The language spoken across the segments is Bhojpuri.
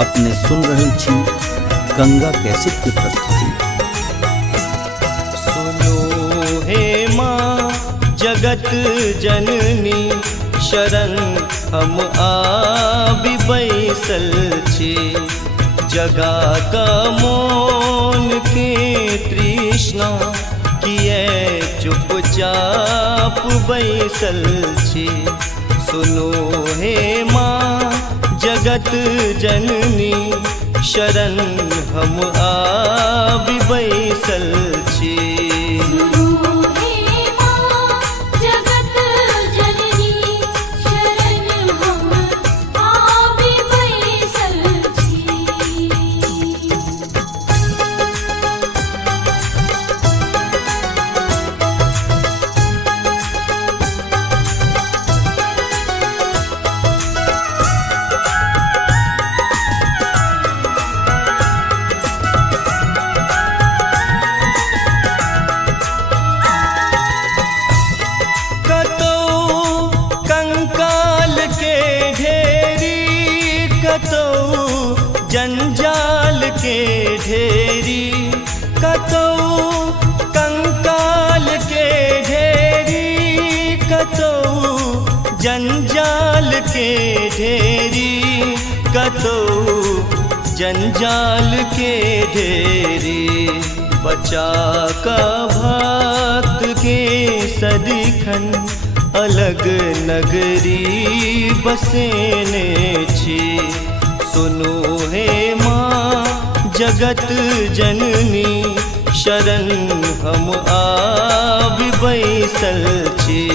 अपने सुन रहल छी गंगा कैसेट की प्रस्तुति। सुनो हे माँ जगत जननी शरण हम आबि बैसल छी। जगा का मोन के तृष्णा किए चुपचाप बैसल छी। सुनो हे माँ जगत जननी शरण हम आबि बैसल छी। जंजाल के ढेरी कतौ कंकाल के ढेरी कतौ जंजाल के ढेरी कतौ जंजाल के ढेरी। बचा का भक्त के सदिखन अलग नगरी बसेने छी। सुनो हे माँ जगत जननी शरण हम आबि बैसल छी।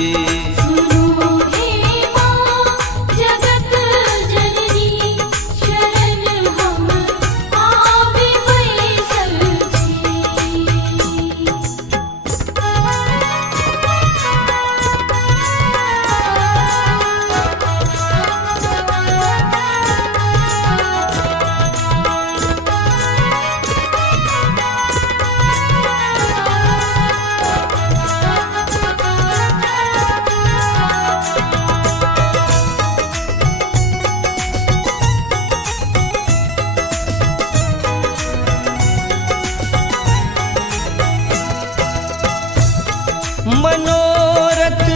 मनोरथ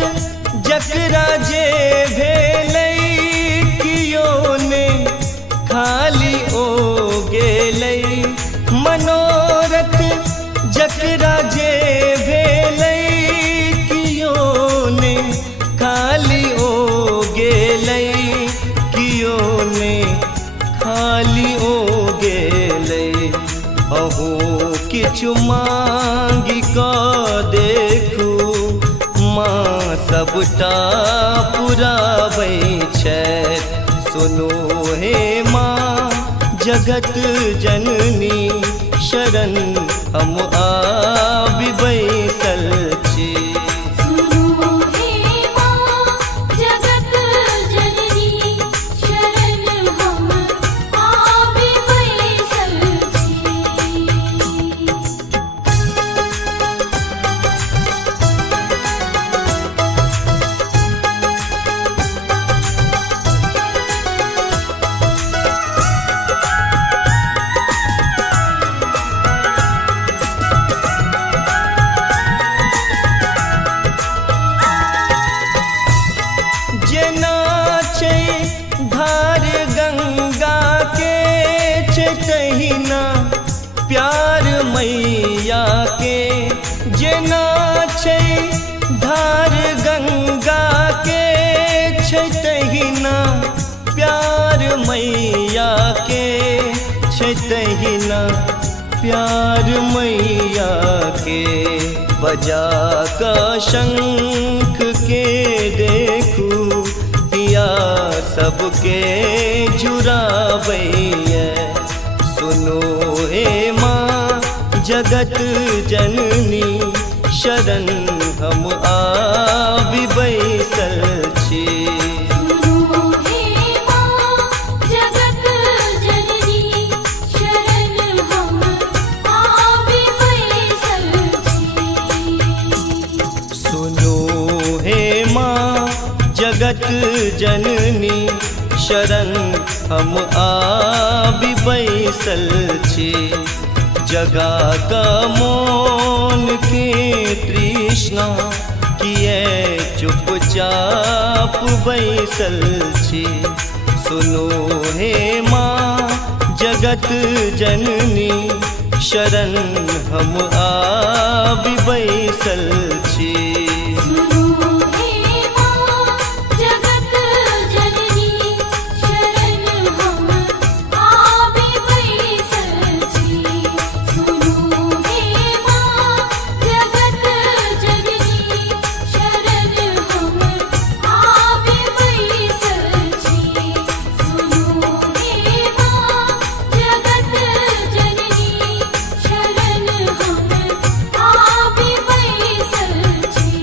जकरा जे भेलै कियो ने खाली ओ गेलै। मनोरथ जकरा जे भेलै कियो ने खाली ओ गेलै। कियो ने खाली ओ गेलै। अहो किछु मांगि कऽ देखू माँ सबटा पुराबै छथि। सुनो हे माँ जगत जननी शरण हम आबि बैसल छी। धार गंगा के तहिना प्यार मैया के। जेना छै धार गंगा के तहिना प्यार मैया के। तहिना प्यार मैया के। बजा का शंख के देखू पिया सबके जुराबैया। सुनो हे माँ जगत जननी शरण हम आबि बैसल छी। सुनो हे माँ जगत जननी शरण हम आबि बैसल छी। जगा का मौन के तृष्णा किए चुपचाप बैसल छी। सुनो हे माँ जगत जननी शरण हम आबि बैसल छी। सुनो हे माँ जगत जननी शरण हम आबि बैसल छी। सुनो हे माँ जगत जननी शरण हम आबि बैसल छी। सुनो हे माँ जगत जननी शरण हम आबि बैसल छी।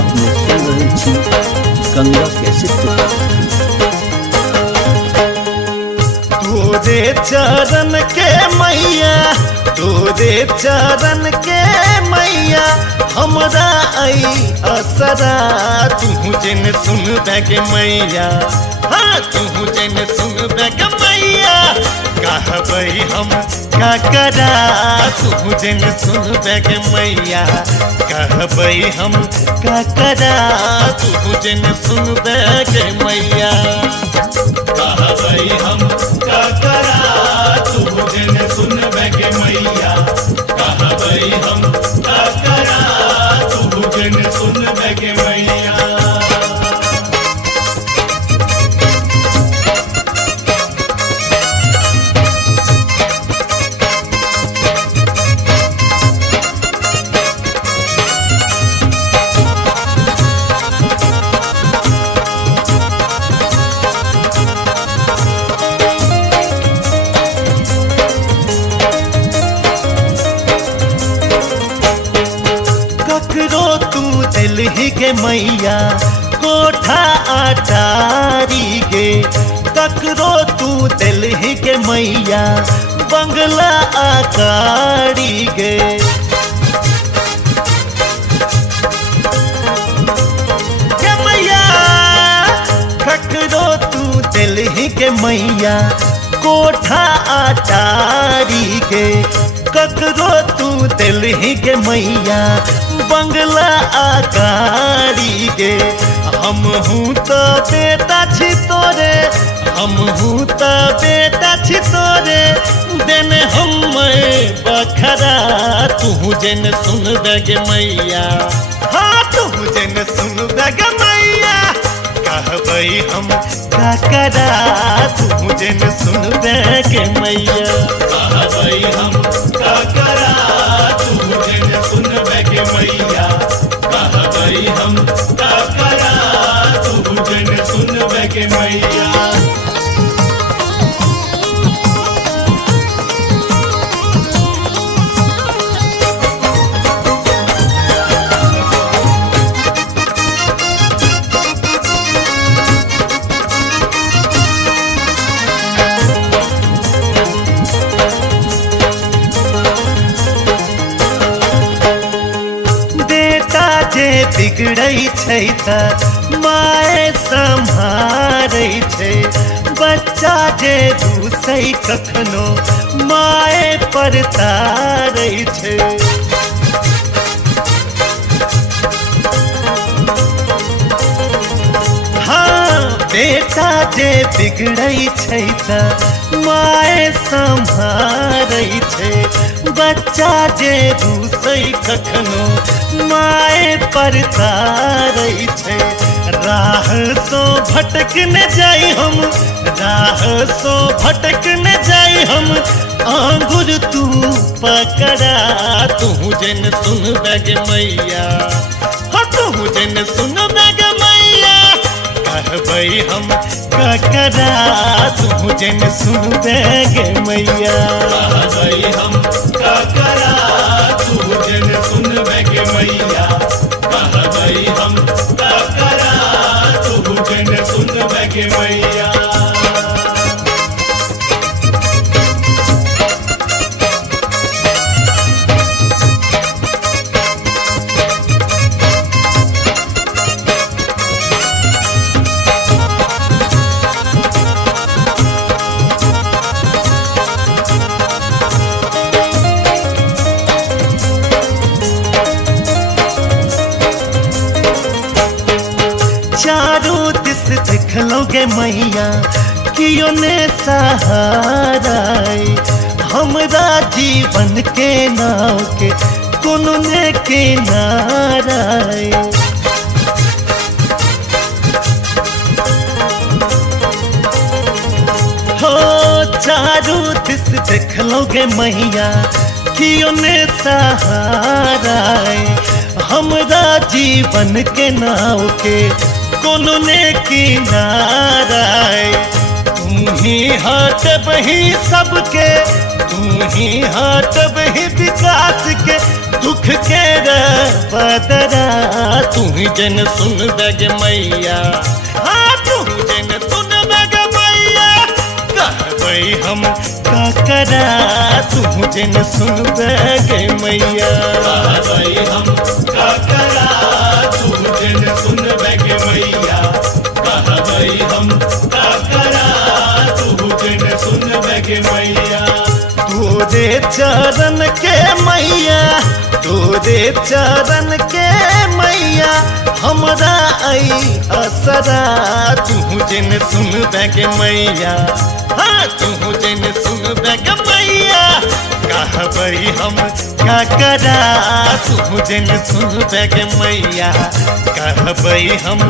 अपने सुन रहे छी गंगा कैसेट के तोरे चरण के मैया, तोरे चरण के मैया हमरा आई असरा। तू जन सुन बैग मैया, हाँ तू जन सुन बैग मैया कहबै हम का करा। तू जन सुन बैग मैया कहबै हम का करा। तू जन सुन बैग मैया कहबै हम का करा। तू जन सुन बैग मैया कहबै हम का करा। तू जन सुन बैग मैया। ककरो तू दिलहि के मैया कोठा अटारी गे। ककरो तू दिलहि के मैया बंगला आकारी गे। के मैया ककरो तू दिलहि के मैया कोठा अटारी गे। ककरो तू दिलहि के मैया बंगला आकारी गे। हम हूँ तो बेटा छी तोरे, हम हूँ तो बेटा छी तोरे देने हम बखरा। तू जन सुन बैग मैया, हाँ तू जन सुन बैग मैया कहबै हम का करा। तू जन सुन बैग मैया कहबै हम का करा। तू जन सुन बैग मैया कहबै हम का करा। तू जन सुन बैग मैया। जे बिगड़ै छै त माय सम्हारै छै। बच्चा जे रूसै कखनो माय पर तारै छै। हाँ बेटा जे बिगड़ै छै त माय सम्हारै छै। बच्चा जे रूसै कखनो माय पर तारै छै। राह सो भटक न जाई हम, राह सो भटक न जाई हम आंगुर तू पकड़ा। तू जन सुन बैग मैया, हाँ तू जन सुन बैग मैया कहबै हम का करा। तू जन सुन बैग मैया कहबै हम का करा। बगे मैया कहबई हम ककरा तू जन सुन बगे मैया। चारों दिस देख लोगे मैया कियो ने सहारा हमरा जीवन के नाव के कोनो ने किनारा हो। चारों दिस देख लोगे मैया कियो ने सहारा हमरा जीवन के नाव के कोनो ने किनारा तू ही हाथ बही सबके तू ही हाथ बही विकास के दुख के बदरा तू ही जन सुन बगे मैया। हाँ तू जन सुन बगे मैया कहबई हम ककरा तू जन सुन बगे मैया कहबई हम ककरा तू जन सुन बगे मैया कहबई हम ककरा तू जन सुन बगे मैया। तोरे चरण के मैया तोरे चरण के मैया हमरा आई असरा तू जन सुन बगे मैया। हाँ तू जन सुन बगे मैया कहबई हम ककरा तू जन सुन बगे मैया कहबई हम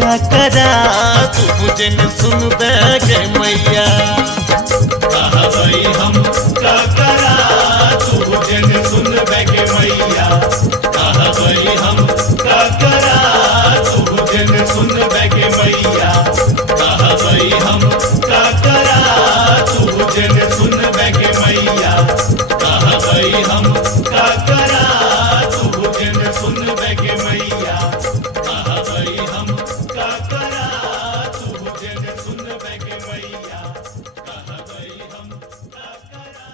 ककरा तू जन सुन बगे मैया कहबई हम ककरा तू जन सुन बगे मैया कहबई हम ककरा तू जन सुन बगे मैया कहबई हम ककरा तू जन सुन बगे मैया कहबई हम ककरा तू जन सुन बगे मैया कहबई हम ककरा तू जन सुन बगे मैया कहबई हम ककरा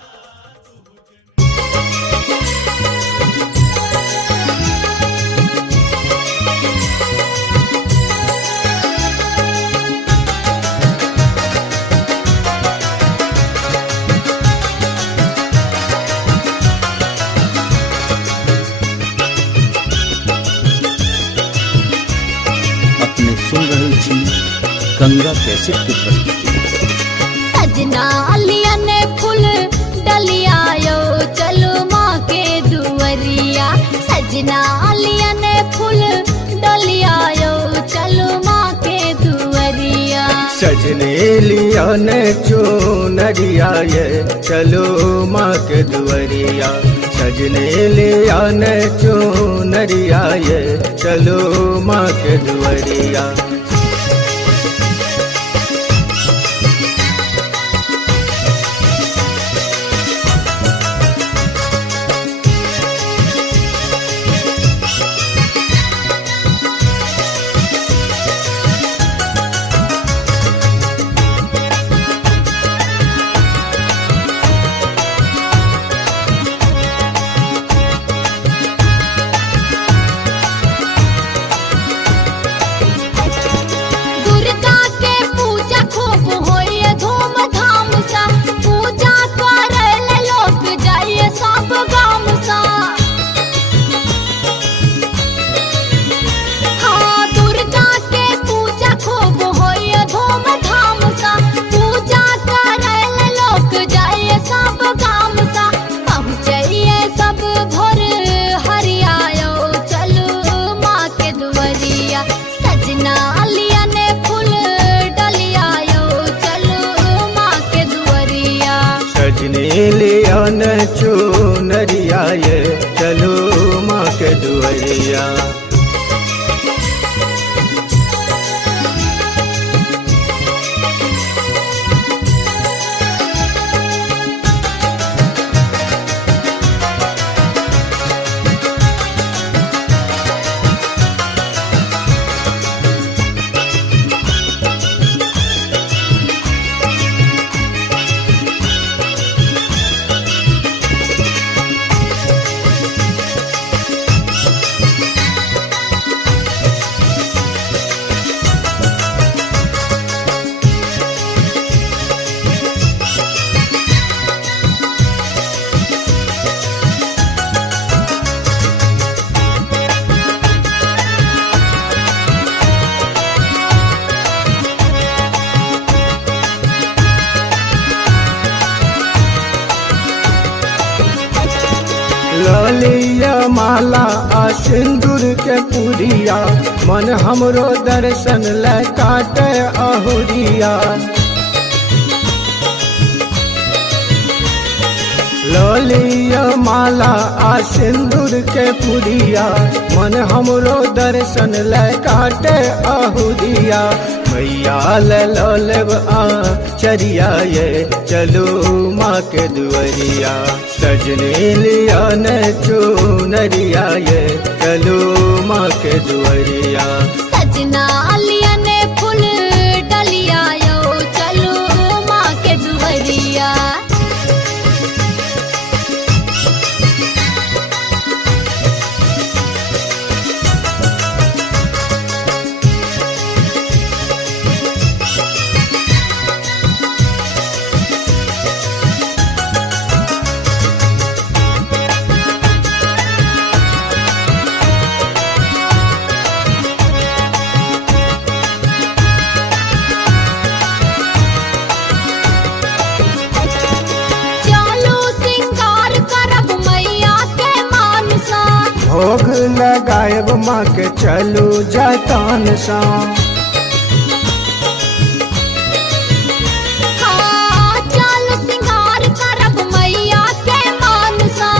अपने सुन रहे छी गंगा कैसेट की प्रस्तुति। सजना लियन फूल डलियायो चलो माँ के दुवरिया सजना लियन फूल डलियायो चलो माँ के दुवरिया। सजने लिया ने चुनरिया ये चलो माँ के दुवरिया सजने लिया ने चुनरिया ये चलो माँ के दुवरिया। चुनरिया ये चलो माँ के दुआरिया। ललिया माला आ सिंदूर के पुरिया मन हमरो दर्शन ले काटे अहुरिया। ललिया माला आ सिंदूर के पुरिया मन हमरो दर्शन ले काटे अहुरिया। मैया लो लेब आ चरिया ये चलो माँ के दुआरिया। सजने लिया न चुनरिया ये चलो माँ के दुआरिया। सजना लिया ने फूल डलिया यो चलो माँ के दुआरिया। भोग लगाएब माँ के चलू जतन सा। चलू सिंगार करब मैया के मान सा।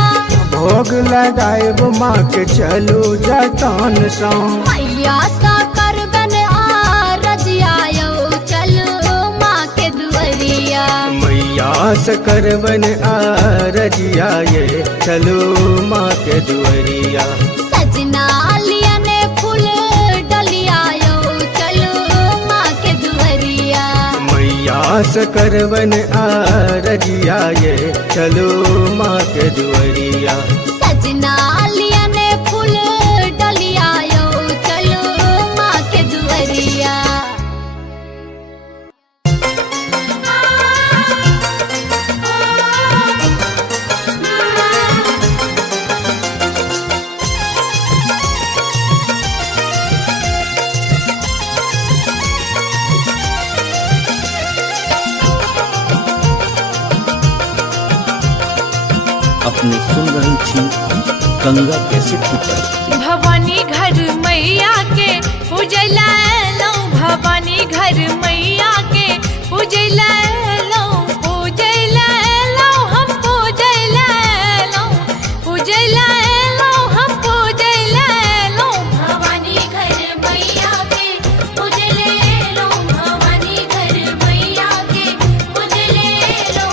भोग लगाएब माँ के चलू जतन सा। मैया सा करबन आ रजिया यो चलो माँ के दुआरिया। मैया से करबन आ रजिया ये चलो माँ के दुआरिया। सजना लिया ने फूल डलिया यो चलो माँ के दुआरिया। मैया से करबन आ रजिया ये चलो माँ के दुआरिया। सजना लिया ने फूल डलिया यो चलो माँ के दुआरिया। अपने सुन रही थी गंगा कैसेट की प्रस्तुति। भवानी घर मैया के पूजला लो, भवानी घर मैया के पूजला लो, पूजला लो हम पूजला लो, पूजला लो हम पूजला लो। भवानी घर मैया के पूजले लो, भवानी घर मैया के पूजले लो।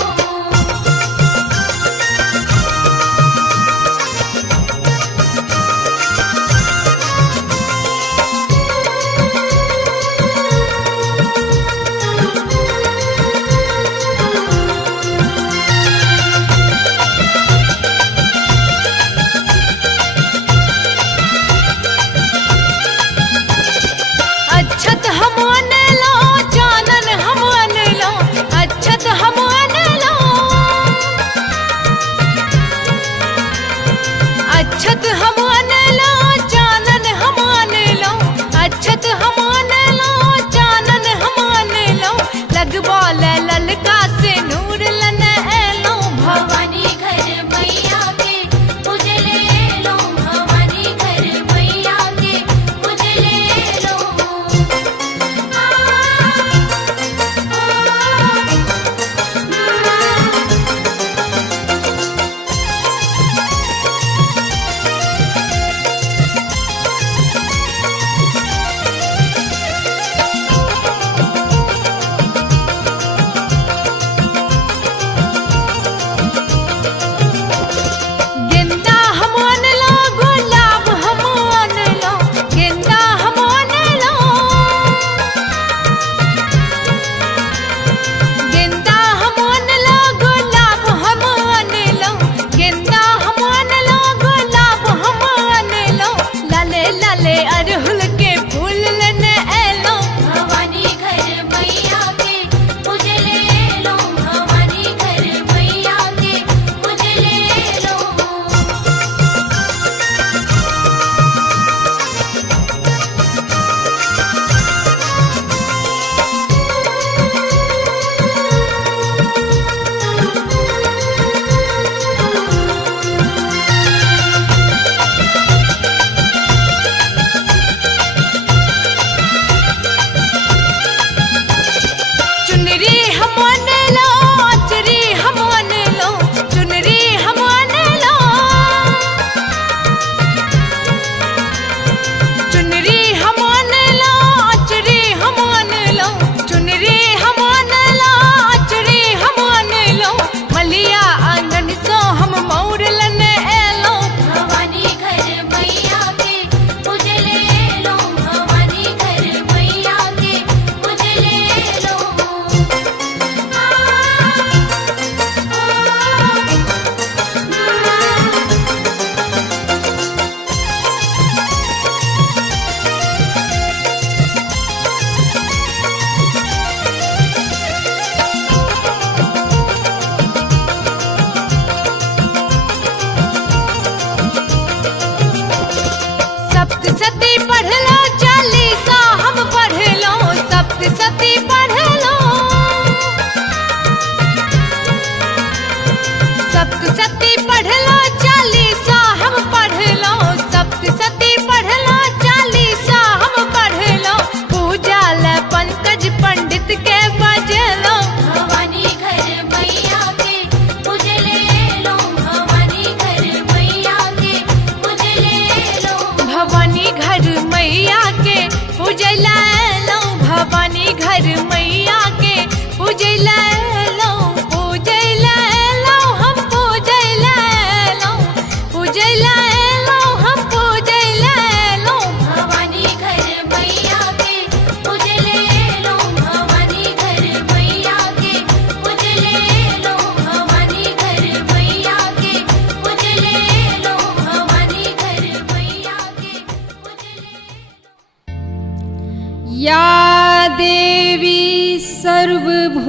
सर्वभूतेषु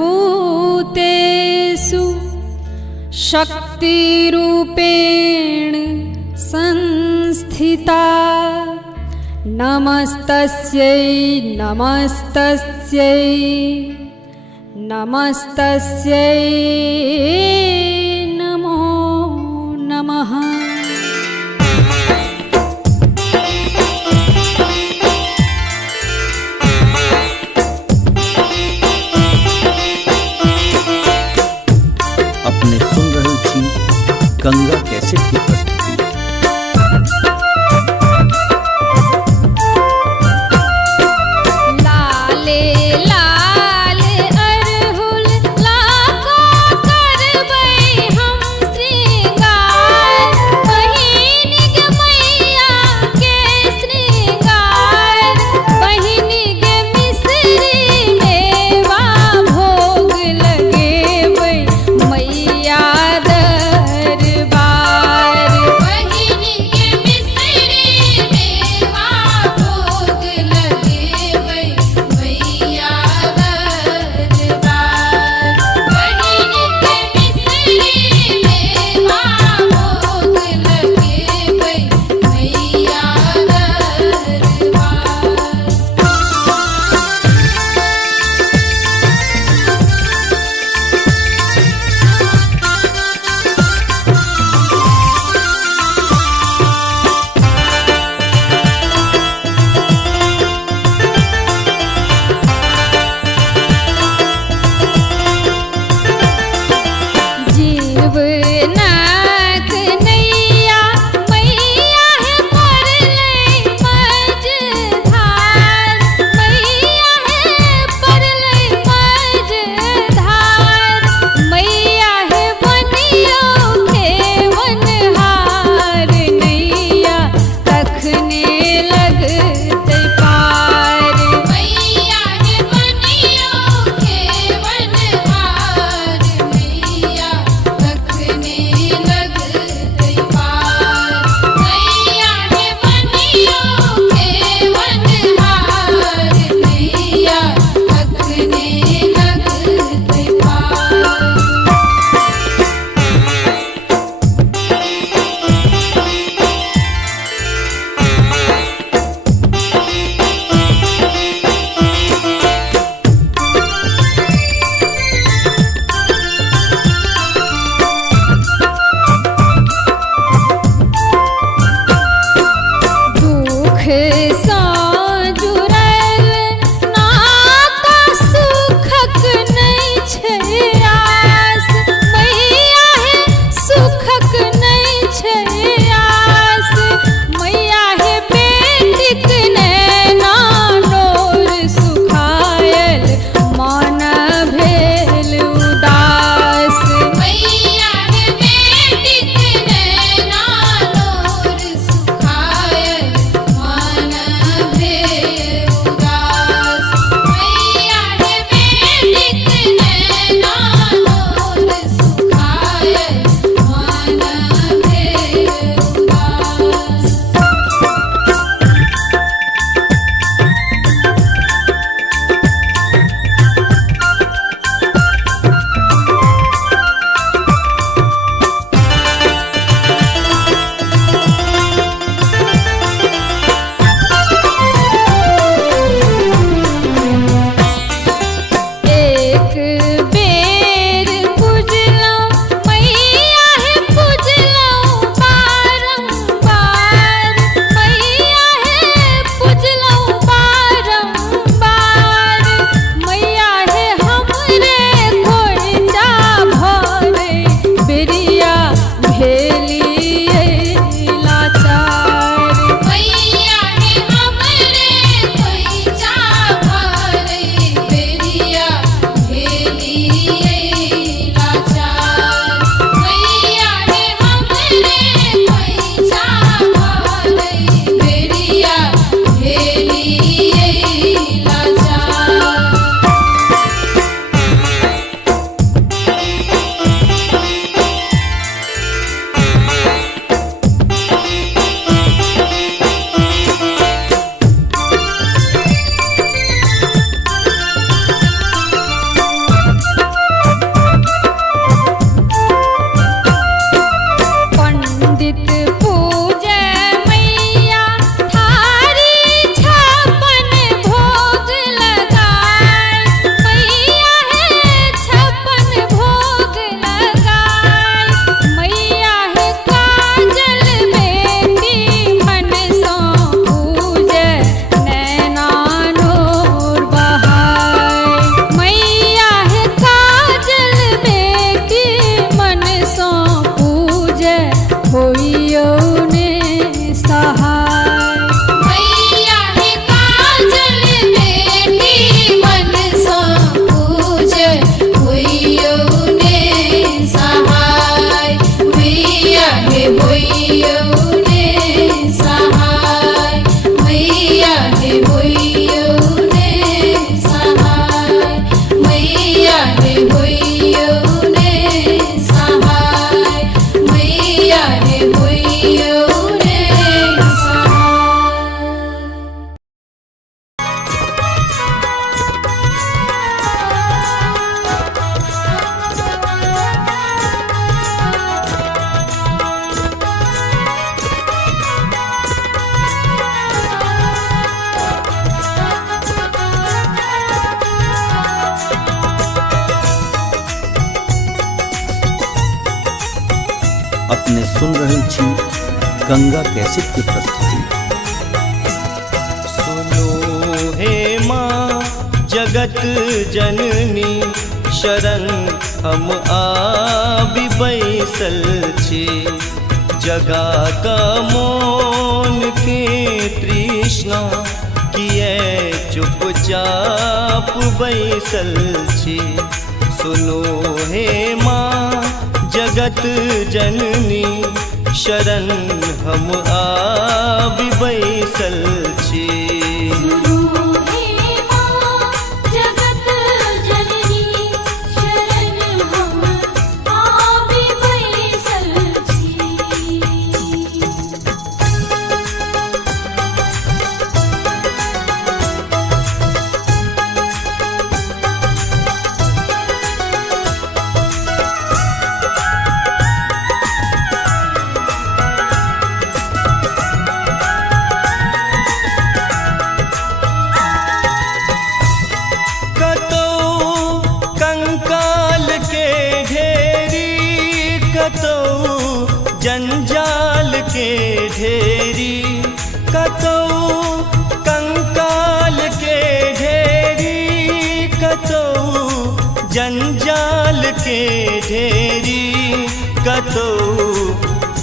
शक्तिरूपेण संस्थिता नमस्तस्यै नमस्तस्यै नमस्तस्यै नमो नमः। अपने सुन रहल छी गंगा कैसेट की प्रस्तुति। लाले लाल अरहुल लाको करबै हम श्रृंगार, बहिनी गे मैया के श्रृंगार, बहिनी गे मिश्री मेवा भोग लगेबै मैया दरबार। अपने सुन रहल छी गंगा कैसेट की प्रस्तुति। सुनो हे माँ जगत जननी शरण हम आबि बैसल छी। जगा का मोन के तृष्णा किए चुपचाप बैसल छी। सुनो हे माँ जगत जननी शरण हम आबि बैसल छी। जंजाल के ढेरी कतौ कंकाल के ढेरी कतौ जंजाल के ढेरी कतौ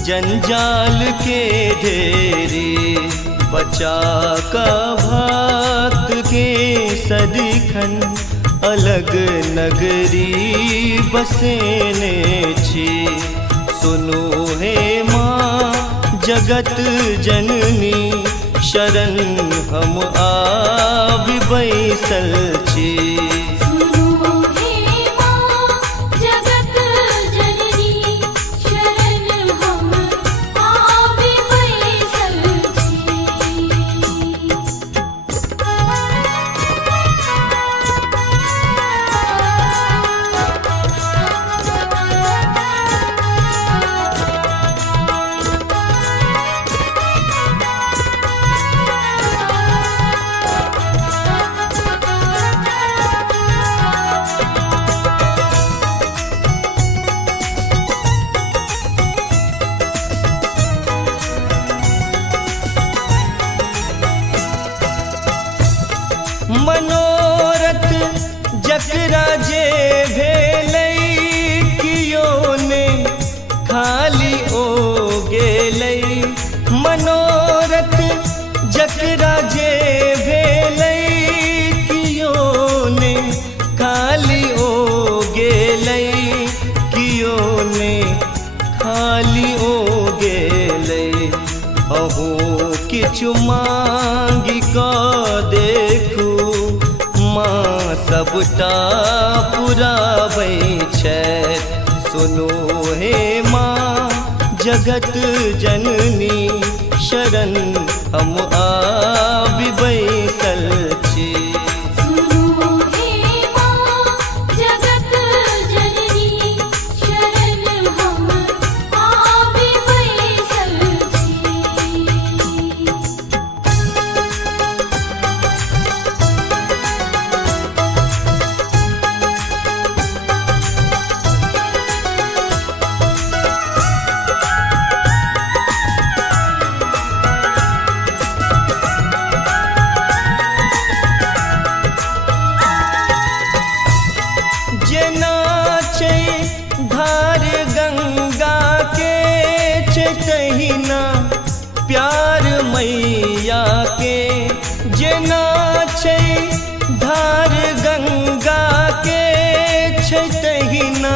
जंजाल के ढेरी। बचा का भक्त के सदिखन अलग नगरी बसेने छी। सुनो हे माँ जगत जननी शरण हम आबि बैसल छी। मनोरथ जकरा जे भेलै कियो ने खाली ओ गेलै। मनोरथ जकरा जे भेलै कियो ने खाली ओ गेलै। कियो ने खाली ओ गेलै। अहू किछु मांगि कऽ देखू माँ सबटा पुराबै छथि। सुनो हे माँ जगत जननी शरण हम आबि बैसल छी। धार गंगा के तहिना प्यार मैया के। जेना छै धार गंगा के तहिना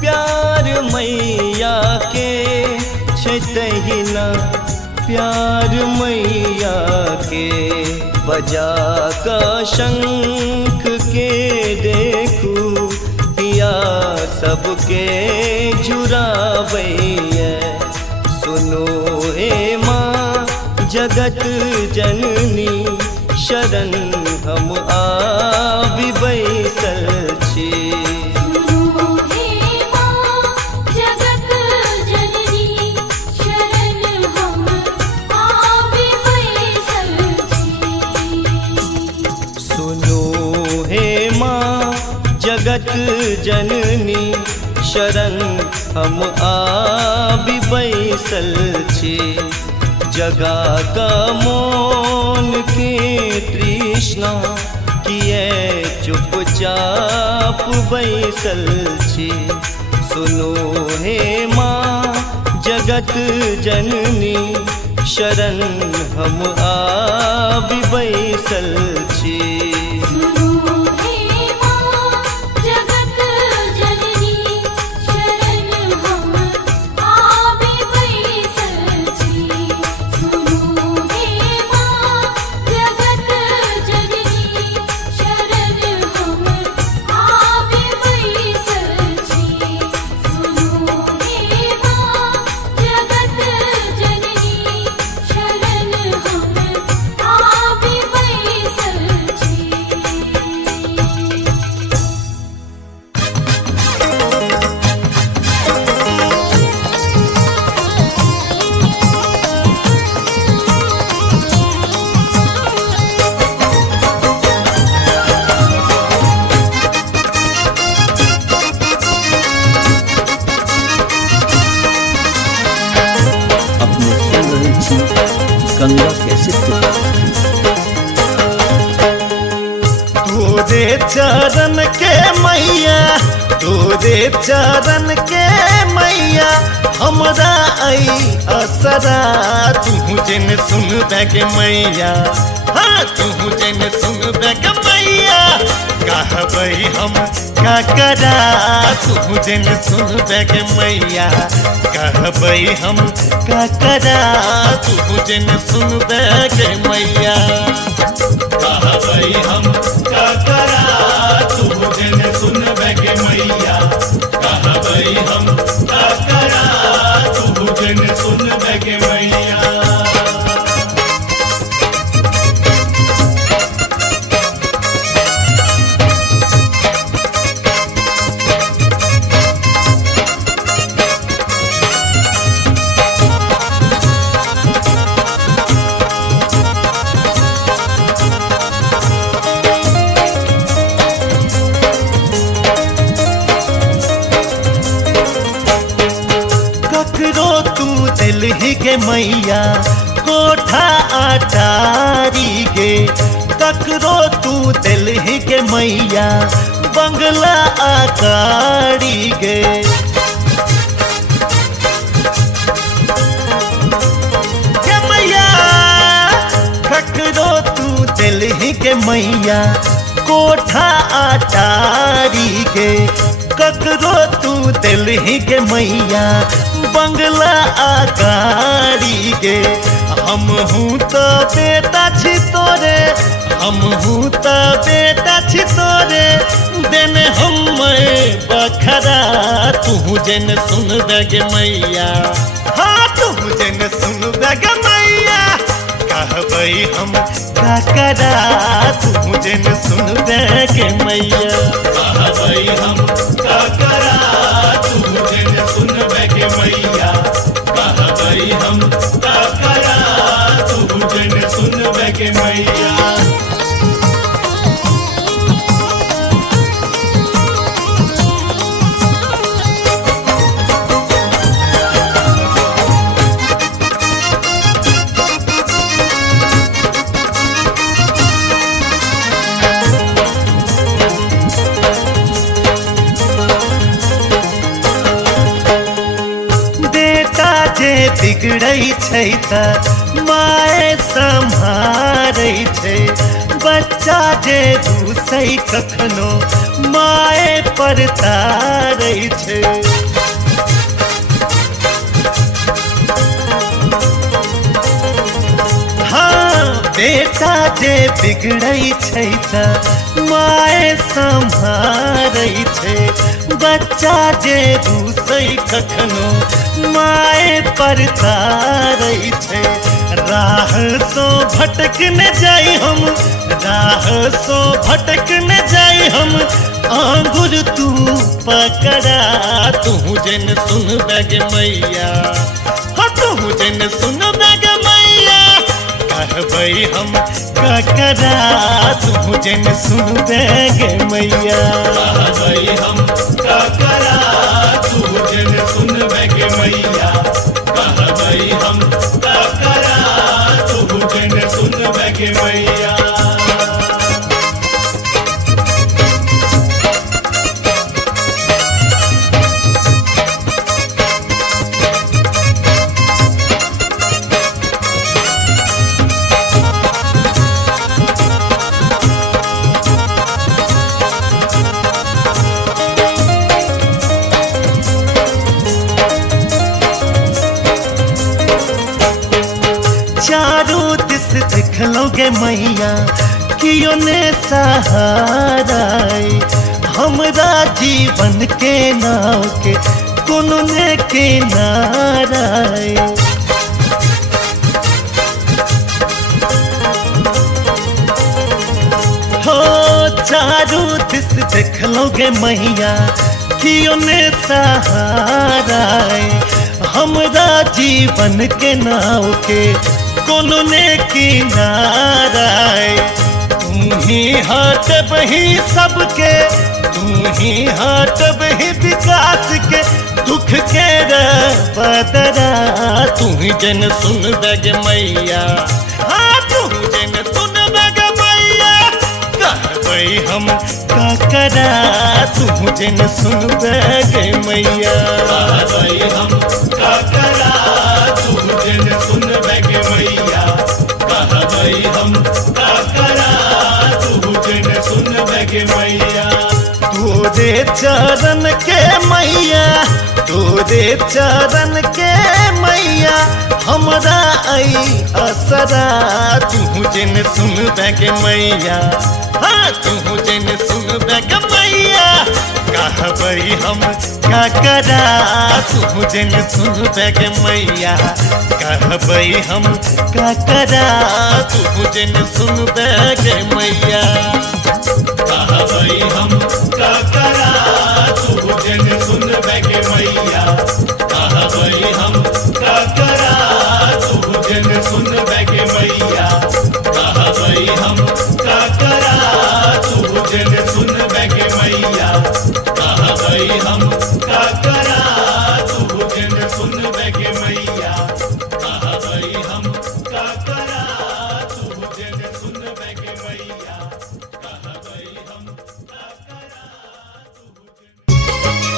प्यार मैया के। तहिना प्यार मैया के। बजा का शंख के देखू पिया सबके जुरावैया। सुनो हे माँ जगत जननी शरण हम आबि बैसल छी। जगत जननी शरण हम आबि बैसल छी जगा का मोन के तृष्णा किए चुपचाप बैसल छी सुनो हे माँ जगत जननी शरण हम आबि बैसल छी गंगा कैसे तोरे चरण के मैया तोरे चरण के मैया हमरा आई असरा तू जन सुन बैग मैया हाँ तू जन सुन बैग मैया कहबई हम का करा तू जन सुन बैग मैया कहबई हम का करा तू जन सुन बैग मैया कहबई हम का करा तू जन सुन बैग मैया कहबई हम का करा तू जन सुन बैग मैया दिल्ली के मैया कोठा अटारी गे ककरो तू दिल्ली के मैया बंगला आकारी गे के मैया ककरो तू दिल्ली के मैया कोठा अटारी गे ककरो तू दिल्ली के मैया बंगला आकारी गे हम हूँ तो बेटा छी तोरे हम हूँ तो बेटा छी तोरे देने हम बखरा तू जन सुन बैग मैया हाँ तू जन सुन बैग मैया कहबई हम का करा तू जन सुन बैग मैया कहबई हम का करा तू जन सुन बैग मैया कहबई हम का करा तू जन सुन बैग मैया बिगड़ै छै त माय सम्हारै छै बच्चा जे दूसै कखनो माय पर तारै छै हाँ बेटा जे बिगड़ै छै त माय सम्हारै छै बच्चा जे दूसै कखनो माय पर तारै छै राह सो भटक न जाई हम राह सो भटक न जाई हम आंगुर तू पकड़ा तू जन सुन बैग मैया हाँ तू जन सुन बैग मैया कहबई हम ककरा तू जन सुन बैग मैया कहबई हम ककरा तू जन सुन के मैया। चारों दिस देख लोगे मैया कियो ने सहारा हमरा जीवन के नाव के कोनो ने किनारा हो चारों दिस देख लोगे मैया कियो ने सहारा हमरा जीवन के नाव के कोनो ने किनारा तू ही हाथ बही सबके तू ही हाथ बही विकास के दुख के बदरा तू ही जन सुन बग मैया हाँ तू ही जन सुन बग मैया कहबई हम का करा तू जन सुन बग मैया कहबई हम का करा तू जन सुन बग मैया। कहबई हम का करा तू जन सुन बग मैया। तोरे चरण के मैया तोरे चरण के मैया हमरा आई असरा तू जन सुन बग मैया हाँ तू जन सुन बग मैया कहबई हम का करा तू जन सुन बग मैया कहबई हम का करा तू जन सुन बग मैया। कहबई हम का करा तू जन सुन बग मैया। कहबई हम का करा तू जन सुन बग मैया। कहबई हम का करा तू जन सुन बग मैया। कहबई हम का करा तू जन सुन बग मैया। कहबई हम का करा तू जन सुन बग मैया। कहबई हम का करा तू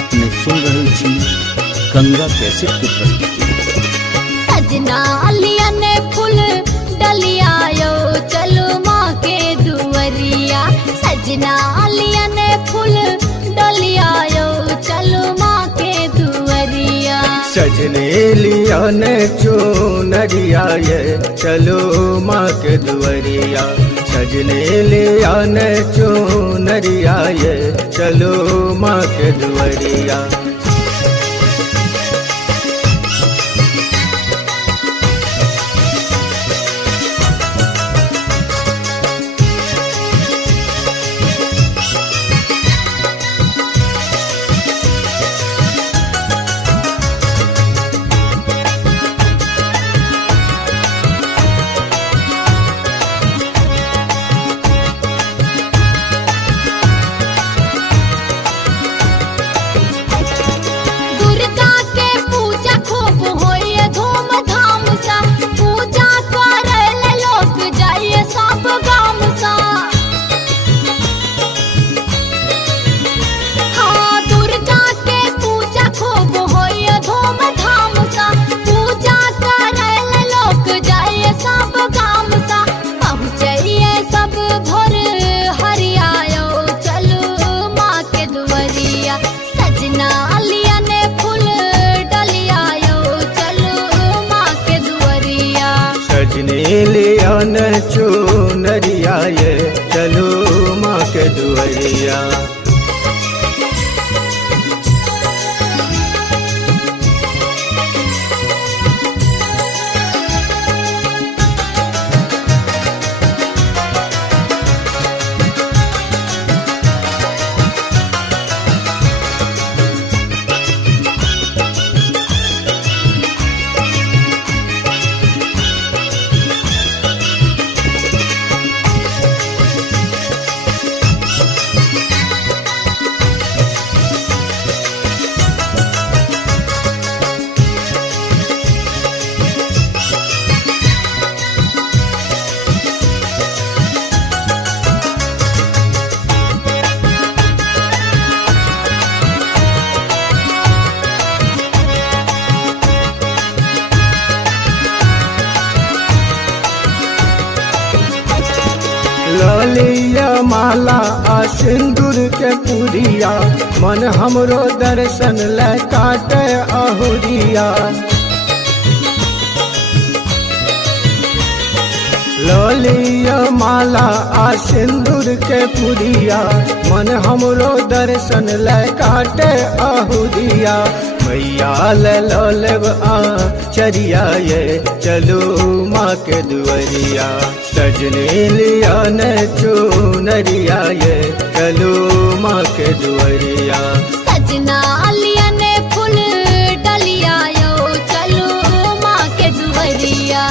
अपने सुन रहल छी गंगा कैसेट के प्रस्तुति। सजना अलिया ने फूल डलिया यो चलो माँ के दुवरिया सजना अलिया ने फूल डलिया यो चलो माँ के दुवरिया सजने लिया ने चुनरिया ये चलो माँ के दुवरिया सजने लिया ने चुनरिया ये चलो माँ के दुवरिया। दुर्गा के पूजा खूब होइए धूमधाम सा पूजा करे लोग जाइए सब गाम सा हाँ दुर्गा के पूजा खूब होइए धूमधाम सा पूजा करे लोग जाइए सब गाम सा पहुँचिए सब भोर हरियायो चलो माँ के दुवरिया सजना अलिया ने फूल डलिया यो चलो माँ के दुवरिया सजने लिया ने चुनरिया ये चलो माँ के दुवरिया। ललिया माला आ सिंदूर के पुरिया मन हमरो दर्शन ले काटे अहुरिया। ललिया माला आ सिंदूर के पुरिया मन हमरो दर्शन ले काटे अहुरिया। मैया ले लेब आ चरिया ये चलो माँ के दुआरिया। सजने लिया न चुनरिया ये चलो माँ के दुआरिया। सजना लिया ने फूल डलिया यो चलो माँ के दुआरिया।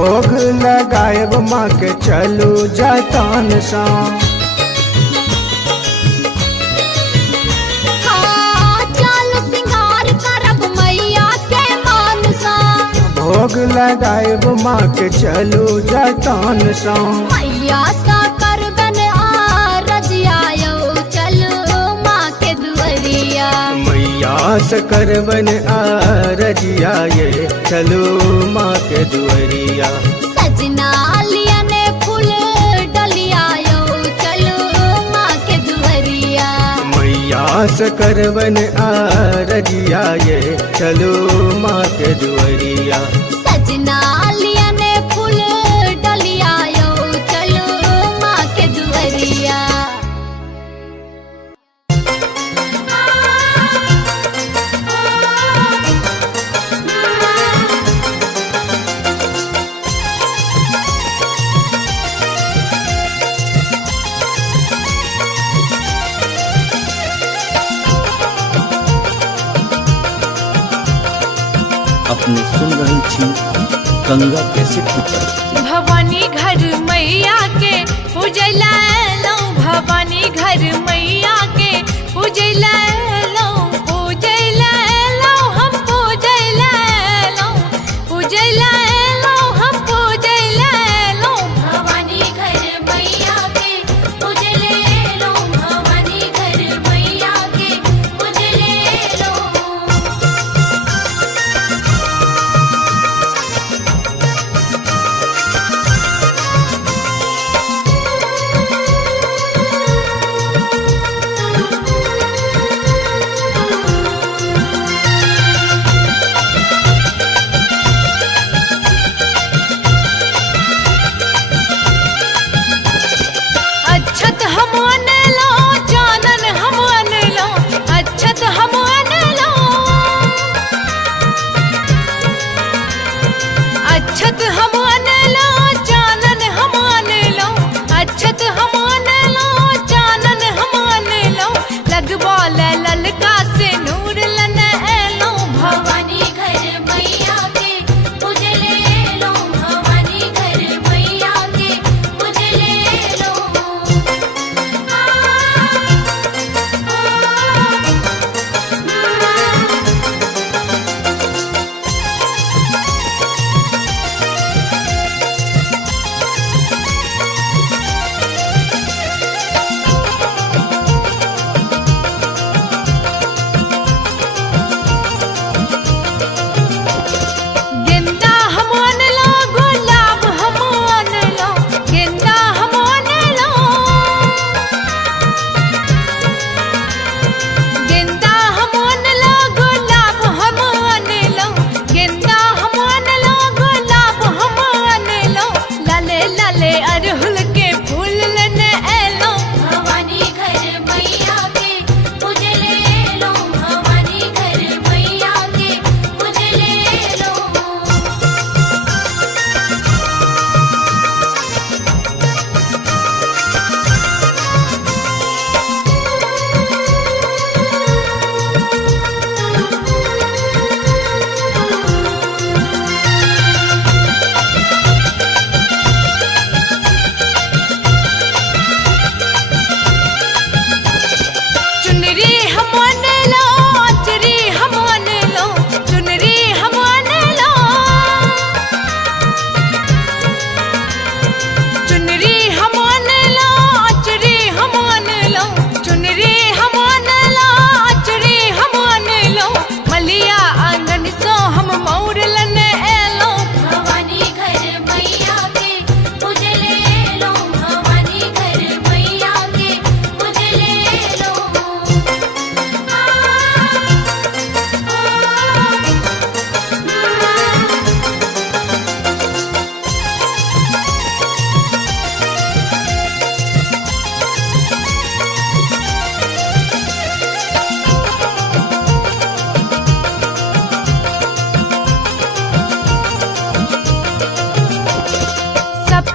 भोग लगाएब माँ के चलू जतन सा। चलू सिंगार करब मैया के मान सा। भोग लगाएब माँ के चलू जतन सा। मैया सा करबन आ रजिया यो चलो माँ के दुआरिया। मैया से करबन आ रजिया ये चलो माँ के दुआरिया। सजना लिया ने फूल डलिया यो चलो माँ के दुआरिया। मैया से करबन आ रजिया ये चलो माँ के दुआरिया। सजना लिया ने फूल डलिया यो चलो माँ के दुआरिया। अपने सुन रही थी गंगा कैसे की। भवानी घर मैया के पूजला लो, भवानी घर मैया के पूजला लो, पूजला लो हम पूजला लो, पूजला लो हम पूजला लो। भवानी घर मैया के पूजले लो, भवानी घर मैया के पूजले लो।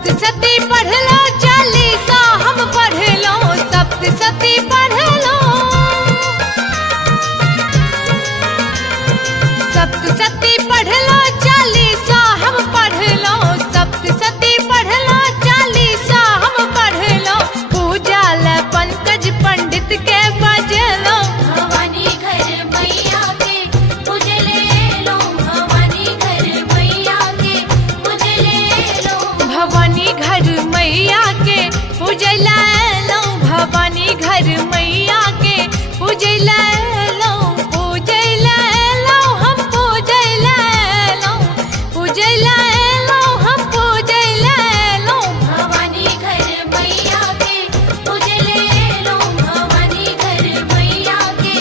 सप्तशती पढ़ लो चालीसा हम पढ़ लो सप्तशती पढ़ लो सप्तशती पढ़ लो चालीसा हम पढ़ लो सप्तशती पढ़ लो चालीसा हम पढ़ लो पूजा ल पंकज पंडित के बजलो भवानी घर मैया के उजले लो भवानी घर मैया के उजले लो भवानी घर मैया के उजला लो भवानी घर मैया के उजला लो उजला लो हम उजला लो उजला लो हम उजला लो भवानी घर मैया के उजले लो भवानी घर मैया के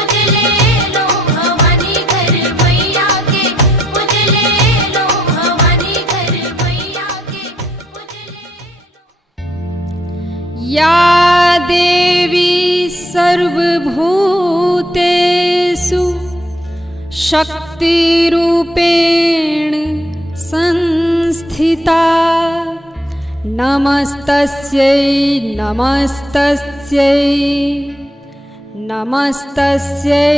उजले लो भवानी घर मैया के उजले लो भवानी घर मैया के उजले या देवी सर्वभूतेषु शक्तिरूपेण संस्थिता नमस्तस्यै नमस्तस्यै नमस्तस्यै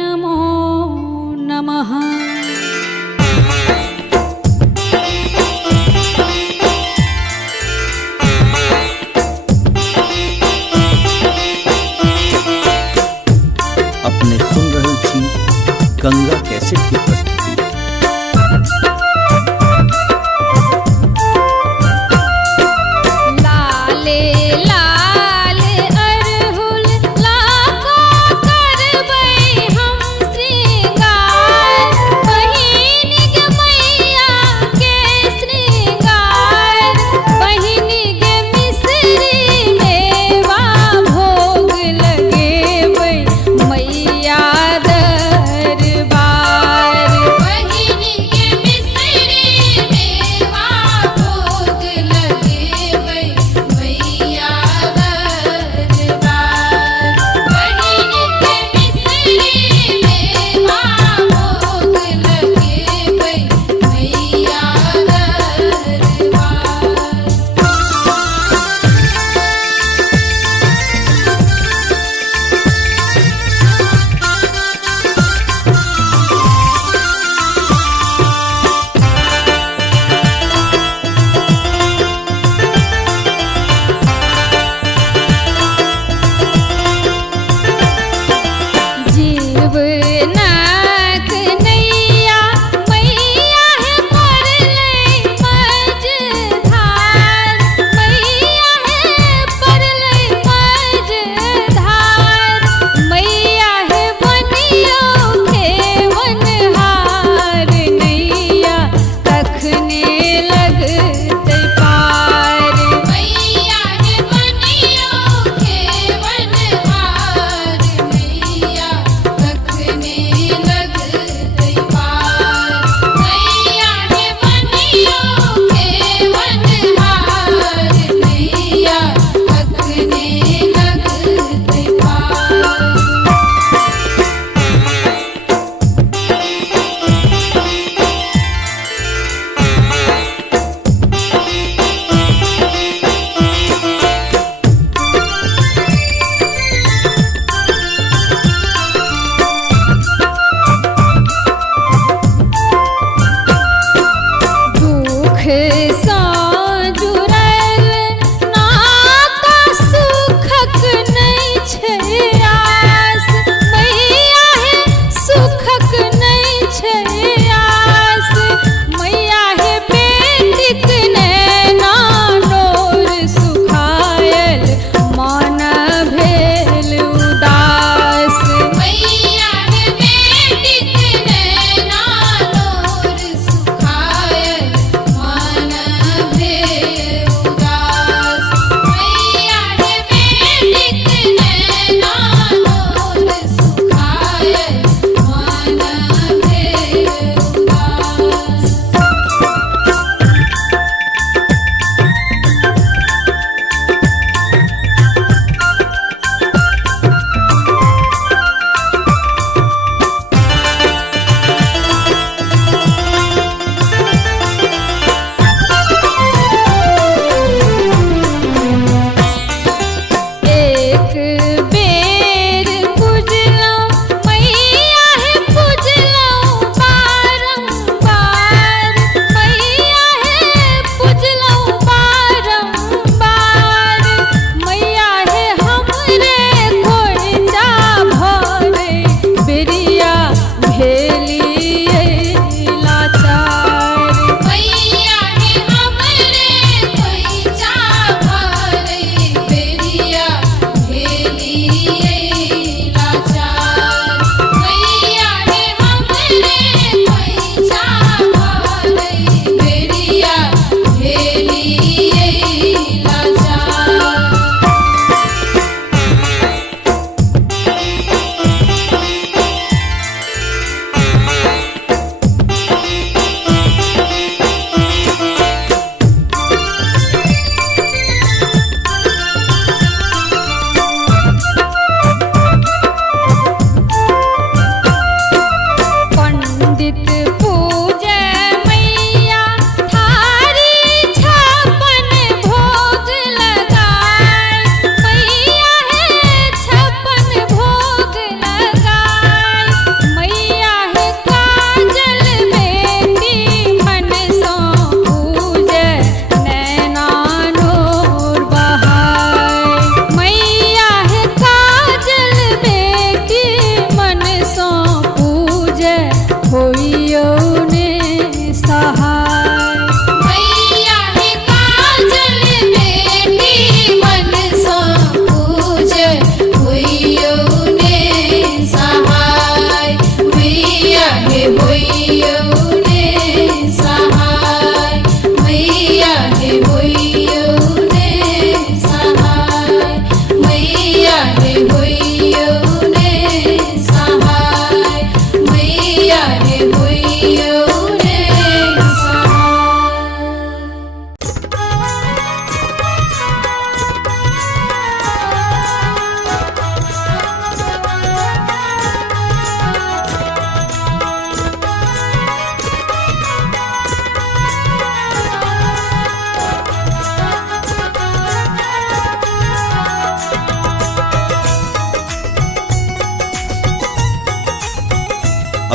नमो नमः। अपने सुन रहल छी गंगा कैसेट की प्रस्तुति। लाले लाल अरहुल लाको करबै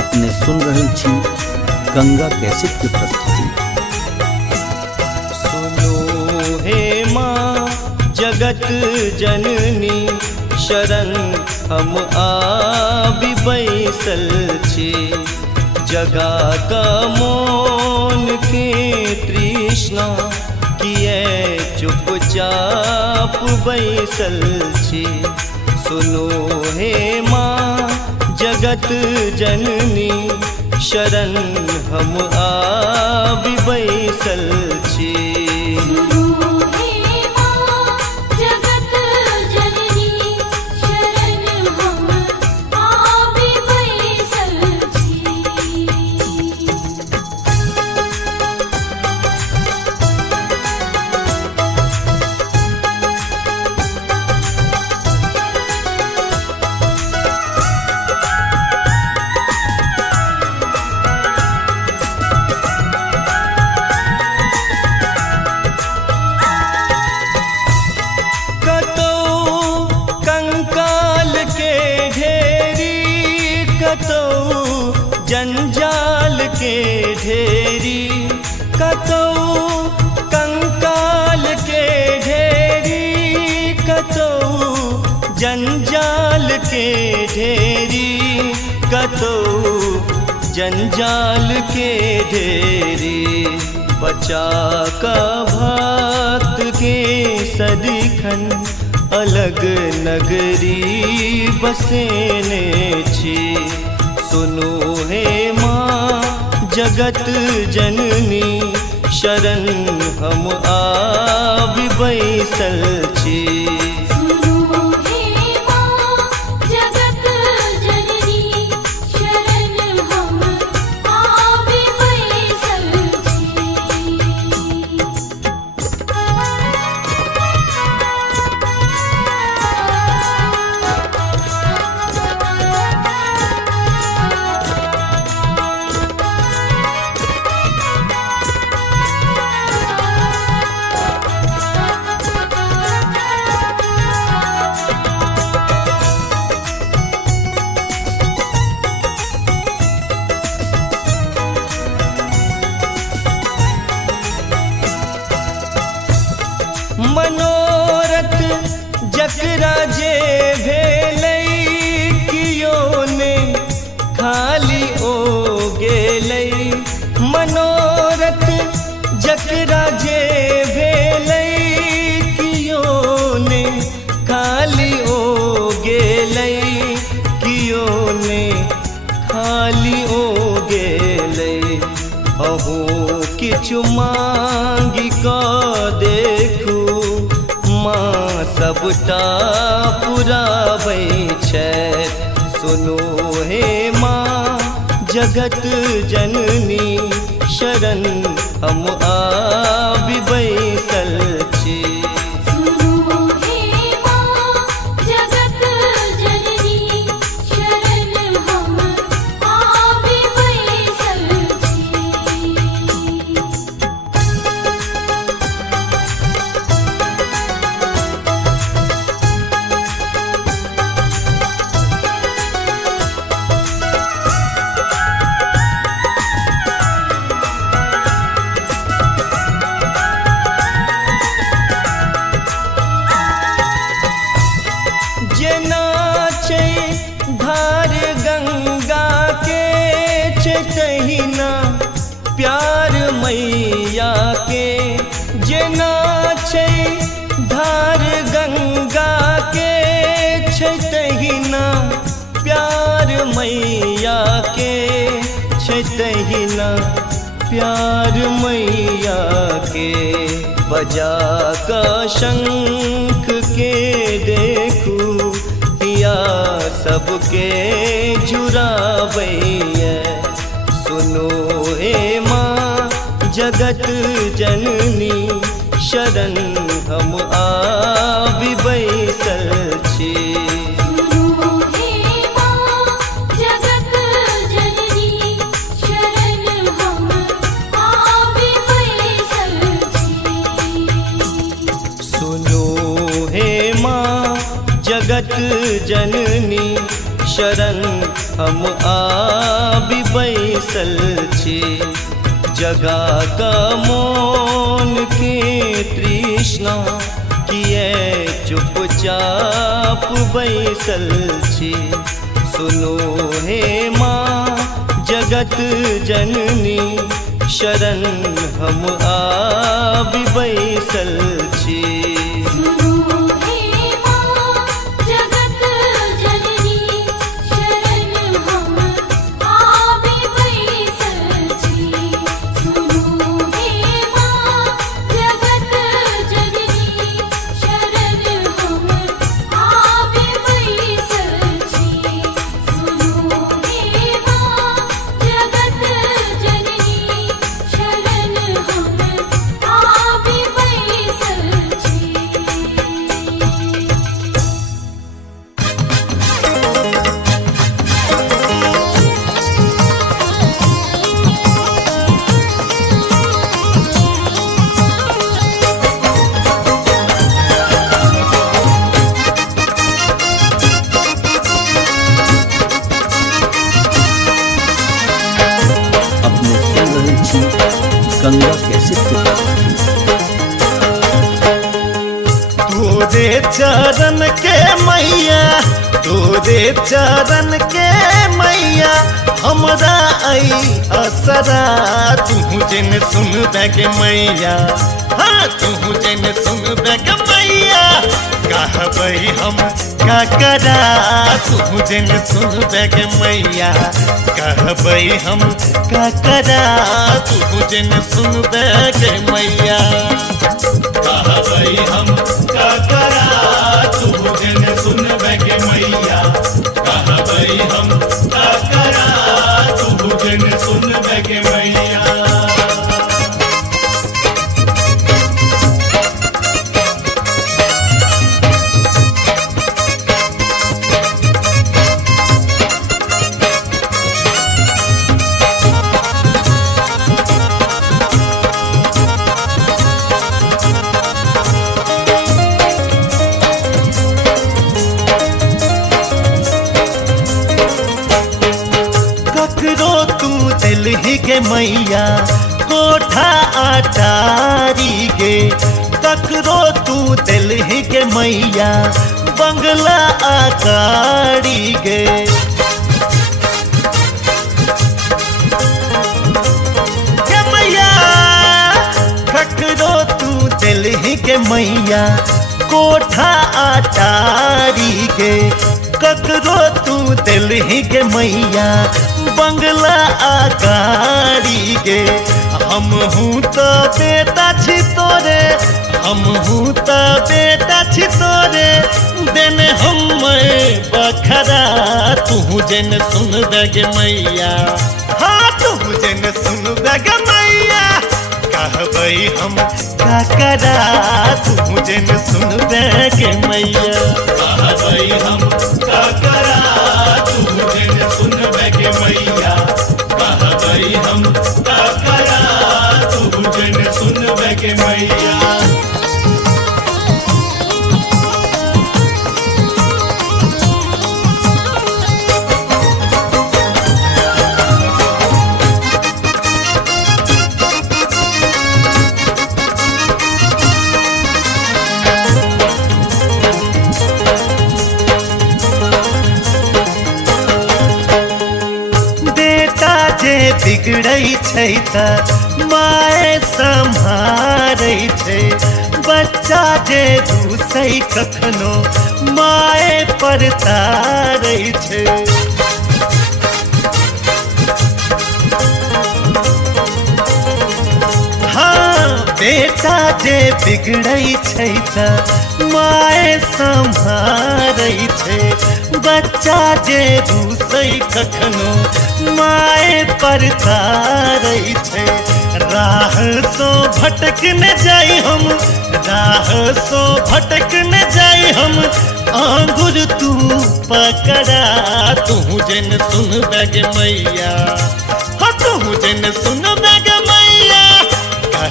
अपने सुन रहल छी गंगा कैसेट की प्रस्तुति। सुनो हे माँ जगत जननी शरण हम आबि बैसल छी, जगा का मोन के तृष्णा किए चुपचाप बैसल छी। सुनो हे माँ जगत जननी शरण हम आबि बैसल छी। सुनो हे माँ जगत जननी शरण हम आबि बैसल छी। जंजाल के ढेरी कतौ कंकाल के ढेरी, कतौ जंजाल के ढेरी, कतौ जंजाल के ढेरी। बचा का भक्त के सदिखन अलग नगरी बसेने छी। सुनो हे माँ जगत जननी शरण हम आबि बैसल छी। सुनो हे माँ जगत जननी शरण हम आबि बैसल छी। मनोरथ जकरा जे भेलै कियो ने खाली ओ गेलै। मनोरथ जकरा जे भेलै कियो ने खाली ओ गेलै, कियो ने खाली ओ गेलै। अहू किछु मांगि कऽ देखू माँ सबटा पुराबै छथि। सुनो हे माँ जगत जननी शरण हम आबि बैसल छी। सुनो हे माँ जगत जननी शरण हम आबि बैसल छी। जेना छै धार गंगा के छै तहिना प्यार मैया के। जेना छै धार गंगा के छै तहिना प्यार मैया के, छै तहिना प्यार मैया के। बजा का शंख के देखू हिया सबके जुड़ाबैया। सुनो हे माँ जगत जननी शरण हम आबि बैसल छी। सुनो हे माँ जगत जननी शरण हम आबि बैसल छी। सुनो हे माँ जगत जननी शरण हम आबि बैसल छी जगा का मोन के तृष्णा किए चुपचाप बैसल छी सुनो हे माँ जगत जननी शरण हम आबि बैसल छी सुनो हे माँ जगत जननी शरण हम आबि बैसल छी सुनो हे माँ जगत जननी शरण हम आबि बैसल छी सुनो हे माँ जगत जननी शरण हम आबि बैसल छी अपने सुन रहे छी गंगा कैसेट के तोरे चरण के मैया तोरे चरण के मैया हमरा आई असरा तू जिन सुन के मैया हाँ तू जिन सुन के मैया कहबई हम का करा तू जिन सुन के मैया कहबई हम का करा तू जिन सुन के मैया कहबई हम का करा तू जिन सुनबे के मैया कहबई हम का करा तू जिन सुनबे के मैया ककरो तू दिलही के मैया कोठा अटारी गे ककरो तू दिलही के मैया बंगला आकारी गे के मैया ककरो तू दिलही के मैया कोठा अटारी गे ककरो तू दिलही के मैया बंगला आकारी गे हम हूँ तो बेटा छी तोरे हम हूँ तो बेटा छी तोरे देने हम बखरा तू जन सुन गे मैया हाँ तू जन सुन गे मैया कहबई हम का करा तू जन सुन गे मैया कहबई हम का करा तू जिन सुनबे के मैया कहबई हम का करा तू जिन सुनबे के मैया बेटा जे बिगड़ै छै त माए सम्हारै छै बच्चा जे रूसै कखनो माए पर तारै छै हाँ बेटा जे बिगड़ै छै त माए सम्हारै छै बच्चा जे रूसै कखनो माए पर तारै छै राह सो भटक न जाई हम राह सो भटक न जाई हम आंगुर तू पकड़ा तू जन सुन गे मैया हाँ तू जन सुन गे मैया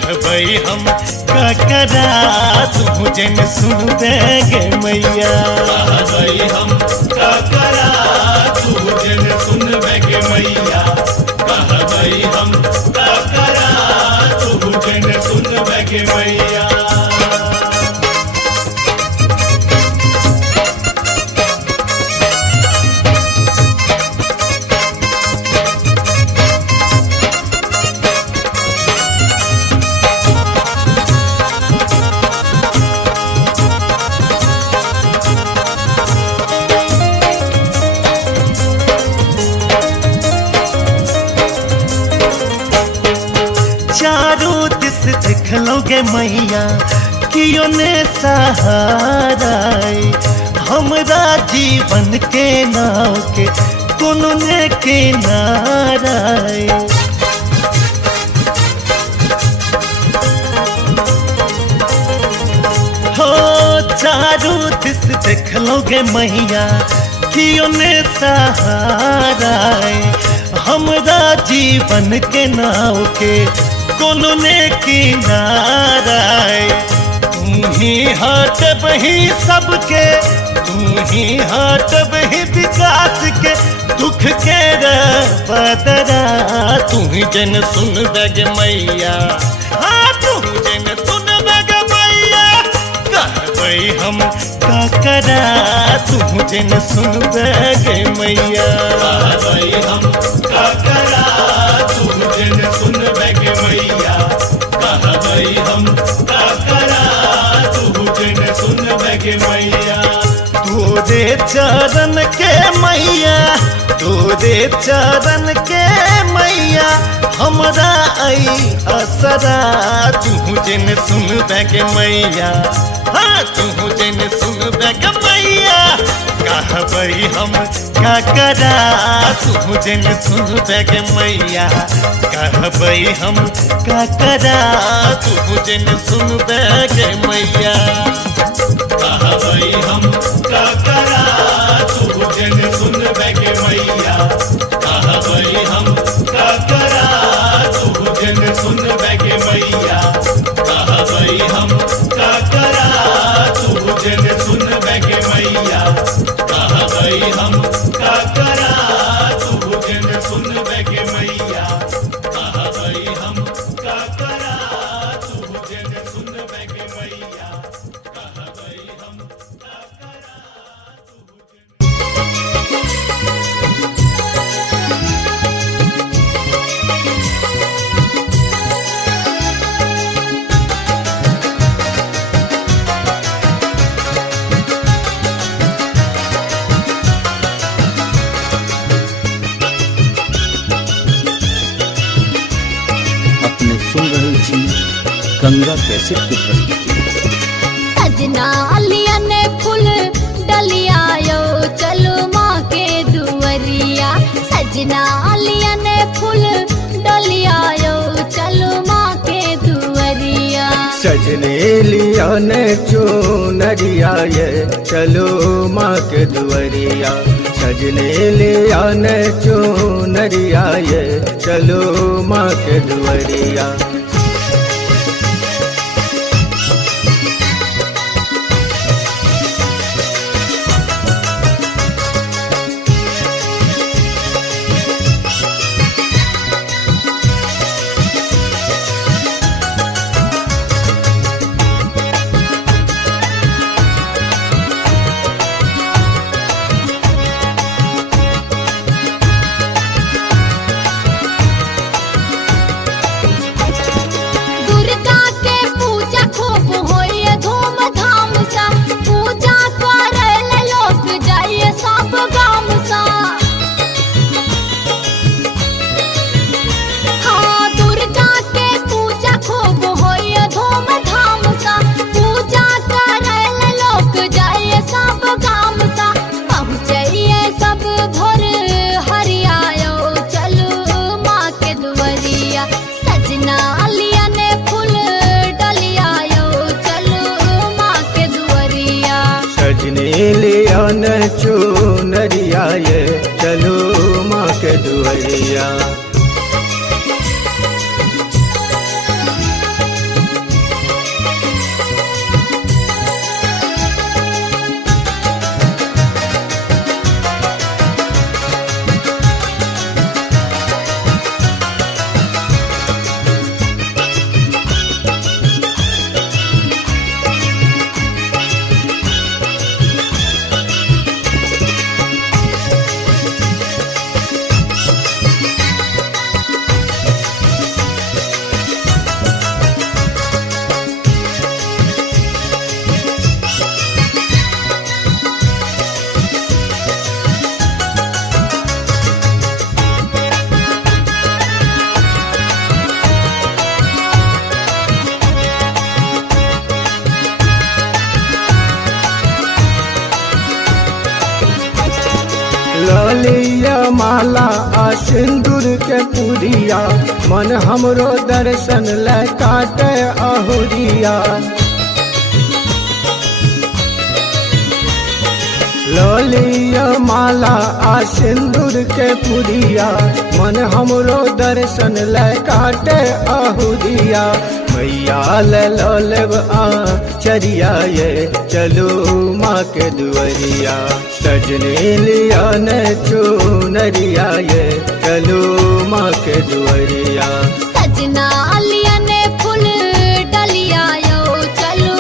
कहबई हम का करा तू जन सुन देगे मैया। कहबई हम का करा तू जन सुन बेगे मैया। कहबई हम का करा तू जन सुन बेगे मैया। चारों दिस देखलोगे मैया कियो ने सहारा हमरा जीवन के नाव के कोनो ने किनारा। हो चारों दिस देखलोगे मैया कियो ने सहारा हमरा जीवन के नाव के कोनो ने किनारा। तू ही हट बही सबके तू ही हट बही विकास के दुख के बदरा। तू ही जन सुन बेगे मैया। हाँ तू ही जन सुन बेगे मैया। कहबई हम का करा तू जन सुन बेगे मैया। कहबई हम का करा तू जन सुन बेगे मैया। कहबई हम का करा तू जन सुन बेगे मैया। तोरे चरण के मैया तोरे चरण के मैया हमरा आई असरा। तू जन सुन बेगे मैया। हाँ तू जन सुन बेगे मैया। कहबई हम का करा तू जन सुन बेगे मैया। कहबई हम का करा तू जन सुन बेगे मैया। कहबई हम का करा तू जन सुन बेगे मैया। कहबई हम का करा तू जन सुन बेगे मैया। कहबई हम का करा तू जन सुन बेगे मैया। कहबई हम का करा तू जन सुन बेगे मैया। कहबई हम का करा तू जन सुन बेगे मैया। कहबई हम का करा तू अपने सुन रहल छी गंगा कैसेट के प्रस्तुति। सजना लिया ने फूल डलिया यो चलो माँ के दुवरिया। सजना लिया ने फूल डलिया यो चलो माँ के दुवरिया। सजने लिया ने चुनरिया ये चलो माँ के दुवरिया। सजने लिया ने चुनरिया ये चलो माँ के दुवरिया। चुनरिया ये चलो माँ के दुआरिया। माला आ सिंदूर के पुरिया मन हमरो दर्शन ले काटे अहुरिया लोलिया माला आ सिंदूर के पुरिया मन हमरो दर्शन ले काटे अहुरिया मैया ले लो लेब आ चरिया ये चलो माँ के दुआरिया सजने लिया ने चुनरिया ये चलो माँ के दुआरिया सजना लिया ने फूल डलिया यो चलो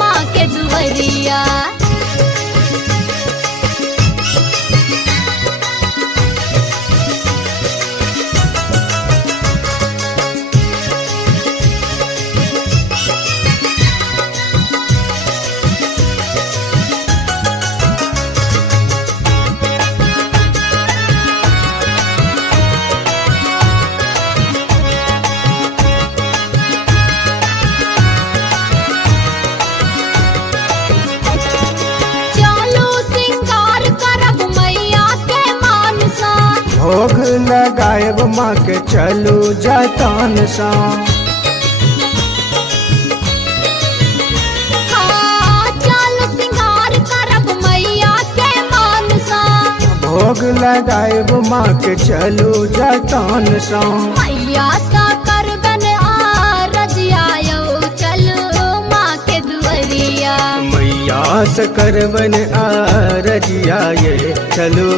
माँ के दुआरिया भोग लगाएब माँ के चलू जतन सा चलो सिंगार करब मैया के मान सा भोग लगाएब माँ के चलू जतन सा मैया सा करबन आ रजिया यो चलो माँ के दुआरिया मैया से करबन आ रजिया ये चलो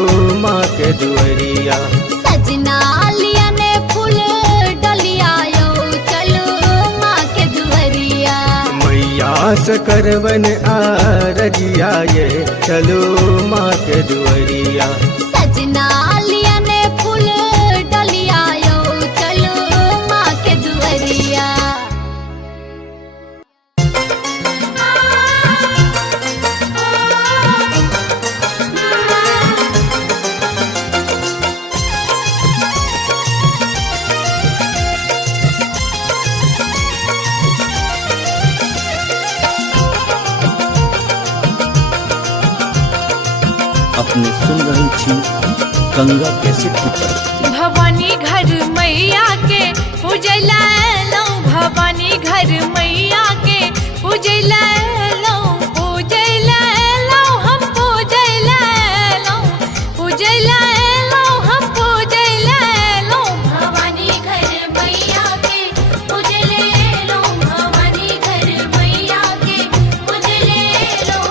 माँ के दुआरिया सजना लिया ने फूल डलिया यो चलो माँ के दुआरिया मैया से करबन आ रजिया ये चलो माँ के दुआरिया सजना लिया ने फूल डलिया यो चलो माँ के दुआरिया अपने सुन रही थी गंगा कैसेट की तरफ। भवानी घर मैया के पूजला लो भवानी घर मैया के पूजला लो पूजला लो हम पूजला लो पूजला लो हम पूजला लो भवानी घर मैया के पूजले लो भवानी घर मैया के पूजले लो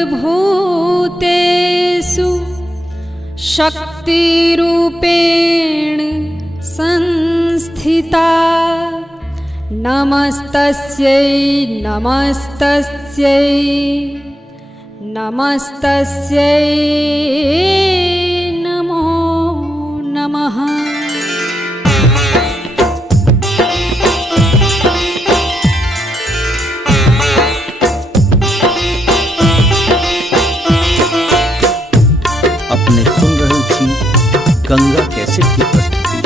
सर्वभूतेषु शक्तिरूपेण संस्थिता नमस्तस्यै नमस्तस्यै नमस्तस्यै नमो नमः। अपने सुन रहल छी गंगा कैसेट की प्रस्तुति।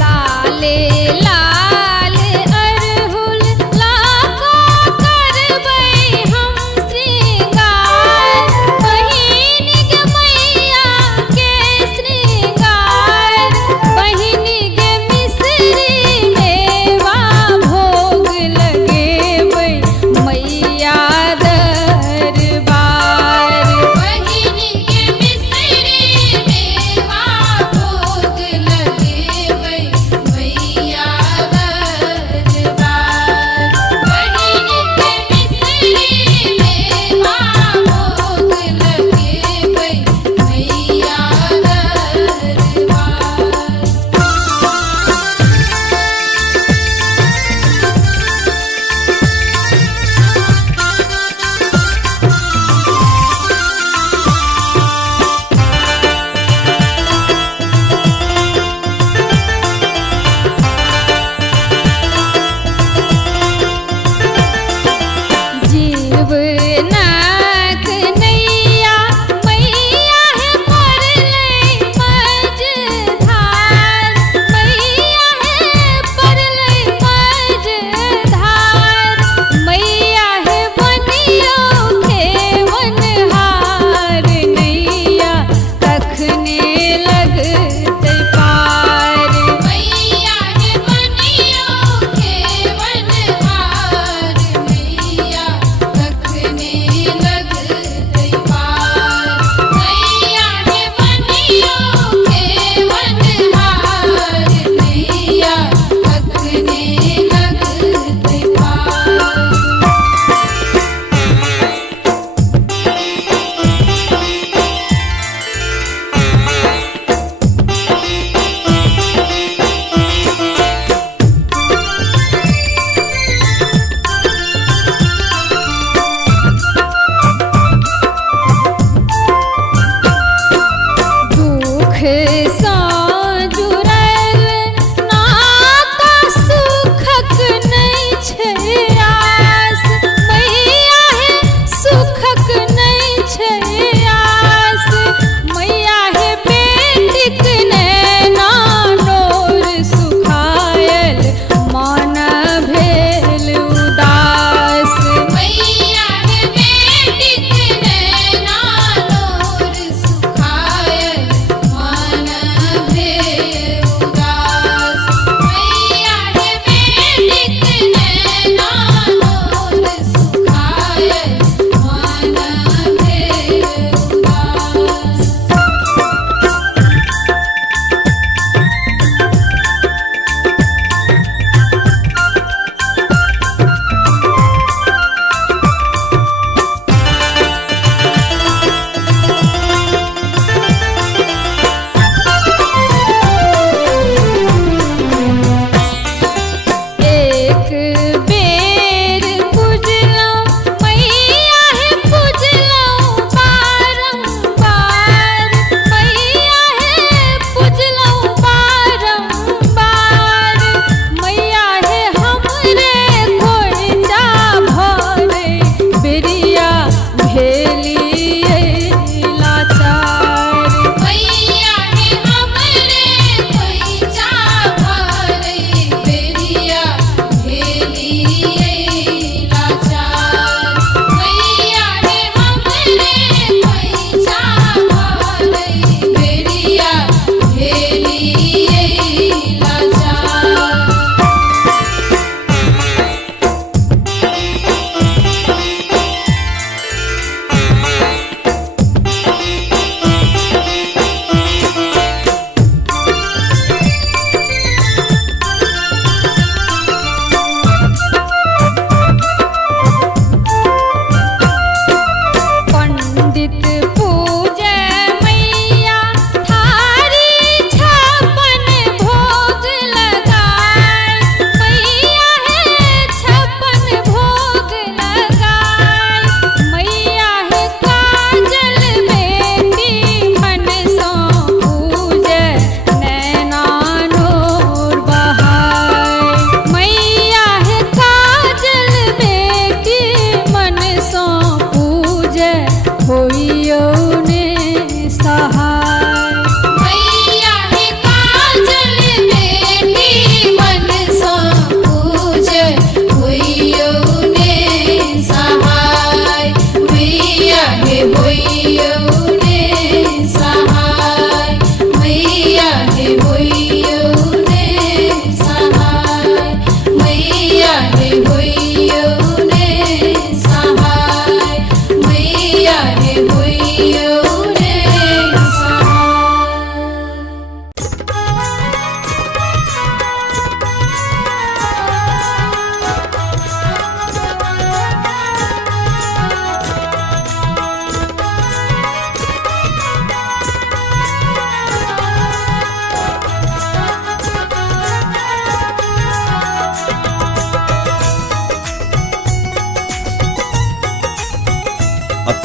लाले लाल अरहुल लाको करबै हम श्रृंगार बहिन गे मैया के श्रृंगार बहिन गे मिश्री मेवा भोग लगेबै मैया दरबार।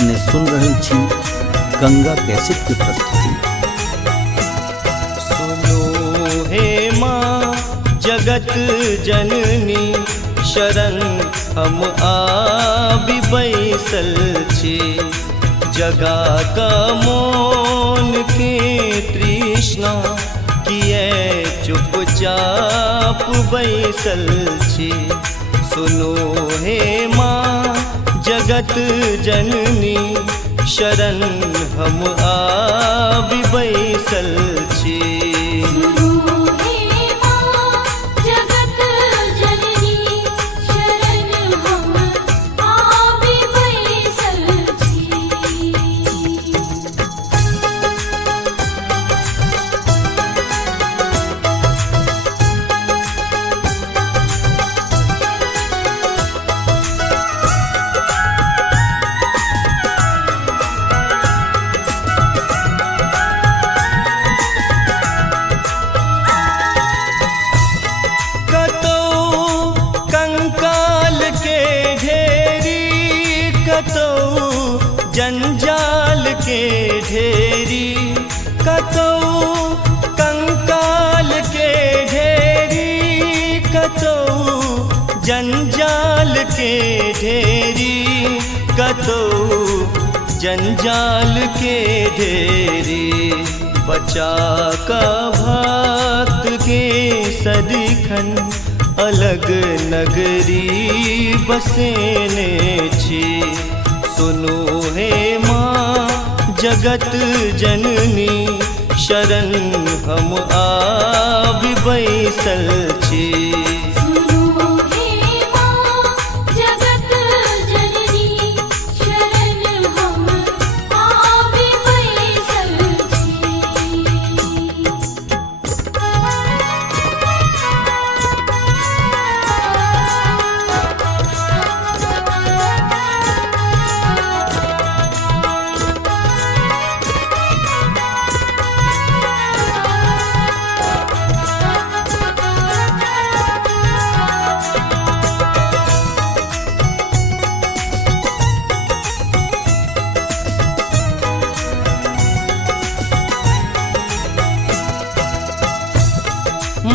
अपने सुन रहल छी गंगा कैसेट के प्रस्तुति। सुनो हे माँ जगत जननी शरण हम आबि बैसल छी, जगा का मौन के तृष्णा किए चुपचाप बैसल छी। सुनो हे माँ जगत जननी शरण हम आबि बैसल छी। सुनो हे माँ जगत जननी शरण हम आबि बैसल छी। जंजाल के ढेरी कतौ कंकाल के ढेरी, कतौ जंजाल के ढेरी, कतौ जंजाल के ढेरी। बचा का भक्त के सदिखन अलग नगरी बसेने छी। सुनो हे माँ जगत जननी शरण हम आबि बैसल छी। सुनो हे माँ जगत जननी शरण हम आबि बैसल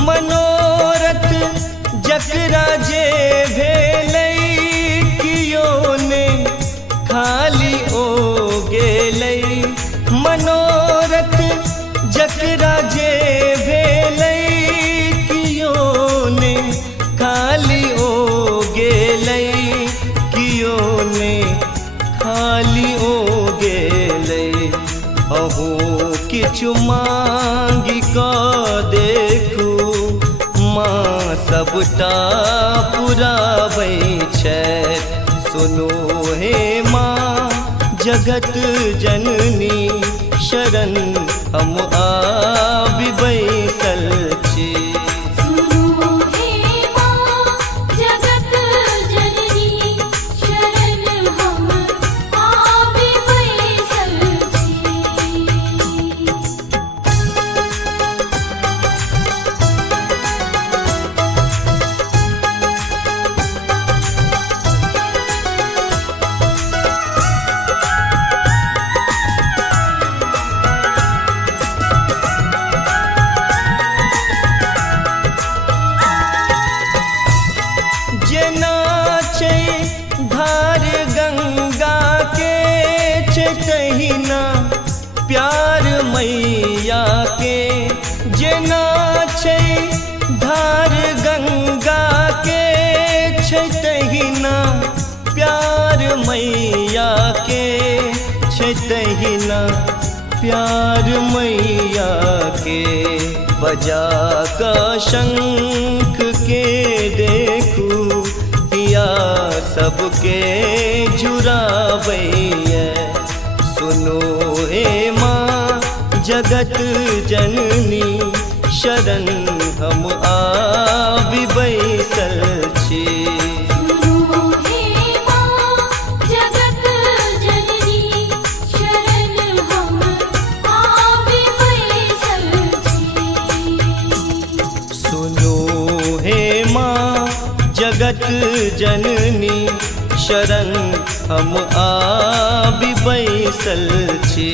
मनोरथ जकरा जे भेलै कियो ने खाली ओ गेलै। मनोरथ जकरा जे भेलै कियो ने खाली ओ गेलै, कियो ने खाली ओ गेलै। अहू किछु मांगि कऽ देखू माँ सबटा पुराबै छथि। सुनो हे माँ जगत जननी शरण हम आबि बैसल छी। सुनो हे माँ जगत जननी शरण हम आबि बैसल छी। जेना छै धार गंगा के छै तहिना प्यार मैया के। जेना छै धार गंगा के छै तहिना प्यार मैया के, छै तहिना प्यार मैया के। बजा का शंख के देखू हिया सबके जुड़ाबैया। सुनो हे माँ जगत जननी शरण हम आबि बैसल छी। सुनो हे माँ जगत जननी शरण हम आबि बैसल छी। सुनो हे माँ जगत जननी शरण हम आबि बैसल छी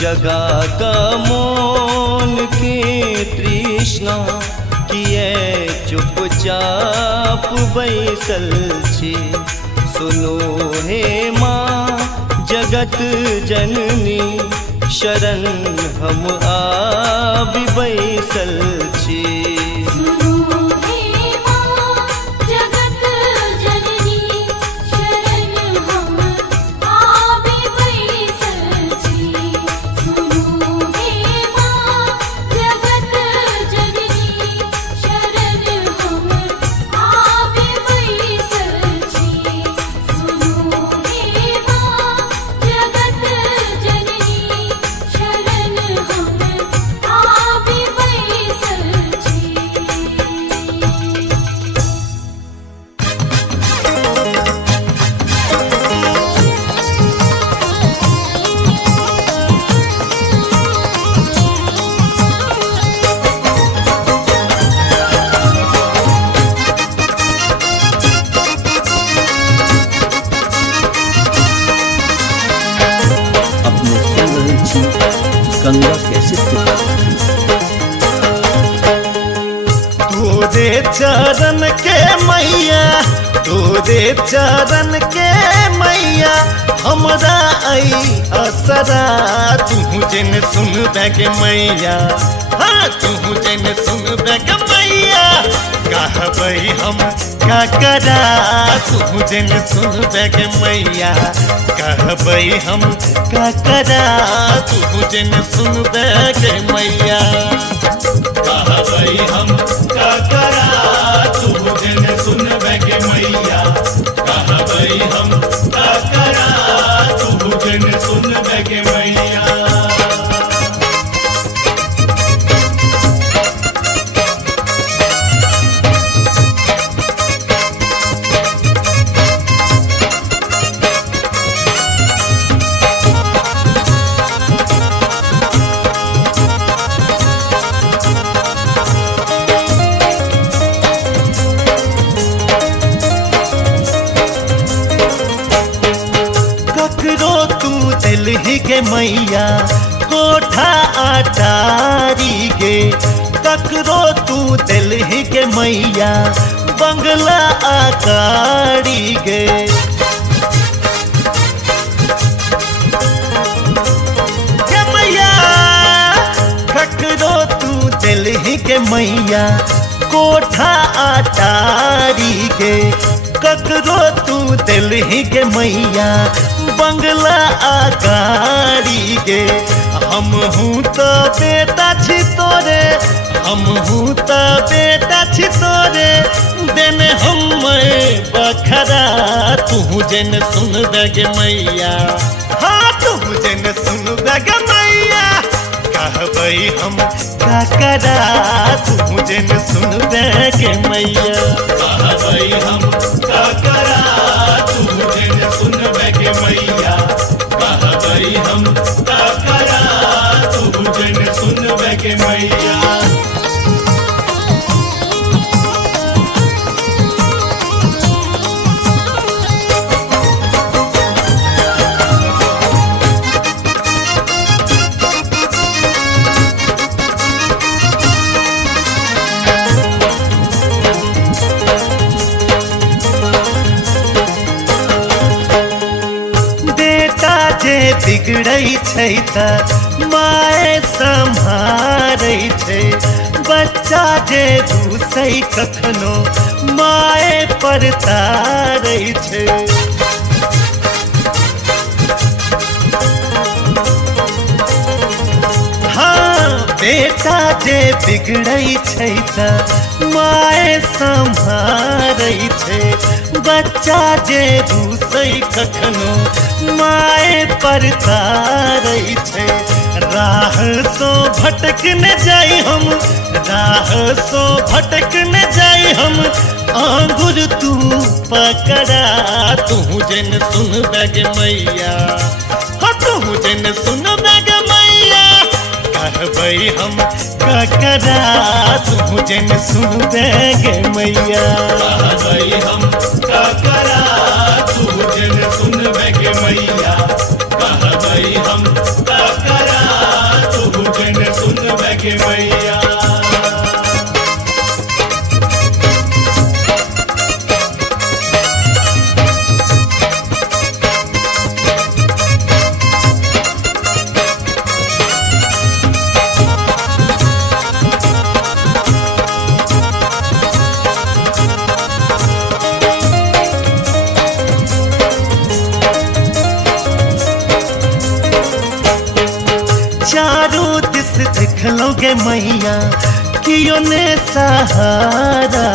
जगा का मोन के तृष्णा किए चुपचाप बैसल छी सुनो हे माँ जगत जननी शरण हम आबि बैसल छी सुनो हे माँ जगत जननी शरण हम आबि बैसल छी सुनो हे माँ जगत जननी शरण हम आबि बैसल छी सुनो हे माँ जगत जननी शरण हम आबि बैसल छी अपने सुन रहे छी गंगा कैसेट के तोरे चरण के मैया तोरे चरण के मैया हमरा आई असरा तू जन सुन बैग मैया हाँ तू जन सुन बैग मैया कहबई हम का करा तू जन सुन बैग मैया कहबई हम का करा तू जन सुन बैग मैया कहबई हम का करा तू जन सुन बैगे मैया कहबई हम का करा तू जन सुन बैगे मैया ककरो तू दिल ही के मैया कोठा अटारी गे ककरो तू दिल ही के मैया बंगला आकारी गे के मैया ककरो तू दिल ही के मैया कोठा अटारी गे ककरो तू दिल ही के मैया बंगला आकारी गे हम हूँ तो बेटा छी तोरे हम हूँ तो बेटा छी तोरे देने हम बखरा तू जन सुन बैग मैया हाँ तू जन सुन बैग मैया कहबई हम का करा तू जन सुन बैग मैया कहबई हम का करा तू जन सुन बैगे मैया कहबई हम का करा तू जन सुन बैगे मैया बेटा जे बिगड़ै छै त माए सम्हारै छै बच्चा जे रूसै कखनो माए पर तारै छै हाँ बेटा जे बिगड़ै छै त माए सम्हारै छै बच्चा जे रूसै कखनो माए पर तारै छै राह सो भटक न जाई हम राह सो भटक न जाई हम आंगुर तू पकड़ा तू जन सुन बैग मैया हाँ तू जन सुन बैग मैया कहबई हम ककरा तू जन सुन बैग मैया कहबई हम का करा गे मैया कियो ने सहारा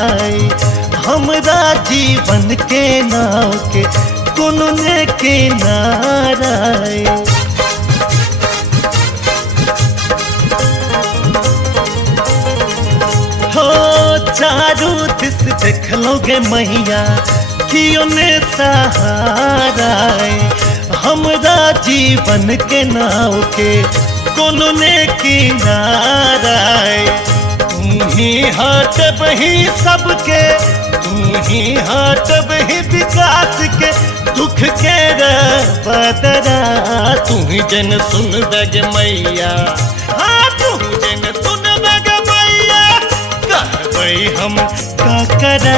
हमरा जीवन के नाव के कोनो ने किनारा हो चारू दिस देख लोगे मैया कियो ने सहारा हमरा जीवन के नाव के कोनो ने किनारा तू ही हाथ बही सबके तू ही हाथ बही विकास के दुख के बदरा तू ही जन सुन दग मैया हाँ तू ही जन सुन दग मैया कहबै हम का करा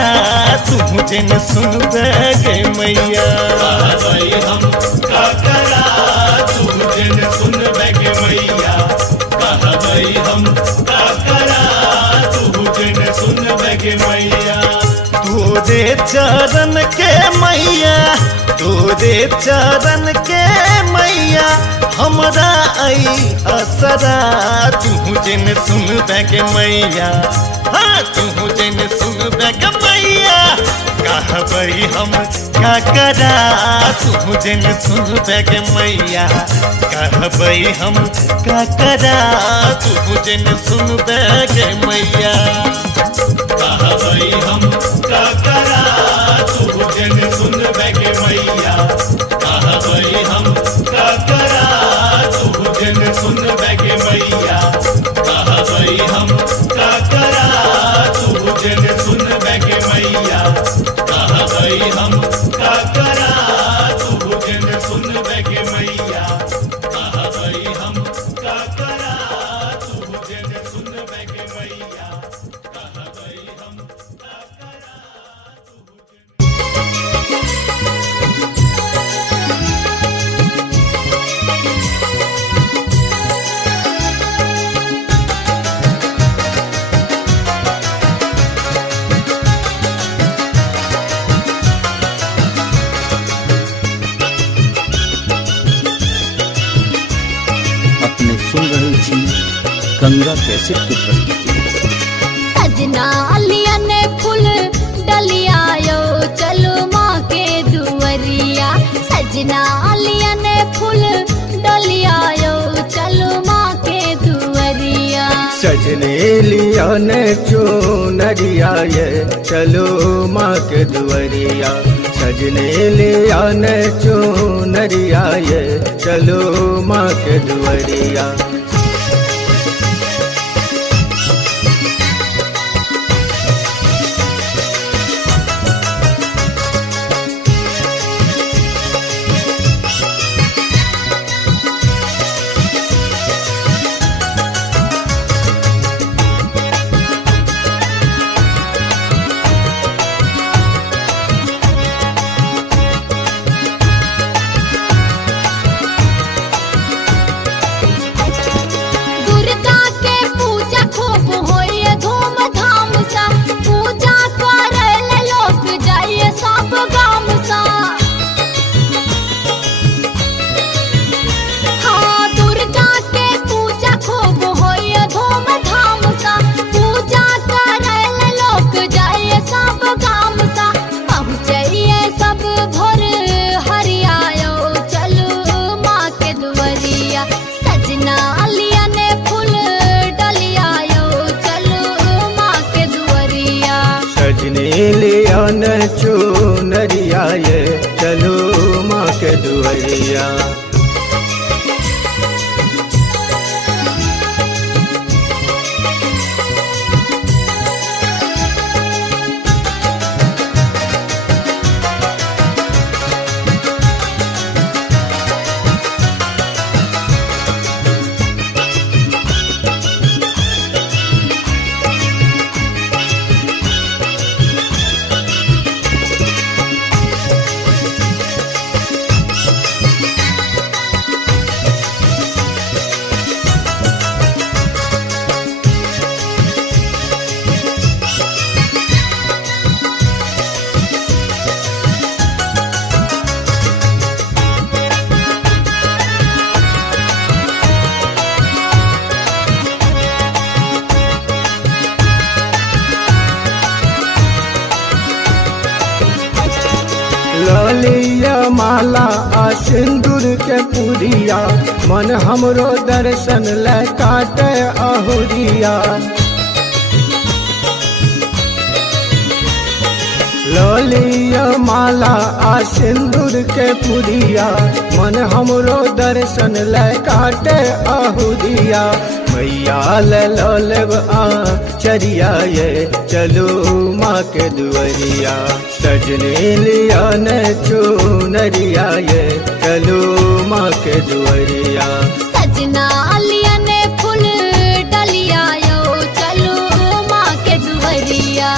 तू जन सुन दग मैया कहबै हम का करा तू जन सुन दग मैया कहबै हम का करा तू जन सुन दग मैया तोरे चरण के मैया तोरे चरण के मैया हमरा आई असरा तू जन सुन दग मैया हाँ तू जन सुन दग मैया कहबै हम का करा तू जन सुन दग मैया कहबै हम का करा तू जन सुन दग मैया कहबै हम का करा तू जन सुन दग मैया कहबै हम का करा तू जन सुन दग मैया कहबै हम का करा तू जन सुन दग मैया कहबै हम का करा तू जन सुन दग मैया कहबै हम का करा तू जन सुन दग मैया कहबै हम का करा तू अपने सुन रहल छी गंगा कैसेट के प्रस्तुति। सजना लिया ने फूल डलिया यो चलो माँ के दुवरिया सजना लिया ने फूल डलिया यो चलो माँ के दुवरिया सजने लिया ने चुनरिया ये चलो माँ के दुवरिया सजने लिया ने चुनरिया ये चलो माँ के दुवरिया दुर्गा के पूजा खूब होइए धूमधाम सा पूजा करे लोग जाइए सब गाम सा हाँ दुर्गा के पूजा खूब होइए धूमधाम सा पूजा करे लोग जाइए सब गाम सा पहुँचिए सब भोर हरियायो चलो माँ के दुवरिया सजना लिया ने फूल डलिया यो चलो माँ के दुवरिया सजने लिया ने चुनरिया ये चलो माँ के दुवरिया ललिया माला आ सिंदूर के पुरिया मन हमरो दर्शन ले काटे अहुरिया। ललिया माला आ सिंदूर के पुरिया मन हमरो दर्शन ले काटे अहुरिया। मैया ले लेब आ चरिया ये चलो माँ के दुआरिया। सजने लिया ने चुनरिया ये चलो माँ के दुआरिया। सजना लिया ने फूल डलिया यो चलो माँ के दुआरिया।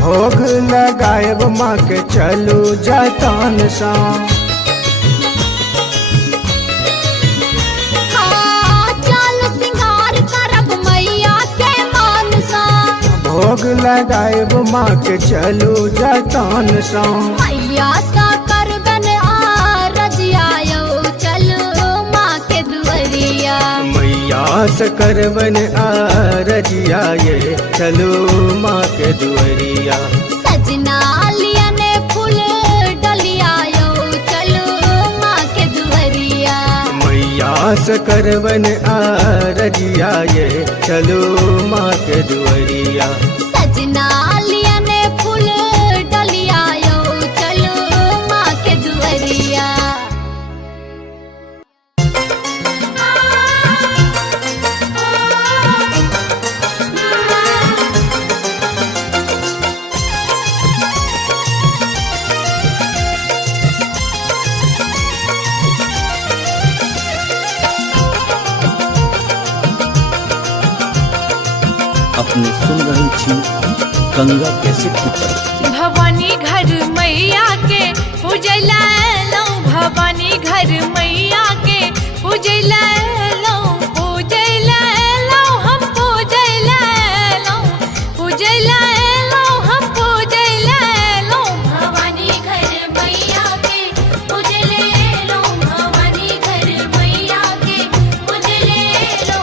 भोग लगाएब माँ के चलू जतन सा। चलू सिंगार करब मैया के मान सा। भोग लगाएब माँ के चलू जतन सा। मैया सा करबन आ रजिया यो चलो माँ के दुआरिया। मैया से करबन आ रजिया ये चलो माँ के दुआरिया। सजना लिया ने फूल डलिया यो चलो माँ के दुआरिया। मैया से करबन आ रजिया ये चलो माँ के दुआरिया। सजना लिया ने फूल डलिया यो चलो माँ के दुआरिया। अपने सुन रही थी गंगा कैसेट की प्रस्तुति। भवानी घर मैया के पूजला लो, भवानी घर मैया के पूजला लो, पूजला लो हम पूजला लो, पूजला लो हम पूजला लो। भवानी घर मैया के पूजले लो, भवानी घर मैया के पूजले लो।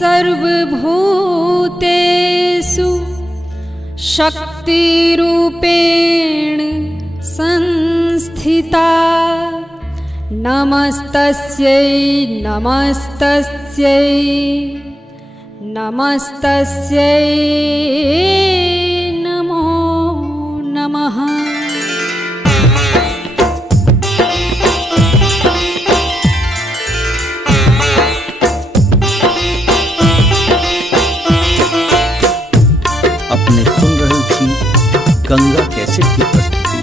सर्वभूतेषु शक्तिरूपेण संस्थिता नमस्तस्यै नमस्तस्यै नमस्तस्यै नमो नमः। अपने सुन रहल छी गंगा कैसेट की प्रस्तुति।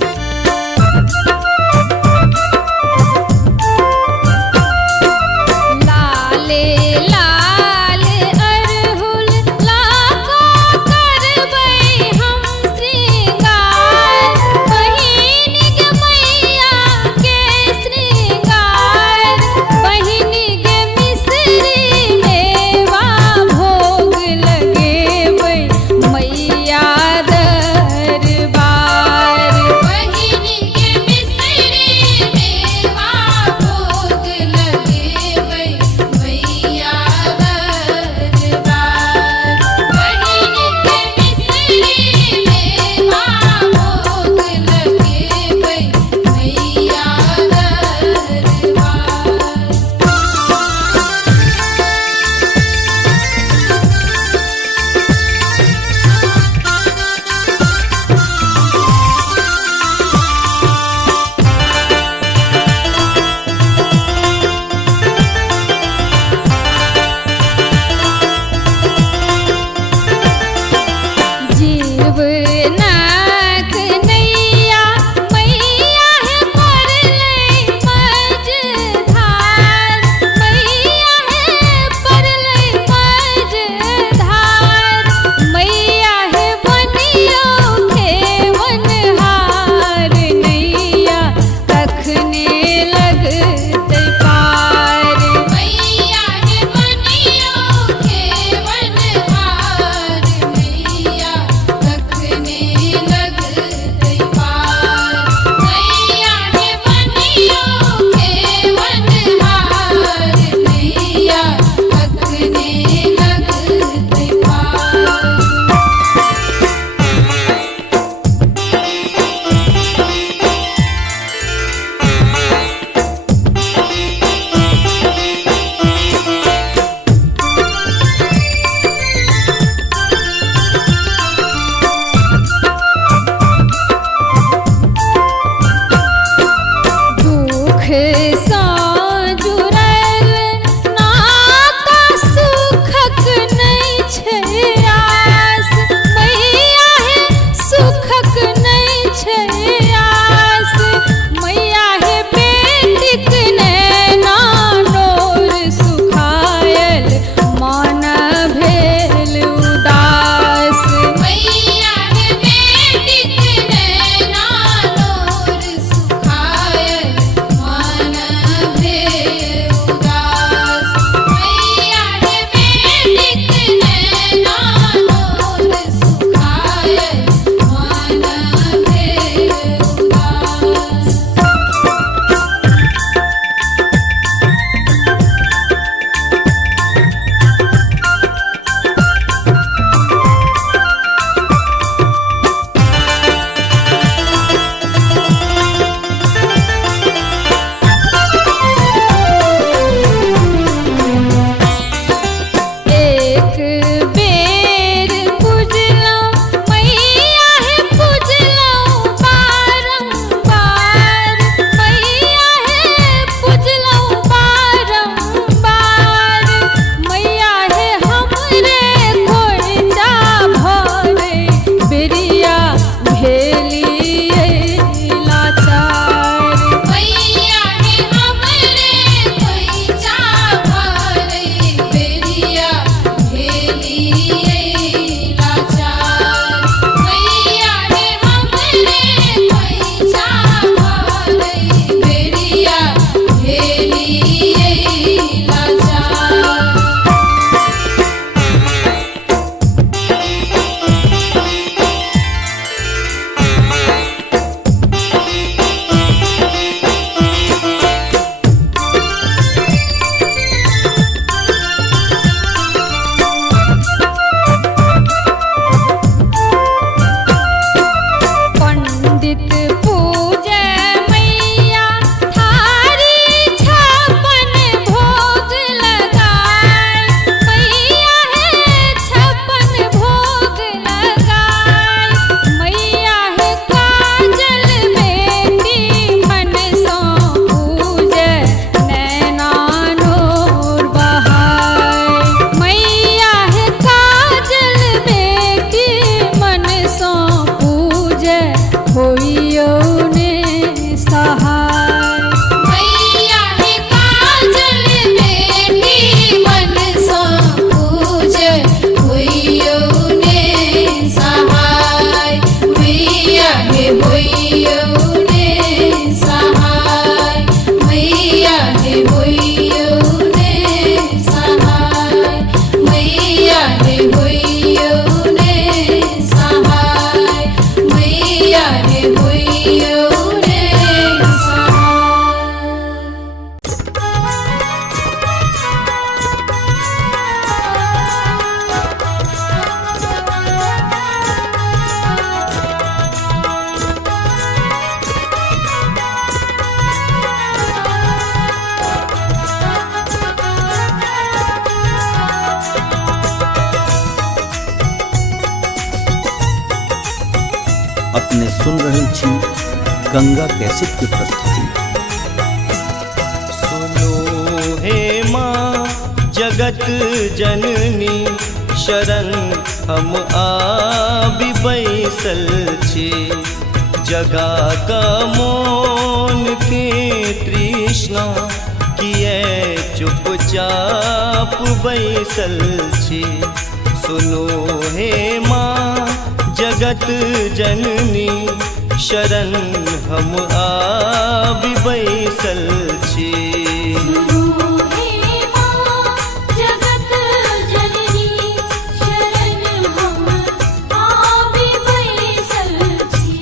लाले लाल अरहुल लाको करबै हम श्रृंगार बहिन गे मैया के श्रृंगार बहिन गे मिश्री मेवा भोग लगेबै मैया दरबार अपने सुन रहल छी गंगा कैसेट की प्रस्तुति। सुनो हे माँ जगत जननी शरण हम आबि बैसल छी। जगा का मोन के तृष्णा किए चुपचाप बैसल छी। सुनो हे माँ जगत जननी शरण हम आबि बैसल छी। सुनो हे माँ जगत जननी शरण हम आबि बैसल छी।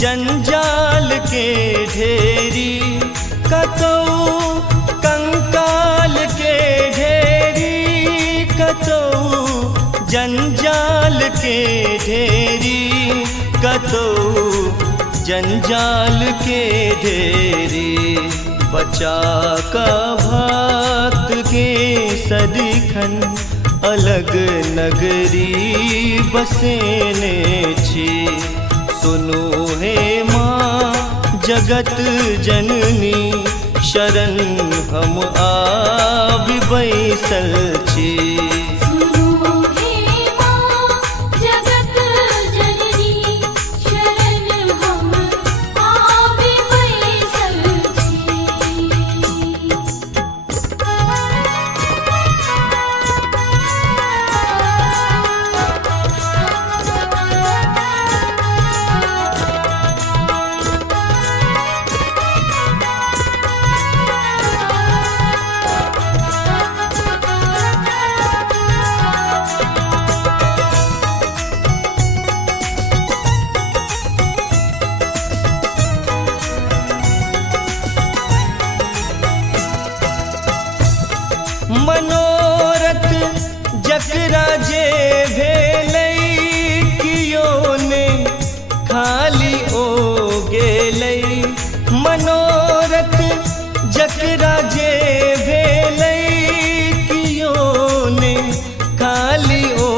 जंजाल के ढेरी कतौ कंकाल के ढेरी कतौ जंजाल के ढेरी कतौ जंजाल के ढेरी। बचा का भक्त के सदिखन अलग नगरी बसेने छी। सुनो हे माँ जगत जननी शरण हम आबि बैसल छी। सुनो हे माँ जगत जननी शरण हम आबि बैसल मनोरथ जकरा जे भेलै कियो ने खाली ओ गेलै। मनोरथ जकरा जे भेलै कियो ने खाली ओ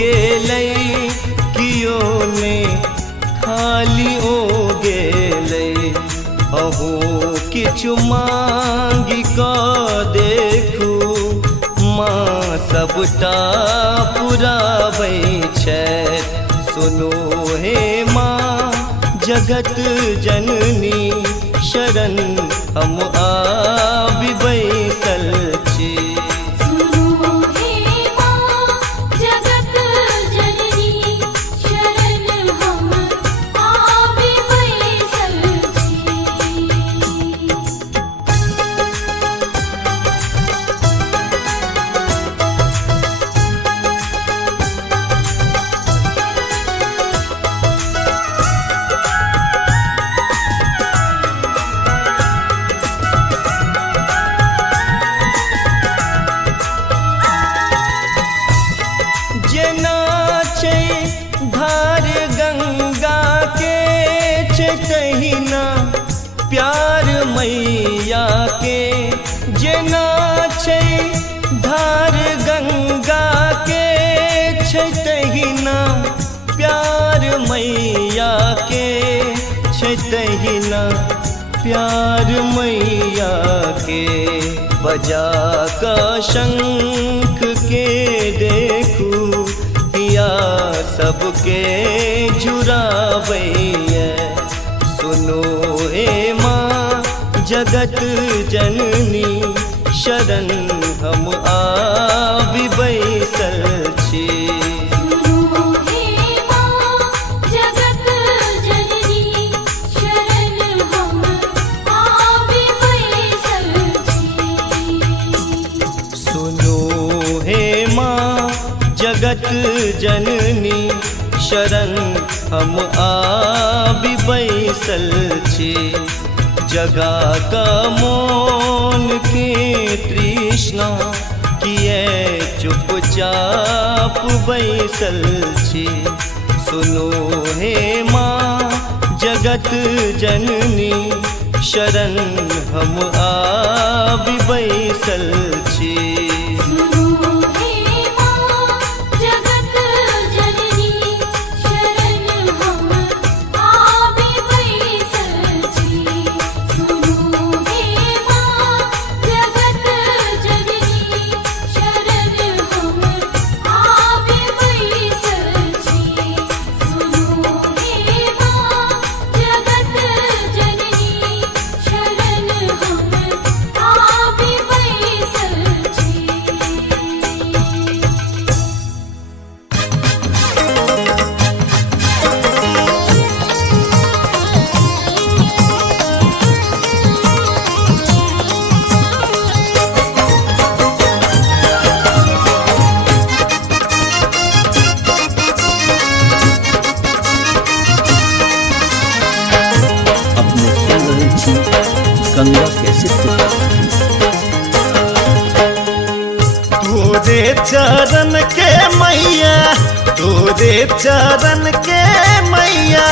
गेलै। कियो ने खाली ओ गेलै। अहू किछु मांगि कऽ देखू माँ सबटा पुराबै छथि। सुनो हे माँ जगत जननी शरण हम आबि बैसल छी। सुनो हे माँ जगत जननी शरण हम आबि बैसल छी। जेना छै धार गंगा के छै तहिना प्यार मैया के। जेना छै धार गंगा के छै तहिना प्यार मैया के। छै तहिना प्यार मैया के। बजा का शंख के देखू हिया सबके जुड़ाबैया। सुनो हे माँ जगत जननी शरण हम आबि बैसल छी। सुनो हे माँ जगत जननी शरण हम आबि बैसल छी। सुनो हे माँ जगत जननी शरण हम आबि बैसल छे जगा का मौन के तृष्णा किए चुपचाप बैसल छे सुनो हे माँ जगत जननी शरण हम आबि बैसल छी सुनो हे माँ जगत जननी शरण हम आबि बैसल छी सुनो हे माँ जगत जननी शरण हम आबि बैसल छी सुनो हे माँ जगत जननी शरण हम आबि बैसल छी अपने सुन रहे छी गंगा कैसेट के तोरे चरण के मैया तोरे चरण के मैया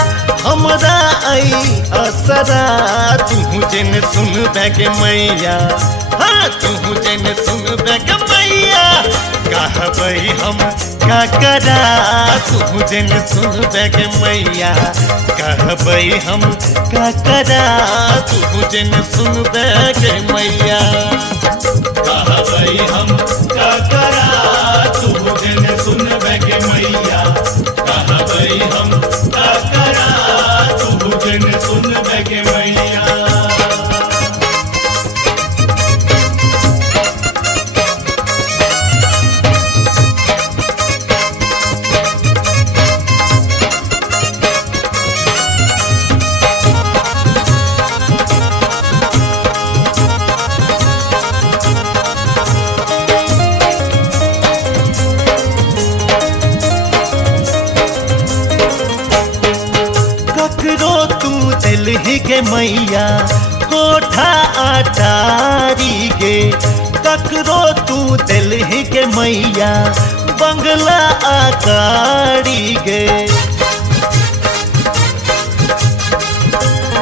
हमरा आई असरा तू जन सुन बैग मैया हाँ तू जन सुन बैग मैया कहबई हम का करा तू जन सुन बैग मैया कहबई हम का करा तू जन सुन बैग मैया कहबई हम का करा तू जन सुन बैगे मैया कहबई हम का करा तू जन सुन बैगे मैया ककरो तू दिल ही के मैया कोठा अटारी गे ककरो तू दिल ही के मैया बंगला आकारी गे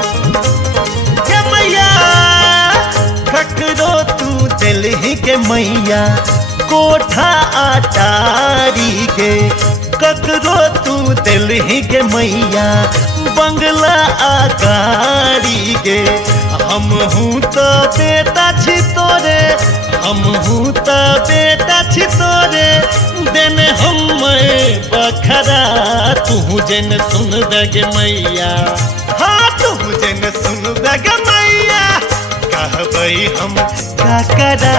के मैया ककरो तू दिल ही के मैया कोठा अटारी गे ककरो तू दिल ही के मैया बंगला आकारी गे हम हूँ तो बेटा छी तोरे हम हूँ तो बेटा छी तोरे देने हम बखरा तू जन सुन बैग मैया हाँ तू जन सुन बैग मैया कहबई हम का करा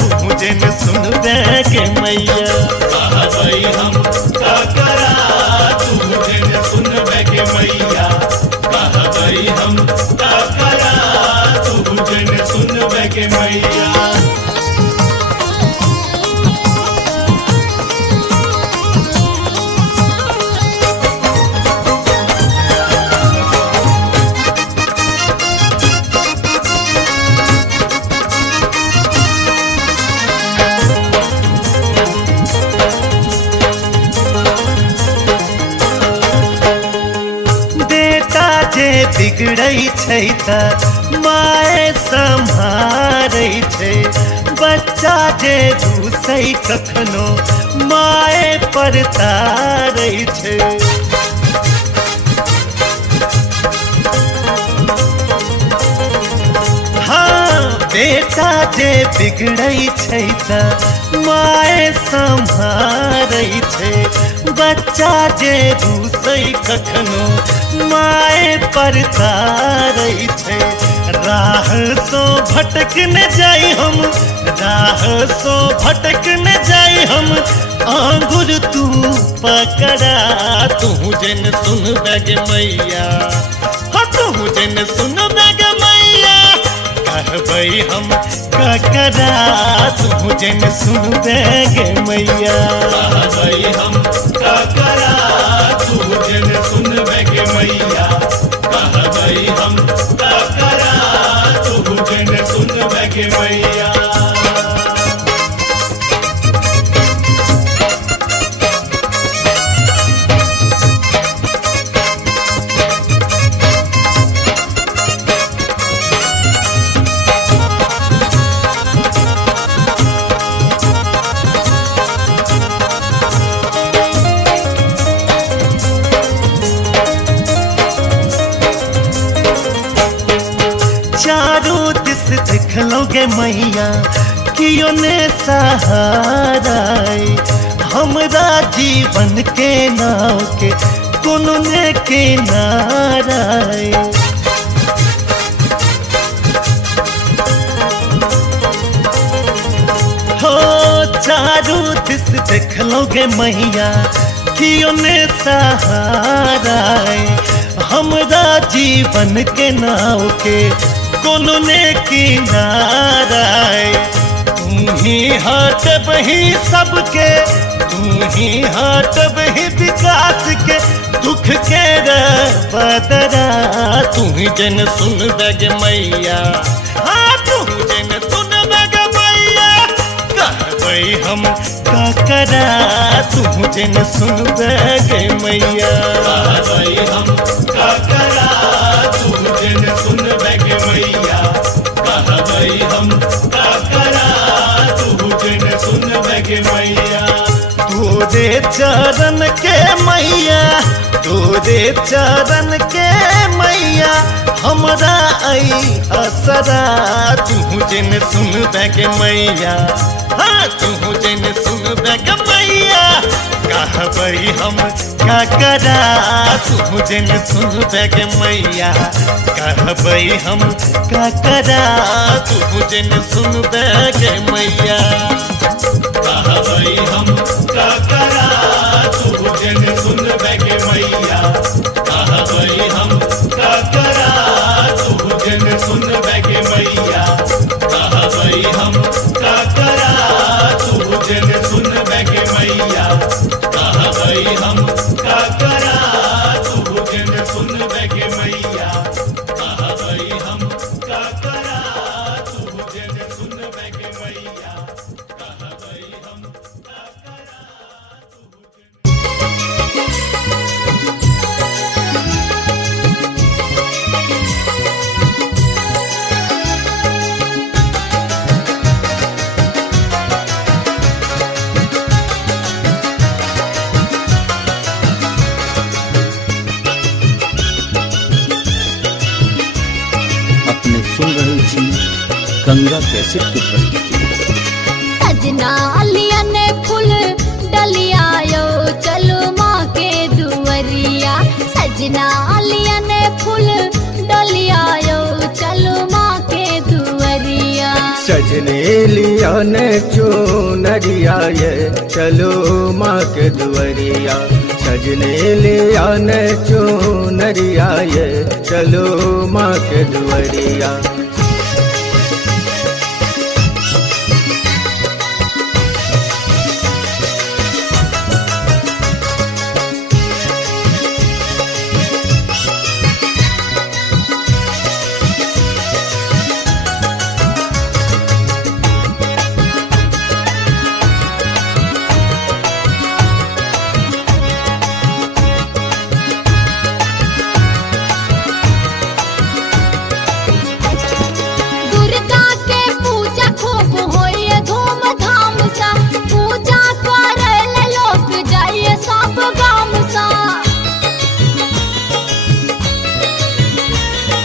तू जन सुन बैग मैया कहबई हम का करा तू जन सुन बैगे मैया कहबई हम का करा तू जन सुन बैगे मैया बेटा जे बिगड़ै छै त माए सम्हारै छै बच्चा जे घुसै कखनो माए पर तारै छै हाँ बेटा जे बिगड़ै छै त माए सम्हारै छै बच्चा जे घुसै कखनो माए पर तारै छै राह सो भटक न जाई हम राह सो भटक न जाई हम आंगुर तू पकड़ा तू जन सुन बैग मैया हाँ तू जन सुन बैग मैया कहबई हम का करा तू जन सुन बैग मैया कहबई हम का करा तू जन सुन बैगे मैया कह गई हम का करा तू जन सुन बैगे मैया चारों दिस देख लोगे मैया कियो ने सहारा हमरा जीवन के नाव के कोनो ने किनारा हो चारों दिस देख लोगे मैया कियो ने सहारा हमरा जीवन के नाव के कोनो ने किनारा तू ही हाट बही सबके तू ही हाट बही विकास के दुख के बदरा तू ही जन सुन बैगे मैया हाँ तू जन सुन बैगे मैया कहबई हम का करा तू जन सुन बैगे मैया कहबई हम का करा तू जन सुन बैगे मैया कहबई हम का करा तू जन सुन बैगे मैया तोरे चरण के मैया तोरे चरण के मैया हमरा आई असरा तू जन सुन बैगे मैया हाँ तू जन सुन बैगे मैया कहबई हम का करा तू जन सुन बैगे मैया कहबई हम का करा तू जन सुन बैगे मैया कहबई हम का करा तू जन सुन बैगे मैया कहबई हम का करा तू जन सुन बैगे मैया कहबई हम का करा तू जन सुन बैगे मैया कहबई हम का करा तू जन सुन बैगे मैया कहबई हम का करा तू जन सुन बैगे मैया कहबई हम का करा तू अपने सुन रहल छी गंगा कैसेट के प्रस्तुति। सजना लिया ने फूल डलिया यो चलो माँ के दुवरिया सजना लिया ने फूल डलिया यो चलो माँ के दुवरिया सजने लिया ने चुनरिया ये चलो माँ के दुवरिया सजने लिया ने चुनरिया ये चलो माँ के दुवरिया दुर्गा के पूजा खूब होइए धूमधाम सा पूजा करे लोग जाइए सब गाम सा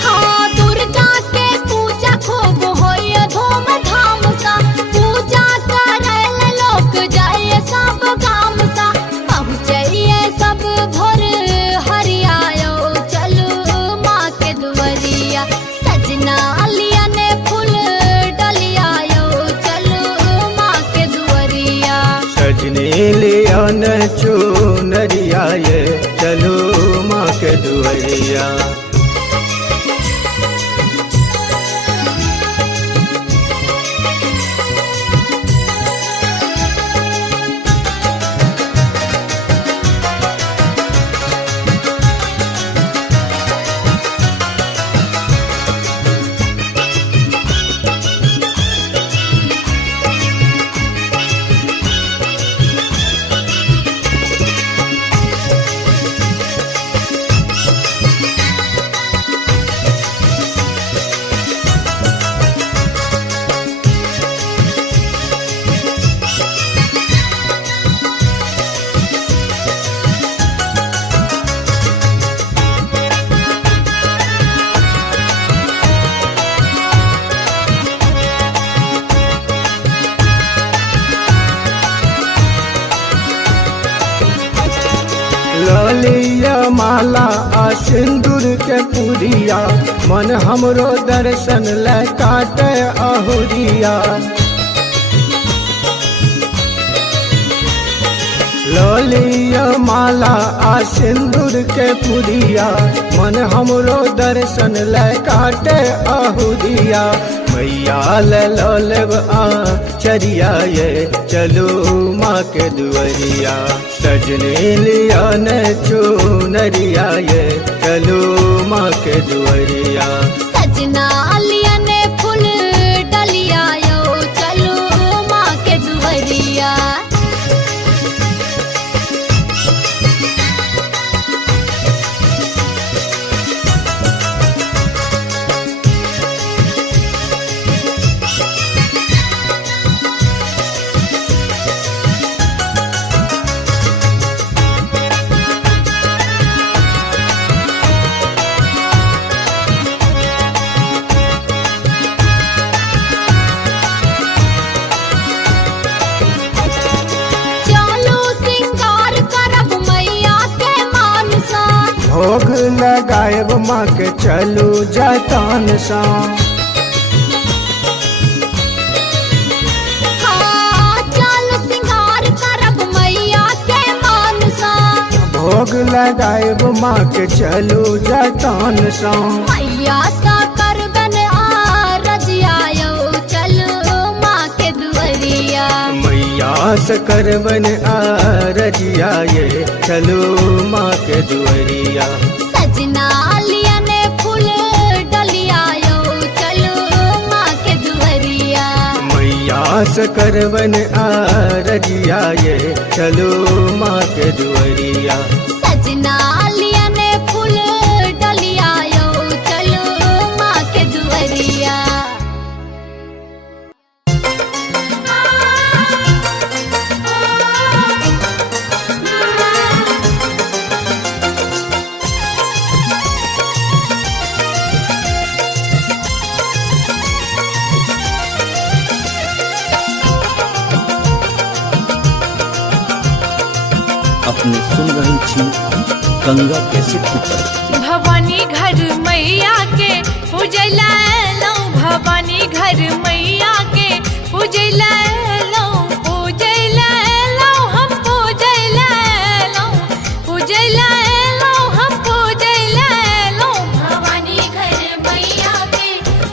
हाँ दुर्गा के पूजा खूब होइए धूमधाम सा पूजा करे लोग जाइए सब गाम सा पहुँचिए सब भोर हरियायो चलो माँ के दुवरिया सजना लिया ने फूल डलिया यो चलो माँ के दुवरिया सजने लिया ने चुनरिया ये चलो माँ के दुवरिया माला आ सिंदूर के पुरिया मन हमरो दर्शन ले काटे अहुरिया लोलिया माला आ सिंदूर के पुरिया मन हमरो दर्शन ले काटे अहुरिया मैया ले लो लेब आ चरिया ये चलो माँ के दुआरिया सजने लिया ने चुनरिया ये चलो माँ के दुआरिया सजना लिया ने फूल डलिया यो चलो माँ के दुआरिया भोग लगाएब माँ के चलू जतन सा चलो सिंगार करब मैया के मान सा भोग लगाएब माँ के चलू जतन सा मैया सा करबन आ रजिया यो चलो माँ के दुआरिया मैया से करबन आ रजिया ये चलो माँ के दुआरिया सजना लिया ने फूल डलिया यो चलो माँ के दुआरिया मैया से करबन आ रजिया ये चलो माँ के दुआरिया सजना लिया ने फूल डलिया यो चलो माँ के दुआरिया अपने सुन रही थी गंगा कैसेट की प्रस्तुति। भवानी घर मैया के पूजला लो भवानी घर मैया के पूजला लो पूजला लो हम पूजला लो पूजला लो हम पूजला लो भवानी घर मैया के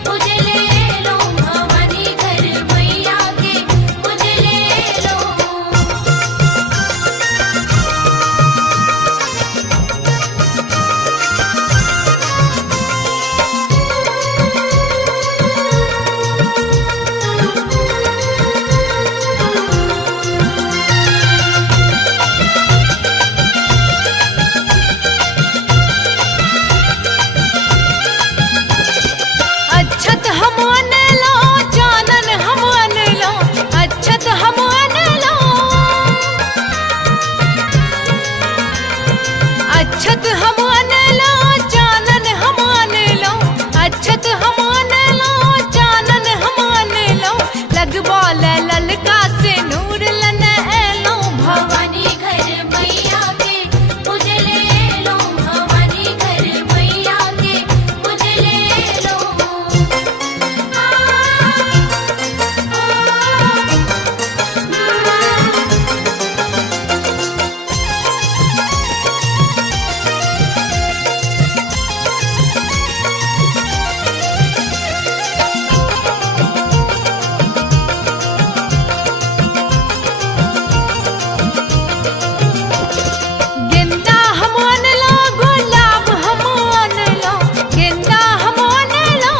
पूजले लो भवानी घर मैया के पूजले लो अच्छत हम अनलो जानन हम अनलो अच्छत हम अनलो अच्छत हम अनलो जानन हम अनलो अच्छत हम अनलो जानन हम अनलो लगबो ले ललका से नूर लन एलो भवानी घर मैया के पूजले लो भवानी घर मैया के पूजले लो गेंदा हम अनलो गुलाब हम अनलो गेंदा हम अनलो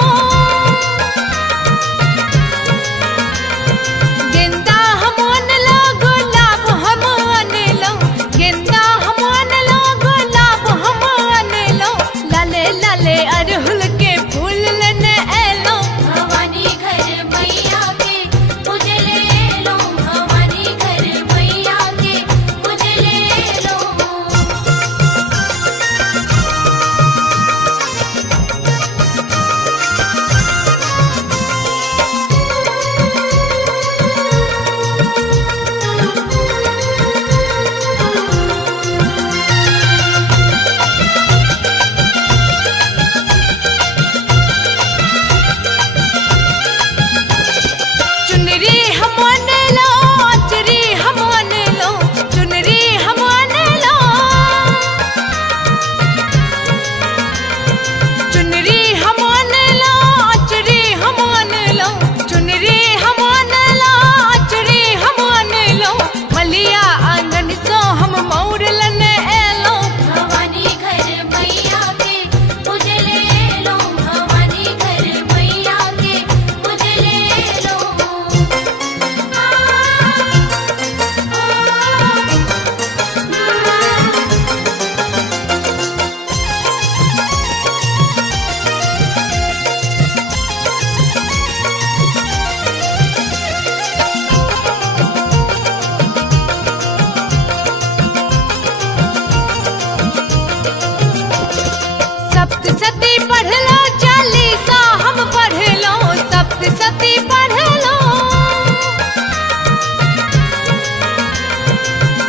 गेंदा हम अनलो गुलाब हम अनलो गेंदा हम अनलो गुलाब हम अनलो लाले लाले अरहुल के फूल लेने एलो भवानी घर मैया के पूजले लो भवानी घर मैया के पूजले लो सप्तशती पढ़ लो, चालीसा हम पढ़ लो, सप्तशती पढ़ लो,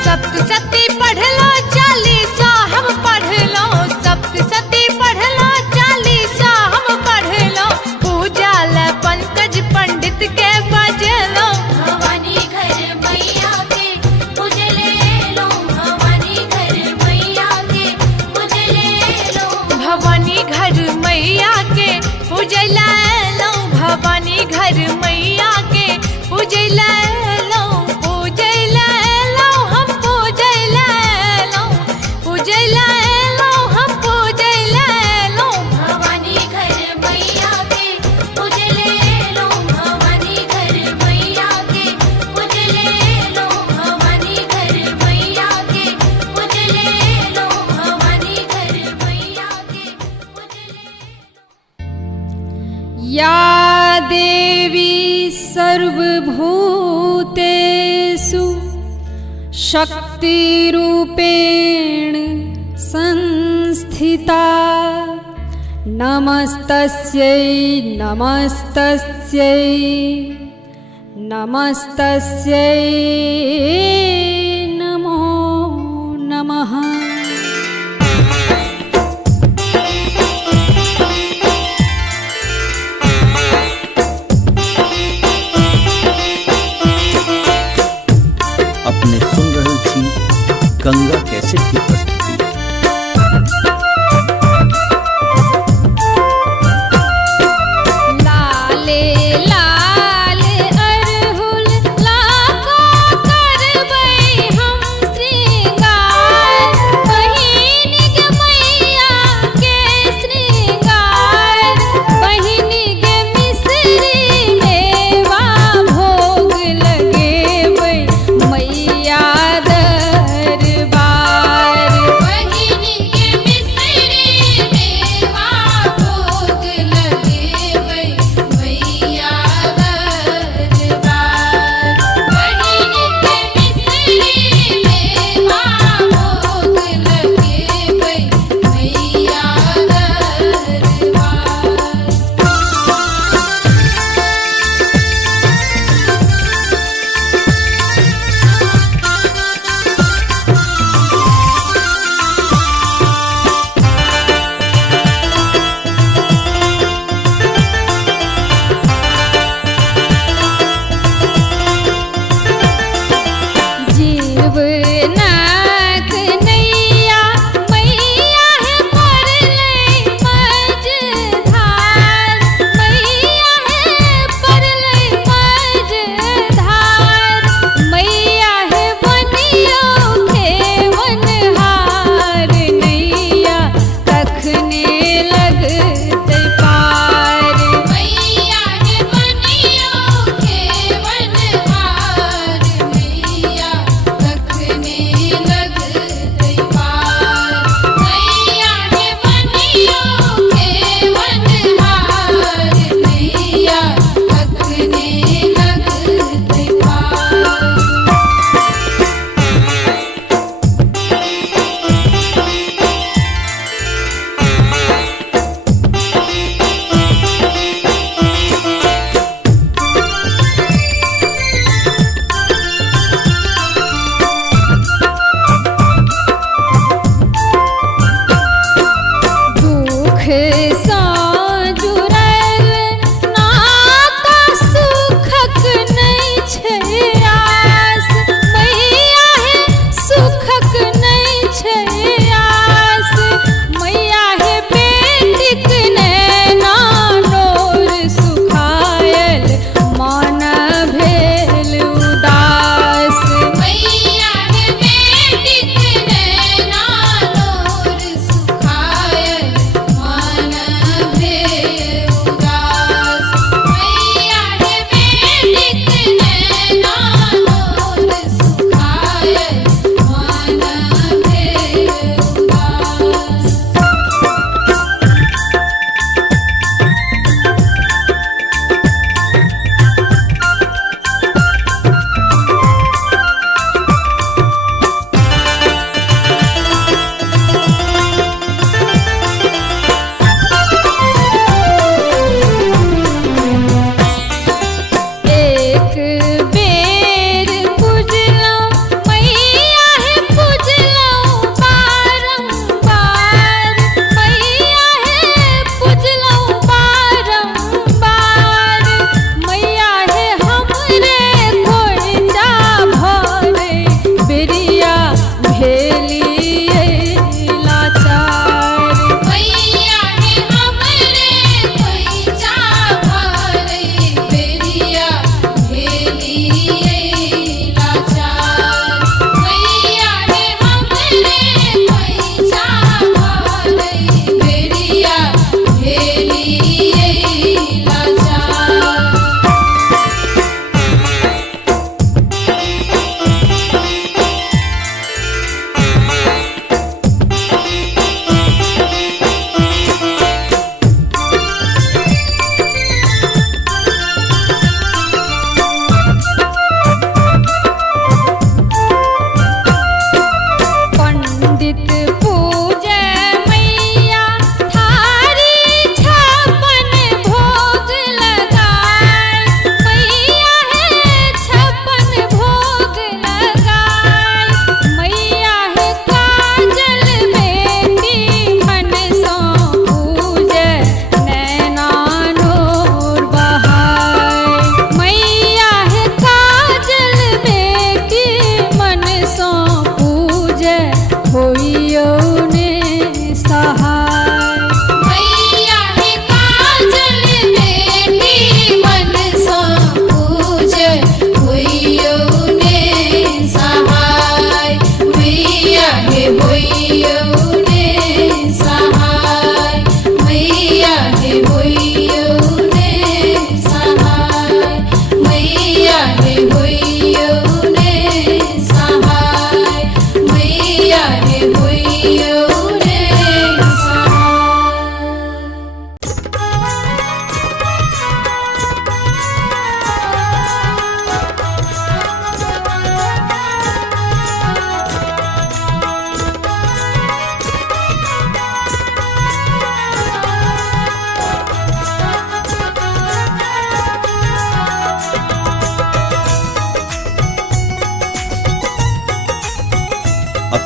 सप्तशती पढ़ लो, चालीसा हम पढ़ लो, सप्तशती पढ़ लो, चालीसा हम पढ़ लो, पूजा ले पंकज पंडित के बजलो। भवानी घर मैया के उजले लो, भवानी घर मैया के उजले लो, भवानी घर मैया के पूजला लो, भवानी घर मैया के पूजला लो, पूजला लो हम पूजला लो, पूजला लो हम पूजला लो। भवानी घर मैया के उजले लो, भवानी घर मैया के उजले लो, भवानी घर मैया के उजले लो, भवानी घर मैया के उजले। या देवी सर्वभूतेषु शक्तिरूपेण संस्थिता, नमस्तस्यै नमस्तस्यै नमस्तस्यै नमो नमः। अपने सुन रहल छी गंगा कैसेट की प्रस्तुति। लाले लाल अरहुल लाको करबे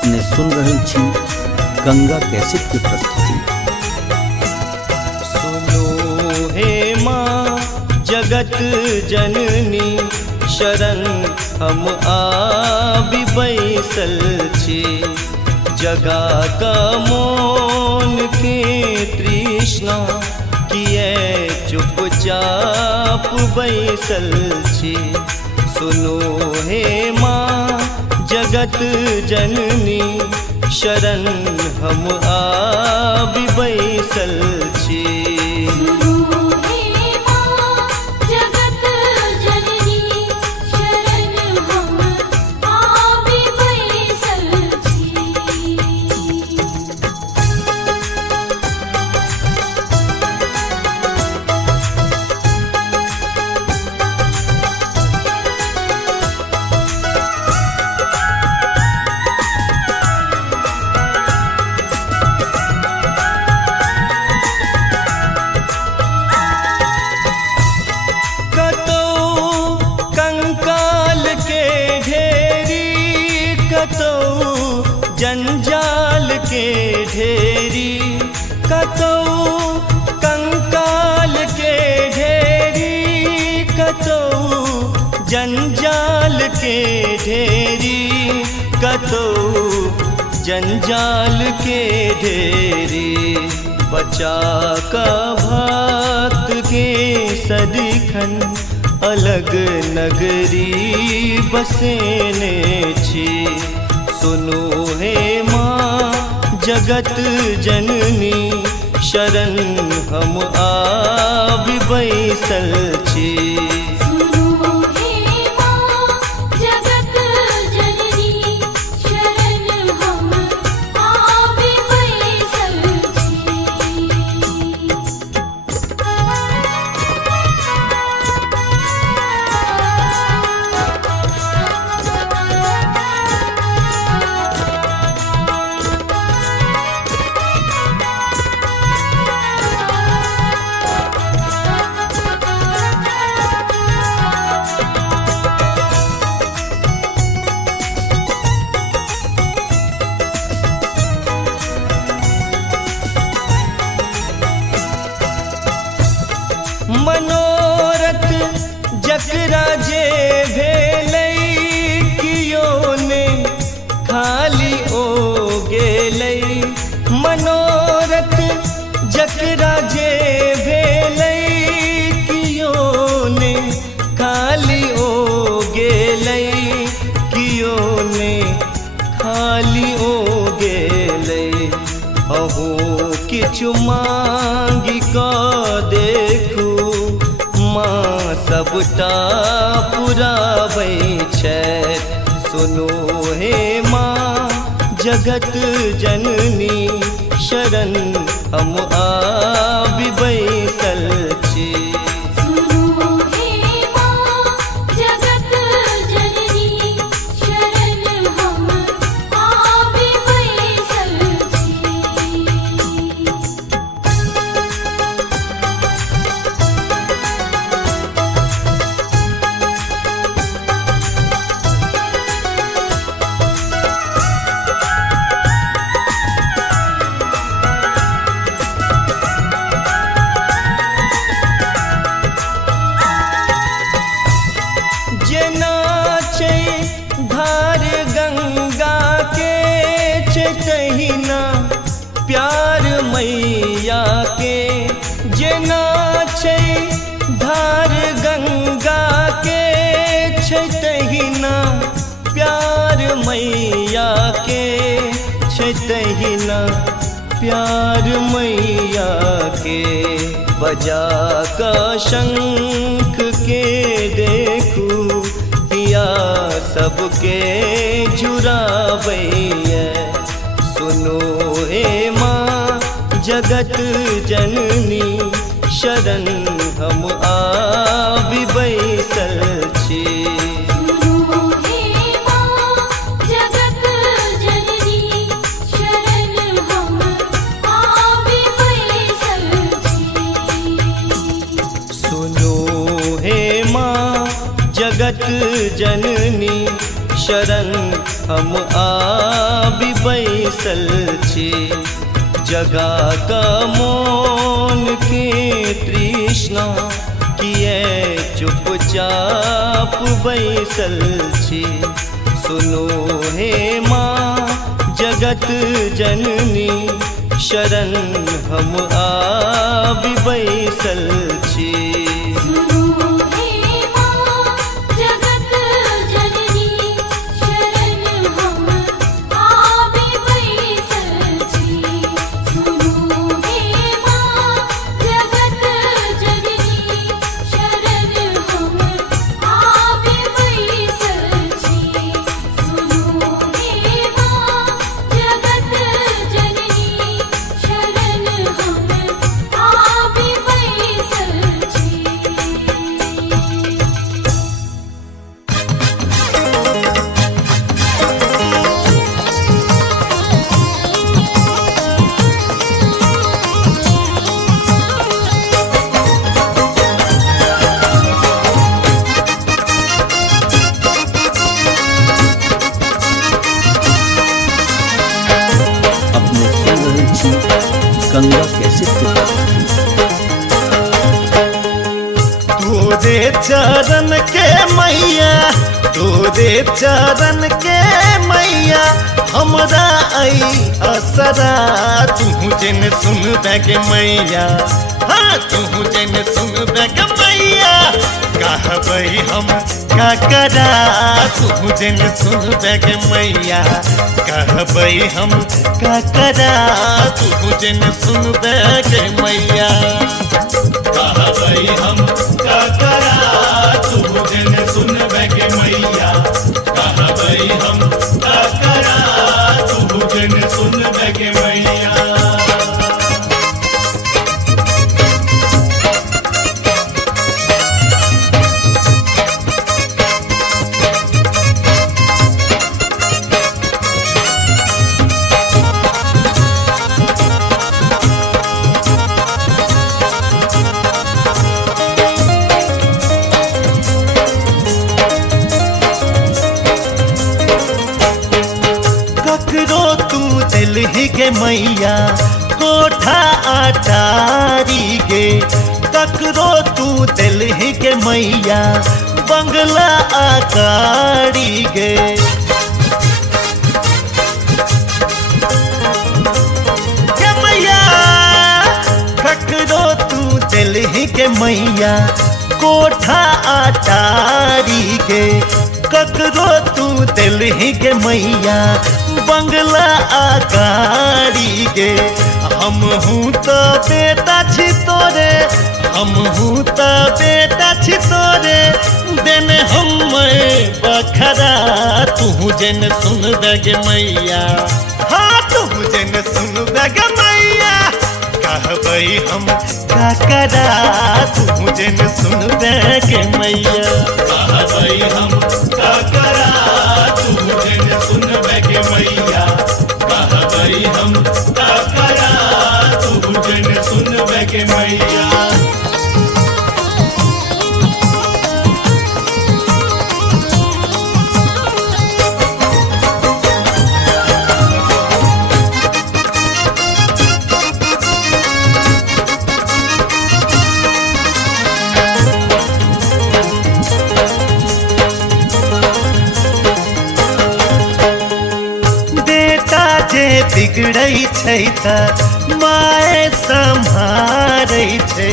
अपने सुन रहल छी गंगा कैसेट के प्रस्तुति। सुनो हे माँ जगत जननी शरण हम आबि बैसल छी, जगा का मौन के तृष्णा किए चुपचाप बैसल छी। सुनो हे माँ जगत जननी शरण हम आबि बैसल छी। सुनो हे माँ जगत जननी शरण हम आबि बैसल छी। जंजाल के ढेरी कतौ कंकाल के ढेरी, कतौ जंजाल के ढेरी, कतौ जंजाल के ढेरी। बचा का भक्त के सदिखन अलग नगरी बसेने छी। सुनो हे माँ जगत जननी शरण हम आबि बैसल छी। सुनो हे माँ जगत जननी शरण हम आबि बैसल मनोरथ जकरा जे भेलै कियो ने खाली ओ गेलै। मनोरथ जकरा जे भेलै कियो ने खाली ओ गेलै, कियो ने खाली ओ गेलै। अहू किछु मांगि कऽ देखू माँ सबटा पुराबै छथि। सुनो हे माँ जगत जननी शरण हम आबि बैसल छी। सुनो हे माँ जगत जननी शरण हम आबि बैसल छी। जेना छै धार गंगा के छै तहिना प्यार मैया के। जेना छै धार गंगा के छै तहिना प्यार मैया के, छै तहिना प्यार मैया के। बजा का शंख के देखू पिया सबके जुड़ाबैया। सुनो हे माँ जगत जननी शरण हम आबि बैसल छी। सुनो हे माँ जगत जननी शरण हम आबि बैसल छी। सुनो हे माँ जगत जननी शरण हम आबि बैसल छी जगा का मोन के तृष्णा किए चुपचाप बैसल छी सुनो हे माँ जगत जननी शरण हम आबि बैसल छी सुनो हे माँ जगत जननी शरण हम आबि बैसल छी सुनो हे माँ जगत जननी शरण हम आबि बैसल छी सुनो हे माँ जगत जननी शरण हम आबि बैसल छी अपने सुन रहे छी गंगा कैसेट के तोरे चरण के मैया तोरे चरण के मैया हमरा आई असरा तू जन सुन बैग मैया हाँ तू जन सुन बैग मैया कहबई हम का करा तू जन सुन बैग मैया कहबई हम का करा तू जन सुन बैग मैया कहबई हम का करा तू जन सुन बैगे मैया कहबई हम का करा तू जन सुन बैगे मैया ककरो तू दिल ही गे मैया कोठा अटारी गे ककरो तू दिल ही गे मैया बंगला आकारी गे गे मैया ककरो तू दिल ही गे मैया कोठा अटारी गे ककरो तू दिल ही गे मैया बंगला आकारी गे हम हूँ तो बेटा छी तोरे हम हूँ तो बेटा छी तोरे देने हम बखरा तू जन सुन बैग मैया हाँ तू जन सुन बैग मैया कहबई हम का करा तू जन सुन बैग मैया कहबई हम का करा तू जन सुन बैगे मैया कहबई हम का करा तू जन सुन बैगे मैया बेटा जे बिगड़ै छै त माए सम्हारै छै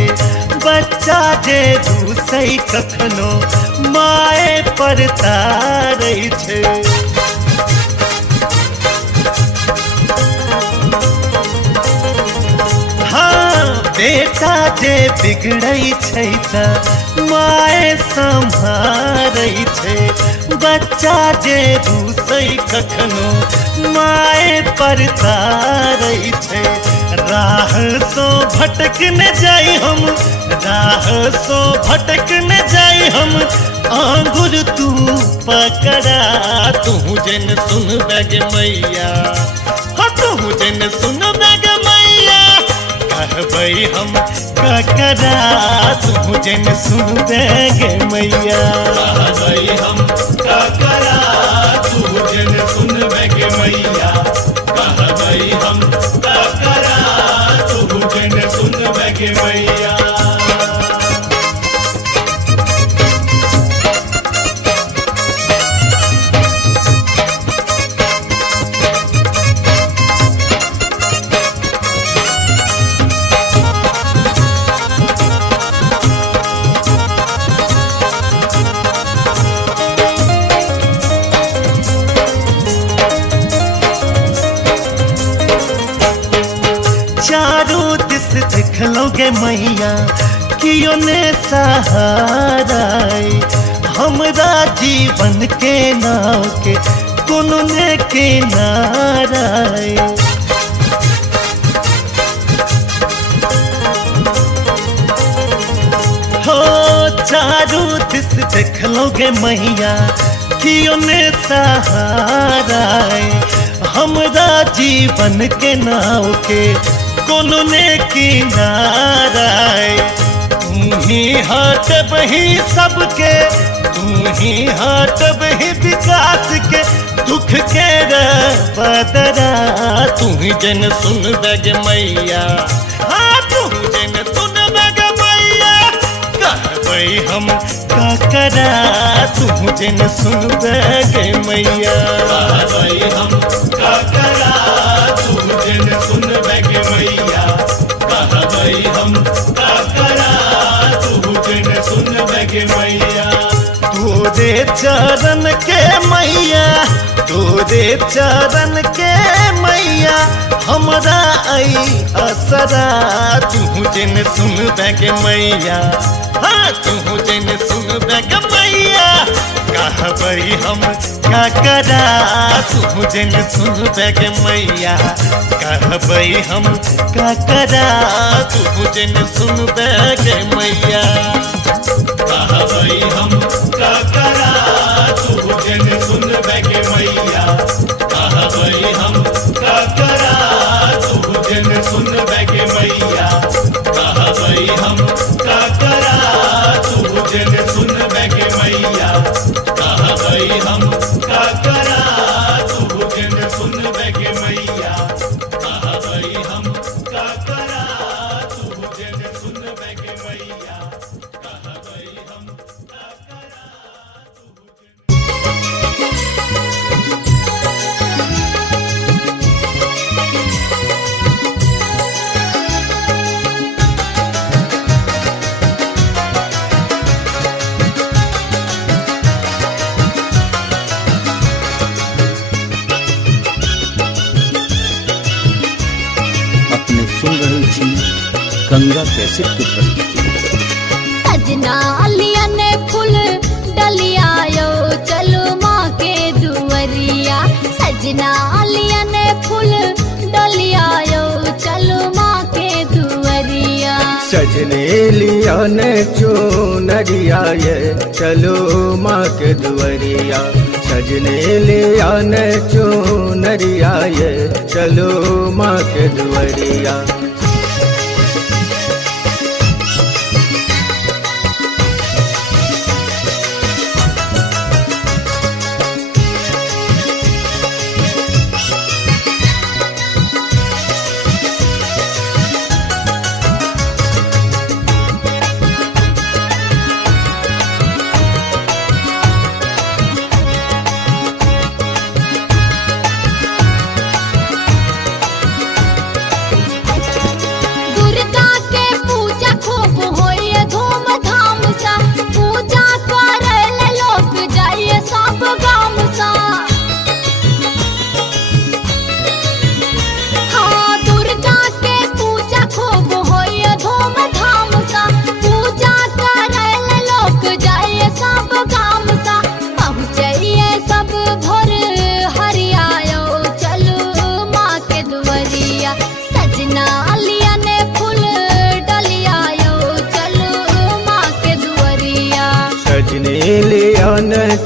बच्चा जे रूसै कखनो माए पर तारै छै हाँ बेटा जे बिगड़ै छै त माए सम्हारै छै बच्चा जे रूसै कखनो माए पर तारै छै राह सो भटक न जाई हम राह सो भटक न जाई हम आंगुर तू पकड़ा तू जन सुन बैग मैया हाँ तू जन सुन बैग मैया कह कहबई हम का करा तू जन सुन देगे मैया कहबई हम का करा तू जन सुन बेगे मैया कहबई हम का करा तू जन सुन बेगे मैया चारों दिस दिखलोगे मैया कियो ने सहारा हमरा जीवन के नाव के कोनो ने किनारा हो चारों दिस दिखलोगे मैया कियो ने सहारा हमरा जीवन के नाव के कोनो ने किनारा तू ही हाथ बही सबके तू ही हाथ बही विकास के दुख के बदरा तू ही जन सुन बेगे मैया हाँ तू जन सुन बेगे मैया कहबई हम का करा तू जन सुन बेगे मैया कहबई हम का करा तू जन सुन बेगे मैया कहबई हम का करा तू जन सुन बेगे मैया तोरे चरण के मैया तोरे चरण के मैया हमरा आई असरा तू जन सुन बेगे मैया हाँ तू जन सुन बेगे मैया कहबई हम का करा तू जन सुन बेगे मैया कहबई हम का करा तू जन सुन बेगे मैया कहबई हम का करा तू जन सुन बेगे मैया कहबई हम का करा तू जन सुन बेगे मैया कहबई हम का करा तू जन सुन बेगे मैया कहबई हम का करा तू जन सुन बेगे मैया कहबई हम का करा तू जन सुन बेगे मैया कहबई हम का करा तू अपने सुन रहल छी गंगा कैसेट के प्रस्तुति। सजना लिया ने फूल डलिया यो चलो माँ के दुवरिया सजना लिया ने फूल डलिया यो चलो माँ के दुवरिया सजने लिया ने चुनरिया ये चलो माँ के दुवरिया सजने लिया ने चुनरिया ये चलो माँ के दुवरिया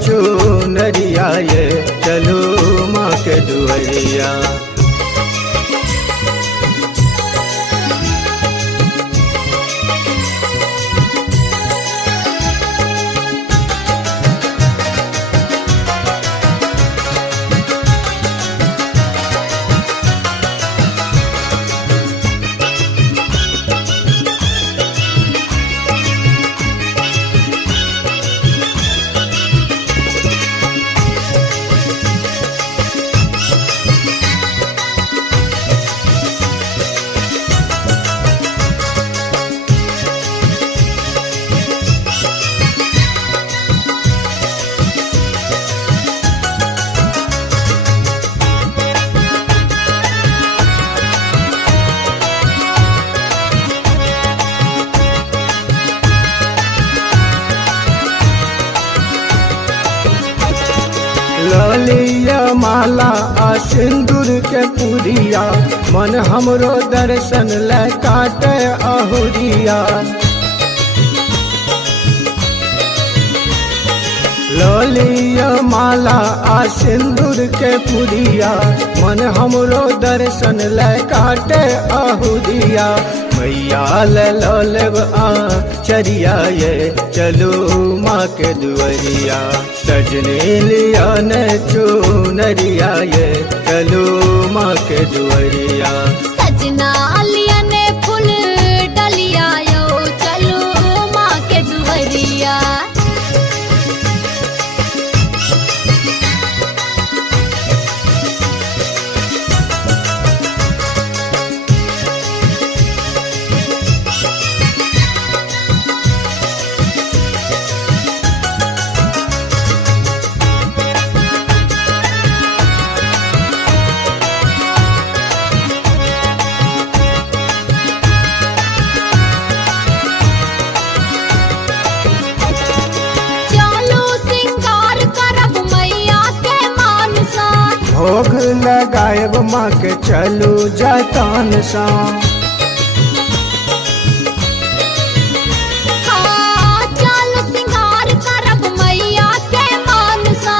चुनरिया ये चलो माँ के दुवरिया ललिया माला आ सिंदूर के पुरिया मन हमरो दर्शन ले काटे अहुरिया। ललिया माला आ सिंदूर के पुरिया मन हमरो दर्शन ले काटे अहुरिया। मैया ले लेब आ चरिया ये चलो माँ के दुआरिया। सजने लिया ने चुनरिया ये चलो माँ के दुआरिया। सजना लिया ने फूल डलिया यो चलो माँ के दुआरिया। भोग लगाएब माँ के चलू जतन सा। चलो सिंगार करब मैया के मान सा।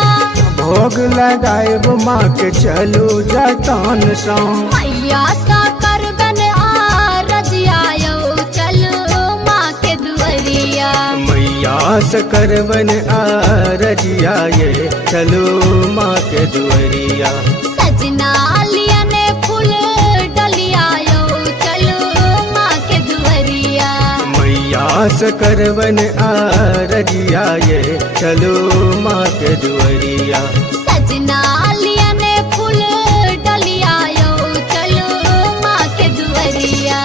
भोग लगाएब माँ के चलू जतन सा। मैया सा करबन आ रजिया यो चलो माँ के दुआरिया। मैया से करबन आ रजिया ये चलो माँ के दुआरिया। सजना लिया ने फूल डलिया यो चलो माँ के दुआरिया। मैया से करबन आ रजिया ये चलो माँ के दुआरिया। सजना लिया ने फूल डलिया यो चलो माँ के दुआरिया।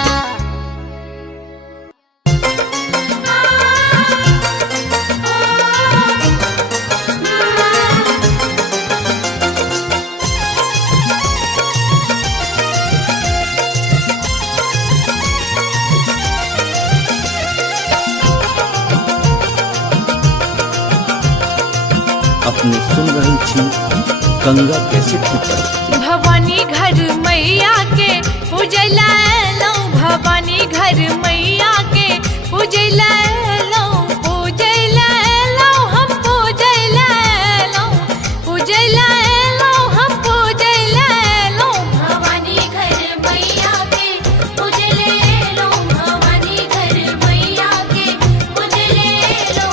अपने सुन रहल छी गंगा कैसेट की प्रस्तुति। भवानी घर मैया के पूजला लो। भवानी घर मैया के पूजला लो। पूजला लो हम पूजला लो। पूजला लो हम पूजला लो। भवानी घर मैया के पूजले लो। भवानी घर मैया के पूजले लो।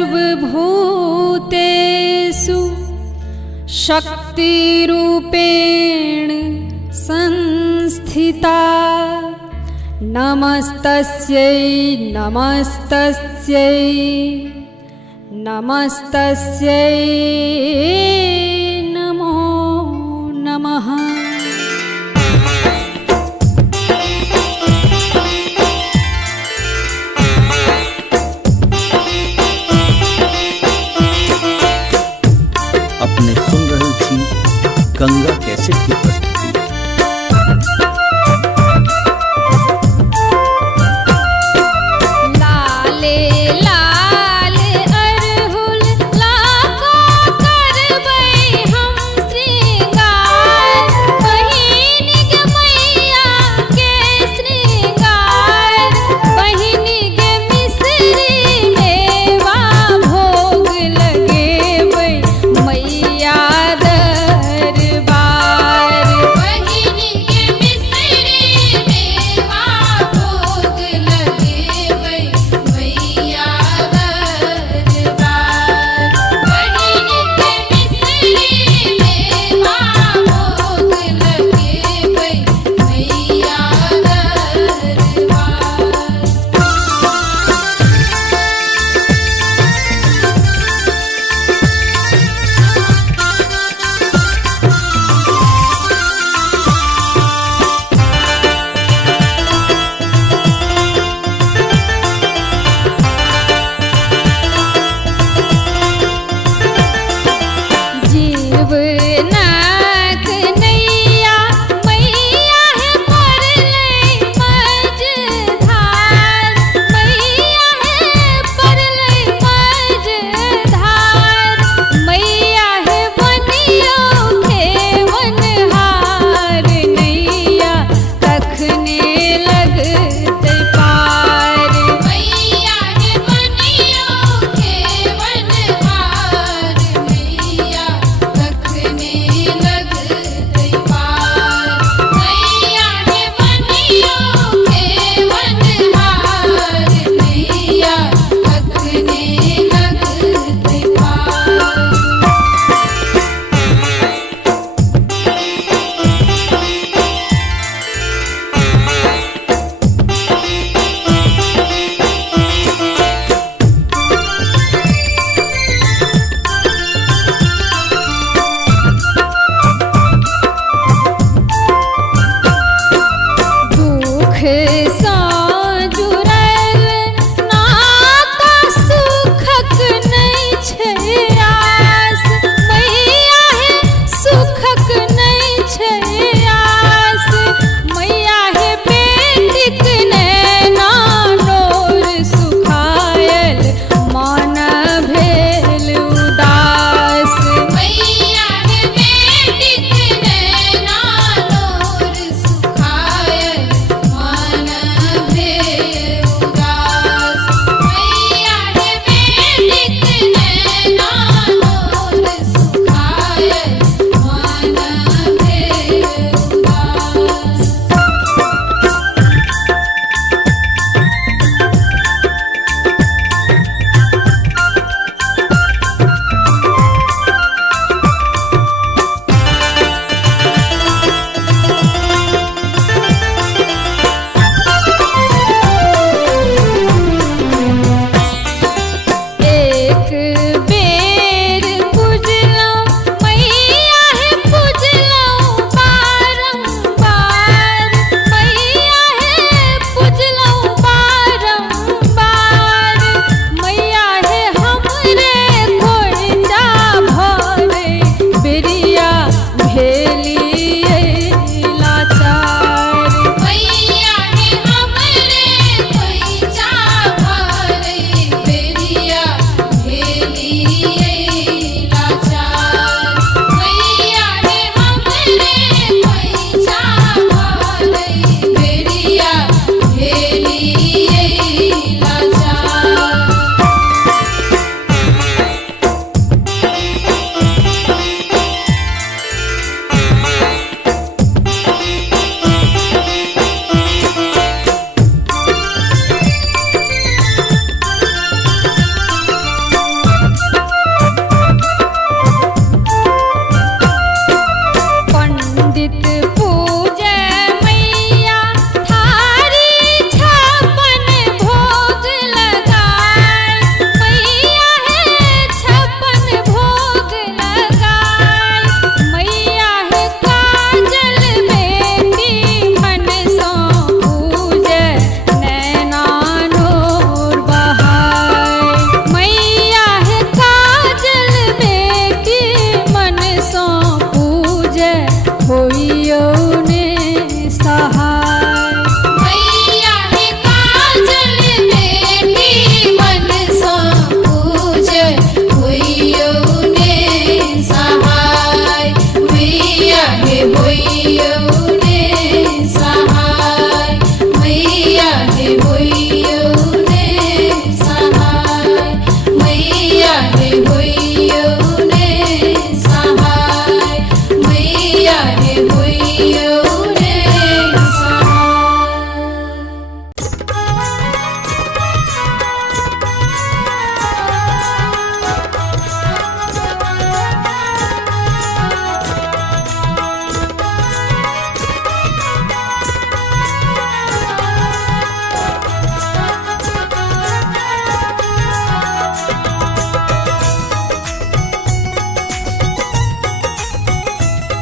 सर्वभूतेषु शक्तिरूपेण संस्थिता नमस्तस्यै नमस्तस्यै नमस्तस्यै नमो नमः। अपने सुन रहल छी गंगा कैसेट की प्रस्तुति। लाले लाल अरहुल लाको करबै हम श्रृंगार बहिन गे मैया के श्रृंगार बहिन गे मिश्री मेवा भोग लगेबै मैया दरबार।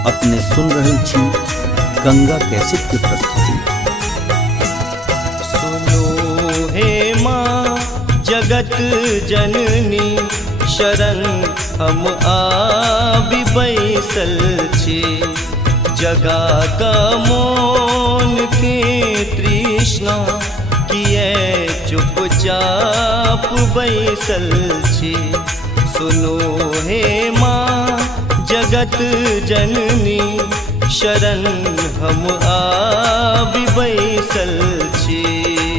अपने सुन रहल छी गंगा कैसेट की प्रस्तुति। सुनो हे माँ जगत जननी शरण हम आबि बैसल छी। जगा का मोन के तृष्णा किए चुपचाप बैसल छी। सुनो हे माँ जगत जननी शरण हम आबि बैसल छी।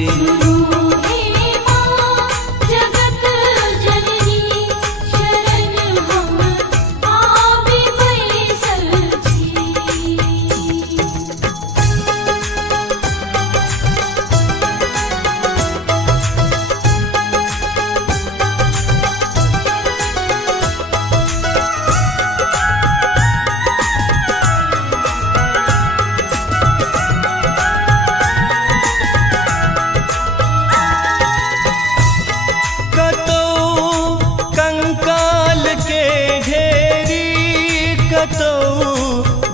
सुनो हे माँ जगत जननी शरण हम आबि बैसल छी।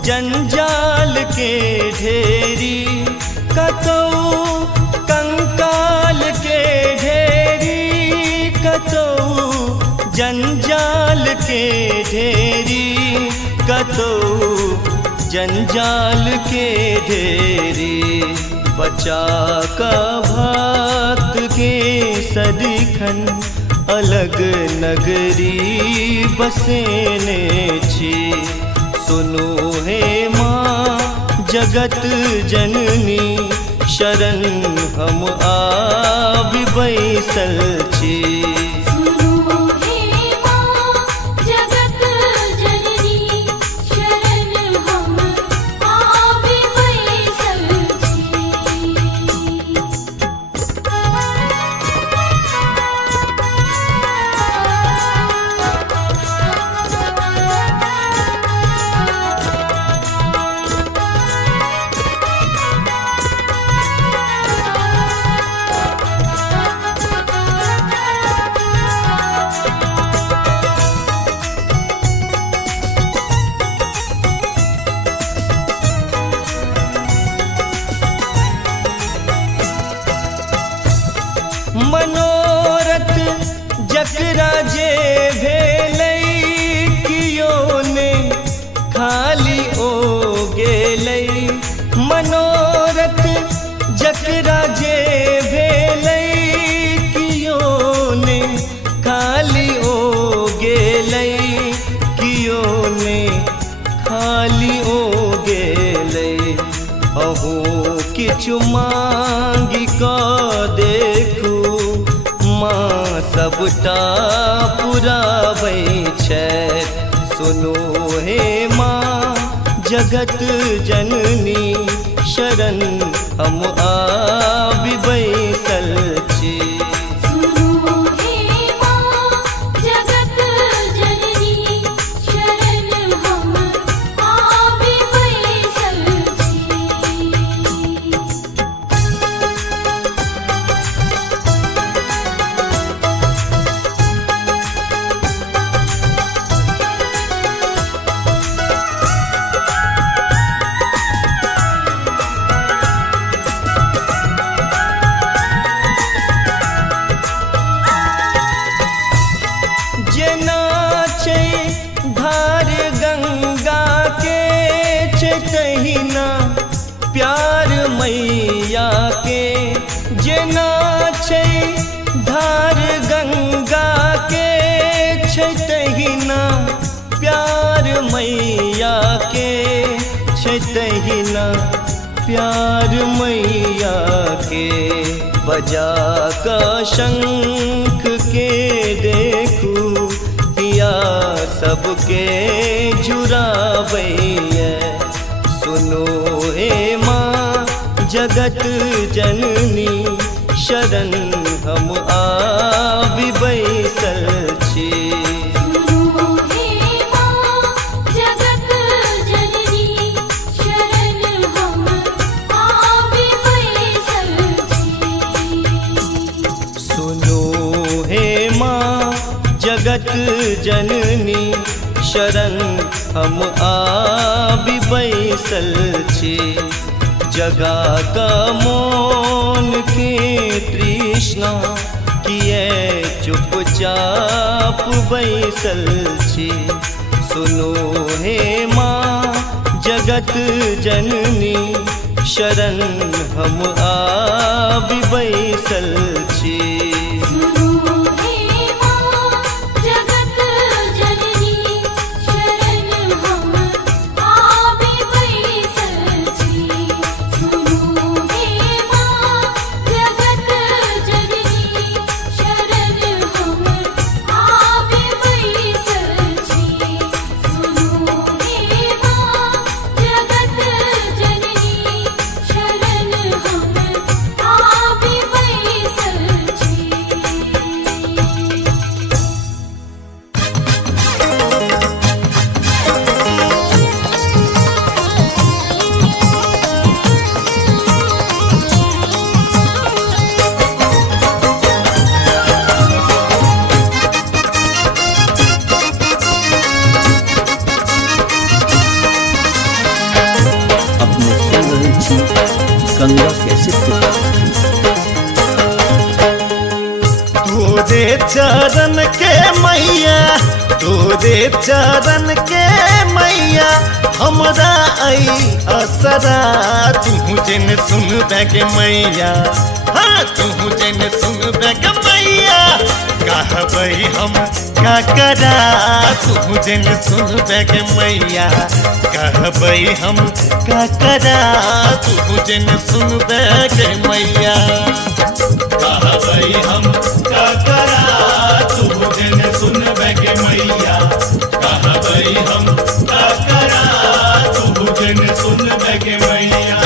जंजाल के ढेरी कतौ कंकाल के ढेरी कतौ जंजाल के ढेरी कतौ जंजाल के ढेरी। बचा का भक्त के सदिखन अलग नगरी बसेने छी। सुनो हे माँ जगत जननी शरण हम आबि बैसल छी। सुनो हे माँ जगत जननी शरण हम आबि बैसल मनोरथ जकरा जे भेलै कियो ने खाली ओ गेलै। मनोरथ जकरा जे भेलै कियो ने खाली ओ गेलै। कियो ने खाली ओ गेलै। अहू किछु मांगि कऽ देखू माँ सबटा पुराबै छथि। सुनो हे माँ जगत जननी शरण हम आबि बैसल छी। सुनो हे माँ जगत जननी शरण हम आबि बैसल छी। जेना छै धार गंगा के छै तहिना प्यार मैया के। जेना छै धार गंगा के छै तहिना प्यार मैया के। छै तहिना प्यार मैया के। बजा का शंख के देखू किया सबके जुड़ाबैया। सुनो हे माँ जगत जननी शरण हम आबि बैसल छी। सुनो हे माँ जगत जननी शरण हम आबि बैसल छी। सुनो हे माँ जगत जननी शरण हम आबि बैसल छी जगा का मौन के तृष्णा किए चुपचाप बैसल छी सुनो हे माँ जगत जननी शरण हम आबि बैसल छी सुनो हे माँ जगत जननी शरण हम आबि बैसल छी सुनो हे माँ जगत जननी शरण हम आबि बैसल छी सुनो हे माँ जगत जननी शरण हम आबि बैसल छी अपने सुन रहे छी गंगा कैसेट के तोरे चरण के मैया तोरे चरण के मैया हमरा आई असरा तू जिन सुन बैग मैया हाँ तू जिन सुन बैग मैया कहबई हम का करा तू जिन सुन बैग मैया कहबई हम का करा तू जिन सुन बैग मैया कहबई हम का करा तू जिन सुन बैगे मैया कहबई हम का करा तू जिन सुन बैगे मैया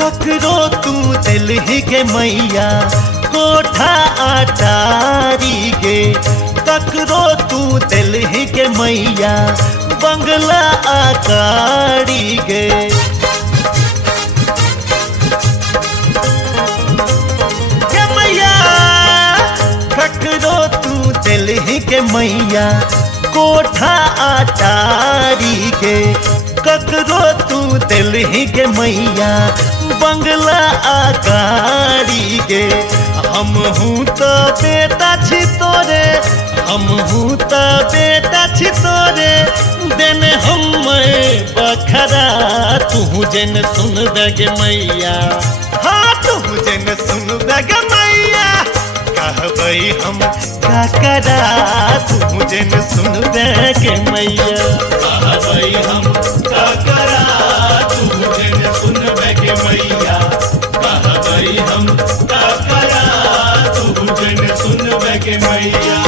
ककरो तू दिल ही गे मैया कोठा अटारी गे ककरो तू दिल ही गे मैया बंगला आकारी गे गे मैया ककरो तू दिल ही गे मैया कोठा अटारी गे ककरो तू दिल ही गे मैया बंगला आकारी गे हम हूँ तो बेटा छी तोरे हम हूँ तो बेटा छी तोरे देने हम बखरा तू जन सुन बैग मैया हाँ तू जन सुन बैग मैया कहबई हम का करा तू जन सुन बैग मैया कहबई हम का करा तू जिन सुन बैगे मैया कहबई हम का करा तू जिन सुन बैगे मैया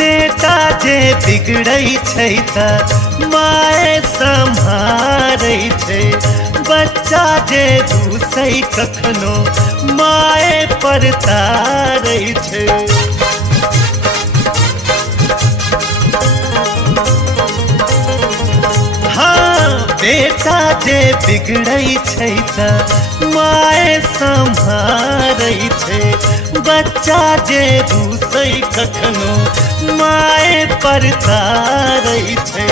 बेटा जे बिगड़ै छै त माय सम्हारै छै बच्चा जे रूसै कखनो माय पर तारै छै हाँ बेटा जे बिगड़ै छै त माय सम्हारै छै बच्चा जे रूसै कखनो माय पर तारै छै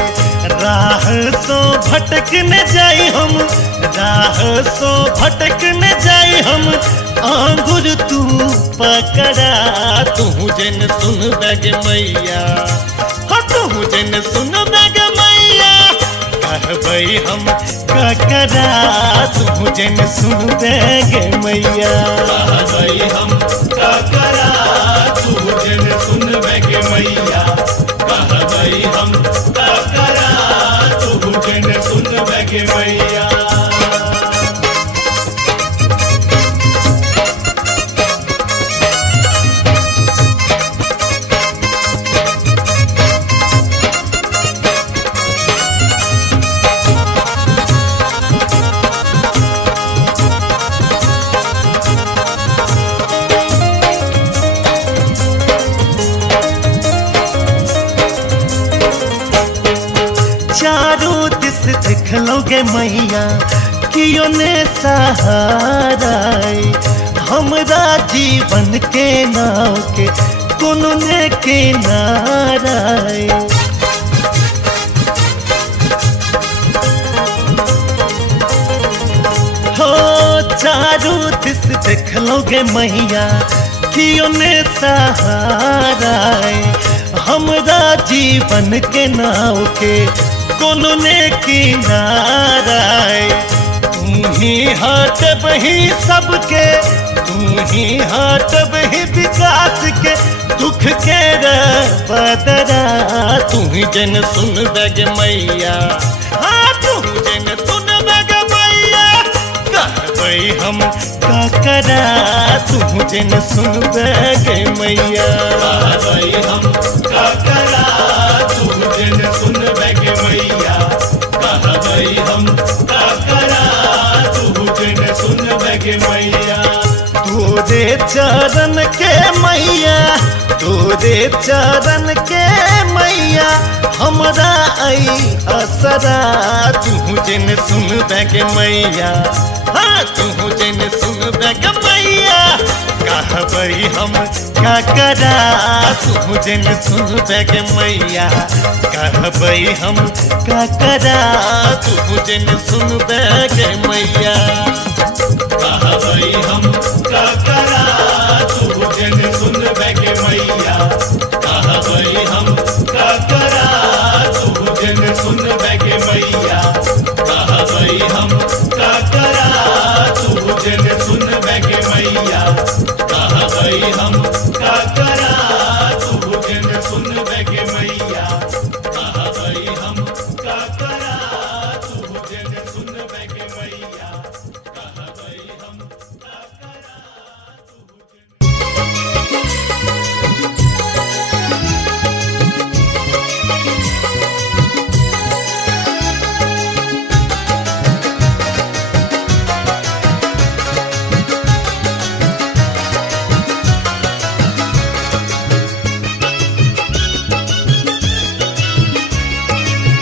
राह सो भटक न जाई हम राह सो भटक न जाई हम आंगुर तू पकड़ा तू जन सुन बैग मैया हाँ तू जन सुन बैग मैया कहबई हम ककरा तू जन सुन बैग मैया कहबई हम का करा गे मैया कियो ने सहारा हमरा जीवन के नाव के कोनो ने किनारा हो चारू दिस देख लोगे मैया कियो ने सहारा हमरा जीवन के नाव के कोनो ने किनारा तू ही हाथ बही सबके तू ही हाथ बही विकास के दुख के बदरा तू ही जन सुन बगे मैया हाँ तू जन सुन बगे मैया कहबै हम का करा तू जन सुन बगे मैया कहबै हम का करा तू जन सुन बगे मैया कहबै हम का करा तू जन सुन बगे मैया तोरे चरण के मैया तोरे चरण के मैया हमरा आई असरा तू जन सुन बगे मैया हाँ तू जन सुन बगे मैया कहबै हम का करा तू जन सुन बगे मैया कहबै हम का करा तू जन सुन बगे मैया कहबै हम का करा तू जन सुन बगे मैया कहबै हम का करा तू जन सुन बगे मैया कहबै हम का करा तू जन सुन बगे मैया कहबै हम का करा तू जन सुन बगे मैया कहबै हम का करा तू जन सुन बगे मैया कहबै हम का करा तू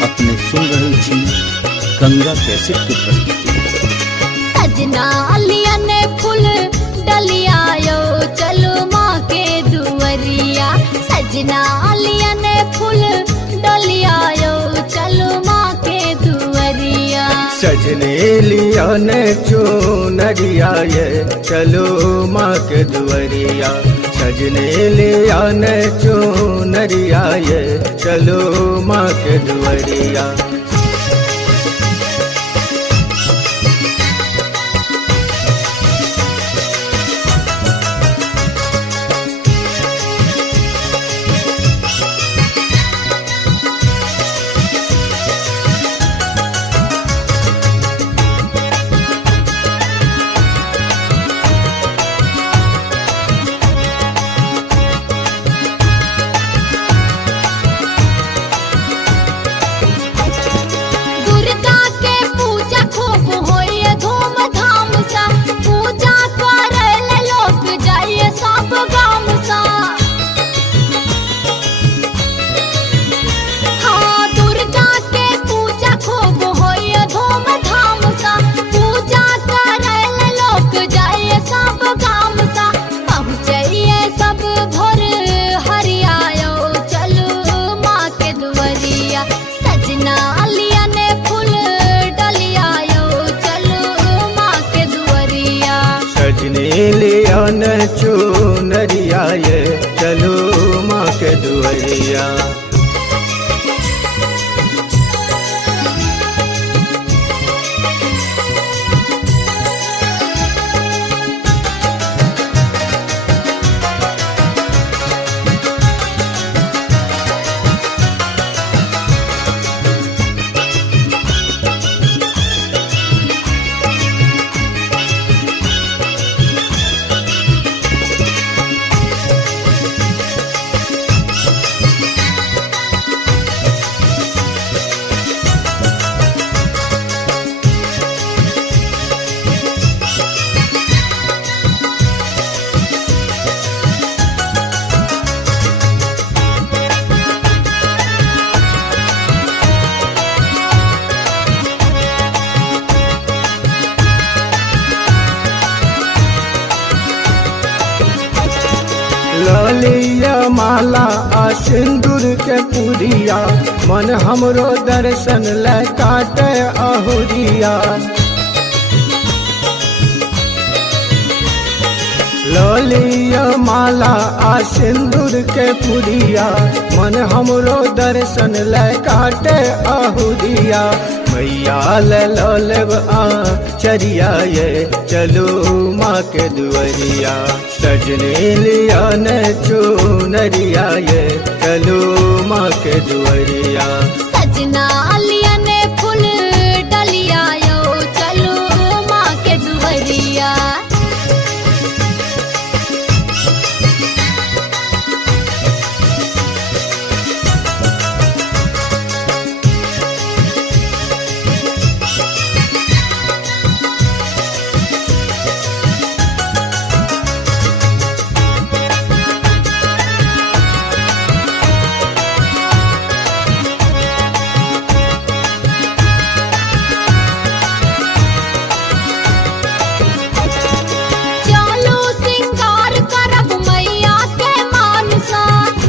अपने सुन रहल छी गंगा कैसेट के प्रस्तुति। सजना लिया ने फूल डलिया यो चलो माँ के दुवरिया सजना लिया ने फूल डलिया यो चलो माँ के दुवरिया सजने लिया ने चुनरिया ये चलो माँ के दुवरिया सजने लिया ने चुनरिया ये चलो माँ के दुवरिया दुर्गा के पूजा खूब होइए धूमधाम सा पूजा करे लोग जाइए सब गाम सा हाँ दुर्गा के पूजा खूब होइए धूमधाम सा पूजा करे लोग जाइए सब गाम सा पहुँचिए सब भोर हरियायो चलो माँ के दुवरिया सजना लिया ने फूल डलिया यो चलो माँ के दुवरिया सजने लिया ने चुनरिया ये चलो माँ के दुवरिया ललिया माला आ सिंदूर के पुरिया मन हमरो दर्शन ले काटे अहुरिया। ललिया माला आ सिंदूर के पुरिया मन हमरो दर्शन ले काटे अहुरिया। मैया ले लेब आ चरिया ये चलो माँ के दुआरिया। सजने लिया ने चुनरिया ये चलो माँ के दुआरिया। सजना लिया ने फूल डलिया यो चलो माँ के दुआरिया।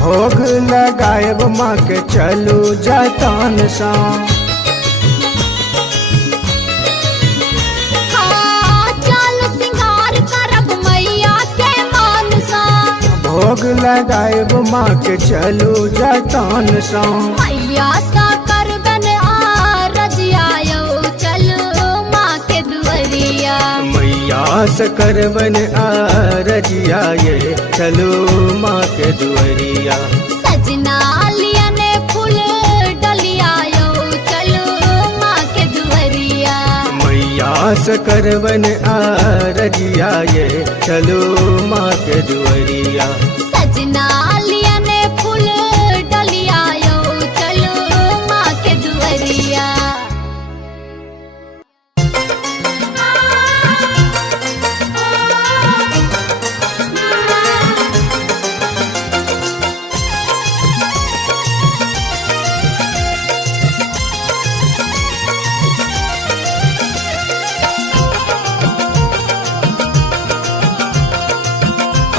भोग लगाएब माँ के चलू जतन सा। चलो सिंगार करब मैया के मान सा। भोग लगाएब माँ के चलू जतन सा। मैया सा करबन आ रजिया यो चलो माँ के दुआरिया। मैया से करबन आ रजिया ये चलो माँ के दुआरिया। सजना लिया ने फूल डलिया यो चलो माँ के दुआरिया। मैया से करबन आ रजिया ये चलो माँ के दुआरिया। सजना लिया ने फूल डलिया यो चलो माँ के दुआरिया।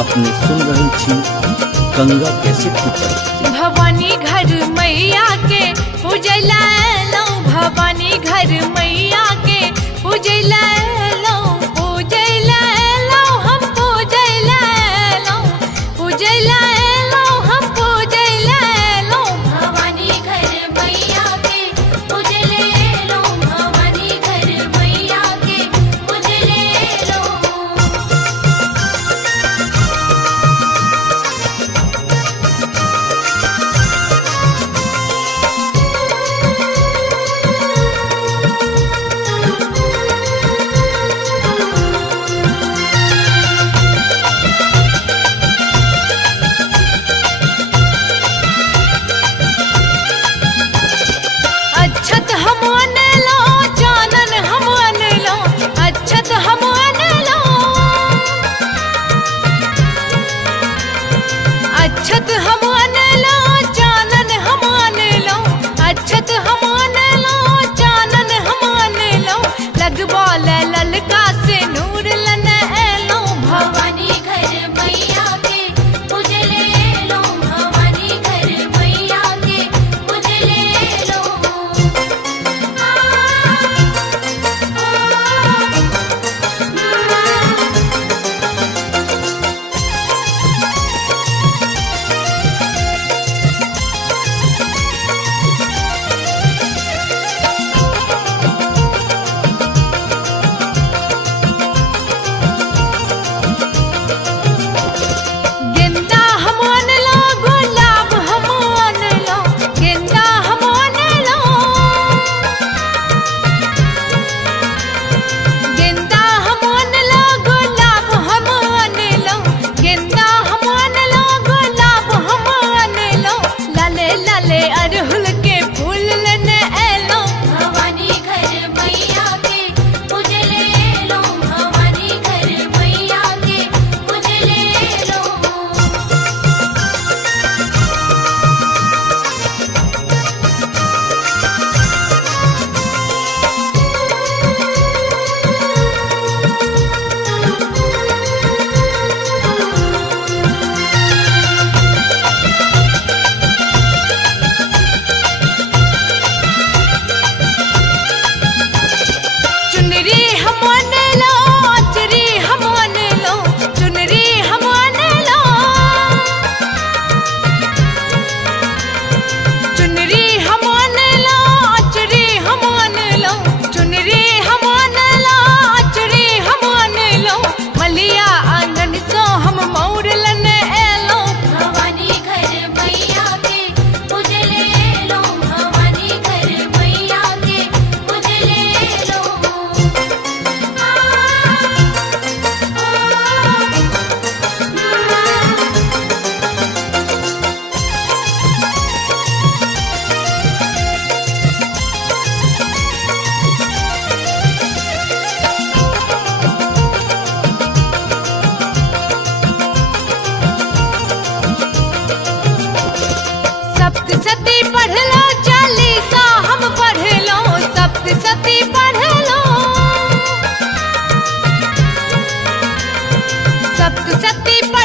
अपने सुन रही थी गंगा कैसेट की प्रस्तुति। भवानी घर मैया के पूजला लो, भवानी घर मैया के पूजला लो, पूजला लो हम पूजला लो, पूजला लो हम पूजला लो। भवानी घर मैया के पूजले लो, भवानी घर मैया के पूजले लो। अच्छत हम अनलो, चानन हम अनलो, अच्छत हम अनलो, अच्छत हम अनलो, चानन हम अनलो, अच्छत हम अनलो, चानन हम अनलो। लगबो ले ललका से नूर लने एलो। भवानी घर मैया के पूजले लो, भवानी घर मैया के पूजले लो।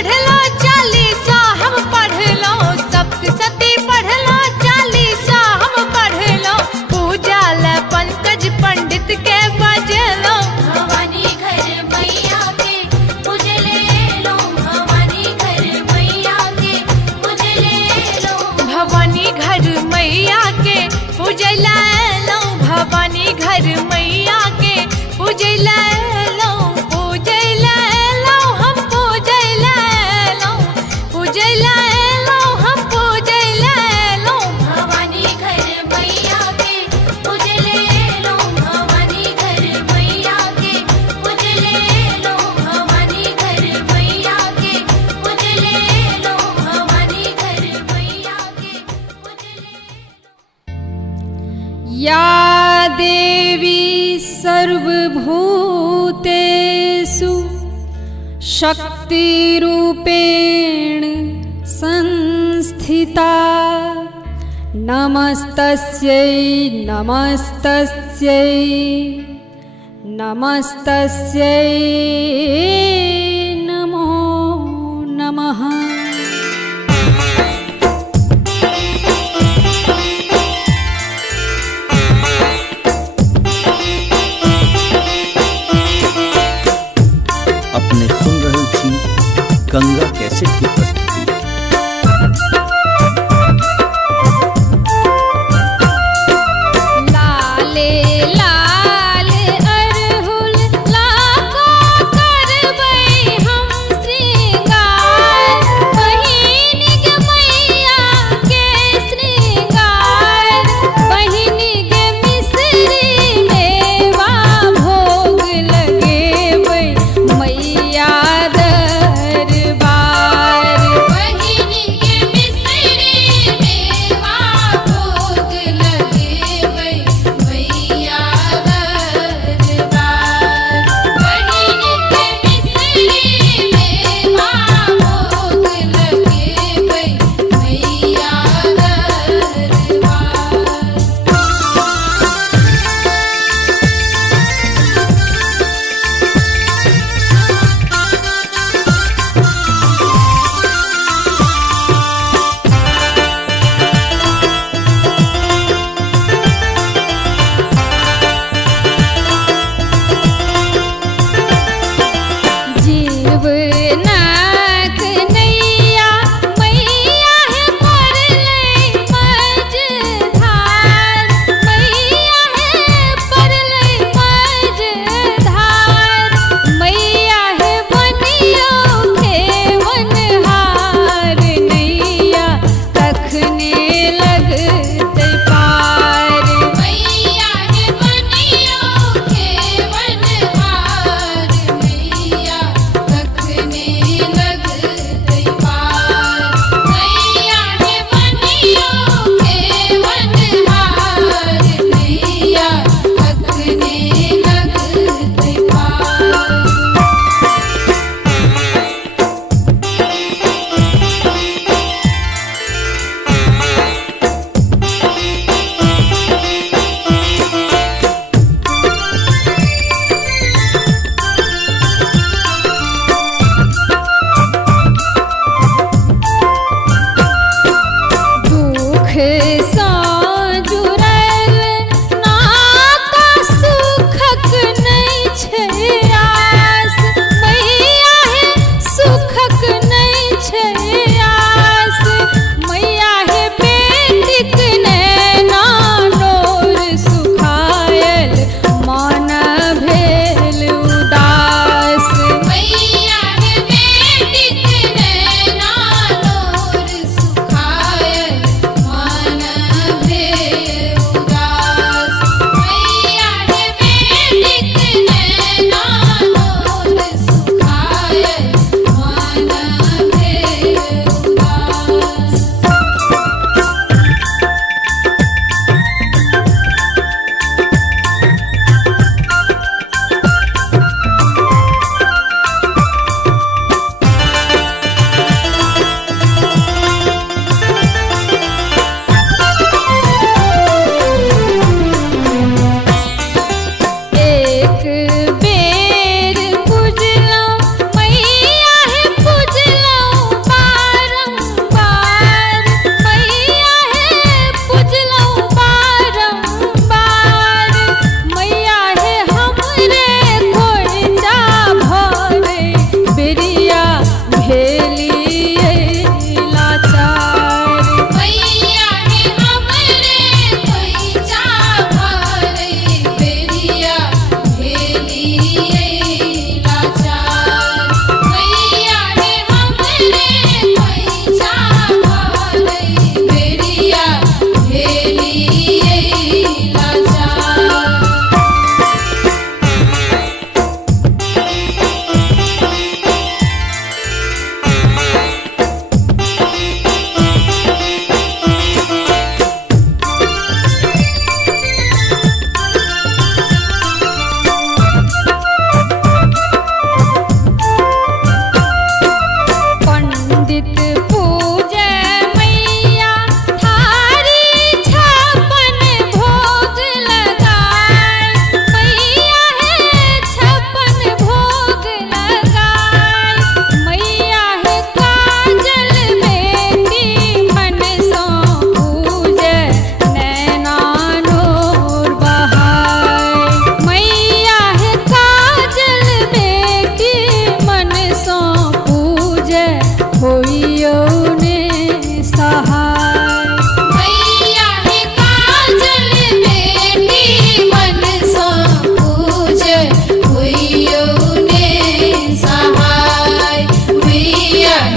पढ़लो चालीसा हम पढ़लो सप्तशती पढ़लो चालीसा हम पढ़लो पूजा ल पंकज पंडित के बजलो भवानी घर मैया के उजले लो भवानी घर मैया के उजले लो भवानी घर मैया के पूजला लो भवानी घर मैया के पूजला लो पूजला लो हम पूजला लो पूजला लो हम पूजला लो भवानी घर मैया के उजले लो भवानी घर मैया के उजले लो भवानी घर मैया के उजले लो भवानी घर मैया के उजले या देवी सर्वभूतेषु शक्तिरूपेण संस्थिता नमस्तस्यै नमस्तस्यै नमस्तस्यै नमो नमः। अपने सुन रहल छी गंगा कैसेट की प्रस्तुति। लाले लाल अरहुल लाको करबै हम श्रृंगार बहिन गे मैया के श्रृंगार बहिन गे मिश्री मेवा भोग लगेबै मैया दरबार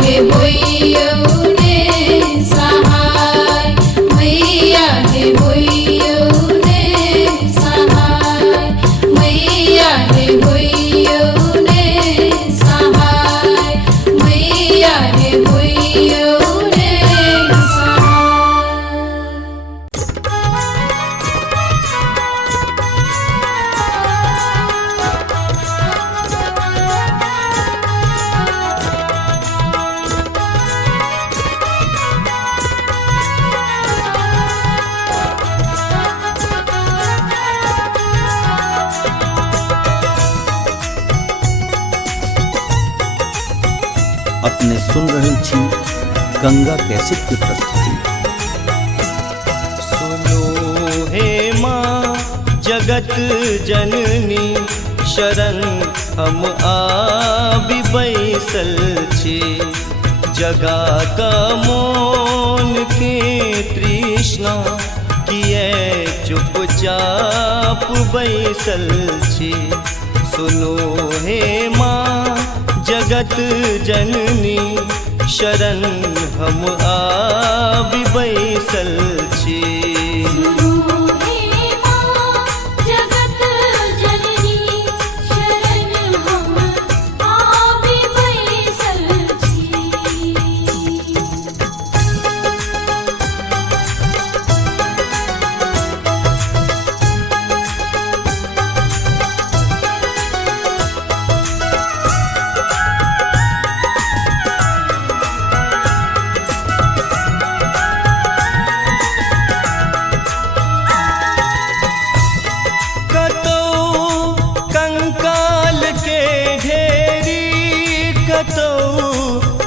हे होइयौने सहाय मैया हे होइयौने सहाय मैया हे होइयौने सहाय मैया हे होइयौने सहाय। अपने सुन रहे छी गंगा कैसेट की प्रस्तुति। सुनो हे माँ जगत जननी शरण हम आबि बैसल छी जगा का मोन के तृष्णा किए चुपचाप बैसल छी। सुनो हे माँ जगत जननी शरण हम आबि बैसल छी। सुनो हे माँ जगत जननी शरण हम आबि बैसल छी।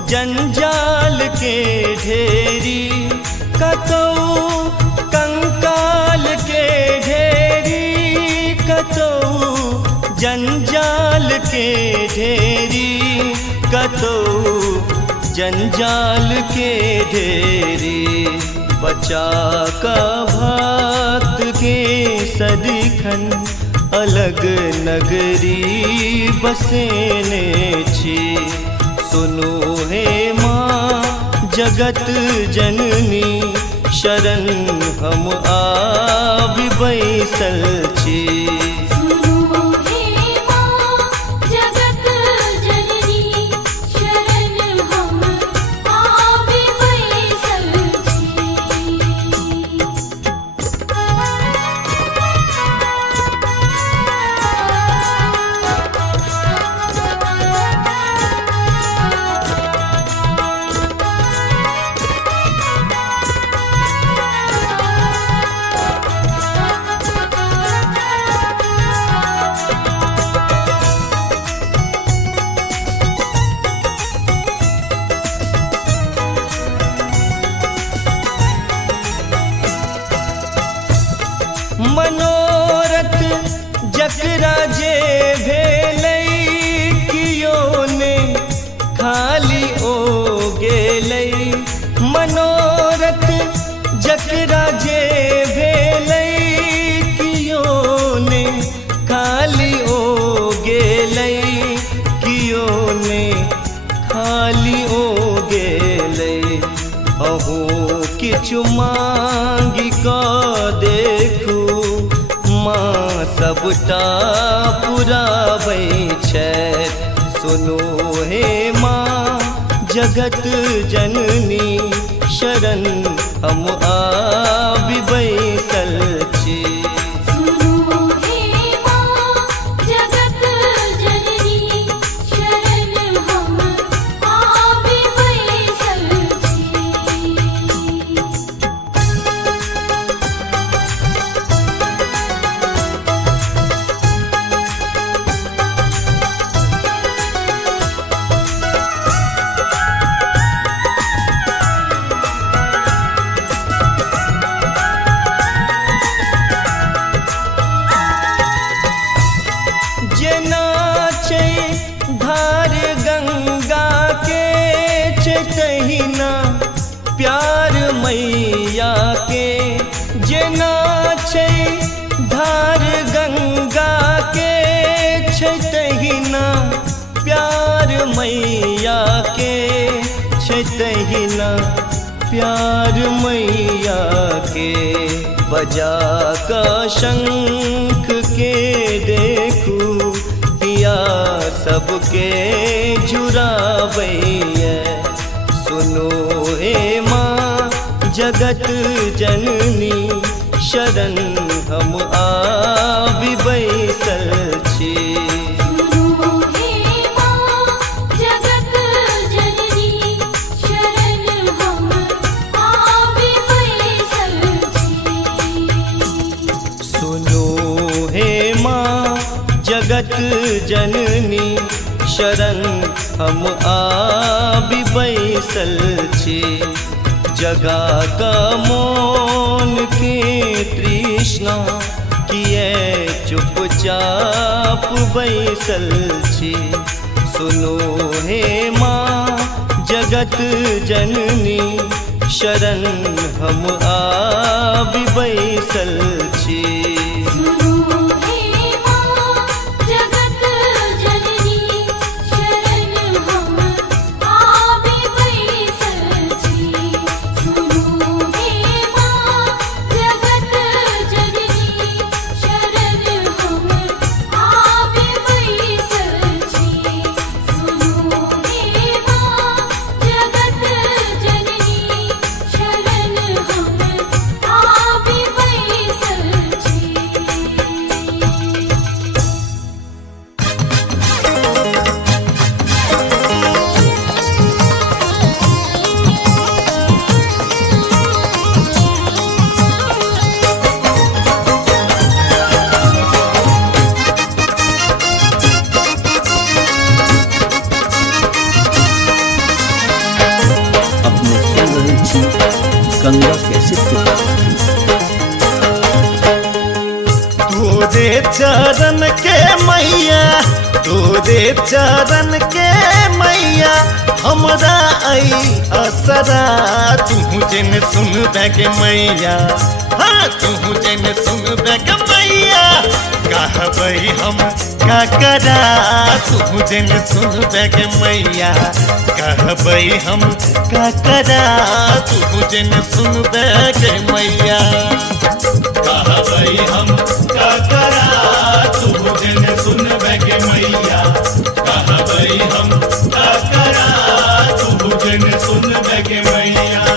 जंजाल के ढेरी कतौ कंकाल के ढेरी कतौ जंजाल के ढेरी कतौ जंजाल के ढेरी बचा का भक्त के सदिखन अलग नगरी बसेने छी। सुनो हे माँ जगत जननी शरण हम आबि बैसल छी। सुनो हे माँ जगत जननी शरण हम आबि बैसल छी। मनोरथ जकरा जे भेलै कियो ने खाली ओ गेलै। मनोरथ जकरा जे भेलै कियो ने खाली ओ गेलै कियो ने खाली ओ गेलै। अहू किछु मांगि कऽ देखू माँ सबटा पुराबै छथि। सुनो हे माँ जगत जननी शरण हम आबि बैसल छी। सुनो हे माँ जगत जननी शरण हम आबि बैसल छी। जेना छै धार गंगा के छै तहिना प्यार मैया के। जेना छै धार गंगा के छै तहिना प्यार मैया के। छै तहिना प्यार मैया के। बजा का शंख के देखू पिया सबके जुरावैया। सुनो हे माँ जगत जननी शरण हम आबि बैसल छी। सुनो हे माँ जगत जननी शरण हम आबि बैसल छी। सुनो हे माँ जगत जननी शरण हम आबि बैसल छी। जगा का मौन के तृष्णा किए चुपचाप बैसल छी। सुनो हे माँ जगत जननी शरण हम आबि बैसल छी। सुनो हे माँ जगत जननी शरण हम आबि बैसल छी। सुनो हे माँ जगत जननी शरण हम आबि बैसल छी। सुनो हे माँ जगत जननी शरण हम आबि बैसल छी। अपने सुन रहे छी गंगा कैसेट के तोरे चरण के मैया, तोरे चरण के मैया हमरा आई असरा। तू जिन सुन के मैया, हाँ तू जिन सुन के मैया कहबई हम का करा। तू जिन सुन के मैया कहबई हम का करा। तू जिन सुन के मैया कहबई हम का करा। तू जिन सुनबे के मैया कहबई हम का करा। तू जिन सुनबे के मैया।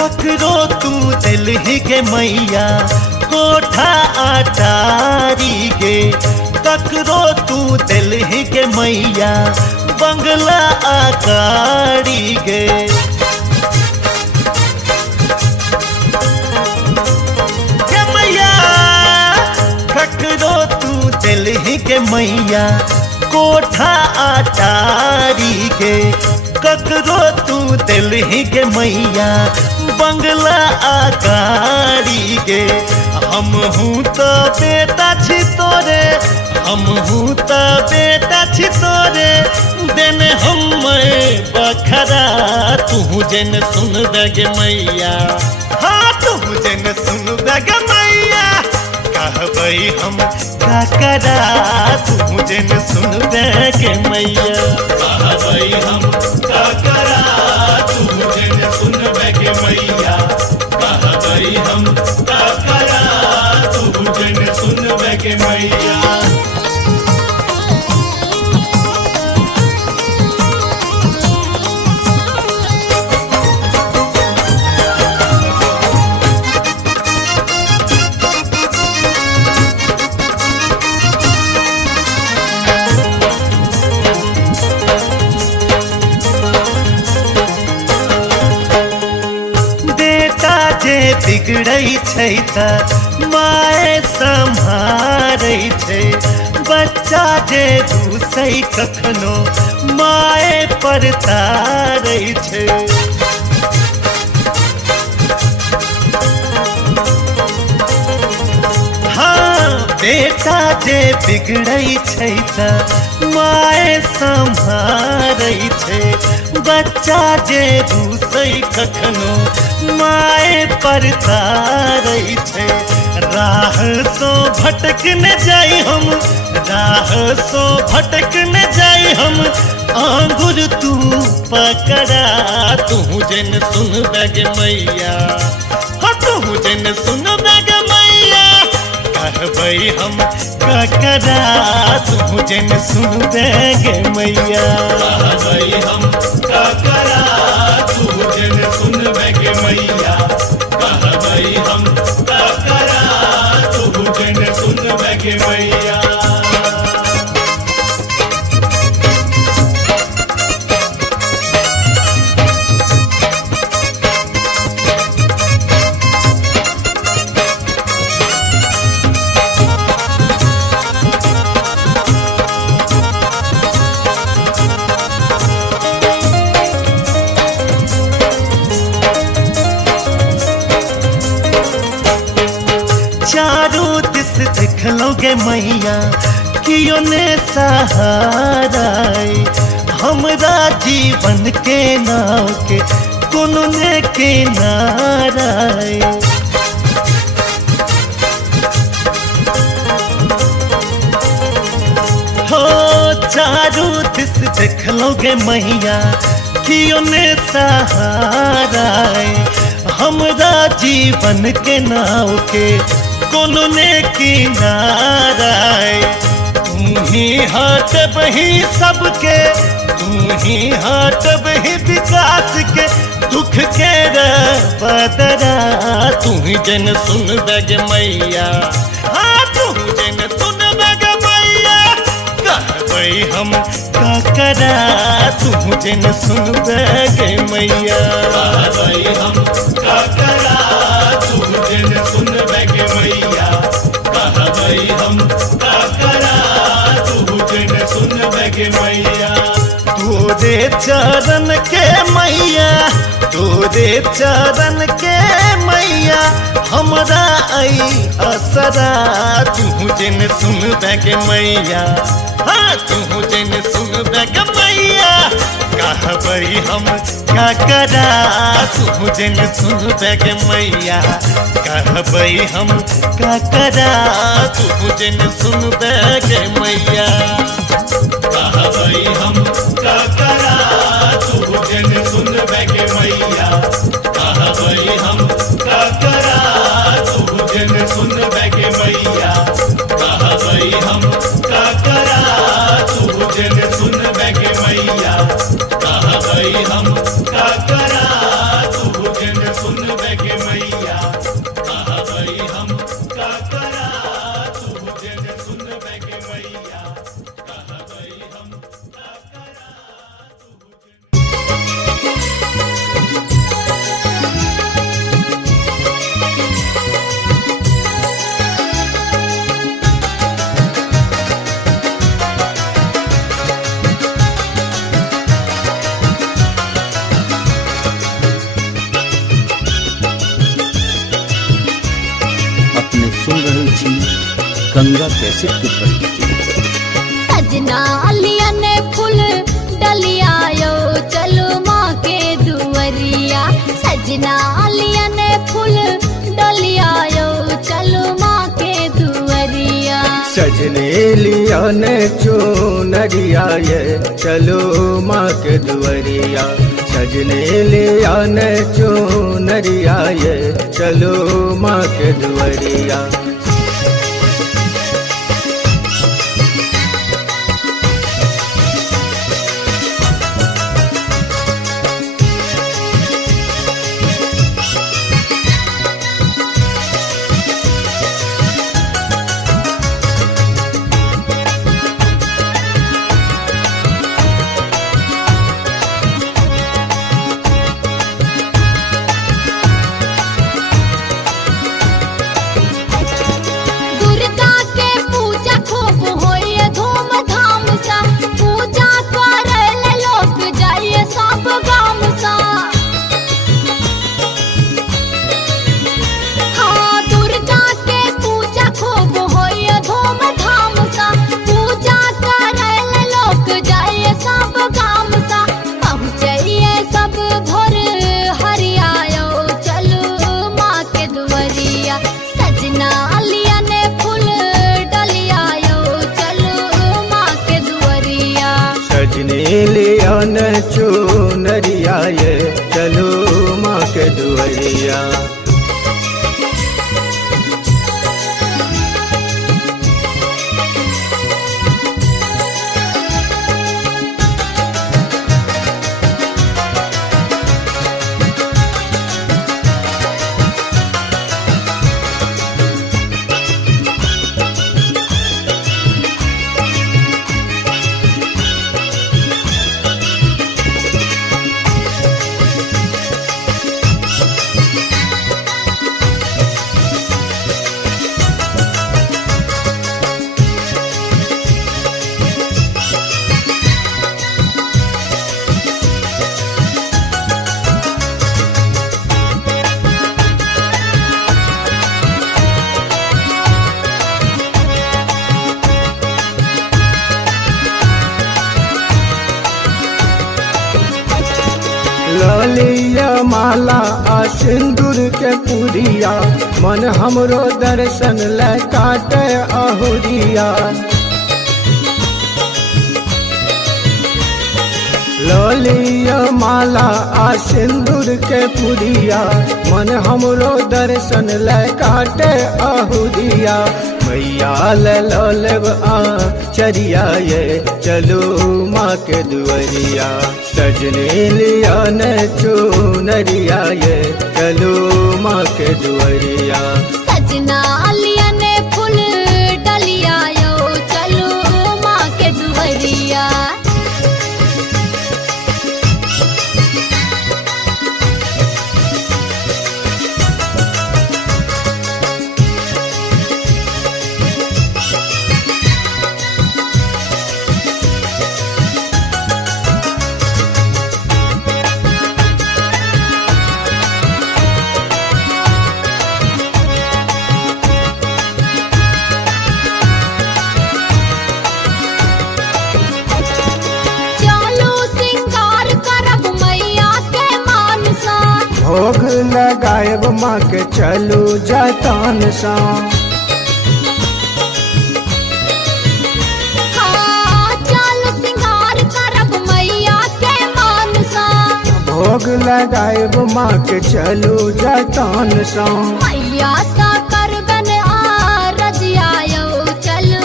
ककरो तू दिलहि के मैया कोठा अटारी गे। ककरो तू दिलहि के मैया बंगला आकारी गे। के मैया ककरो तू दिलहि के मैया कोठा अटारी गे। ककरो तू दिलहि के मैया बंगला आकारी गे। हम हूँ तो बेटा छी तोरे, हम हूँ तो बेटा छी तोरे देने हम बखरा। तू जन सुन गे मैया, हाँ तू जन सुन गे मैया कहबई हम का करा। तू जन सुन गे मैया कहबई हम का करा। तू जिन सुनबे के मैया कहबई हम का करा। तू जिन सुनबे के मैया। बिगड़ै छै त माय सम्हारै छै। बच्चा जे रूसै कखनो माय पर तारै छै। बेटा जे बिगड़ै छै त माए सम्हारै छै, बच्चा जे रूसै कखनो माए परतारै छै। राह सो भटक न जाई हम, राह सो भटक न जाई हम, आंगुर तू पकड़ा। तू जन सुन बैग मैया, हाँ तू जन सुन बैग मैया, कहबै हम ककरा। तू जन सुन बैग मैया, कहबै हम ककरा। तू जन सुन बैग मैया, कहबै हम ककरा। तू जन सुन बैग मैया। चारों दिस देखलोगे मैया कियो ने सहारा। हमरा जीवन के नाव के कोनो ने किनारा। हो चारों दिस देखलोगे मैया कियो ने सहारा। हमरा जीवन के नाव के कोनो ने किनारा। तू ही हाट बही सबके, तू ही हाट बही विकास के, दुख के बदरा। तू ही जन सुन बैग मैया, हाँ तू जन सुन बैग मैया, कहबै हम ककरा। तू जन सुन बैग मैया, कहबै हम ककरा। तू जन सुन बैग मैया, कहबै हम ककरा। तू जन सुन बैग मैया। तोरे चरण के मैया, तोरे चरण के मैया, हमरा आई असरा। तू जन सुन बैग मैया, हाँ तू जन सुन बैग मैया, कहबै हम ककरा। तू जन सुन बैग मैया, कहबै हम ककरा। तू जन सुन बैग मैया, कहबै हम ककरा। तू जन सुन बैग मैया, कहबै हम ककरा। तू जन सुन बैग मैया, कहबै हम ककरा। तू जन सुन बैग मैया, कहबै हम ककरा। तू जन सुन बैग मैया, कहबै हम ककरा। तू जन सुन बैग मैया, कहबै हम ककरा। अपने सुन रहल छी गंगा कैसेट के प्रस्तुति। सजना लिया ने फूल डलिया यो चलो माँ के दुवरिया। सजना लिया ने फूल डलिया यो चलो माँ के दुवरिया। सजने लिया ने चुनरिया ये चलो माँ के दुवरिया। सजने लिया ने चुनरिया ये चलो माँ के दुवरिया। न चुनरिया ये चलो माँ के दुआरिया। ललिया माला आ सिंदूर के पुरिया मन हमरो दर्शन ले काटे अहुरिया। ललिया माला आ सिंदूर के पुरिया मन हमरो दर्शन ले काटे अहुरिया। मैया ले लेब आ चरिया ये चलो माँ के दुआरिया। सजने लिया न चुनरिया ये चलो माँ के दुआरिया। सजना लिया ने फूल डलिया यो चलो माँ के दुआरिया। भोग लगाएब माँ के चलू जतन सा। चलो सिंगार करब मैया के मान सा। भोग लगाएब माँ के चलू जतन सा। मैया सा करबन आ रजिया यो चलो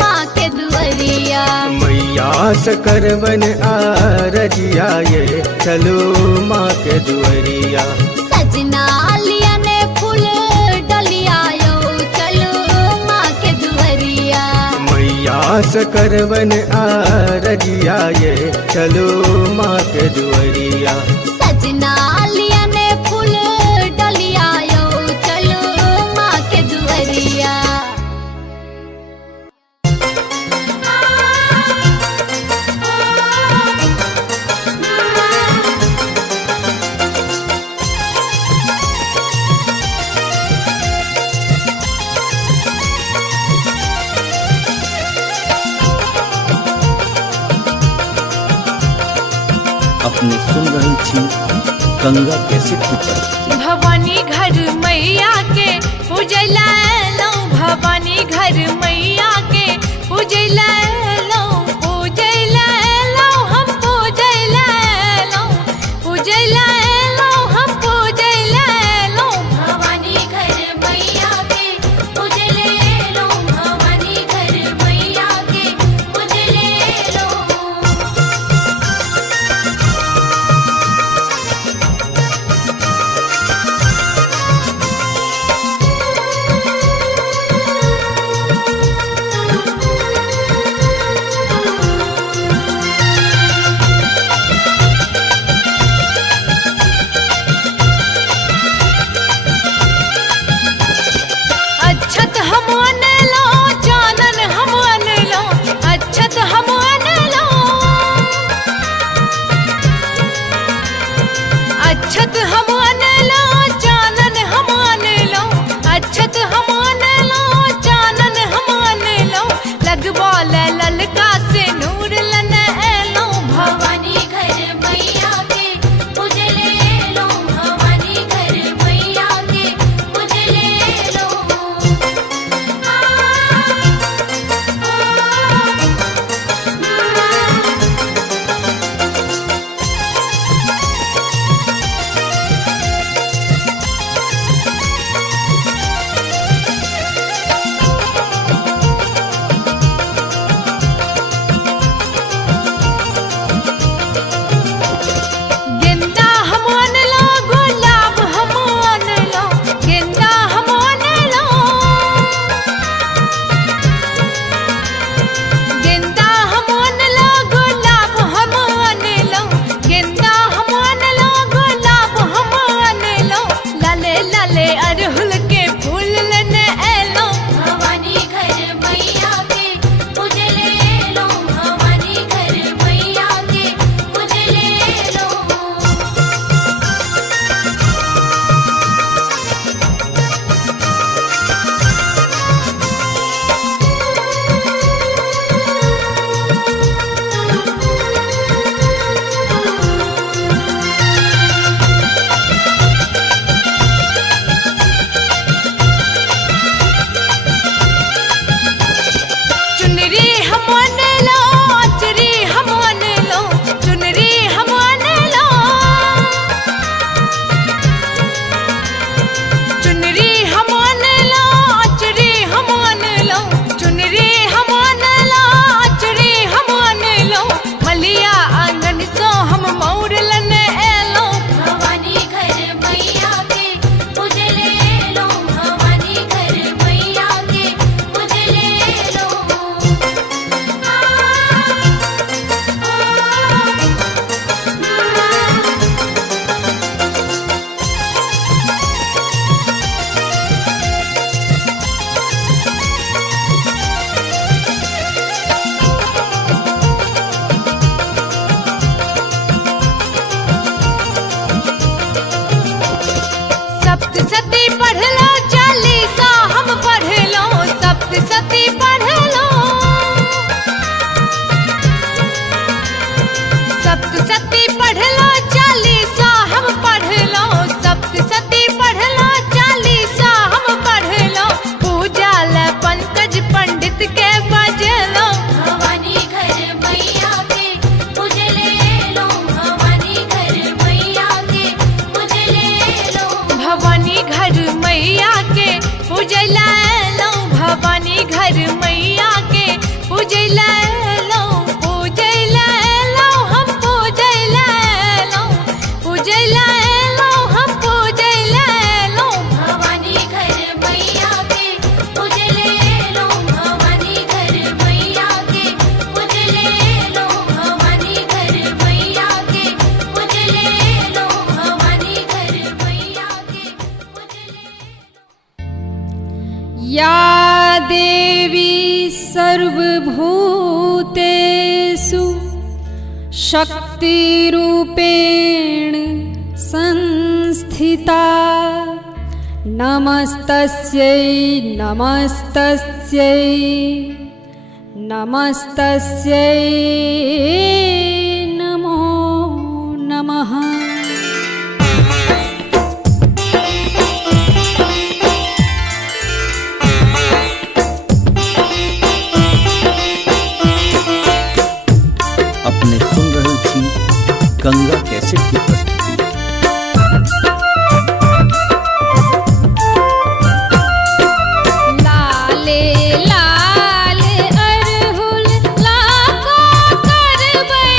माँ के दुआरिया। मैया से करबन आ रजिया ये चलो माँ के दुआरिया। सजना लिया ने फूल डलिया यो चलो माँ के दुआरिया। मैया से करबन आ रजिया ये चलो माँ के दुआरिया। सजना लिया ने फूल डलिया यो चलो माँ के दुआरिया। अपने सुन रही थी गंगा कैसेट की प्रस्तुति। भवानी घर मैया के पूजला लो, भवानी घर मैया के पूजला लो, पूजला लो हम पूजला लो, पूजला लो हम पूजला लो। भवानी घर मैया के पूजले लो, भवानी घर मैया के पूजले लो। पूजला लो भवानी घर मैया के पूजला लो हम पूजला लो हम पूजला लो भवानी घर मैया के पूजले लो भवानी घर मैया के पूजले लो भवानी घर मैया के पूजले लो भवानी घर मैया के पूजले या देवी सर्वभूतेषु शक्तिरूपेण संस्थिता नमस्तस्यै नमस्तस्यै नमस्तस्यै नमो नमः। अपने सुन रही थी गंगा कैसेट की प्रस्तुति। लाले लाल अरहुल लाको करबै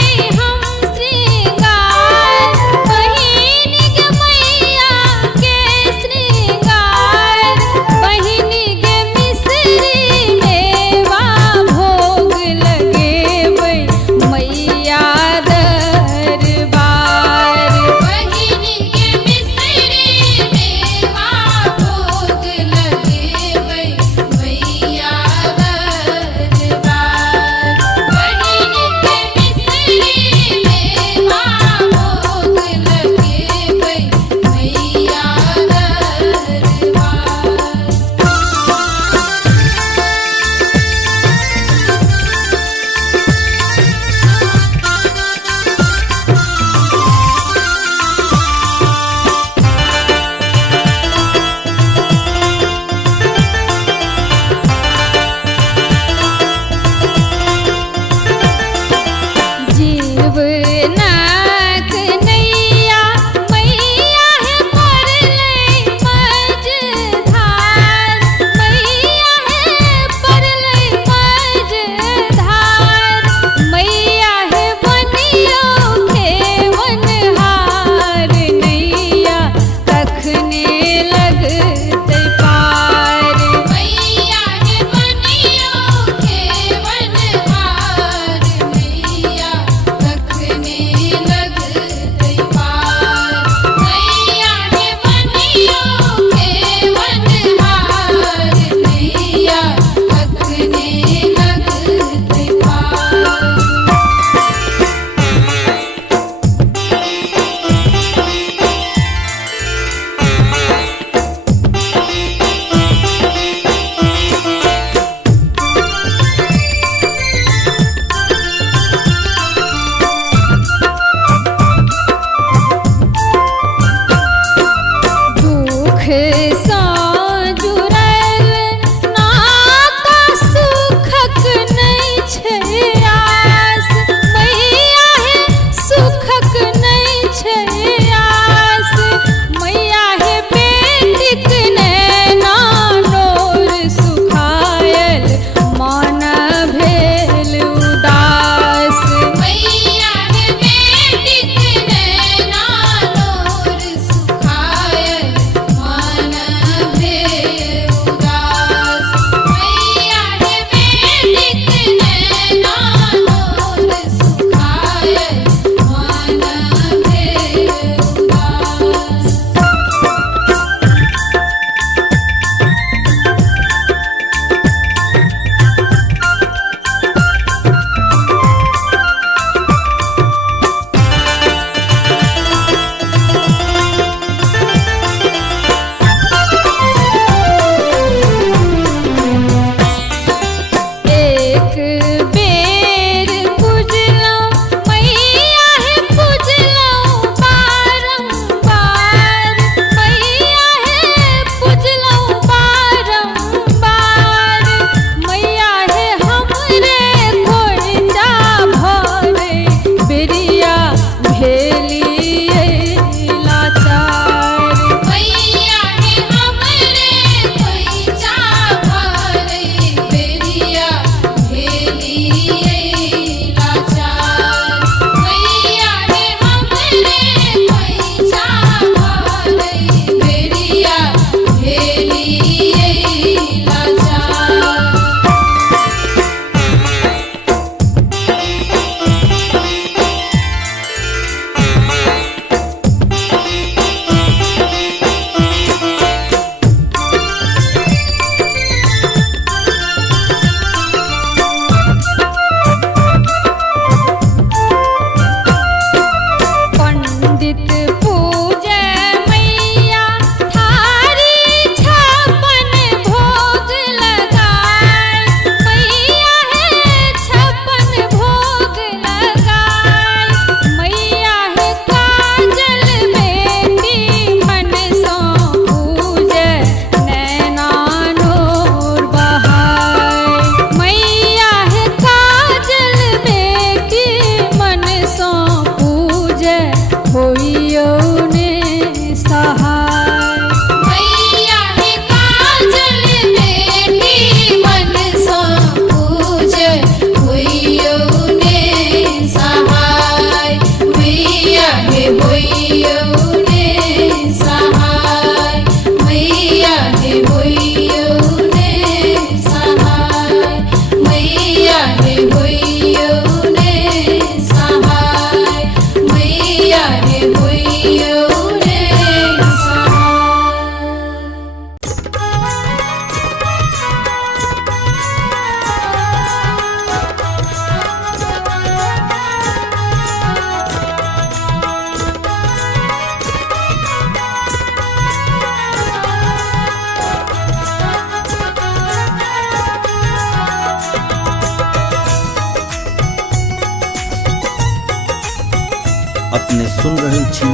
अपने सुन रहल छी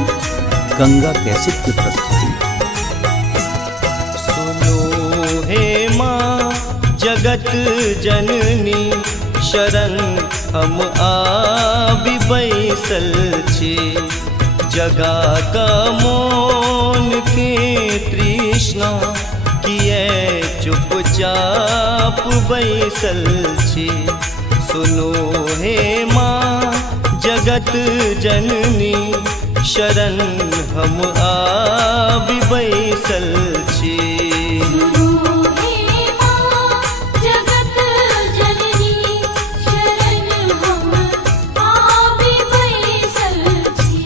गंगा कैसेट की प्रस्तुति। सुनो हे माँ जगत जननी शरण हम आबि बैसल छी, जगा का मोन के तृष्णा किए चुपचाप बैसल छी। सुनो हे माँ जगत जननी शरण हम आबि बैसल छी। सुनो हे माँ जगत जननी शरण हम आबि बैसल छी।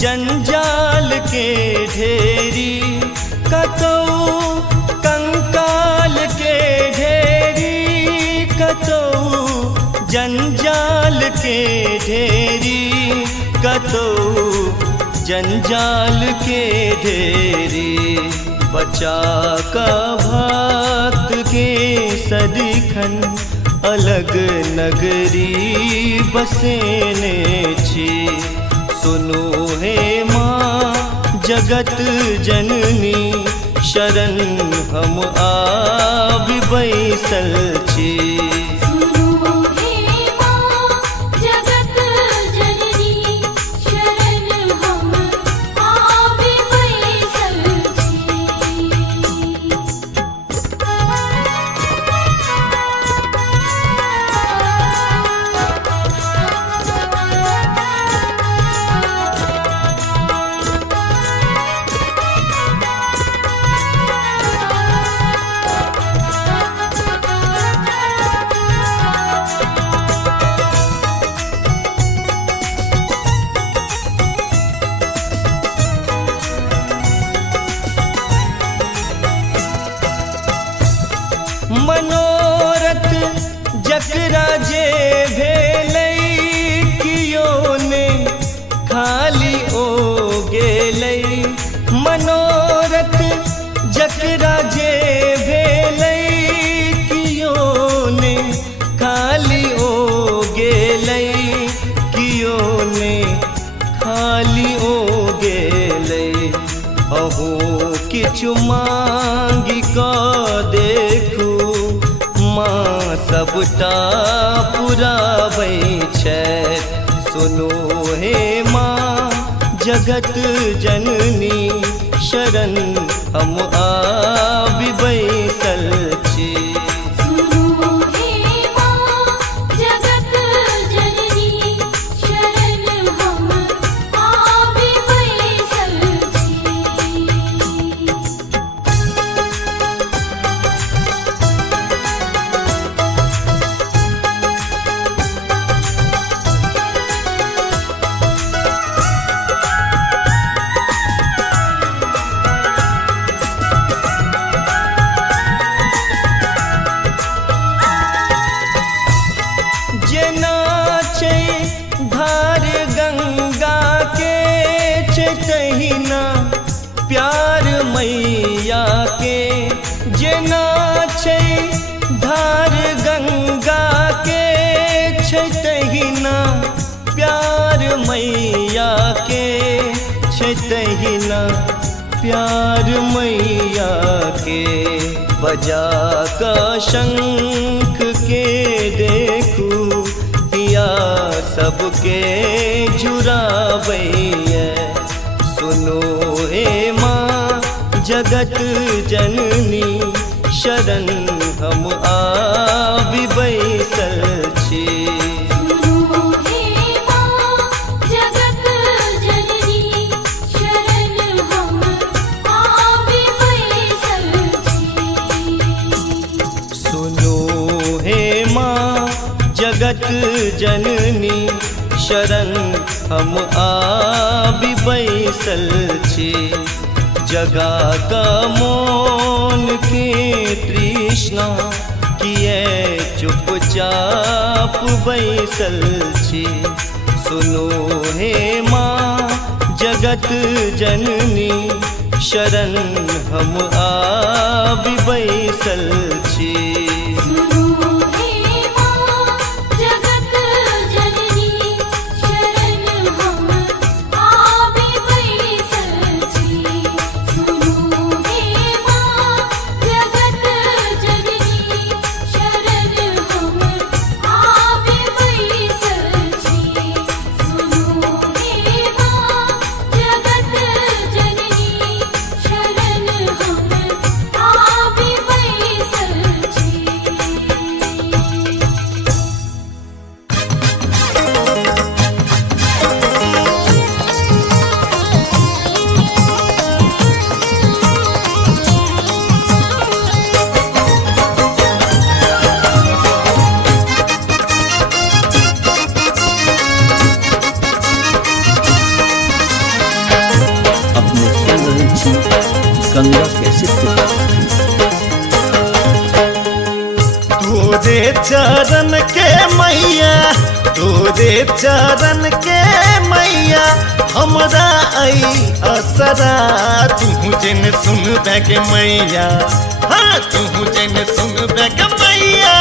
जंजाल के ढेरी कतौ कंकाल के ढेरी, कतौ जंजाल के ढेरी, कतौ जंजाल के ढेरी। बचा का भक्त के सदिखन अलग नगरी बसेने छी। सुनो हे माँ जगत जननी शरण हम आबि बैसल छी। सुनो हे माँ जगत जननी शरण हम आबि बैसल मनोरथ जकरा जे भेलै कियो ने खाली ओ गेलै। मनोरथ जकरा जे भेलै कियो ने खाली ओ गेलै, कियो ने खाली ओ गेलै। अहो किछु मांगि कऽ देखू माँ सबटा पुराबै छथि। सुनो हे माँ जगत जननी शरण हम आबि बैसल छी। सुनो हे माँ जगत जननी शरण हम आबि बैसल छी। जेना छै धार गंगा के छै तहिना प्यार मैया के। जेना छै धार गंगा के छै तहिना प्यार मैया के, छै तहिना प्यार मैया के। बजा का शंख के देखू हिया सबके जुड़ाबैया। सुनो हे माँ जगत जननी शरण हम आबि बैसल छी। सुनो हे माँ जगत जननी शरण हम आबि बैसल छी। सुनो हे माँ जगत जननी शरण हम आबि बैसल छी जगा का मौन के तृष्णा किए चुपचाप बैसल छी सुनो हे माँ जगत जननी शरण हम आबि बैसल छी सुनो हे माँ जगत जननी शरण हम आबि बैसल छी सुनो हे माँ जगत जननी शरण हम आबि बैसल छी सुनो हे माँ जगत जननी शरण हम आबि बैसल छी अपने सुन रहे छी गंगा कैसेट की प्रस्तुति। तोरे चरण के मैया तोरे चरण के मैया हमरा आई असरा तू जिन सुन बैग मैया हाँ तू जिन सुन बैग मैया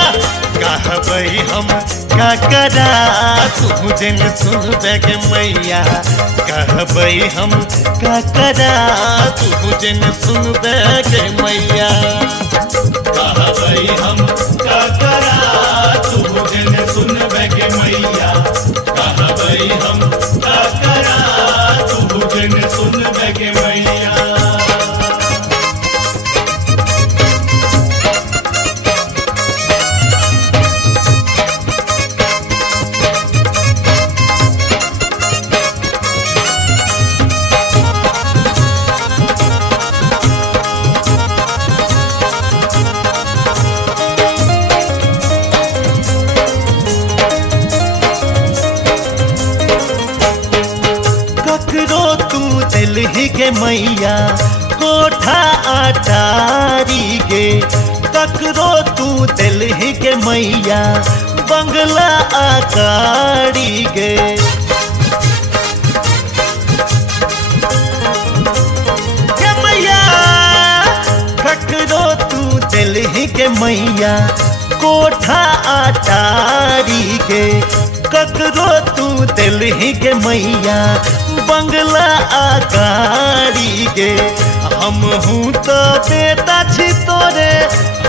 कहबई हम का करा तू जिन सुन बैग मैया कहबई हम का करा तू जिन सुन बैग मैया कहबई हम का करा तू जिन सुन बैगे मैया कहबई हम का करा तू जिन सुन बैगे मैया ककरो तू दिल ही के मैया कोठा अटारी गे ककरो तू दिल ही के मैया बंगला आकारी गे के मैया ककरो तू दिल ही के मैया कोठा अटारी गे ककरो तू दिल ही के मैया बंगला आकारी गे हम हूँ तो बेटा छी तोरे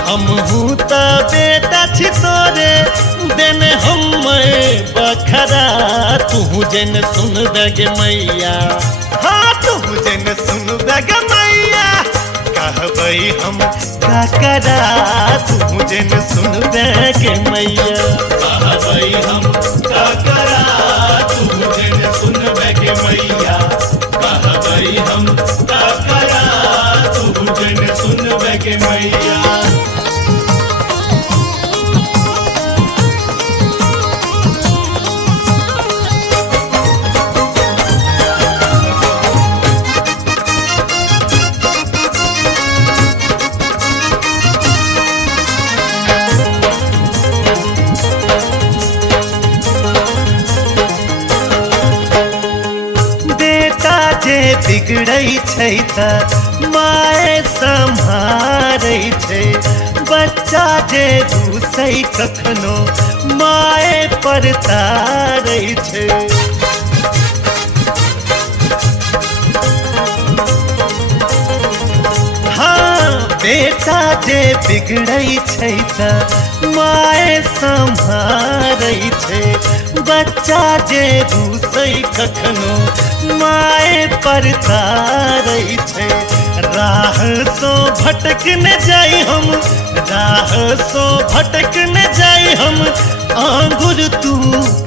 हम हूँ तो बेटा छी तोरे देने हम बखरा तू जन सुन बैग मैया हाँ तू जन सुन बैग मैया कहबई हम का करा तू जन सुन बैग मैया कहबई हम का करा तू जिन सुन बैगे मैया कहबई हम का करा तू जिन सुन बैगे मैया बेटा जे बिगड़ै छै त माय सम्हारै छै बच्चा जे रूसै कखनो माय पर तारै छै हाँ बेटा जे बिगड़ै छै त माय सम्हारै छै बच्चा जे रूसै कखनो माय पर तारै छै राह सो भटक न जाई हम राह सो भटक न जाई हम आंगुर तू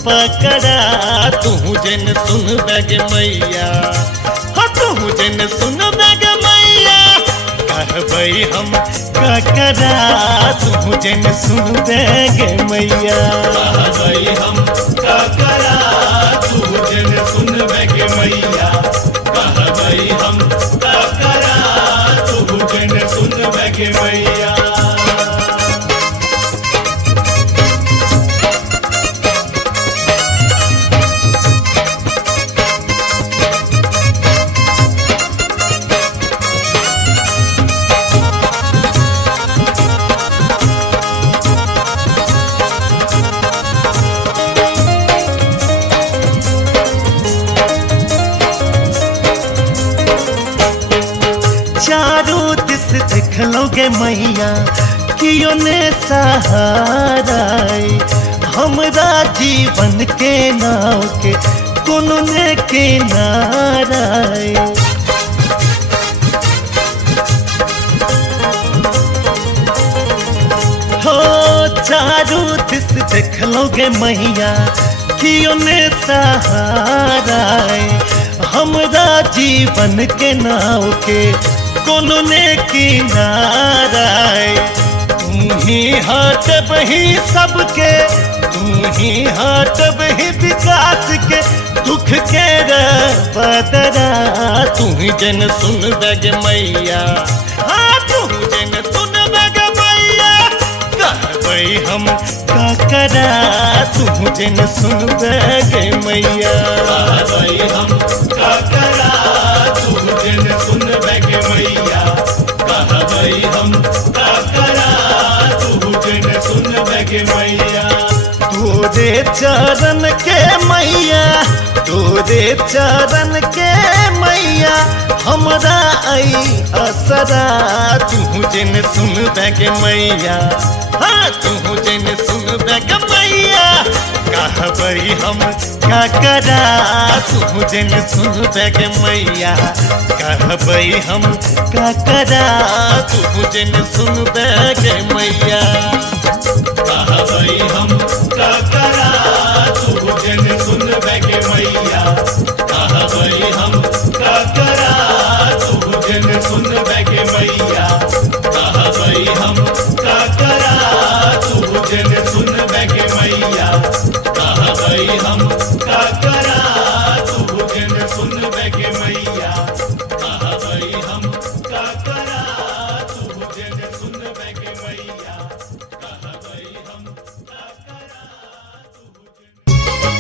पकड़ा तू जन सुन बैग मैया हाँ तू जन सुन बैग मैया कहबई हम का करा तू जन सुन देगे मैया कहबई हम का करा तू जन सुन बैगे मैया कहबई हम का करा तू जन सुन बैगे मैया चारों दिस दिखलोगे मैया कियो ने सहारा हमरा जीवन के नाव के कोनो ने किनारा हो चारों दिस दिखलोगे मैया कियो ने सहारा हमरा जीवन के नाव के कोनो ने किनारा तू ही हाथ बही सबके तू ही हाथ बही विकास के दुख के बदरा तू ही जन सुन बग मैया हाँ तू जन सुन बग मैया कहबई हम का करा तू जन सुन बग मैया कहबई हम का करा तू जन सुन बैगे मैया कहबई हम का करा तू जन सुन बैगे मैया तोरे चरण के मैया तोरे चरण के मैया हमरा आई असरा तू जन सुन बैगे मैया हाँ तू जन सुन बैगे मैया कहबई हम का करा तू जन सुन बैगे मैया कहबई हम का करा तू जन सुन बैगे मैया कहबई हम का करा तू जन सुन बैगे मैया कहबई हम का करा तू जन सुन बैगे मैया कहबई हम का करा तू जन सुन बैगे मैया कहबई हम का करा तू जन सुन बैगे मैया कहबई हम का करा तू जन सुन बैगे मैया कहबई हम का करा तू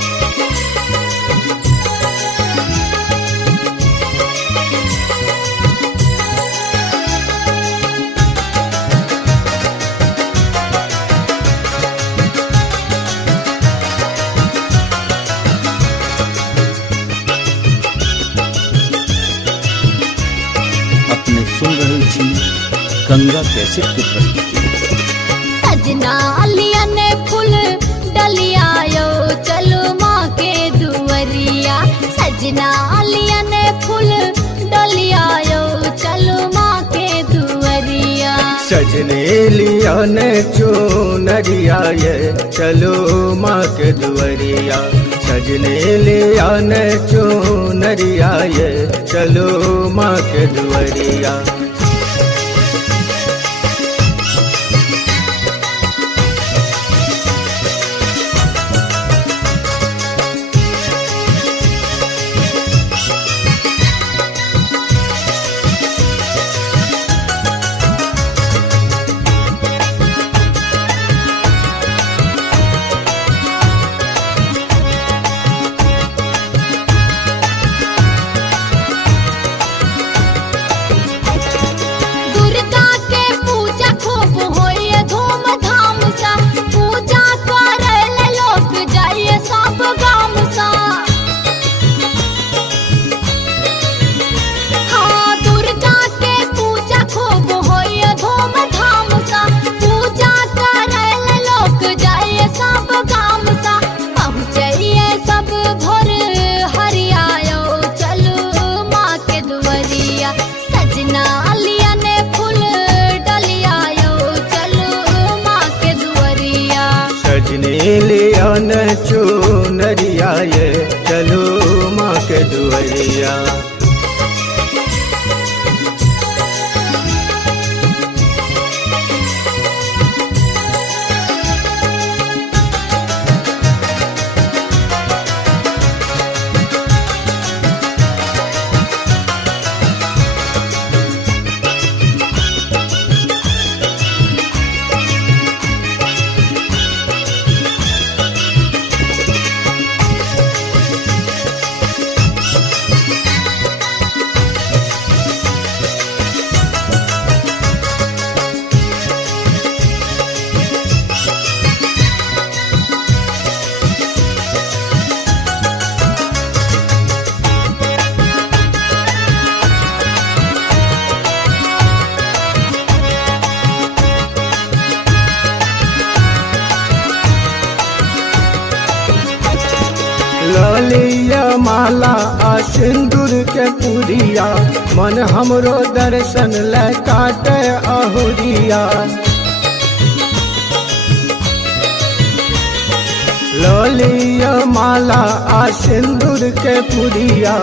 अपने सुन रहल छी गंगा कैसेट के प्रस्तुति। सजना लिया ने फूल डलिया यो चलो माँ के दुवरिया सजना लिया ने फूल डलिया यो चलो माँ के दुवरिया सजने लिया ने चुनरिया ये चलो माँ के दुवरिया सजने लिया ने चुनरिया ये चलो माँ के दुवरिया चुनरिया ये चलो माँ के दुवरिया ललिया माला आ सिंदूर के पुरिया मन हमरो दर्शन ले काटे अहुरिया। ललिया माला आ सिंदूर के पुरिया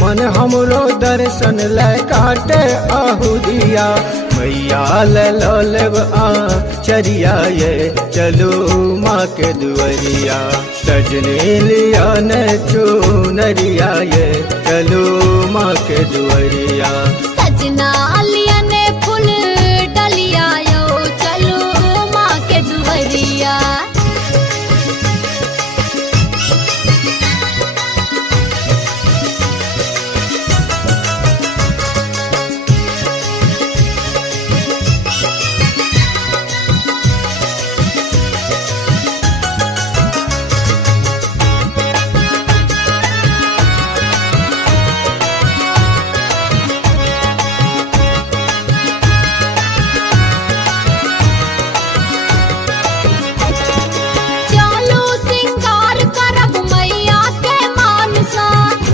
मन हमरो दर्शन ले काटे अहुरिया। मैया ले लेब आ चरिया ये चलो माँ के दुआरिया। सजने लिया न चुनरिया ये चलो माँ के दुआरिया। सजना लिया ने फूल डलिया यो चलो माँ के दुआरिया।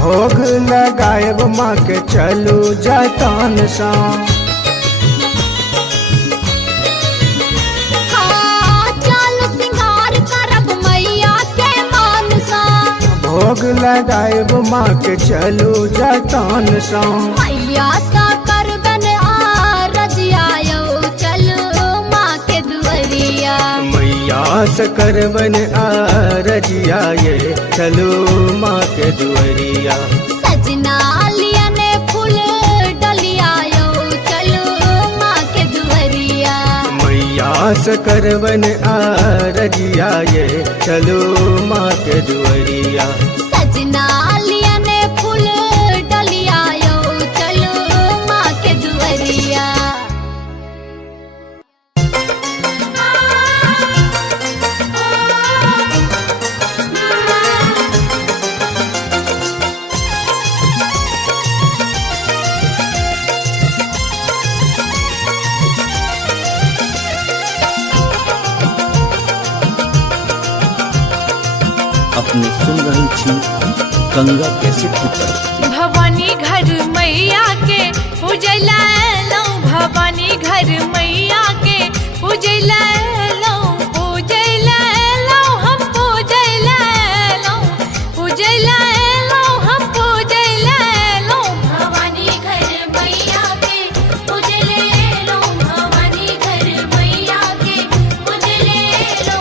भोग लगाएब माँ के चलू जतन सा। चलो सिंगार करब मैया के मान सा। भोग लगाएब माँ के चलू जतन सा। मैया सा करबन आ रजिया यो चलो माँ के दुआरिया। मैया से करबन आ रजिया ये चलो माँ के दुआरिया। सजना लिया ने फूल डलिया यो चलो माँ के दुआरिया। मैया से करबन आ रजिया ये चलो माँ के दुआरिया। सजना लिया ने फूल डलिया यो चलो माँ के दुआरिया। अपने सुन रही थी गंगा कैसेट की प्रस्तुति। भवानी घर मैया के पूजला लो, भवानी घर मैया के पूजला लो, पूजला लो हम पूजला लो, पूजला लो हम पूजला लो। भवानी घर मैया के पूजले लो, भवानी घर मैया के पूजले लो।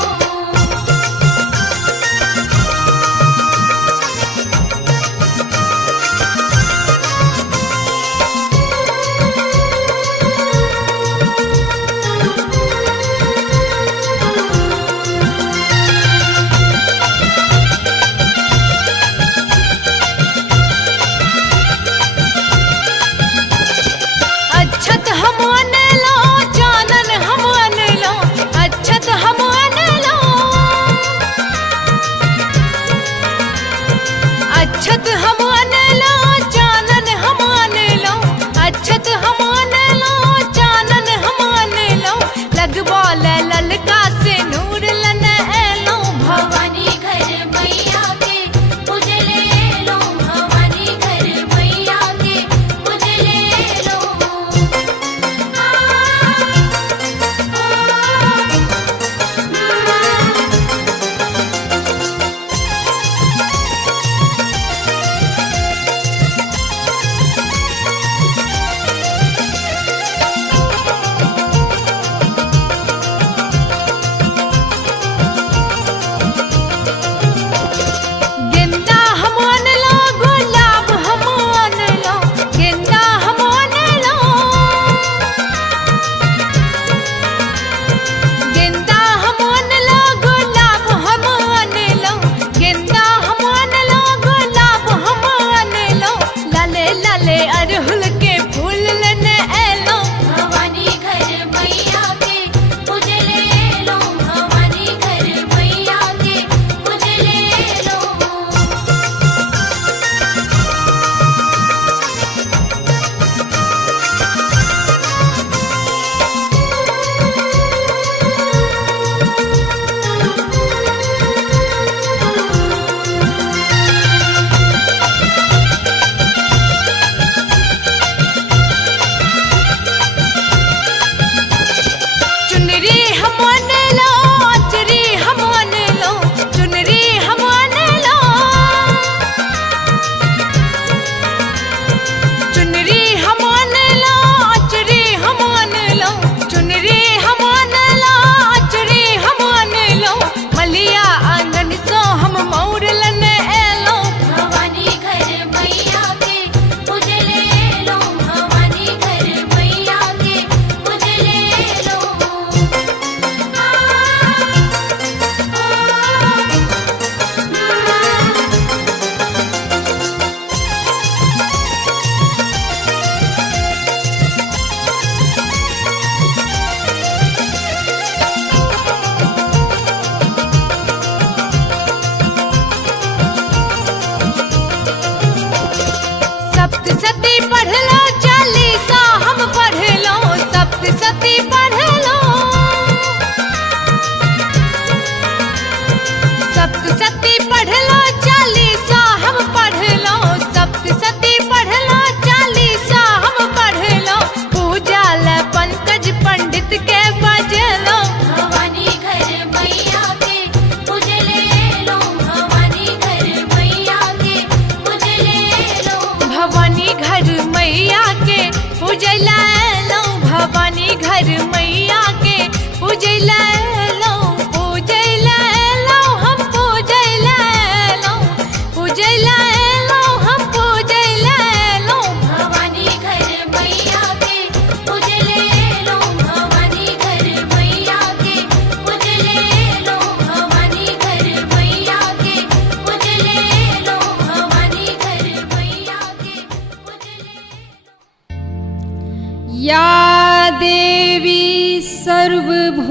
सर्वभूतेषु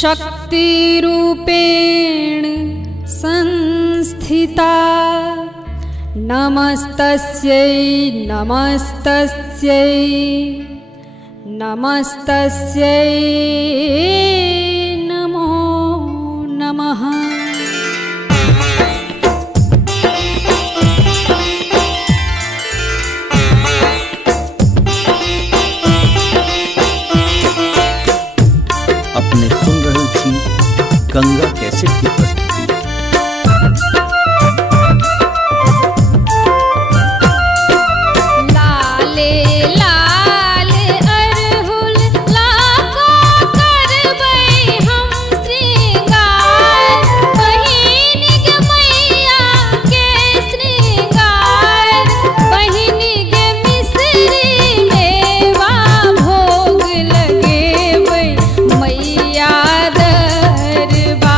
शक्तिरूपेण संस्थिता नमस्तस्यै नमस्तस्यै नमस्तस्यै नमो नमः। अपने सुन रहे थी गंगा कैसेट की प्रस्तुति। मैया दरबार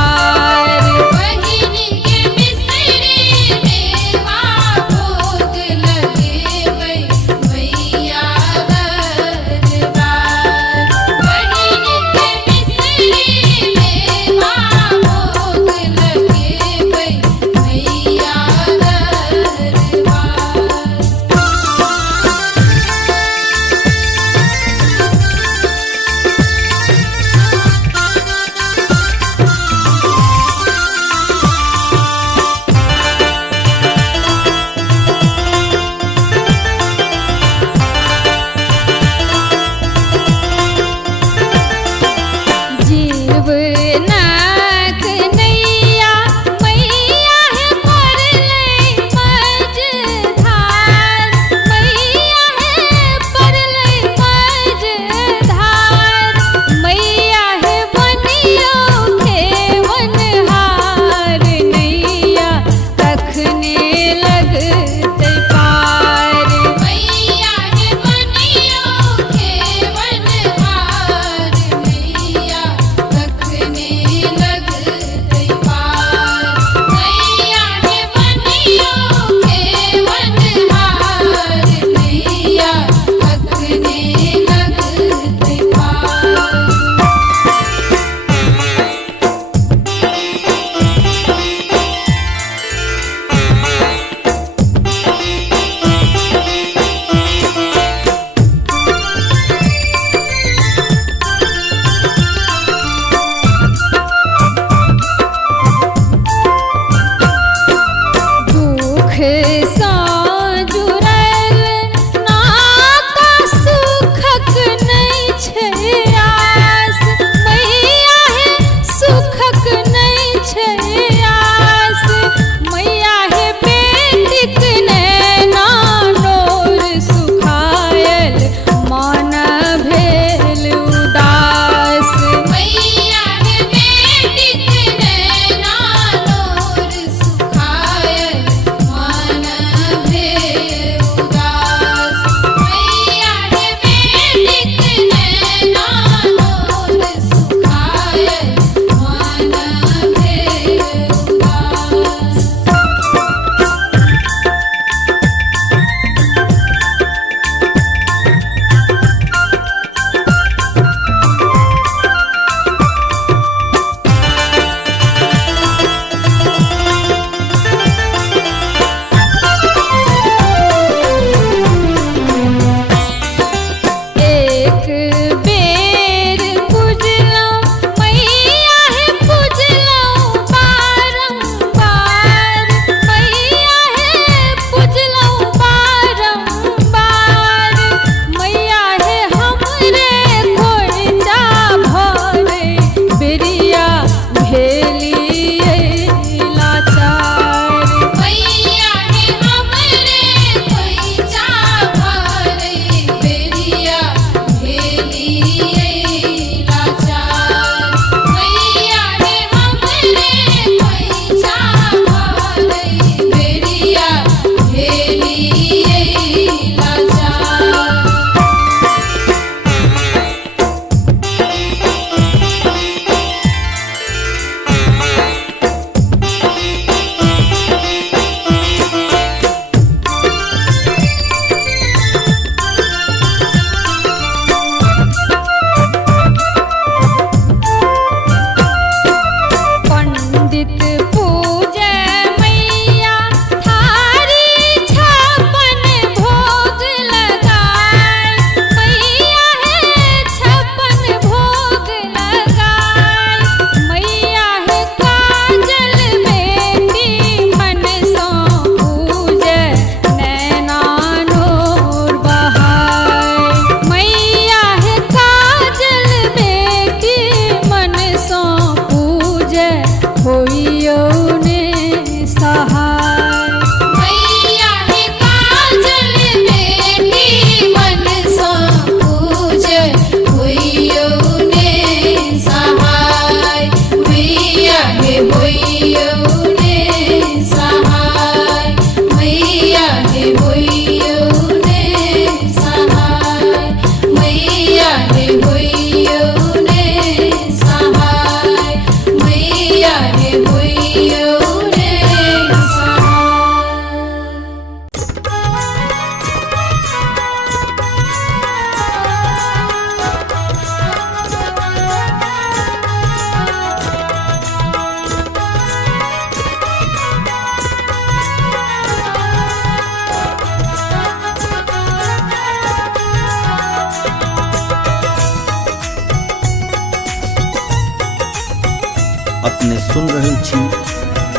अपने सुन रहल छी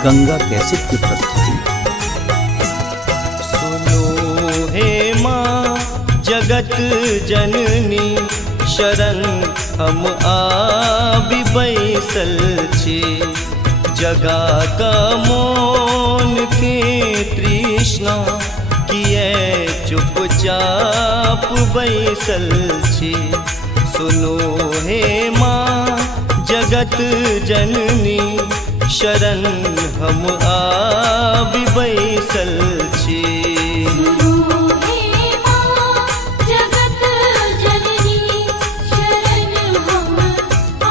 गंगा कैसेट की प्रस्तुति। सुनो हे माँ जगत जननी शरण हम आबि बैसल छी, जगा का मोन के तृष्णा किए चुपचाप बैसल छी। सुनो हे माँ जगत जननी शरण हम आबि बैसल छी। सुनो हे माँ जगत जननी शरण हम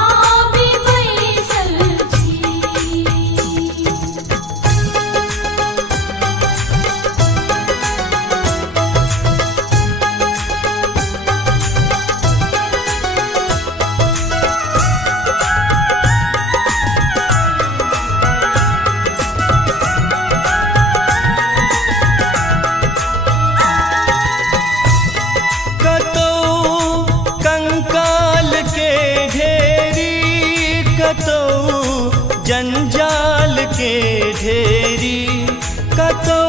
आबि बैसल छी। जंजाल के ढेरी कतौ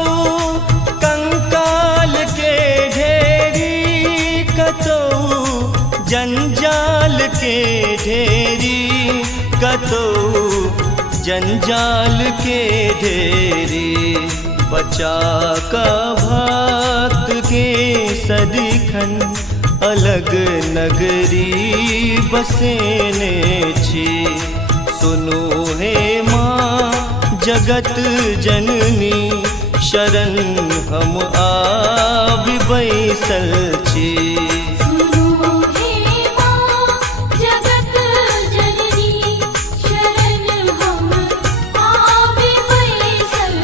कंकाल के ढेरी, कतौ जंजाल के ढेरी, कतौ जंजाल के ढेरी। बचा का भक्त के सदिखन अलग नगरी बसेने छी। सुनो हे माँ जगत जननी शरण हम आबि बैसल छी। सुनो हे माँ जगत जननी शरण हम आबि बैसल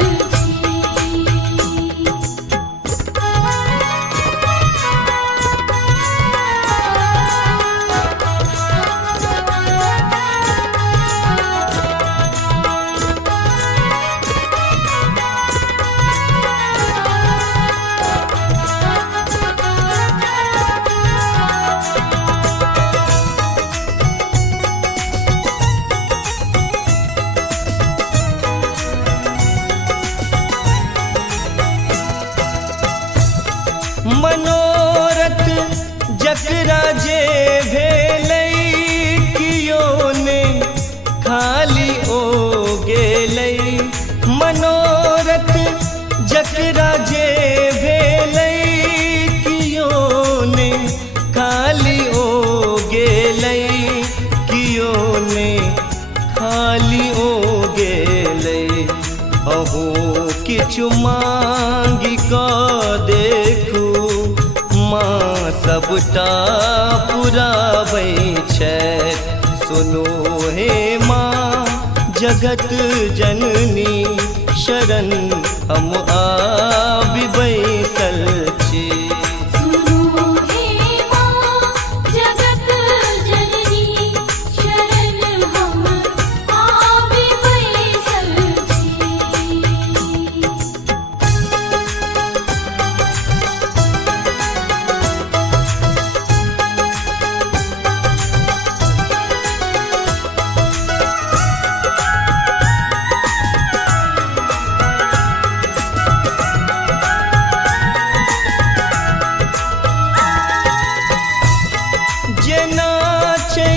मनोरथ जकरा जे भेलै कियो ने खाली ओ गेलै। मनोरथ जकरा जे भेलै कियो ने खाली ओ गेलै, कियो ने खाली ओ गेलै। अहू किछु मांगि कऽ देखू माँ सबटा पुराबै छथि। सुनो हे माँ जगत जननी शरण हम आबि बैसल छी। सुनो हे माँ जगत जननी शरण हम आबि बैसल छी। जेना छै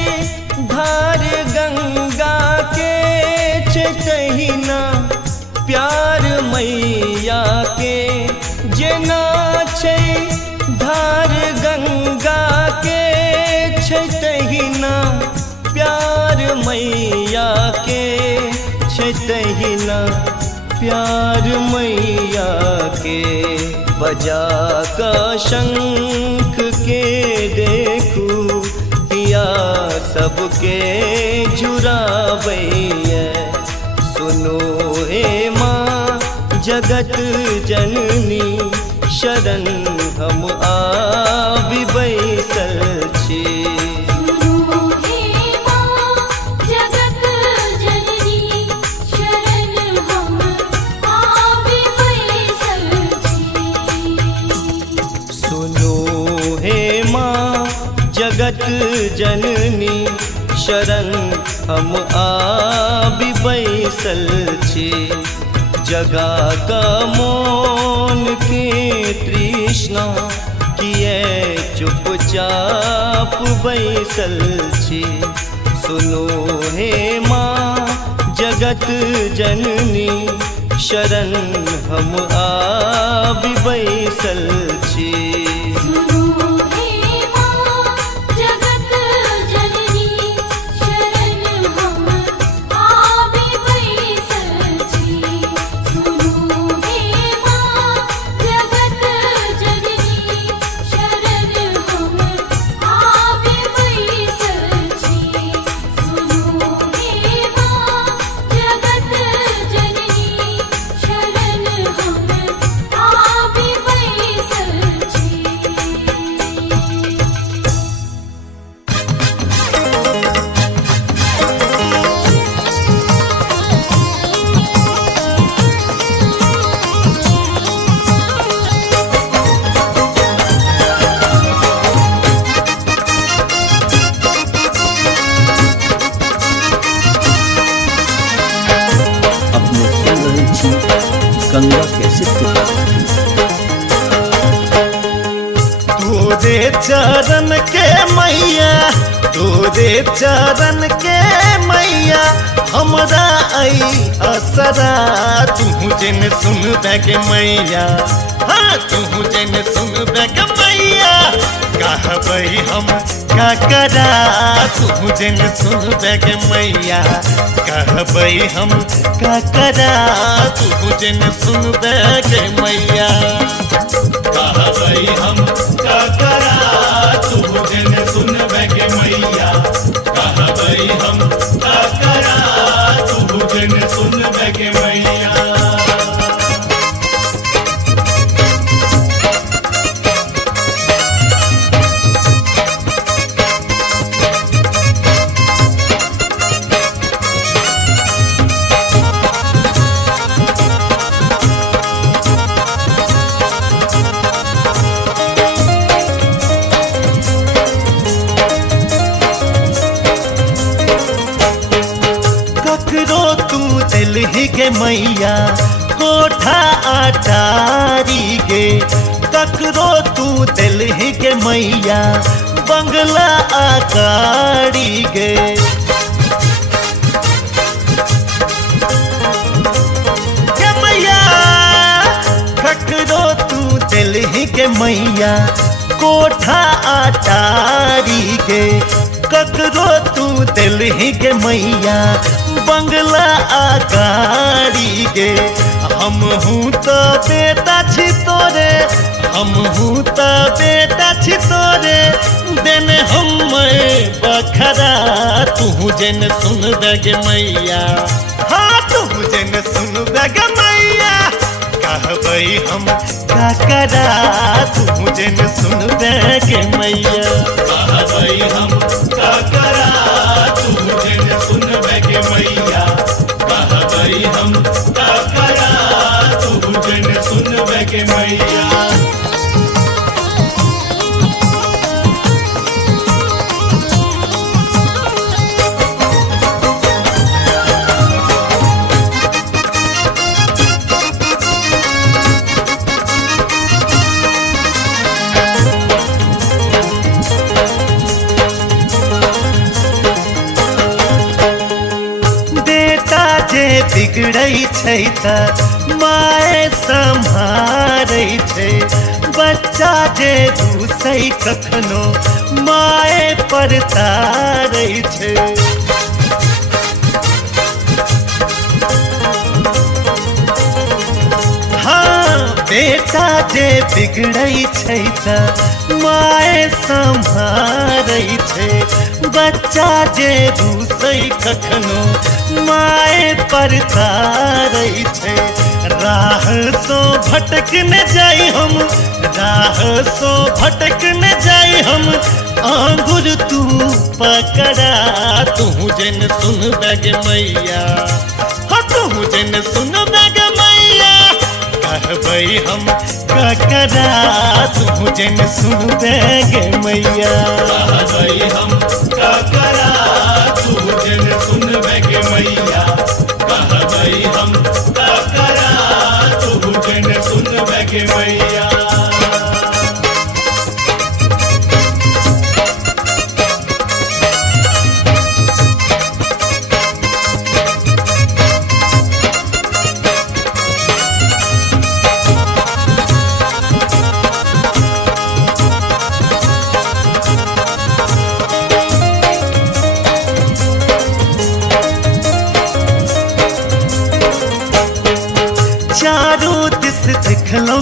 धार गंगा के छै तहिना प्यार मैया के। जेना छै धार गंगा के छै तहिना प्यार मैया के, छै तहिना प्यार मैया के। बजा का शंख के देखू हिया सबके जुड़ाबैया। सुनो हे माँ जगत जननी शरण हम आबि बैसल छी। सुनो हे माँ जगत जननी शरण हम आबि बैसल छी। सुनो हे माँ जगत जननी शरण हम आबि बैसल छी जगा का मौन के तृष्णा किए चुपचाप बैसल छी सुनो हे माँ जगत जननी शरण हम आबि बैसल छी सुनो हे माँ जगत जननी शरण हम आबि बैसल छी सुनो हे माँ जगत जननी शरण हम आबि बैसल छी सुनो हे माँ जगत जननी शरण हम आबि बैसल छी अपने सुन रहे छी गंगा कैसेट की प्रस्तुति। तोरे चरण के मैया तोरे चरण के मैया हमरा आई असरा तू जिन सुन बैग मैया हाँ तू जिन सुन बैग मैया कहबई हम का करा तू जिन सुन बैग मैया कहबई हम का करा तू जिन सुन बैग मैया कहबई हम का करा तू जिन सुन बैगे मैया कहबई हम का करा तू जिन सुन बैगे मैया ककरो तू दिल ही के मैया कोठा अटारी गे ककरो तू दिल ही के मैया बंगला आकारी गे के मैया ककरो तू दिल ही के मैया कोठा अटारी गे ककरो तू दिल ही के मैया बंगला आकारी गे हम हूँ तो बेटा छी तोरे हम हूँ तो बेटा छी तोरे देने हम बखरा तू जन सुन बैग मैया हाँ तू जन सुन बैग मैया कहबई हम का करा तू जन सुन बैग मैया कहबई हम का करा तू जिन सुन बैगे मैया कहबई हम का करा तू जिन सुन बैगे मैया बेटा जे बिगड़ै छै त माय सम्हारै छै बच्चा जे रूसै कखनो माय पर तारै छै हाँ बेटा जे बिगड़ै छै त माय सम्हारै छै बच्चा जे रूसै कखनो माय पर तारै छै राह सो भटक न जाई हम राह सो भटक न जाई हम आंगुर तू पकड़ा तू जन सुन बैग मैया हाँ तू जन सुन बैग मैया कहबई हम ककरा तू जन सुन बैग मैया कहबई हम का करा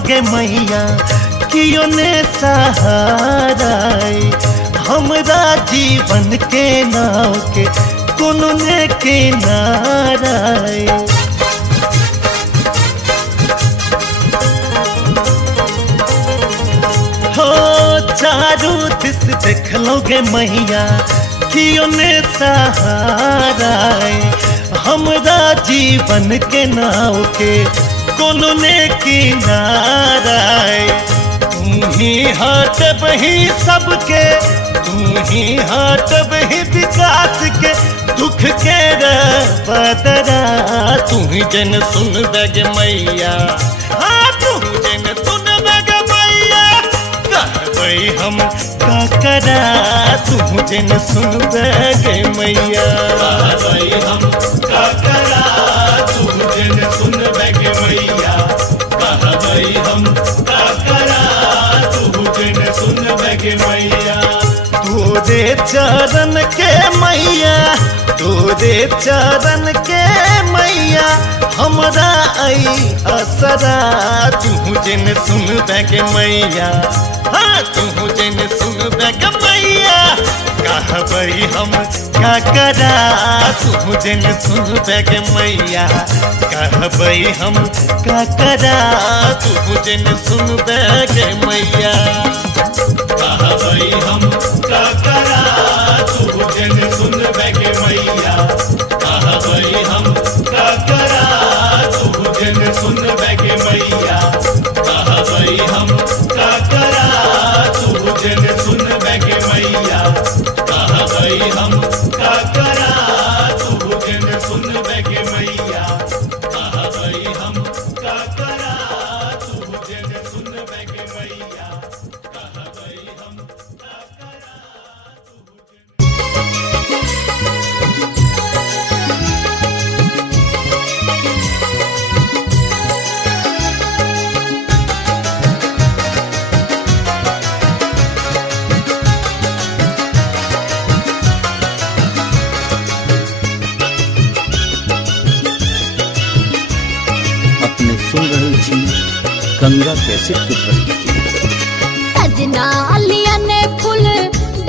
गे मैया कियो ने सहारा हमरा जीवन के नाव के कोनो ने किनारा हो चारू दिस देख लोगे मैया कियो ने सहारा हमरा जीवन के नाव के कोनो ने किनारा तू ही हटब ही सबके तू ही हटब ही विकास के दुख के बदरा तू ही जन सुन बगे मैया हाँ तू जन सुन बगे मैया कहबै हम का करा तू जन सुन बगे मैया कहबै हम का करा तू जन सुन बगे मैया कहबै हम का करा तू जन सुन बगे मैया तोरे चरण के मैया तोरे चरण के मैया हमरा आई असरा तू जन सुन बगे मैया हाँ तू जन सुन बगे मैया कहबै हम का करा तू जन सुन बगे मैया कहबै हम का करा तू जन सुन बगे मैया कहबै हम का करा तू जन सुन बगे मैया कहबै हम का करा तू जन सुन बगे मैया कहबै हम का करा तू जन सुन बगे मैया कहबै हम का करा तू जन सुन बगे मैया कहबै हम का करा तू जन सुन बगे मैया कहबै हम का करा अपने सुन रहल छी गंगा कैसेट के प्रस्तुति। सजना लियन फूल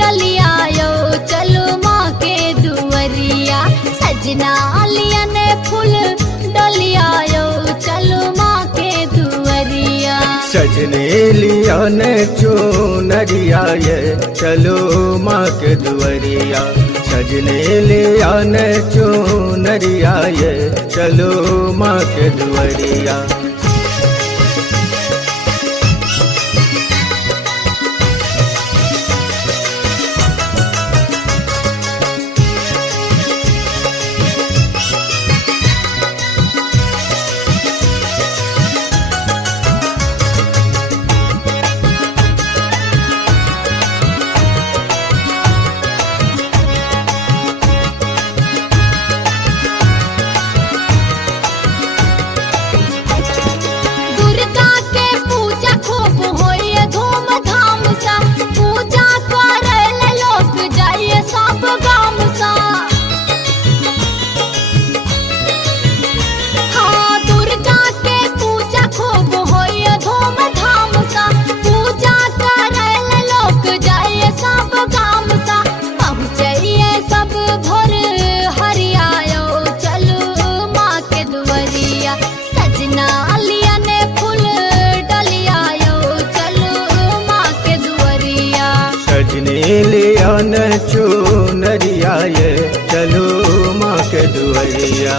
डलिया यो चलो माँ के दुवरिया सजना लियन फूल डलिया यो चलो माँ के दुवरिया सजने लिया ने चुनरिया ये चलो माँ के दुवरिया सजने लिया ने चुनरिया ये चलो माँ के दुवरिया दुर्गा के पूजा खूब होइए धूमधाम सा पूजा करे लोग जाइए सब गाम सा हाँ दुर्गा के पूजा खूब होइए धूमधाम सा पूजा करे लोग जाइए सब गाम सा पहुँचिए सब भोर हरियायो चलो माँ के दुवरिया सजना लिया ने फूल डलिया यो चलो माँ के दुवरिया सजने लिया ने चुनरिया ये चलो माँ के दुवरिया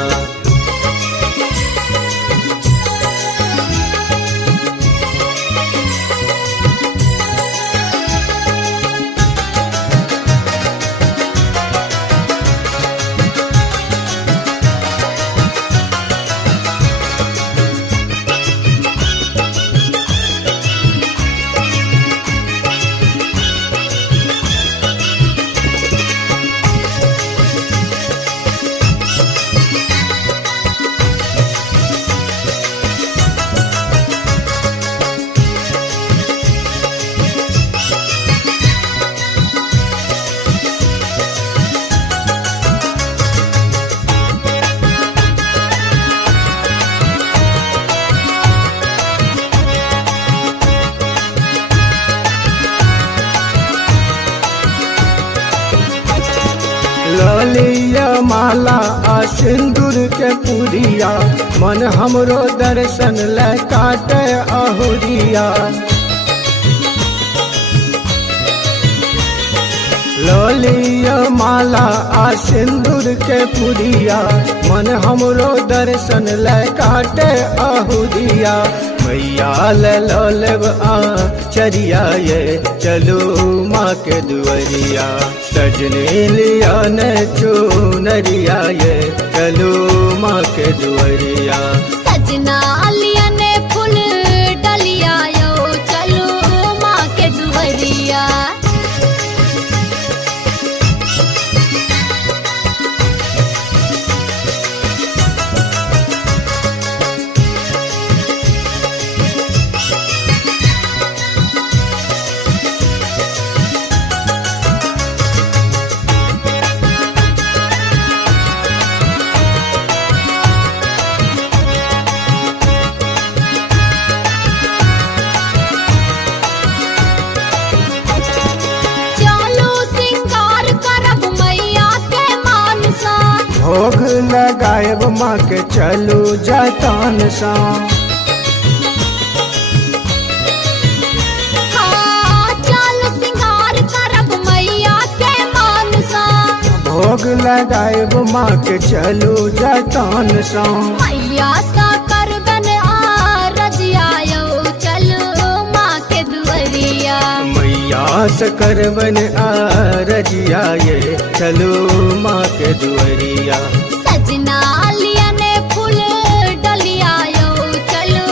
ललिया माला आ सिंदूर के पुरिया मन हमरो दर्शन ले काटे अहुरिया। ललिया माला आ सिंदूर के पुरिया मन हमरो दर्शन ले काटे अहुरिया। मैया ले लेब आ चरिया ये चलो माँ के दुआरिया। सजने लिया ने चुनरिया ये चलो माँ के दुआरिया। सजना लिया ने फूल डलिया यो चलो माँ के दुआरिया। भोग लगाएब माँ के चलू जतन सा। चलो सिंगार करब मैया के मान सा। भोग लगाएब माँ के चलू जतन सा। मैया सा करबन आ रजिया यो चलो माँ के दुआरिया। मैया से करबन आ रजिया ये चलो माँ के दुआरिया। सजना लिया ने फूल डलिया यो चलो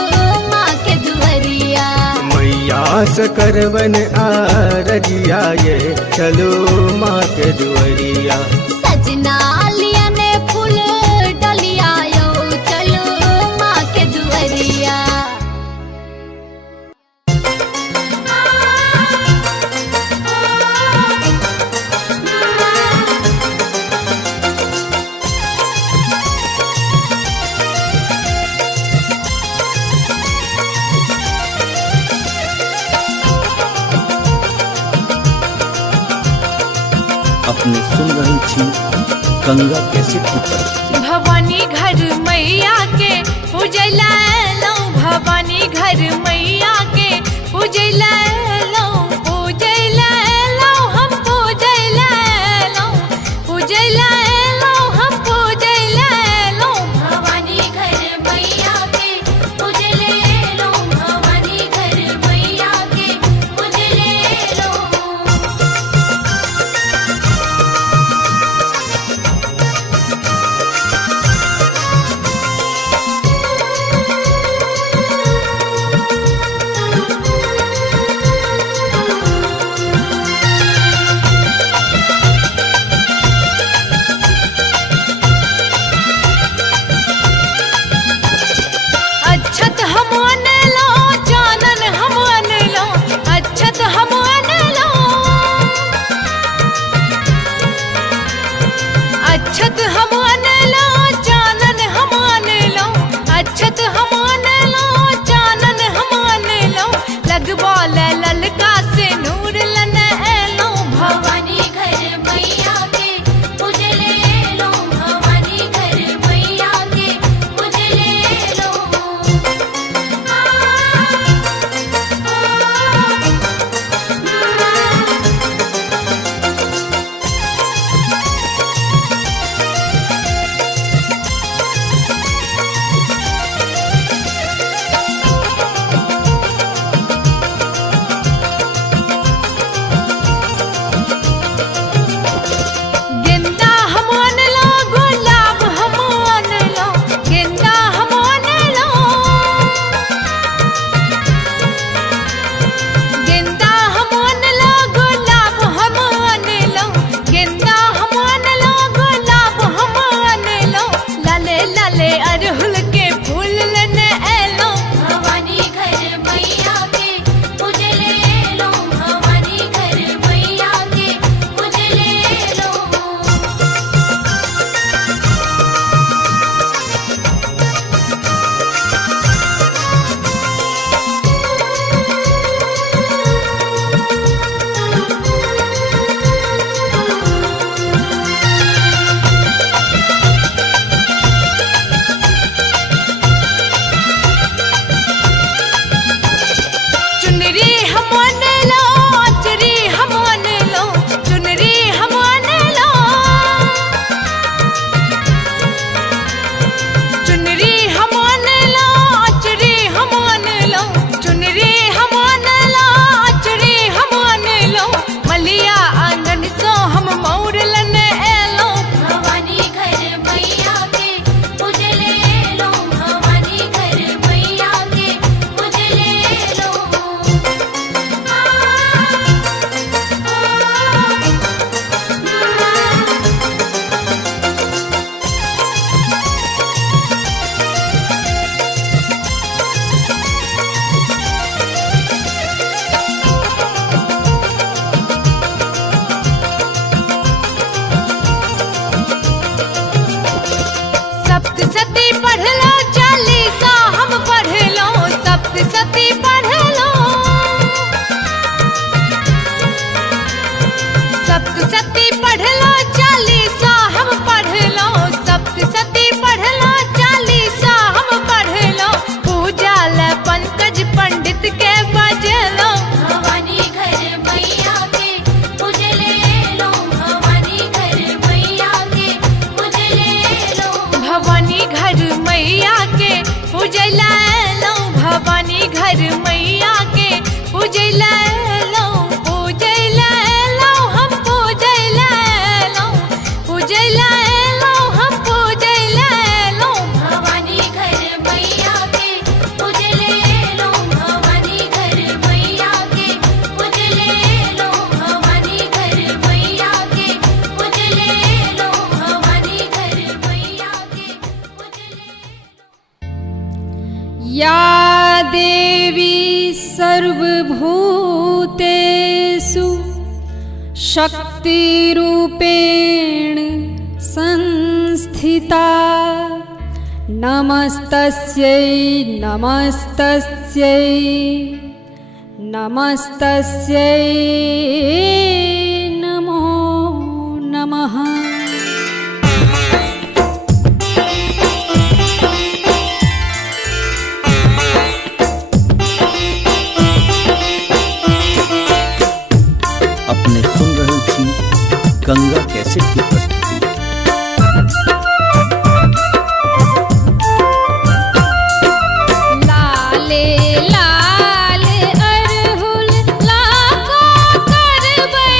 माँ के दुआरिया। मैया से करबन आ रजिया ये चलो माँ के दुआरिया। सजना लिया ने फूल डलिया यो चलो माँ के दुआरिया। अपने सुन रही थी गंगा कैसेट की प्रस्तुति। भवानी घर मैया के पूजला लो, भवानी घर मैया के पूजला लो, पूजला लो हम पूजला लो, पूजला लो हम पूजला लो। भवानी घर मैया के पूजले लो, भवानी घर मैया के पूजले लो। अच्छत हम अनलो, जानन हम अनलो, अच्छत हम अनलो, अच्छत हम अनलो, जानन हम अनलो, अच्छत हम अनलो, जानन हम अनलो। लगबो ले ललका से नूर लने एलो। भवानी घर मैया के पूजले लो, भवानी घर मैया के पूजले लो। घर मैया के पूजैला लो हम पूजैला लो हम पूजैला लो भवानी घर मैया के पूजले लो भवानी घर मैया के पूजले लो भवानी घर मैया के पूजले लो भवानी घर मैया के पूजले या देवी सर्वभूतेषु शक्तिरूपेण संस्थिता नमस्तस्यै नमस्तस्यै नमस्तस्यै नमो नमः। अपने सुन रहल छी गंगा कैसेट की प्रस्तुति। लाले लाल अरहुल लाको करबै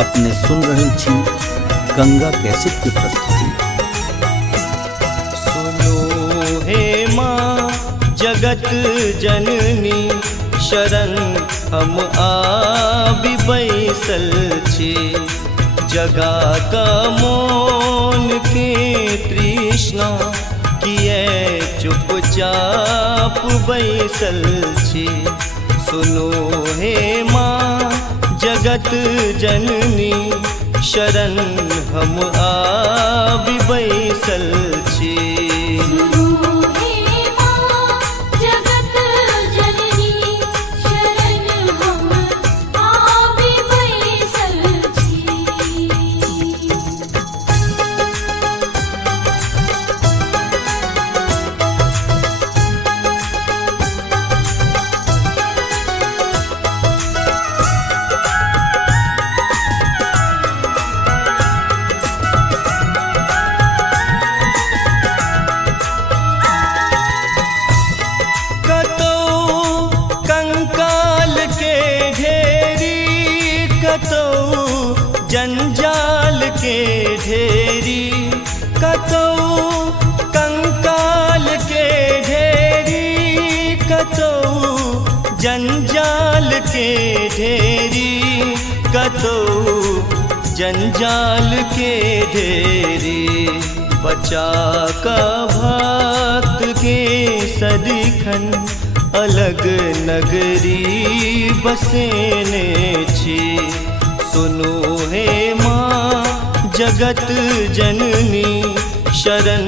अपने सुन रहल छी गंगा कैसेट के प्रस्तुति। सुनो हे माँ जगत जननी शरण हम आबि बैसल छी, जगा का मोन के तृष्णा किए चुपचाप बैसल छी। सुनो हे माँ जगत जननी शरण हम आबि बैसल छी। सुनो हे माँ जगत जननी शरण हम आबि बैसल छी। जंजाल के ढेरी कतौ कंकाल के ढेरी, कतौ जंजाल के ढेरी, कतौ जंजाल के ढेरी। बचा का भक्त के सदिखन अलग नगरी बसेने छी। सुनो हे माँ जगत जननी शरण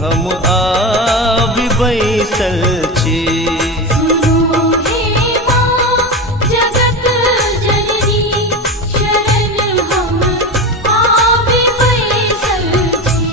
हम आबि बैसल छी। सुनो हे माँ जगत जननी शरण हम आबि बैसल छी।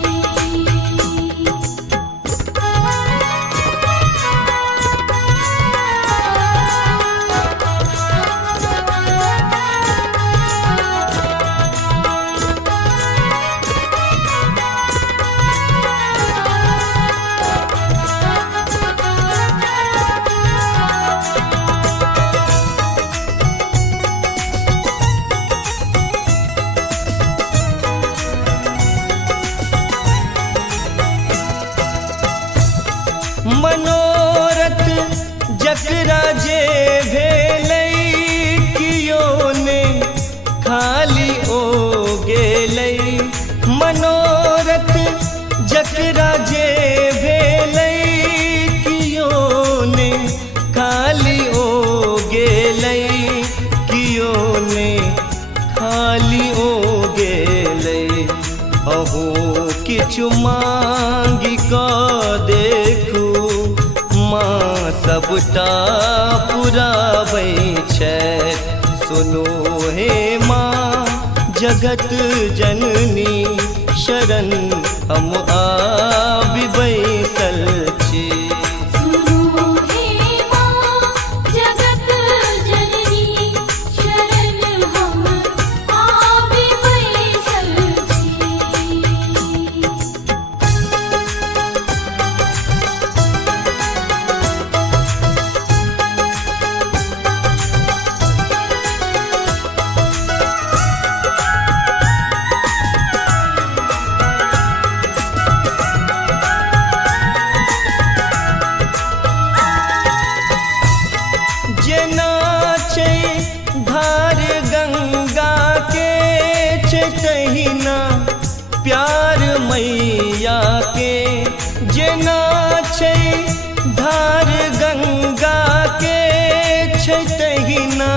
मनोरथ जकरा जे भेलै कियो ने खाली ओ गेलै। मनोरथ जकरा जे भेलै कियो ने खाली ओ गेलै, कियो ने खाली ओ गेलै। अहो किछु मांगि कऽ देखू माँ सबटा पुराबै छथि। सुनो हे माँ जगत जननी शरण हम आबि बैसल छी। सुनो हे माँ जगत जननी शरण हम आबि बैसल छी। जेना छै धार गंगा के छै तहिना प्यार मैया के। जेना छै धार गंगा के छै तहिना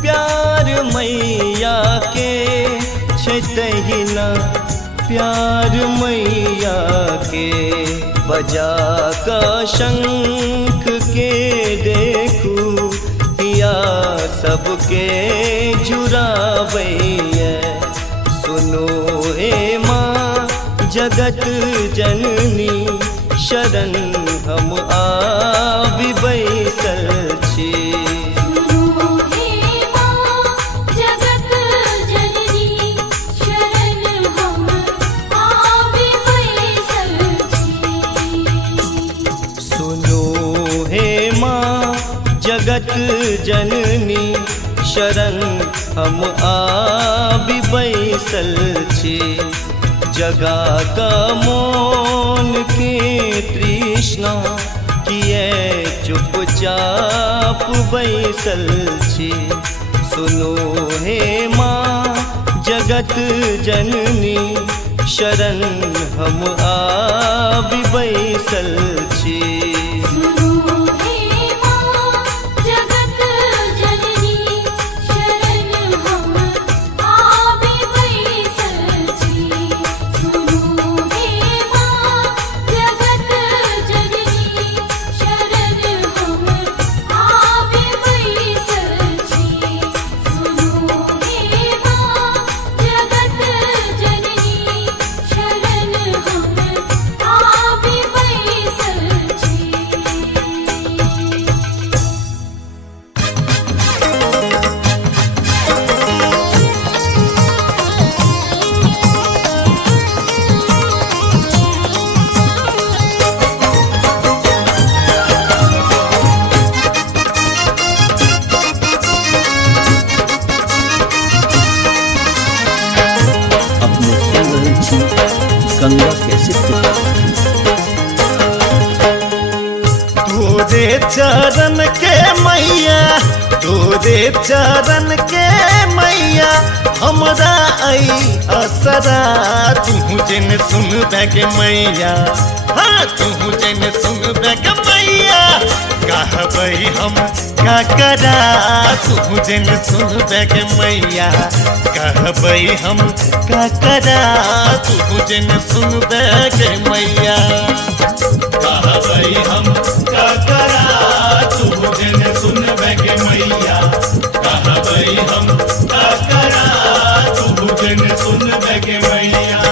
प्यार मैया के, छै तहिना प्यार मैया के। बजा का शंख के देखू हिया सबके जुड़ाबैया। सुनो हे माँ जगत जननी शरण हम आबि बैसल छी। सुनो हे माँ जगत जननी शरण हम आबि बैसल छी। सुनो हे माँ जगत जननी शरण हम आबि बैसल छी जगा का मौन के तृष्णा किए चुपचाप बैसल छी सुनो हे माँ जगत जननी शरण हम आबि बैसल छी सुनो हे माँ जगत जननी शरण हम आबि बैसल छी सुनो हे माँ जगत जननी शरण हम आबि बैसल छी सुनो हे माँ जगत जननी शरण हम आबि बैसल छी अपने सुन रहे छी गंगा कैसेट की प्रस्तुति। तोरे चरण के मैया तोरे चरण के मैया हमरा आई असरा तू जन सुन बैग मैया हाँ तू जन सुन बैग मैया कहबई हम का करा तू जन सुन बैग मैया कहबई हम का करा तू जन सुन बैग मैया कहबई हम का करा तू जन सुन बैगे मैया कहबई हम का करा तू जन सुन बैगे मैया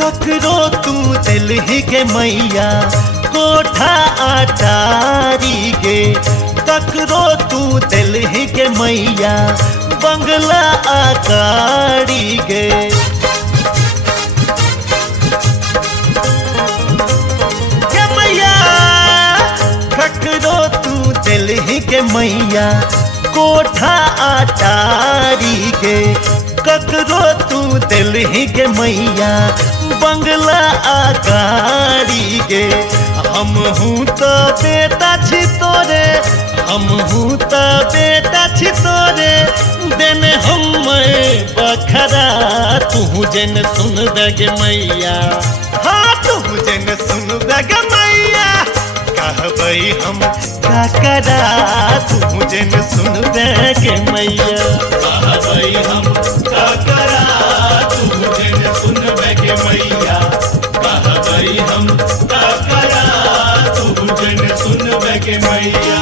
ककरो तू दिल ही के मैया कोठा अटारी गे ककरो तू दिल ही के मैया बंगला आकारी गे के मैया ककरो तू दिल ही के मैया कोठा अटारी गे ककरो तू दिल ही के मैया बंगला आकारी गे हम हूँ तो बेटा छी तोरे हम हूँ तो बेटा छी तोरे देने हम बखरा तू जन सुन बैग मैया हाँ तू जन सुन बैग मैया कहबई हम का करा तू जन सुन बैग मैया कहबई हम का करा तू जन सुन बैगे मैया कहबई हम का करा तू जन सुन बैगे मैया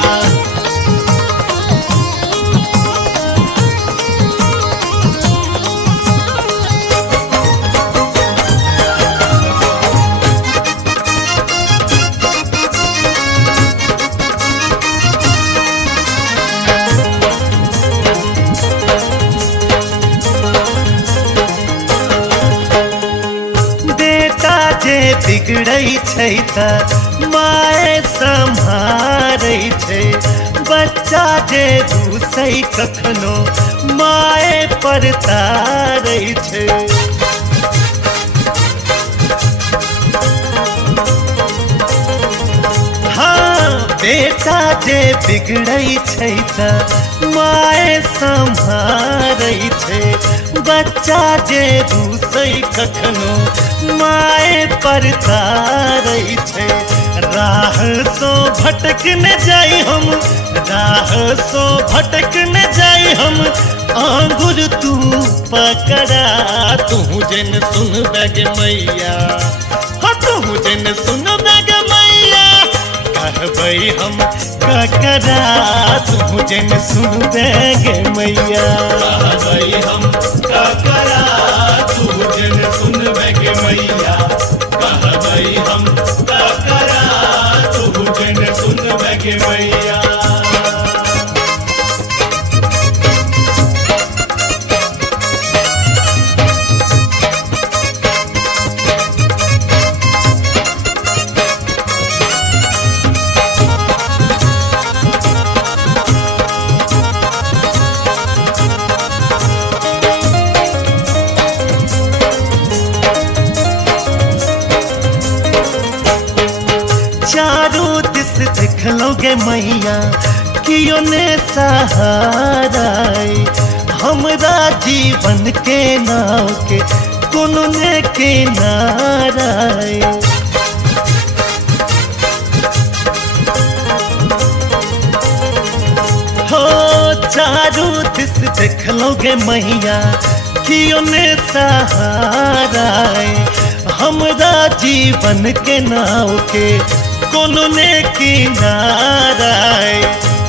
बेटा जे बिगड़ै छै त माए सम्हारै छै बच्चा जे रूसै कखनो माए पर तारै छै हाँ बेटा जे बिगड़ै छै त माए सम्हारै छै बच्चा जे रूसै कखनो माए पर तारै छै राह सो भटक न जाई हम राह सो भटक न जाई हम आंगुर तू पकड़ा तू जन सुन बैग मैया हाँ तू जन सुन बैग मैया कहबई हम ककरा तू जन सुन बैग मैया कहबई हम का करा तू जन सुन बैके मैया कह गई हम का करा तू जन सुन बैके मैया चारों दिस देख लोगे मैया कियो ने सहारा हमरा जीवन के नाव के कोनो ने किनारा हो चारों दिस देख लोगे मैया कियो ने सहारा हमरा जीवन के नाव के कोनो ने किनारा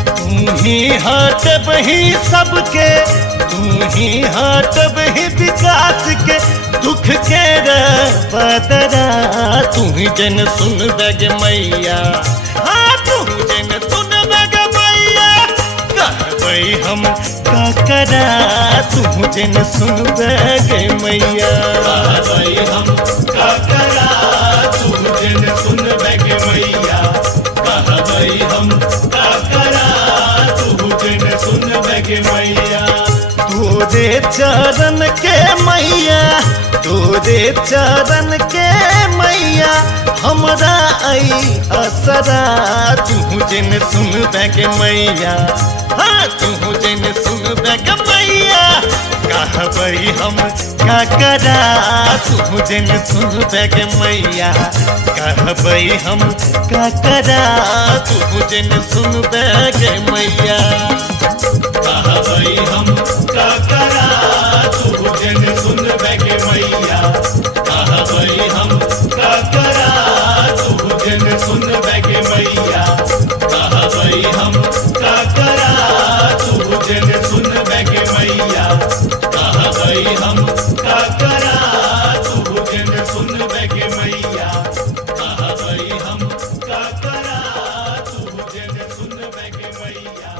तू ही हाट बही सबके तू ही हाट बही विकास के दुख के बदरा तू ही जन सुन बैग मैया हाँ तू जन सुन बैग मैया कहबई हम का करा तू जन सुन बैग मैया कहबई हम का करा तू जन सुन बैके मैया कहबई हम का करा तू जन सुन बैके मैया तोरे चरण के मैया तोरे चरण के मैया हमरा आई असरा तू जन सुन बैके मैया हाँ तू जन सुन बैके मैया कहबई हम का करा तू जन सुन बैके मैया कहबई हम का करा तू जन सुन बैके मैया कहबई हम का करा तू जन सुन बैके मैया कहबई हम का करा तू जन सुन बैके मैया कहबई हम का करा तू जन सुन बैके मैया कहबई हम का करा तू जन सुन बैके मैया कहबई हम का करा तू जन सुन बैके मैया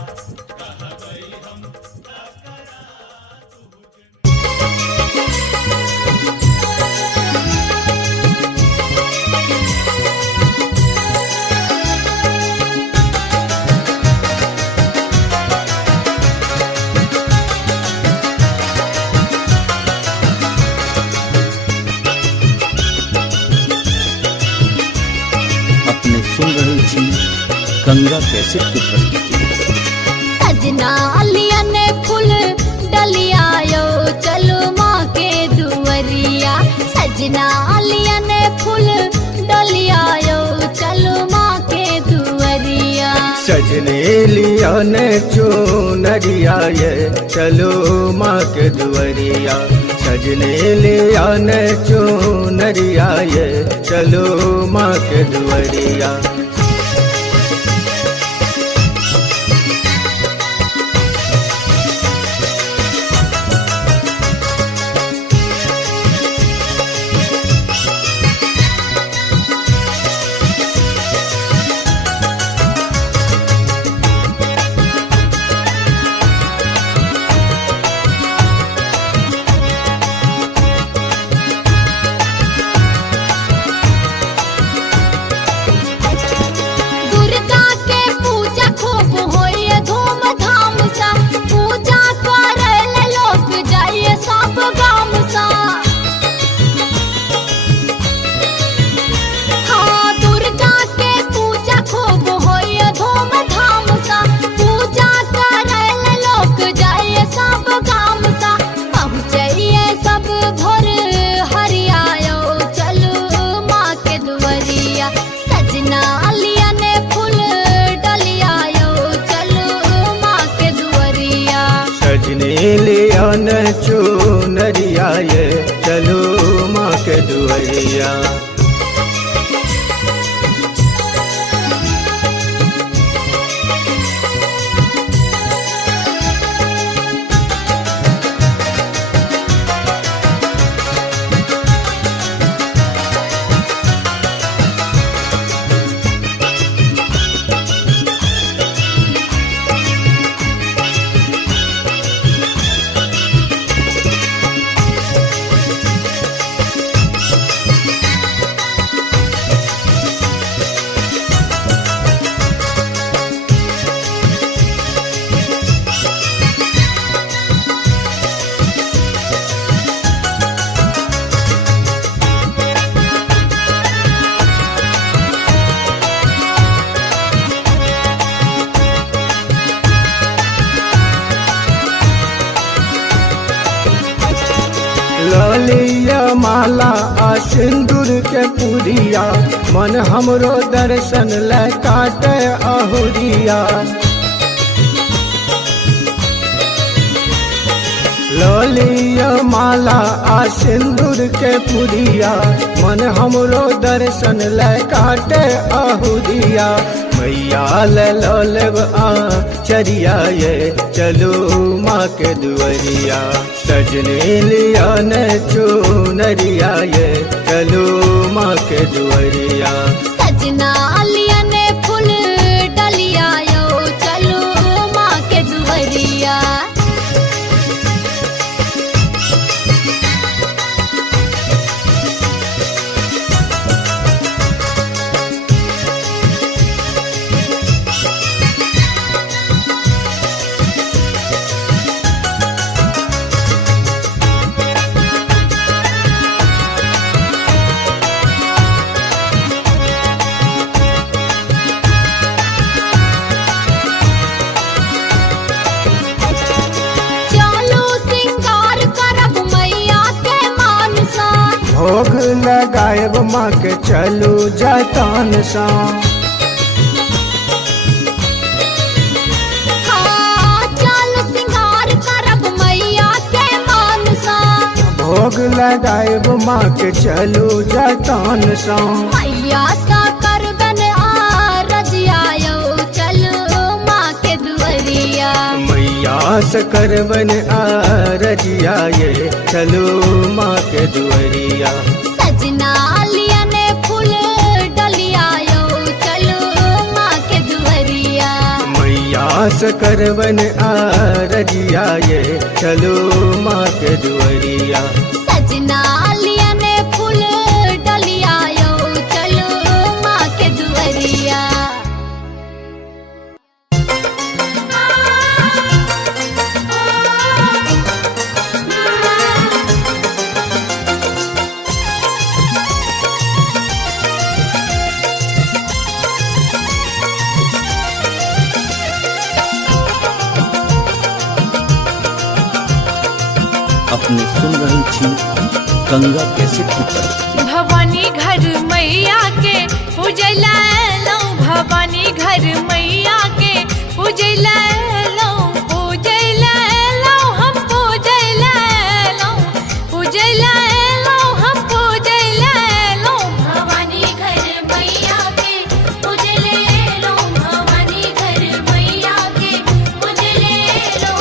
कहबई हम का करा तू अपने सुन रहल छी गंगा कैसेट के प्रस्तुति। सजना लिया ने फूल डलिया यो चलो माँ के दुवरिया सजना लिया ने फूल डलिया यो चलो माँ के दुवरिया सजने लिया ने चुनरिया ये चलो माँ के दुवरिया सजने लिया ने चुनरिया ये चलो माँ के दुवरिया दुर्गा के पूजा खूब होइए धूमधाम सा पूजा करे लोग जाइए सब गाम सा हाँ दुर्गा के पूजा खूब होइए धूमधाम सा पूजा करे लोग जाइए सब गाम सा पहुँचिए सब भोर हरियायो चलो माँ के दुवरिया सजना लिया ने फूल डलिया यो चलो माँ के दुवरिया सजने लिया ने चुनरिया ये चलो माँ के दुवरिया माला आ सिंदूर के पुरिया मन हमरो दर्शन ले काटे अहुरिया लोलिया माला आ सिंदूर के पुरिया मन हमरो दर्शन ले काटे अहुरिया मैया ले लो लेब आ चरिया ये चलो माँ के दुआरिया सजने लिया ने चुनरिया ये चलो माँ के दुआरिया सजना लिया ने फूल डलिया यो चलो माँ के दुआरिया भोग लगाएब माँ के चलू जतन सा चलो सिंगार करब मैया के मान सा भोग लगाएब माँ के चलू जतन सा मैया सा करबन आ रजिया यो चलो माँ के दुआरिया मैया से करबन आ रजिया ये चलो माँ के दुआरिया सजना लिया ने फूल डलिया यो चलो माँ के दुआरिया मैया से करबन आ रजिया ये चलो माँ के दुआरिया सजना लिया ने फूल डलिया यो चलो माँ के दुआरिया अपने सुन रही थी गंगा कैसेट की प्रस्तुति। भवानी घर मैया के पूजला लो भवानी घर मैया के पूजला लो पूजला लो हम पूजला लो पूजला लो हम पूजला लो भवानी घर मैया के पूजले लो भवानी घर मैया के पूजले लो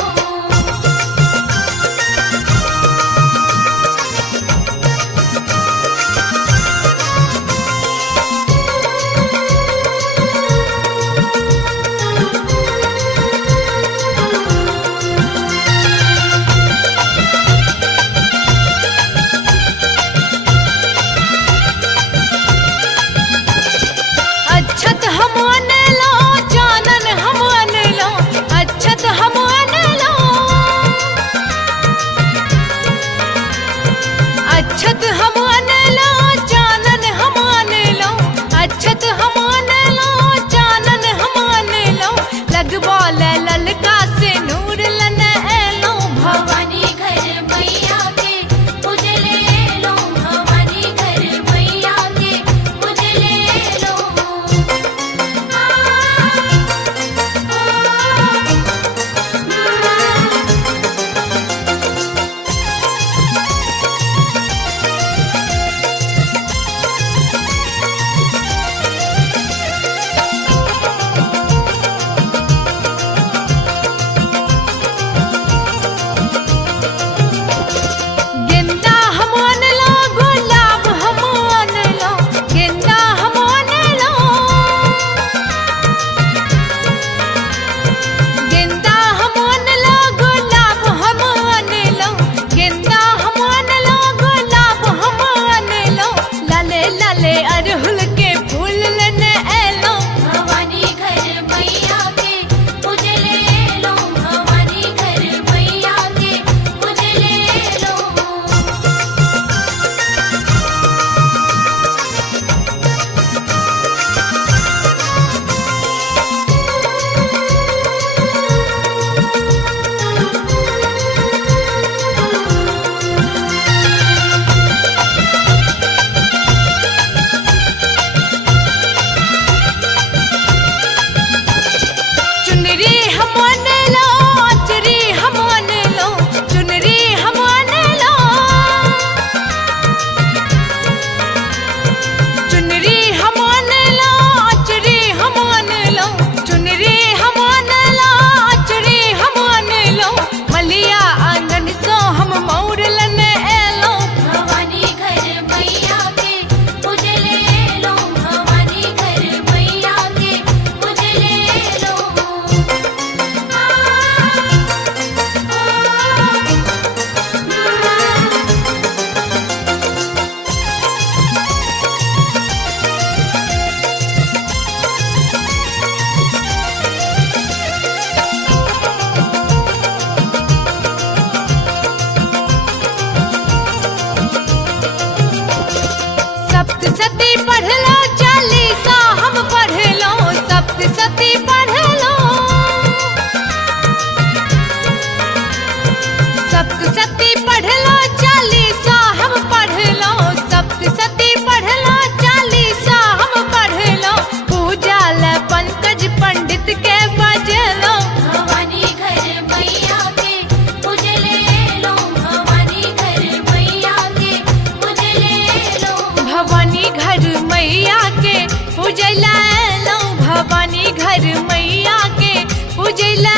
भवानी घर मैया के पूजैला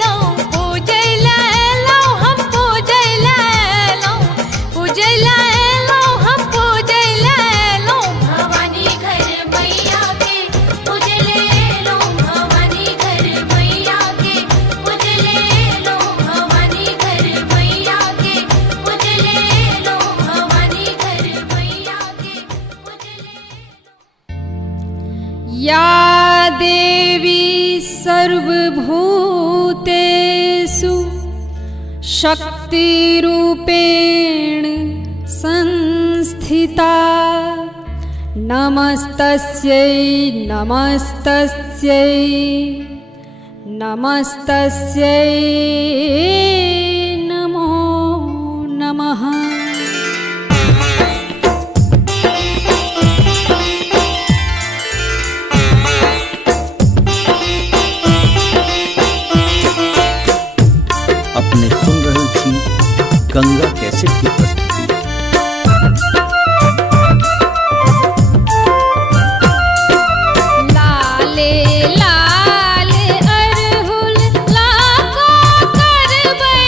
लो पूजैला लो हम पूजैला लो पूजैला लो हम पूजैला लो भवानी घर मैया के उजले लो भवानी घर मैया के उजले लो भवानी घर मैया के उजले लो भवानी घर मैया के उजले या देवी सर्वभूतेषु शक्तिरूपेण संस्थिता नमस्तस्यै नमस्तस्यै नमस्तस्यै नमो नमः। अपने सुन रहल छी गंगा कैसेट की प्रस्तुति। लाले लाल अरहुल लाको करबै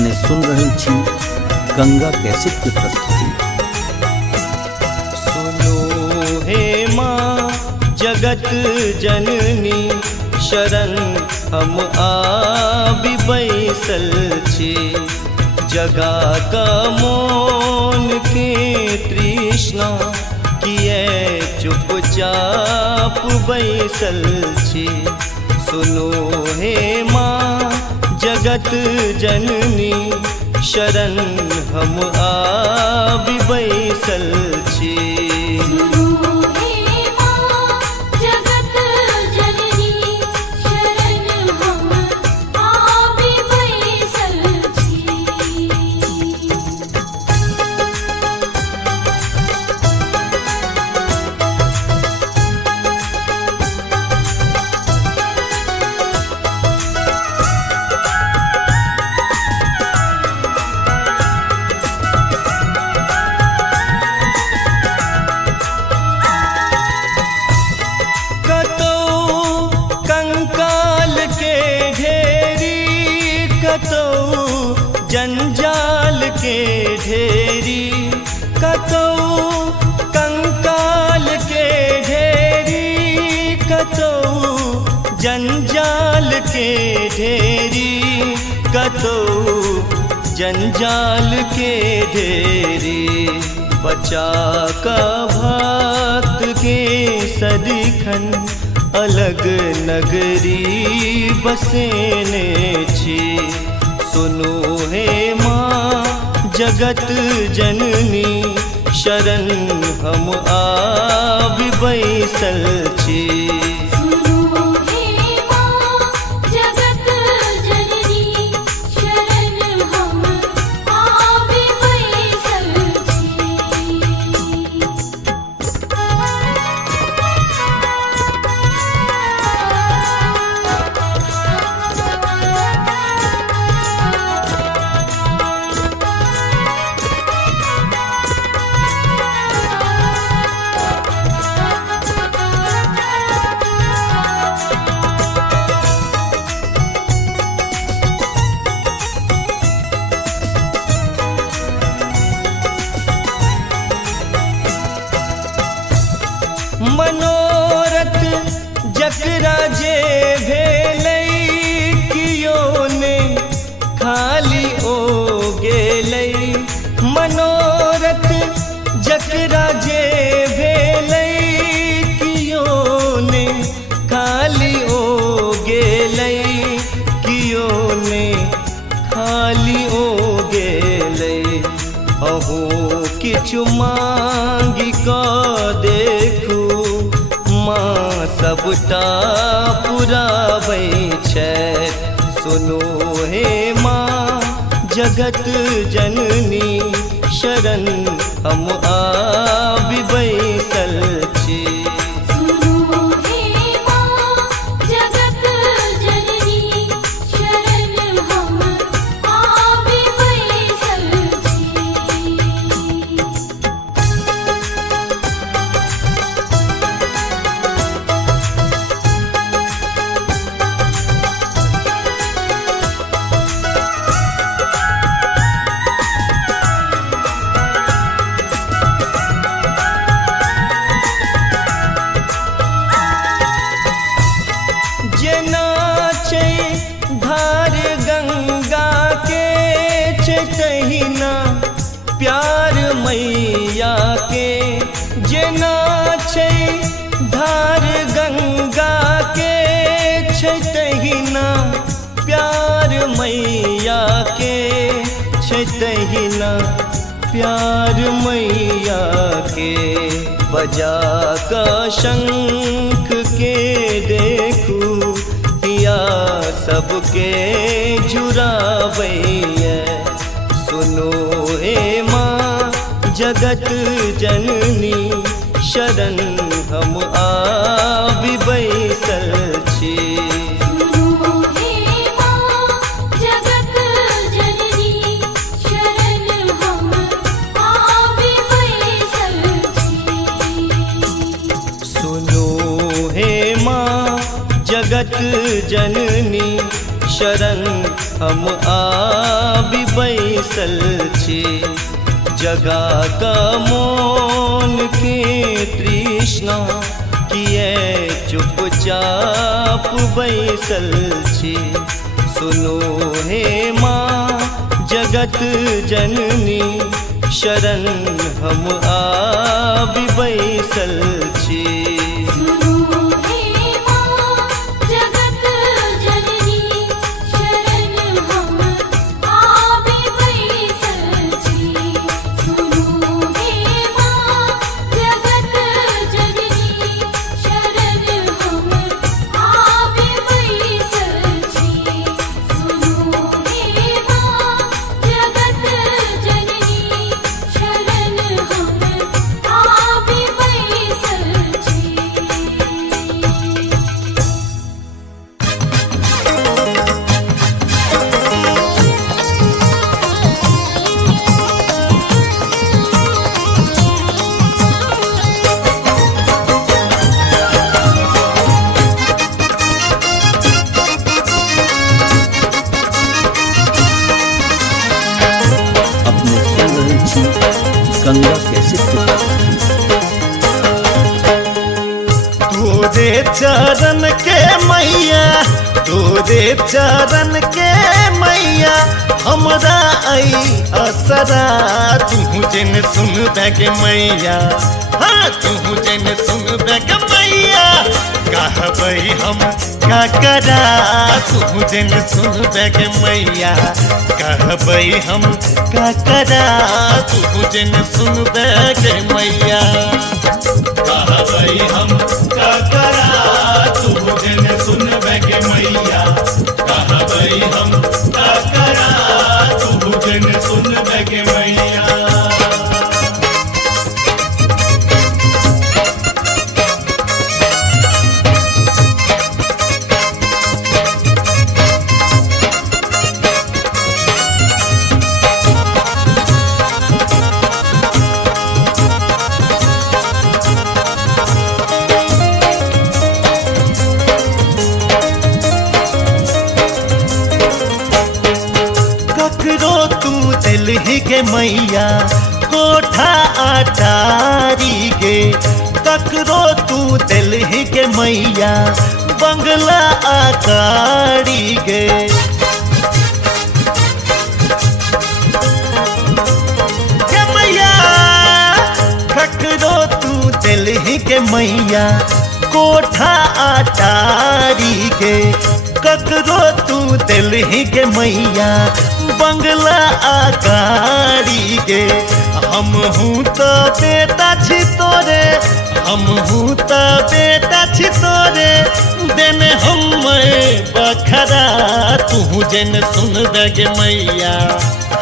अपने सुन रहल छी गंगा कैसेट के प्रस्तुति। सुनो हे माँ जगत जननी शरण हम आबि बैसल छी, जगा का मोन के तृष्णा किए चुपचाप बैसल छी। सुनो हे माँ जगत जननी शरण हम आबि बैसल छी। सुनो हे माँ जगत जननी शरण हम आबि बैसल छी। जंजाल के ढेरी कतौ कंकाल के ढेरी, कतौ जंजाल के ढेरी, कतौ जंजाल के ढेरी। बचा का भक्त के सदिखन अलग नगरी बसेने छी। सुनो हे माँ जगत जननी शरण हम आबि बैसल छी। सुनो हे माँ जगत जननी शरण हम आबि बैसल छी। मनोरथ जकरा जे भेलै कियो ने खाली ओ गेलै। मनोरथ जकरा जे भेलै कियो ने खाली ओ गेलै, कियो ने खाली ओ गेलै। अहू किछु मांगि कऽ देखू माँ सबटा पुराबै छथि। सुनो हे माँ जगत जननी शरण हम आबि बैसल छी। सुनो हे माँ जगत जननी शरण हम आबि बैसल छी। जेना छै धार गंगा के छै तहिना प्यार मैया के। जेना छै धार गंगा के छै तहिना प्यार मैया के, छै तहिना प्यार मैया के। बजा का शंख के देखू हिया सबके जुड़ाबैया। सुनो हे माँ जगत जननी शरण हम आबि बैसल छी। सुनो हे माँ जगत जननी शरण हम आबि बैसल छी। सुनो हे माँ जगत जननी शरण हम आबि बैसल छी जगा का मौन के तृष्णा किए चुपचाप बैसल छी सुनो हे माँ जगत जननी शरण हम आबि बैसल छी सुनो हे माँ जगत जननी शरण हम आबि बैसल छी सुनो हे माँ जगत जननी शरण हम आबि बैसल छी सुनो हे माँ जगत जननी शरण हम आबि बैसल छी अपने सुन रहे छी गंगा कैसेट की प्रस्तुति। तोरे चरण के मैया तोरे चरण के मैया हमरा आई असरा तू जन सुन बैग मैया हाँ तू जन सुन बैग मैया कहबई हम का करा तू जन सुन बैग मैया कहबई हम का करा तू जन सुन बैग मैया कहबई हम का करा तू जन सुन बैगे मैया कहबई हम का करा तू जन सुन बैगे मैया ककरो तू दिल ही के मैया कोठा अटारी गे ककरो तू दिल ही के मैया बंगला आकारी गे के मैया ककरो तू दिल ही के मैया कोठा अटारी गे ककरो तू दिल ही के मैया बंगला आकारी गे हम हूँ तो बेटा छी तोरे हम हूँ तो बेटा छी तोरे देने हम बखरा तू जन सुन बैग मैया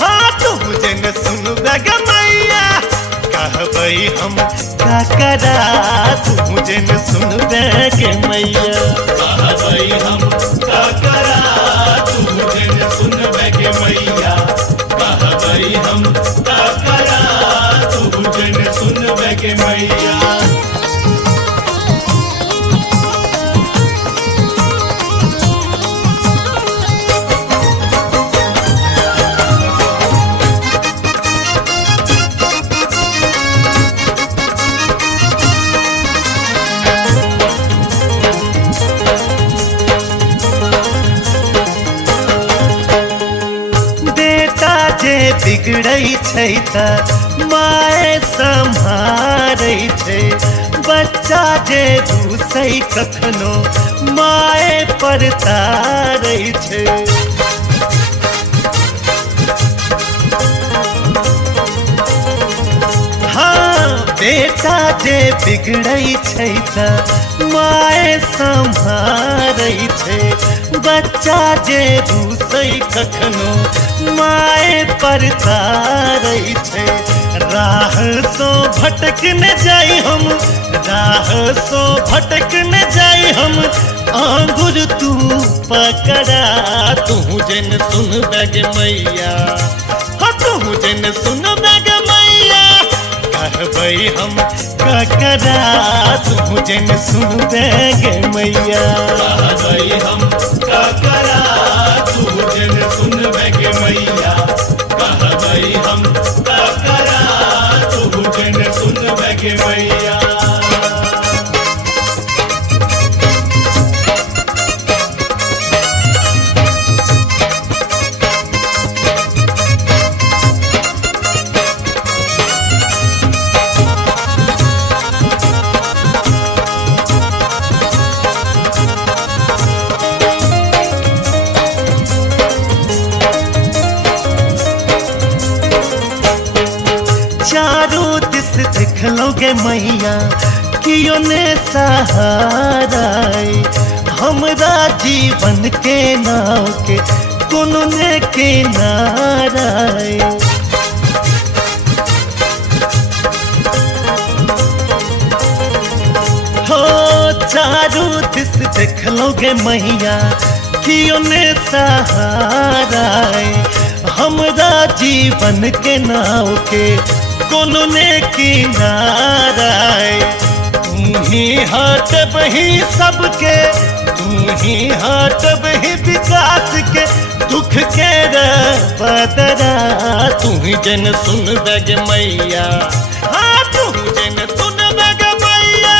हाँ तू जन सुन बैग मैया कहबई हम का करा तू जन सुन बैग मैया कहबई हम का करा तू जन सुन बैगे मैया कहबई हम का करा तू जन सुन बैगे मैया बेटा जे बिगड़ै छै त माए सम्हारै छै बच्चा जे घुसै कखनो माए पर तारै छै हाँ बेटा जे बिगड़ै छै त माए सम्हारै छै बच्चा जे घुसै कखनो माए पर तारै छै राह सो भटक न जाई हम राह सो भटक न जाई हम आंगुर तू पकड़ा तू जन सुन बैग मैया हाँ तू जन सुन बैग मैया कहबई हम का करा तू जन सुन गे मैया कहबई हम का करा तू जन सुन के मैया कहबई हम का करा तू जन सुन के मैया चारों दिस दिखलोगे मैया कियो ने सहारा हमरा जीवन के नाव के कोनो ने किनारा हो चारों दिस दिखलोगे मैया कियो ने सहारा हमरा जीवन के नाव के कोनो ने किनारा तू ही हाट बही सबके तू ही हाट बही विकास के दुख के बदरा तू ही जन सुन गे मैया हाँ तू जन सुन गे मैया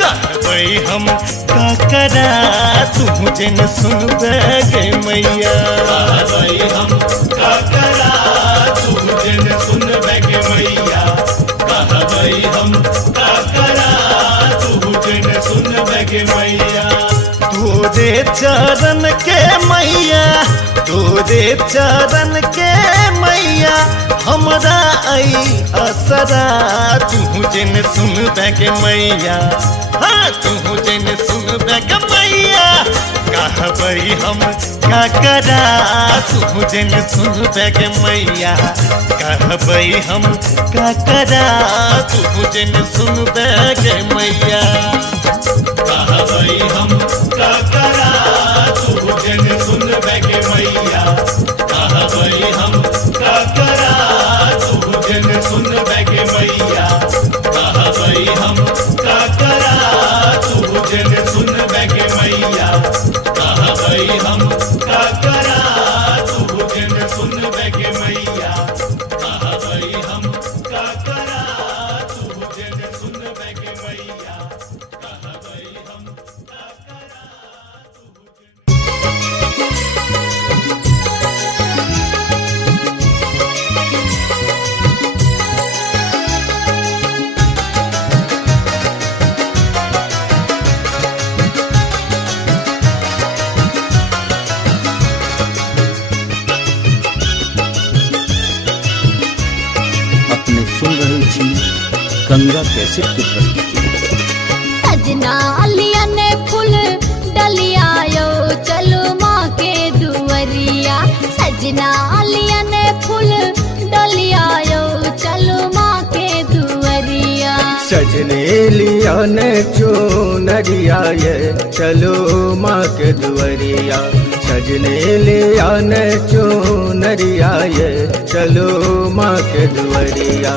कहबई हम का करा तू जन सुन गे मैया कहबई हम का करा तू जन सुन के मैया कहबई हम का करा तू जन सुन के मैया तोरे चरण के मैया तोरे चरण के मैया हमरा आई असरा तू जन सुन के मैया हाँ तू जन सुन के मैया कहबई हम का करा तू जन सुन के मैया कहबई हम का करा तू जन सुन के मैया कहबई हम का करा तू जन सुन के मैया कहबई हम का करा तू जन सुन के मैया कहबई हम का करा तू जन सुन के मैया कहबई हम का करा तू जन सुन के मैया कहबई हम का करा तू जन सुन के मैया कहबई हम का करा तू अपने सुन रहल छी गंगा कैसेट के प्रस्तुति। सजना लियन फूल डलियायो चलो माँ के दुवरिया सजना लियन फूल डलियायो चलो माँ के दुवरिया सजने लिया ने चुनरिया ये चलो माँ के दुवरिया सजने लिया ने चुनरिया ये चलो माँ के दुवरिया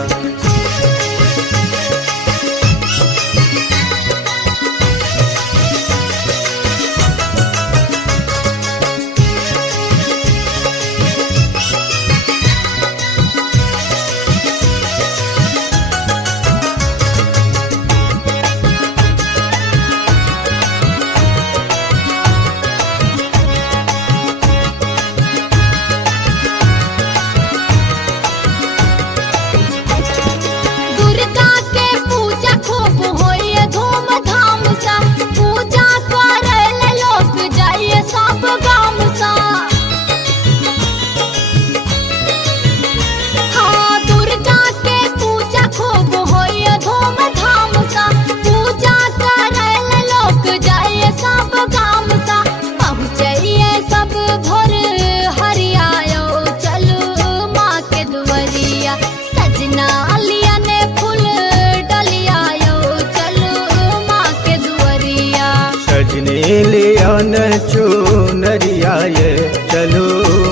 चुनरिया ये चलो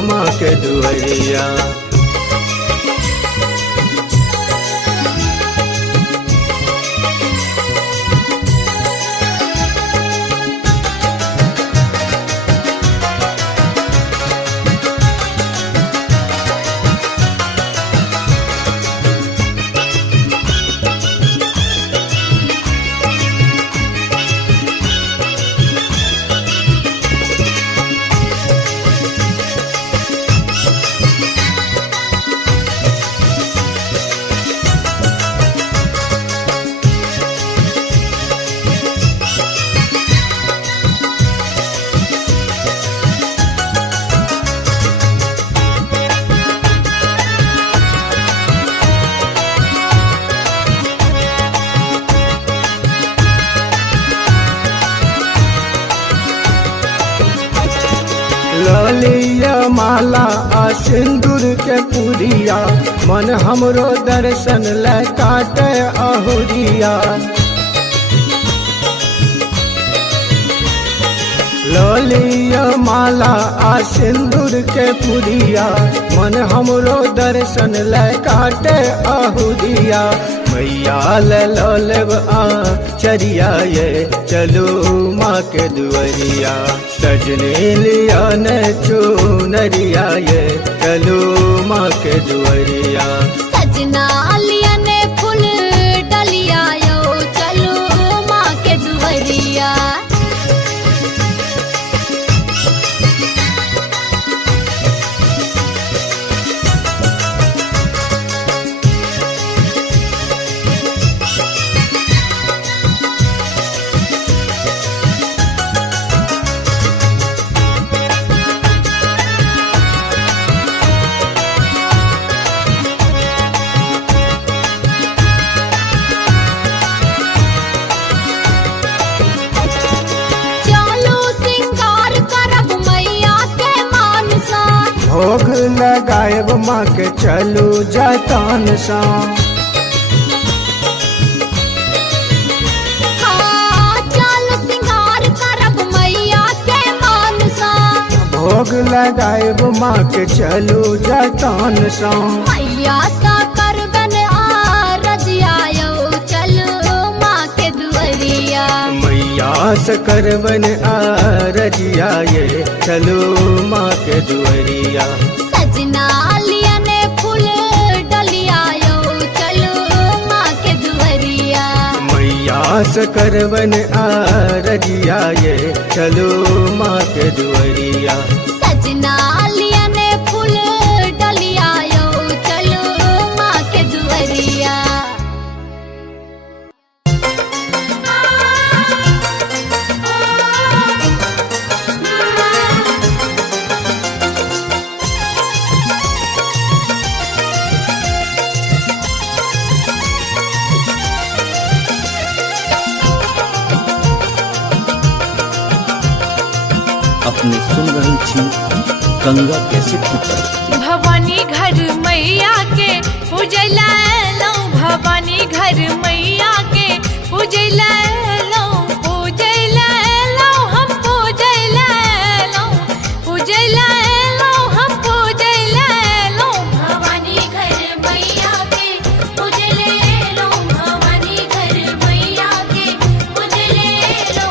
माँ के दुवरिया ललिया माला आ सिंदूर के पुरिया मन हमरो दर्शन ले काटे अहुरिया। ललिया माला आ सिंदूर के पुरिया मन हमरो दर्शन ले काटे अहुरिया। मैया लो लेब आ चरिया ये चलो माँ के दुआरिया। सजने लिया न चुनरिया ये चलो माँ के दुआरिया। सजना लिया ने फूल डलिया यो चलो माँ के दुआरिया। भोग लगाएब माँ के चलू जतन सा। चलो सिंगार करब मैया के मान सा। भोग लगाएब माँ के चलू जतन सा। मैया सा करबन आ रजिया यो चलो माँ के दुआरिया। मैया से करबन आ रजिया ये चलो माँ के दुआरिया। सजना लिया ने फूल डलिया यो चलो माँ के दुआरिया। मैया से करबन आ रजिया ये चलो माँ के दुआरिया। सजना लिया ने फूल डलिया यो चलो माँ के दुआरिया। अपने सुन रही थी गंगा कैसेट की प्रस्तुति। भवानी घर मैया के पूजला लो। भवानी घर मैया के पूजला लो। पूजला लो हम पूजला लो। पूजला लो हम पूजला लो। भवानी घर मैया के पूजले लो। भवानी घर मैया के पूजले लो।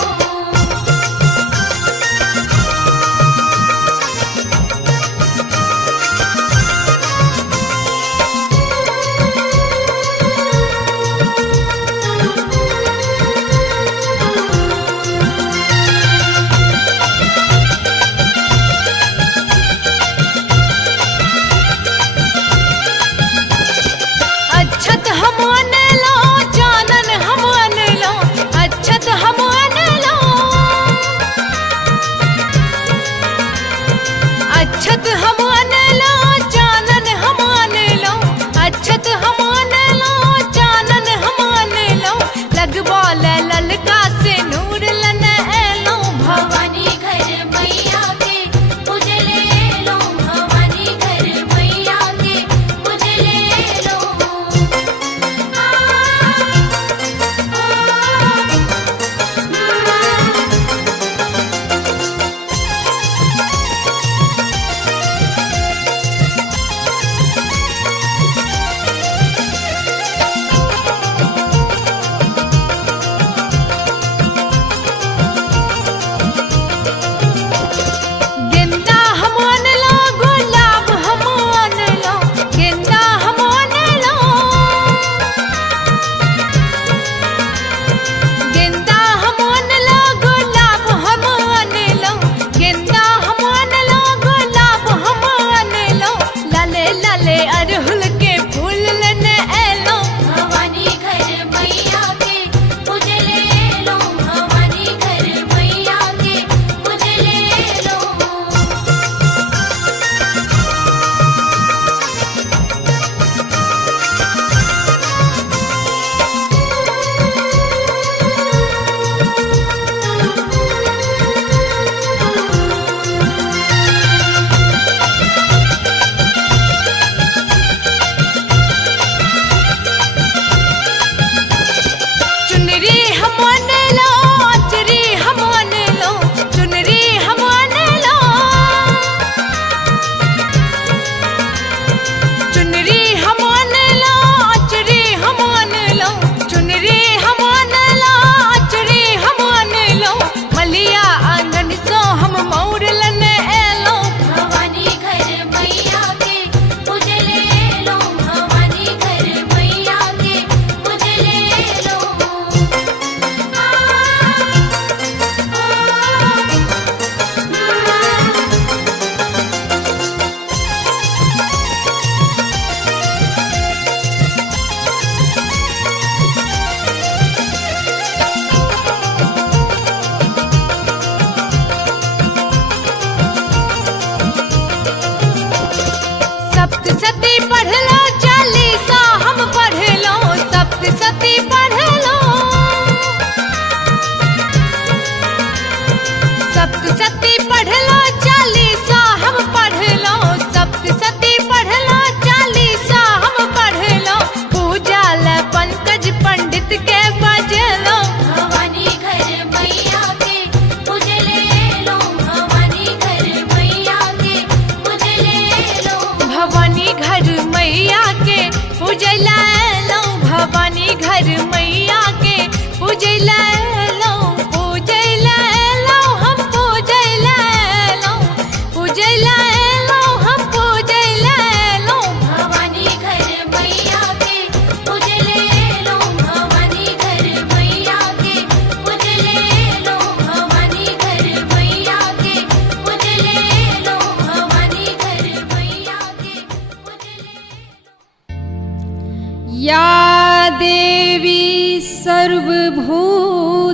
सर्वभूतेषु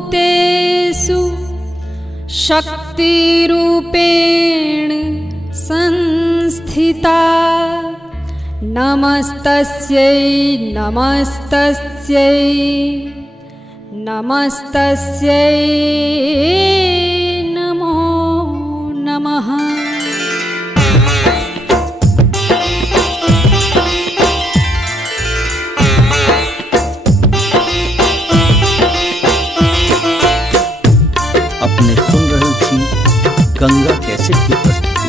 शक्तिरूपेण संस्थिता नमस्तस्यै नमस्तस्यै नमस्तस्यै नमो नमः। अपने सुन रहल छी गंगा कैसेट की प्रस्तुति।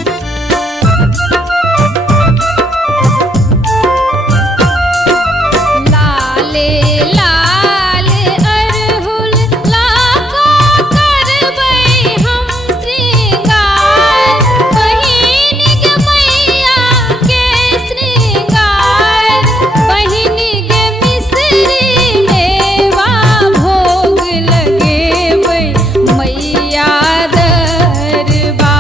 लाले लाल अरहुल लाको करबै हम श्रृंगार बहिन गे मैया के श्रृंगार बहिन गे मिश्री मेवा भोग लगेबै मैया दरबार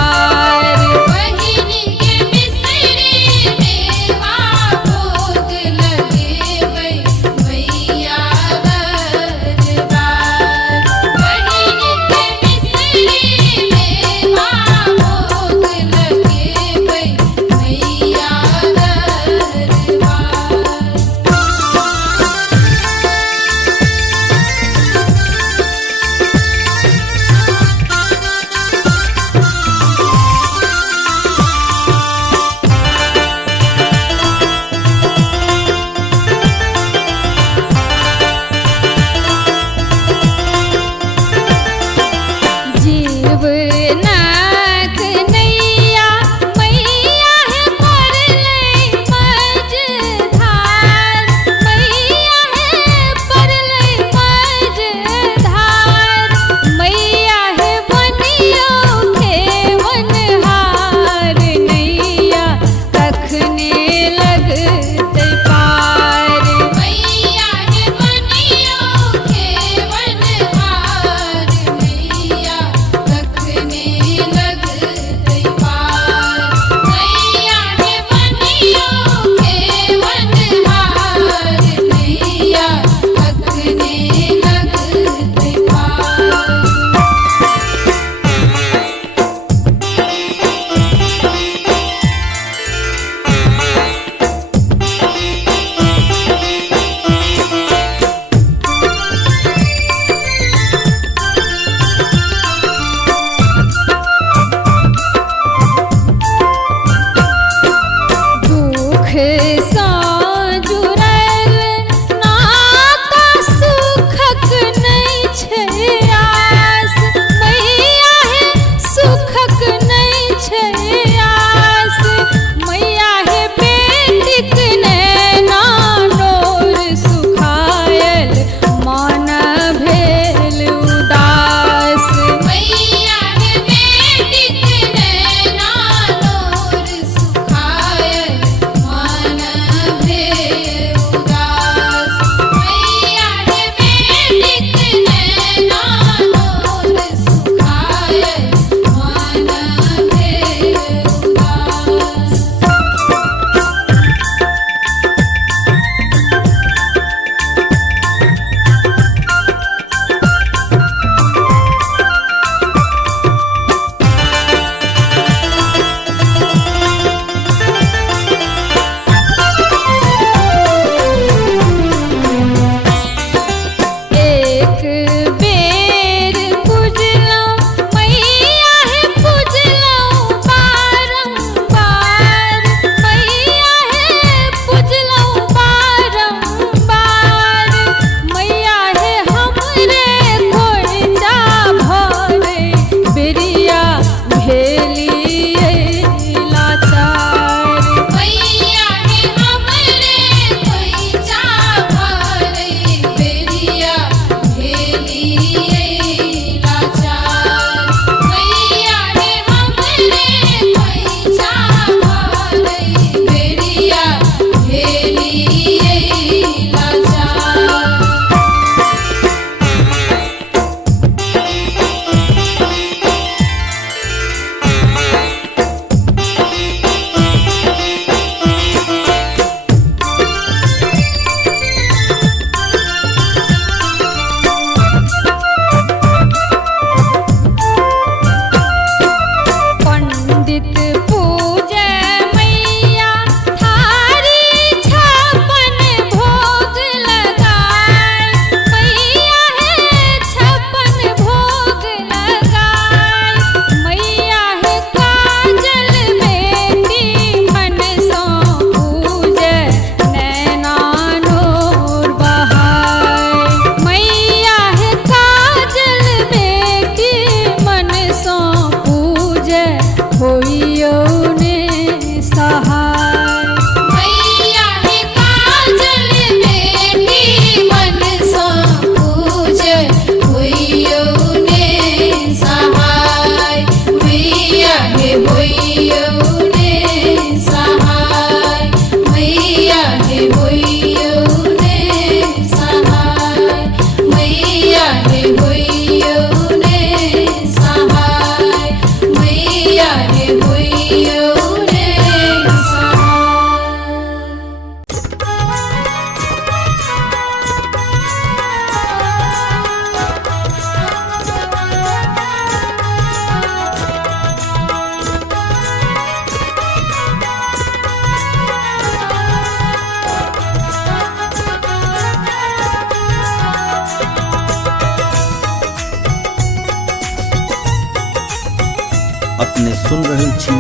अपने सुन रहल छी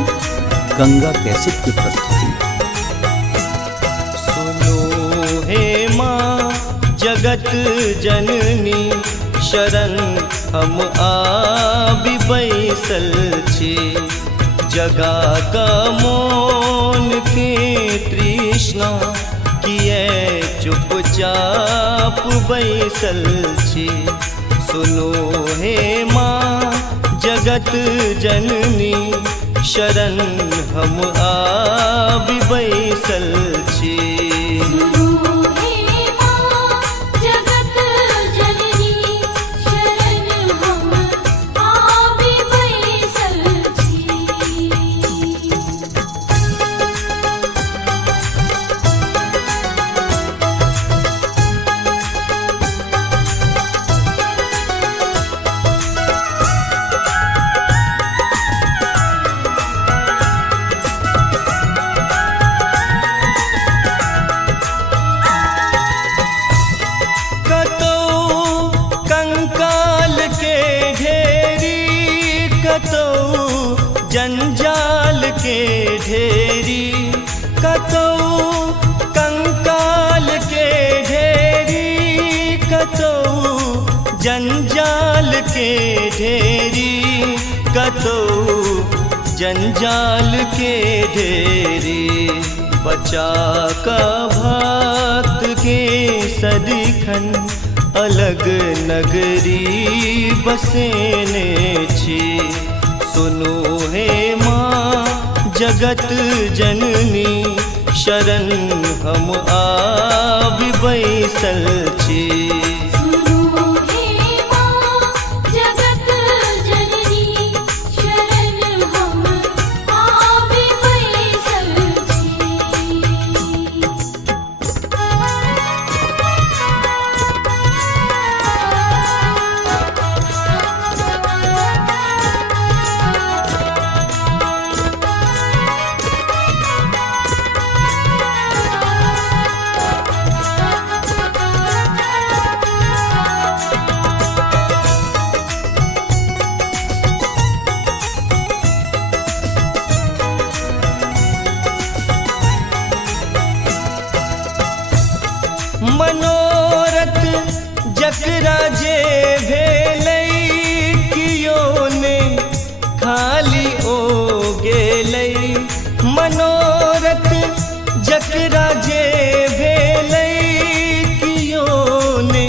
गंगा कैसेट के प्रस्तुति। सुनो हे माँ जगत जननी शरण हम आबि बैसल छी, जगा का मोन के तृष्णा किए चुपचाप बैसल छी। सुनो हे माँ जगत जननी शरण हम आबि बैसल छी। सुनो हे माँ जगत जननी शरण हम आबि बैसल छी। जंजाल के ढेरी कतौ कंकाल के ढेरी, कतौ जंजाल के ढेरी, कतौ जंजाल के ढेरी। बचा का भक्त के सदिखन अलग नगरी बसेने छी। सुनो हे माँ जगत जननी शरण हम आबि बैसल छी। सुनो हे माँ जगत जननी शरण हम आबि बैसल छी। मनोरथ जकरा जे भेलै कियो ने खाली ओ गेलै। मनोरथ जकरा जे भेलै कियो ने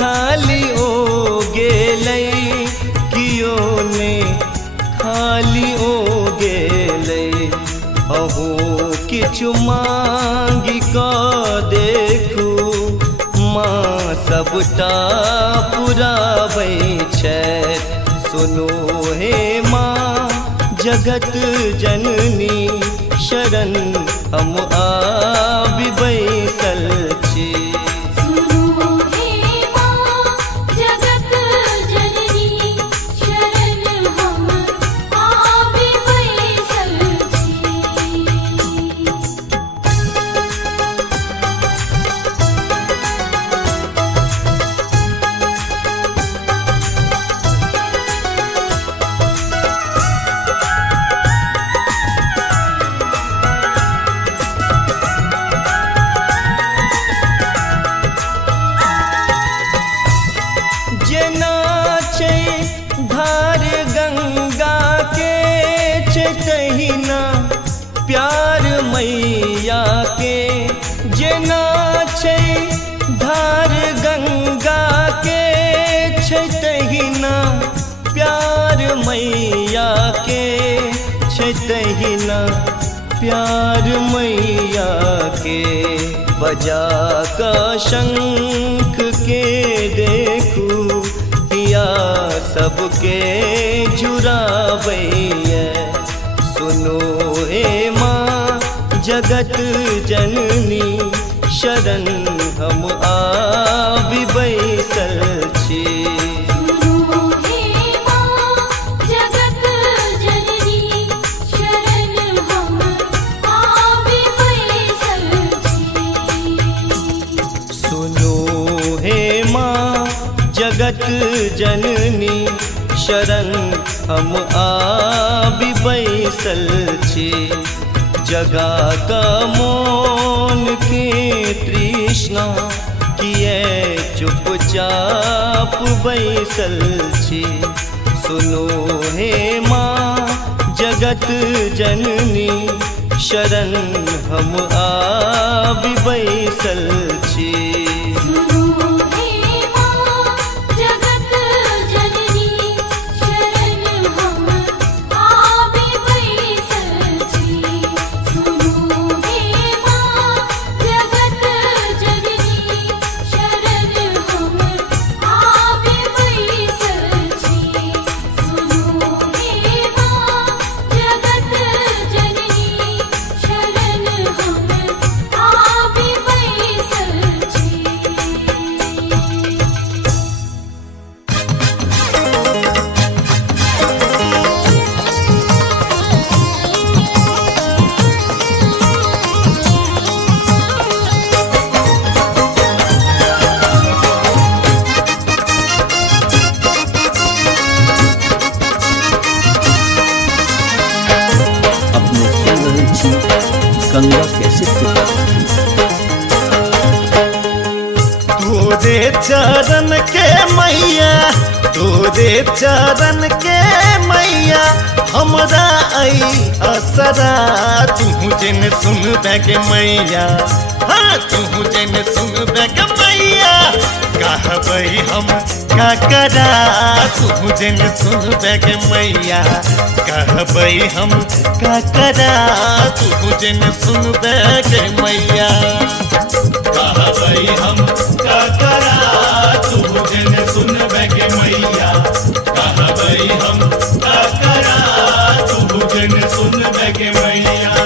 खाली ओ गेलै, कियो ने खाली ओ गेलै। अहो किछु मांगि कऽ देखू माँ सबटा पुराबै छथि। सुनो हे माँ जगत जननी शरण हम आबि बैसल छी। सुनो हे माँ जगत जननी शरण हम आबि बैसल छी। जेना छै धार गंगा के छै तहिना प्यार मैया के। जेना छै धार गंगा के छै तहिना प्यार मैया के, छै तहिना प्यार मैया के। बजा का शंख के देखू हिया सबके जुड़ाबैया। सुनो हे माँ जगत जननी शरण हम आबि बैसल छी। सुनो हे माँ जगत जननी शरण हम आबि बैसल छी। सुनो हे माँ जगत जननी शरण हम बैसल छे जगा का मौन के तृष्णा किए चुपचाप बैसल छे सुनो हे माँ जगत जननी शरण हम आबि बैसल छी सुनो हे माँ जगत जननी शरण हम आबि बैसल छी सुनो हे माँ जगत जननी शरण हम आबि बैसल छी सुनो हे माँ जगत जननी शरण हम आबि बैसल छी अपने सुन रहे छी गंगा कैसेट की प्रस्तुति। तोरे चरण के मैया तोरे चरण के मैया हमरा आई असरा तू जिन सुन के मैया हाँ तू जिन सुन के मैया कहबई हम का करा तू जिन सुन के मैया कहबई हम का करा तू जिन सुन के मैया कहबई हम का करा तू जिन सुनबे के मैया कहबई हम का करा तू जिन सुनबे के मैया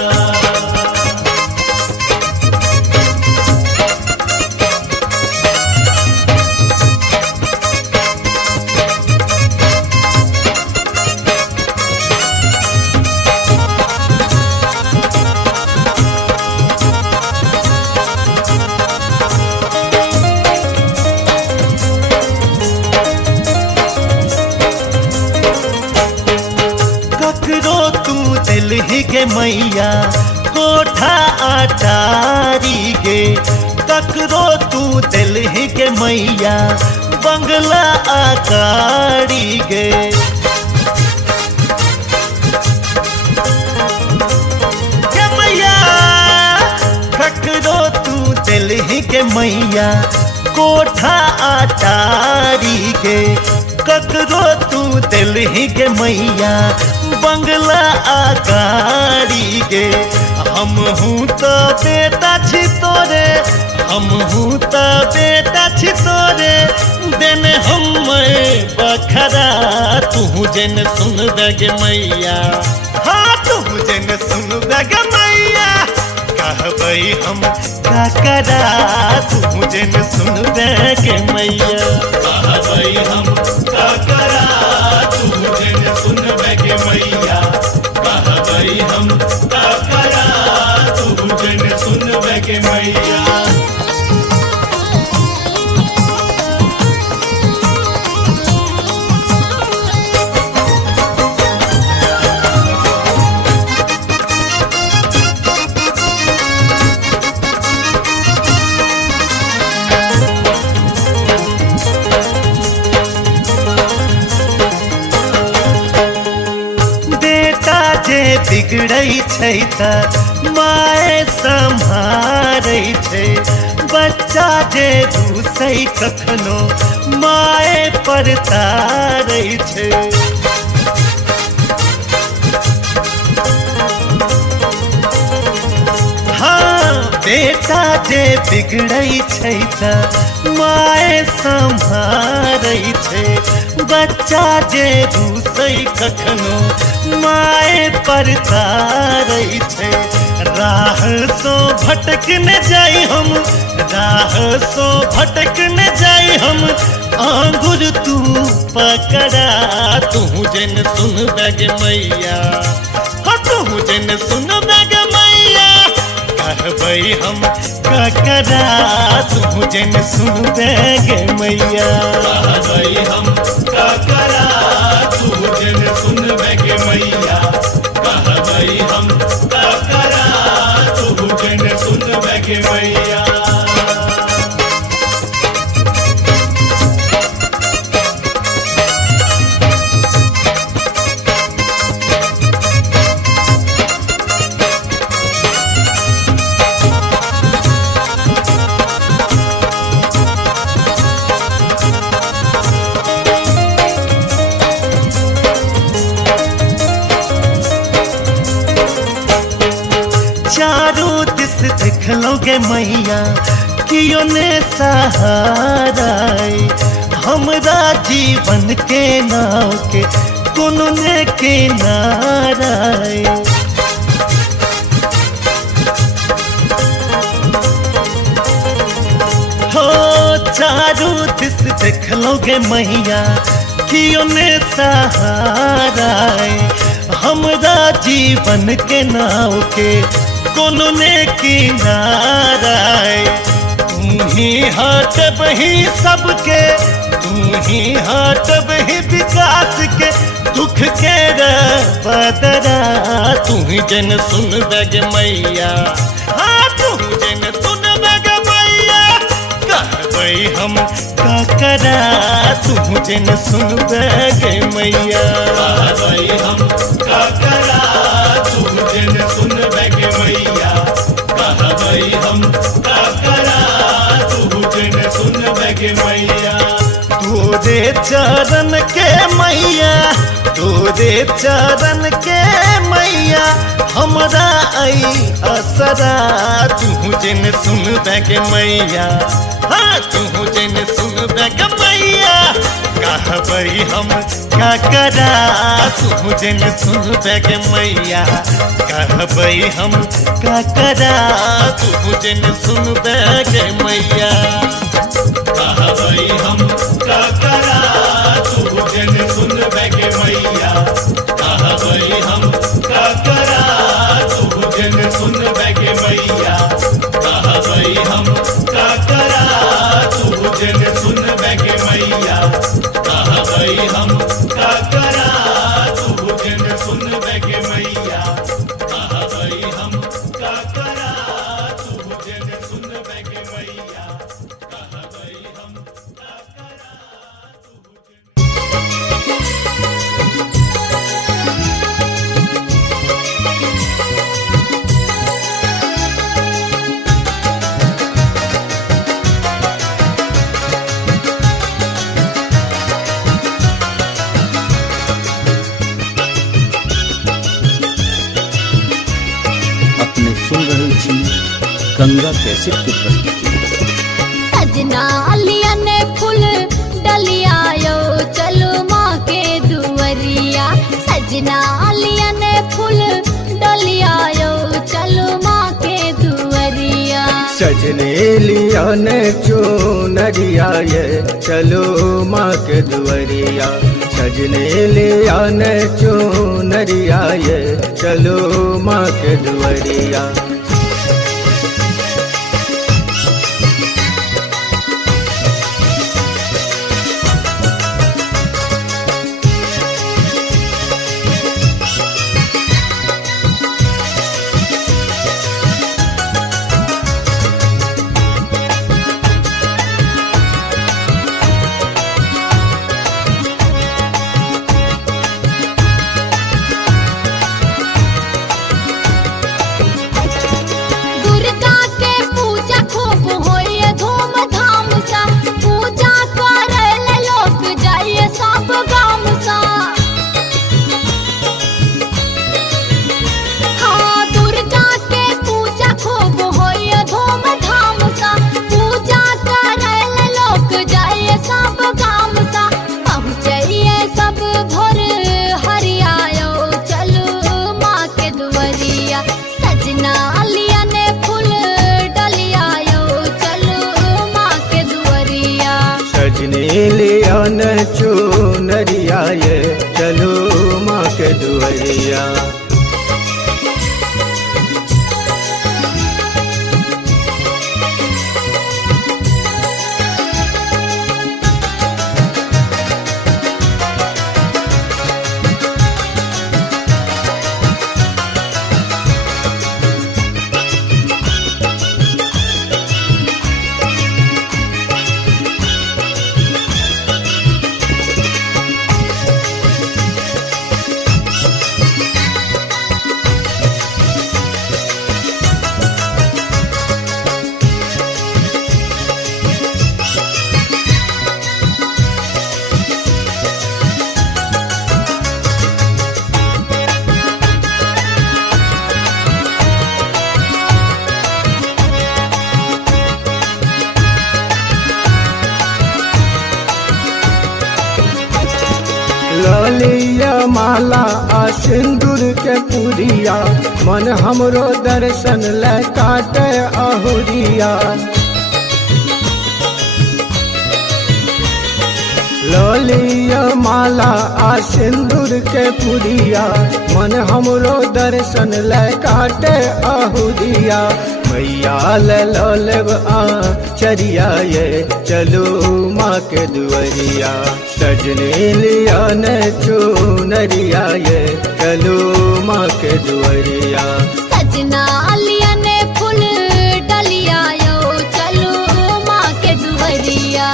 ककरो तू दिल ही के मैया कोठा अटारी गे ककरो तू दिल ही के मैया बंगला आकारी गे के मैया ककरो तू दिल ही के मैया कोठा अटारी गे ककरो तू दिल ही के मैया बंगला आकारी गे हम हूँ तो बेटा छी तोरे हम हूँ तो बेटा छी तोरे देने हम बखरा तू जन सुन गे मैया हाँ तू जन सुन गे मैया कहबई हम का करा तू जन सुन गे मैया कहबई हम का करा तू जिन सुनबे के मैया कहबई हम का करा तू जिन सुनबे के मैया बेटा जे बिगड़ै छै त माए सम्हारै छै बच्चा जे रूसै कखनो माए पर तारै छै हाँ बेटा जे बिगड़ै छै त माए सम्हारै छै बच्चा जे रूसै कखनो माए पर तारै छै राह सो भटक न जाई हम राह सो भटक न जाई हम आंगुर तू पकड़ा तू जन सुन गे मैया हाँ तू जन सुन गे मैया कहबई हम का करा तू जन सुन गे मैया कहबई हम का करा तू जिन सुनबे के मैया कहबई गे मैया कियो ने सहारा हमरा जीवन के नाव के कोनो ने किनारा हो चारू दिस देख लोगे मैया कियो ने सहारा हमरा जीवन के नाव के कोनो ने किनारा तू ही हाथ बही सबके तू ही हाथ बही विकास के दुख के बदरा तू ही जन सुन बग मैया हाँ तू जन सुन बग मैया कहबै हम का करा तू जन सुन बग मैया कहबै हम का करा तू जन सुन बग मैया कहबै हम का करा तू जन सुन बग मैया तोरे चरण के मैया तोरे चरण के मैया हमरा आई असरा तू जन सुन बग मैया हाँ तू जन सुन बग मैया कहबै हम का करा तू जन सुन बग मैया कहबै हम का करा तू जन सुन बग मैया कहबै हम का करा तू जन सुन बग मैया कहबै हम का करा तू जन सुन बग मैया कहबै हम का करा तू जन सुन बग मैया कहबै हम का करा तू जन सुन बग मैया कहबै हम का करा तू जन सुन बग मैया कहबै हम का करा तू अपने सुन रहल छी गंगा कैसेट के प्रस्तुति। सजना लियन फूल डलियायो चलो माँ के दुवरिया सजना लियन फूल डलियायो चलो माँ के दुवरिया सजने लिया ने चुनरिया ये चलो माँ के दुवरिया सजने लिया ने चुनरिया ये चलो माँ के दुवरिया दुर्गा के पूजा खूब होइए धूमधाम सा पूजा करे लोग जाइए सब गाम सा हाँ दुर्गा के पूजा खूब होइए धूमधाम सा पूजा करे लोग जाइए सब गाम सा पहुँचिए सब भोर हरियायो चलो माँ के दुवरिया सजना लिया ने फूल डलियायो चलो माँ के दुवरिया सजने लिया ने चुनरिया ये चलो माँ के दुवरिया सिंदूर के पुरिया मन हमरो दर्शन ले काटे अहुरिया लोलिया माला आ सिंदूर के पुरिया मन हमरो दर्शन ले काटे अहुरिया मैया ले लो लेब आ चरिया ये चलो माँ के दुआरिया सजने लिया ने चुनरिया ये चलो माँ के दुआरिया सजना लिया ने फूल डलिया यो चलो माँ के दुआरिया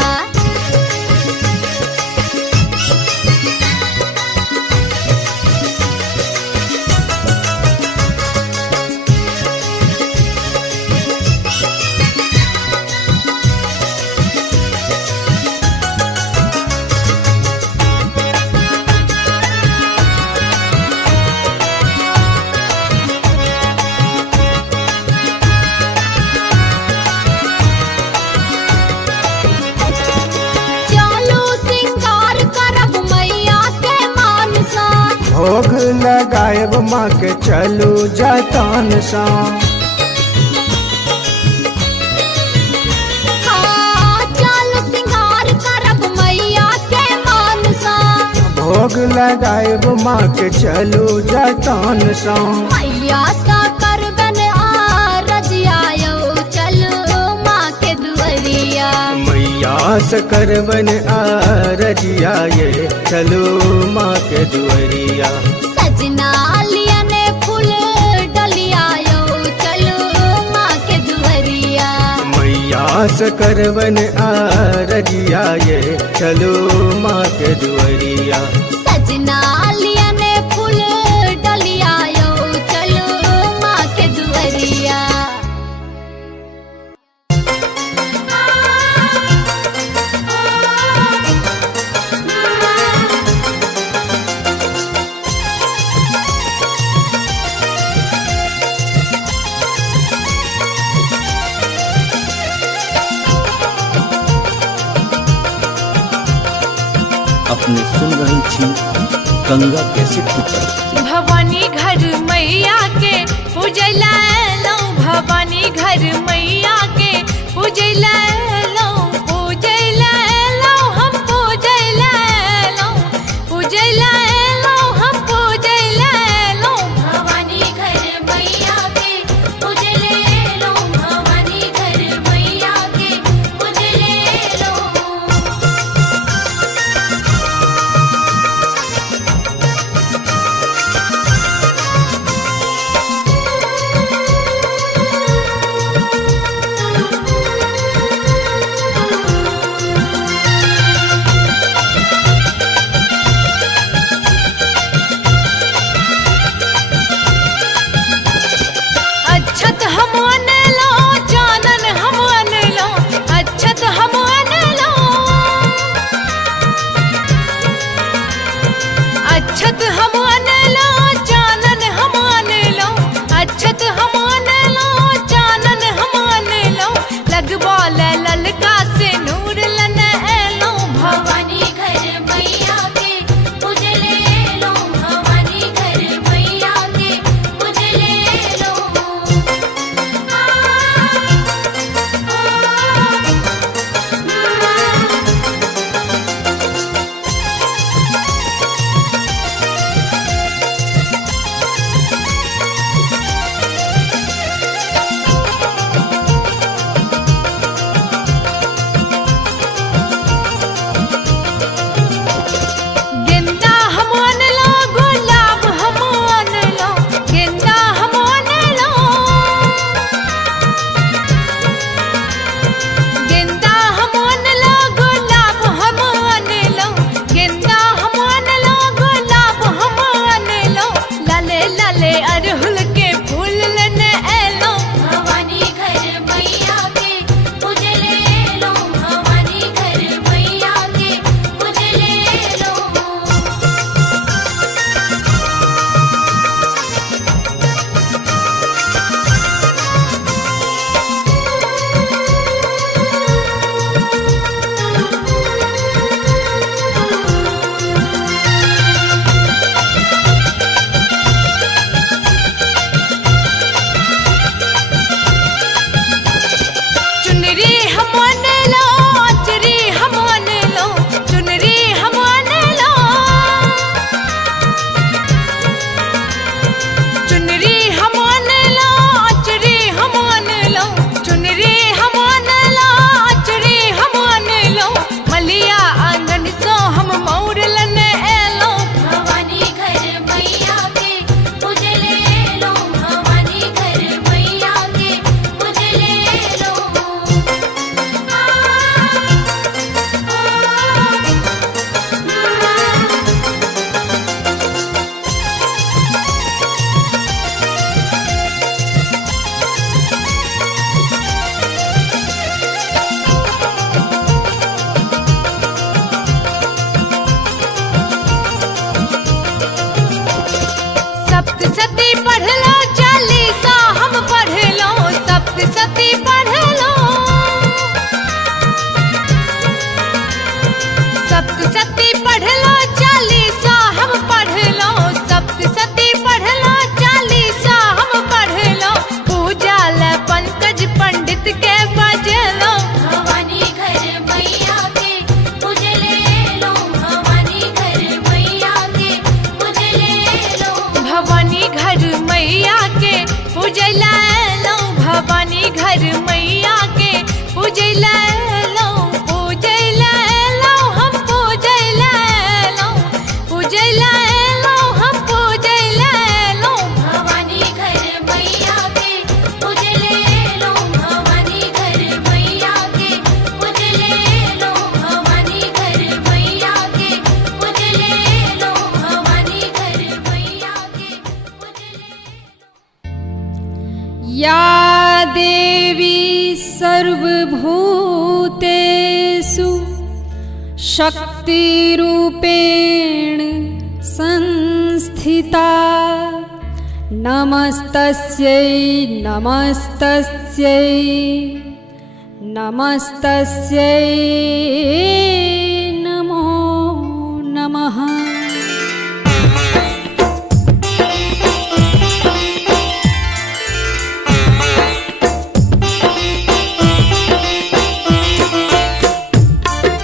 भोग लगाएब माँ के चलू जतन सा चलो सिंगार करब मैया के मान सा भोग लगाएब माँ के चलू जतन सा मैया सा करबन आ रजिया यो चलो माँ के दुआरिया मैया से करबन आ रजिया ये चलो माँ के दुआरिया सजना लिया ने फूल डलिया यो चलो माँ के दुआरिया मैया से करबन आ रजिया ये चलो माँ के दुआरिया सजना लिया ने फूल डलिया यो चलो माँ के दुआरिया अपने सुन रही थी गंगा कैसेट की प्रस्तुति। भवानी घर मैया के पूजला लो भवानी घर मैया के पूजला लो पूजला लो हम पूजला लो पूजला लो हम पूजला लो भवानी घर मैया के पूजले लो भवानी घर मैया के पूजले लो सप्तशती पढ़ लो, चालीसा हम पढ़ लो, सप्तशती पढ़ लो, सप्तशती पढ़ लो, चालीसा हम पढ़ लो, सप्तशती पढ़ लो, चालीसा हम पढ़ लो, पूजा ल पंकज पंडित के बजलो, भवानी घर मैया के उजले लो, भवानी घर मैया के उजले लो, भवानी घर मैया के पूजला लो, भवानी घर मैया के पूजला लो, पूजला लो हम पूजला लो, पूजला लो हम पूजला लो, भवानी घर मैया के उजले लो, भवानी घर मैया के उजले लो, भवानी घर मैया के उजले लो, भवानी घर मैया के उजले या देवी सर्वभूतेषु शक्तिरूपेण संस्थिता नमस्तस्यै नमस्तस्यै नमस्तस्यै नमो नमः।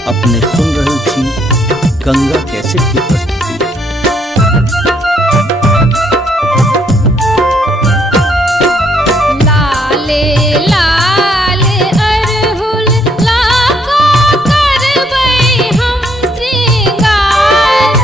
अपने सुन रहल छी गंगा कैसेट की प्रस्तुति। लाले लाले अरहुल लाको करबै हम श्रृंगार,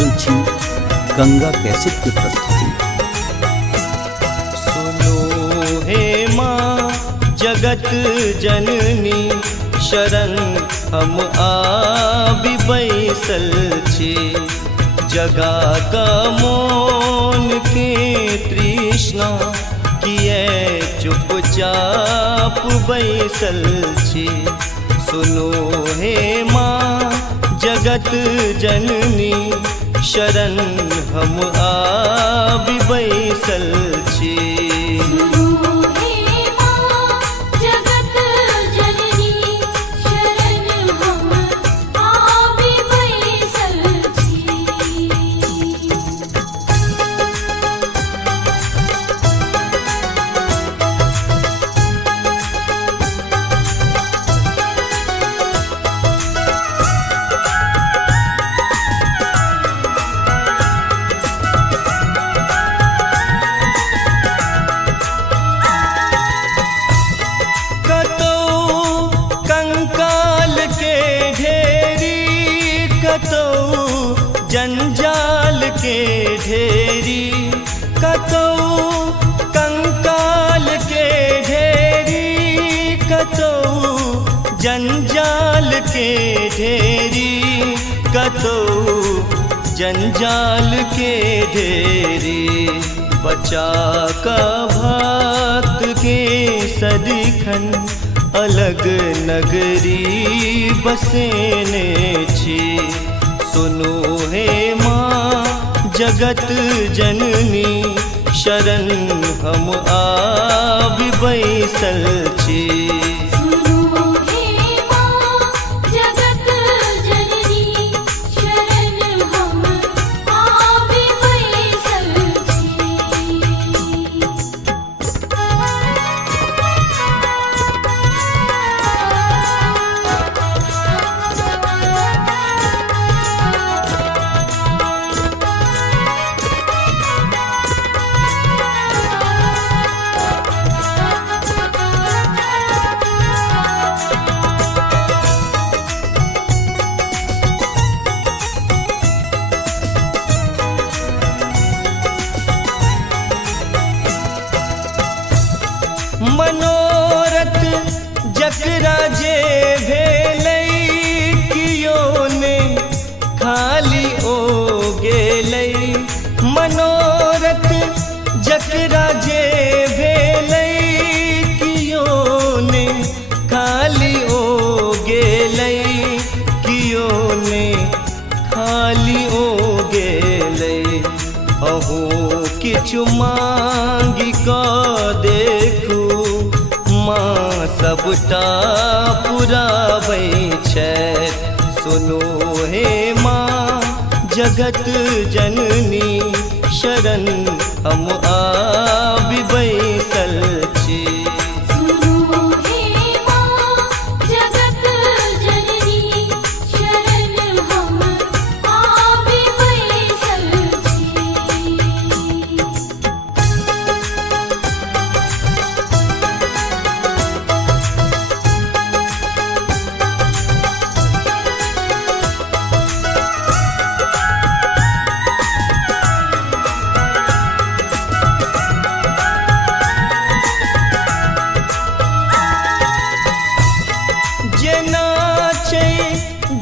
रहल छी गंगा कैसेट के प्रस्तुति। सुनो हे माँ जगत जननी शरण हम आबि बैसल छी, जगा का मोन के तृष्णा किए चुपचाप बैसल छी। सुनो हे माँ जगत जननी शरण हम आबि बैसल छी। सुनो हे माँ जगत जननी शरण हम आबि बैसल छी। जंजाल के ढेरी कतौ कंकाल के ढेरी, कतौ जंजाल के ढेरी, कतौ जंजाल के ढेरी। बचा का भक्त के सदिखन अलग नगरी बसेने छी। सुनो हे माँ जगत जननी शरण हम आबि बैसल छी। सुनो हे माँ जगत जननी शरण हम आबि बैसल मनोरथ जकरा जे भेलै कियो ने खाली ओ गेलै। मनोरथ जकरा जे भेलै कियो ने खाली ओ गेलै, कियो ने खाली ओ गेलै। अहू किछु मांगि कऽ देखू माँ सबटा पुराबै छथि। सुनो हे माँ जगत जननी शरण हम आबि बैसल छी। सुनो हे माँ जगत जननी शरण हम आबि बैसल छी। जेना छै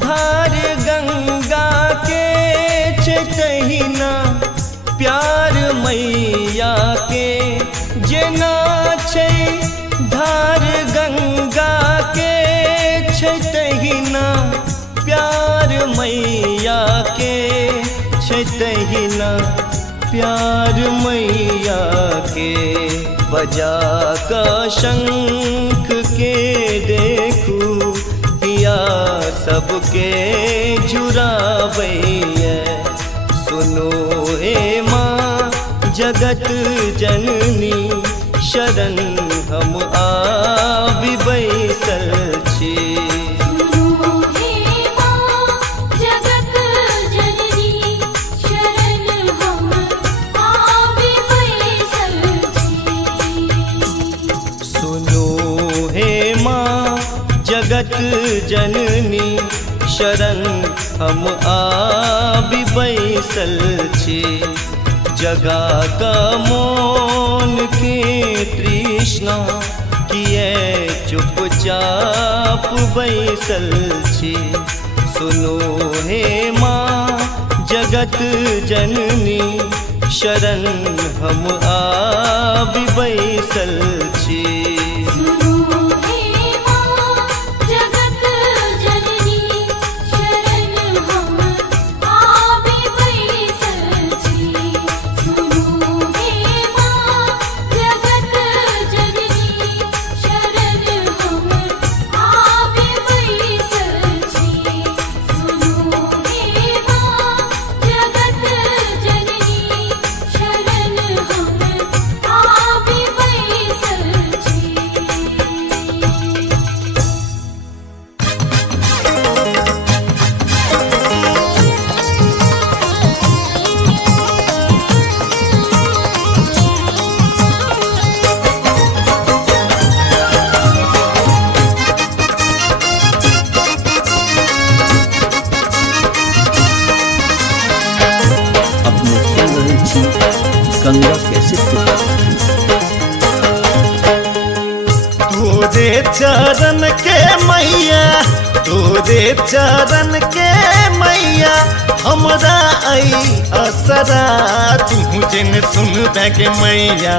धार गंगा के छै तहिना प्यार मैया के। जेना छै धार गंगा के छै तहिना प्यार मैया के, छै तहिना प्यार मैया के। बजा का शंख के देखू हिया सबके जुड़ाबैया। सुनो हे माँ जगत जननी शरण हम आबि बैसल छी। सुनो हे माँ जगत जननी शरण हम आबि बैसल छी। सुनो हे माँ जगत जननी शरण हम आबि बैसल छी जगा का मौन के तृष्णा किए चुपचाप बैसल छी सुनो हे माँ जगत जननी शरण हम आबि बैसल छी सुनो हे माँ जगत जननी शरण हम आबि बैसल छी सुनो हे माँ जगत जननी शरण हम आबि बैसल छी सुनो हे माँ जगत जननी शरण हम आबि बैसल छी अपने सुन रहे छी गंगा कैसेट की प्रस्तुति। तोरे चरण के मैया तोरे चरण के मैया हमरा आई असरा तू जिन सुन के मैया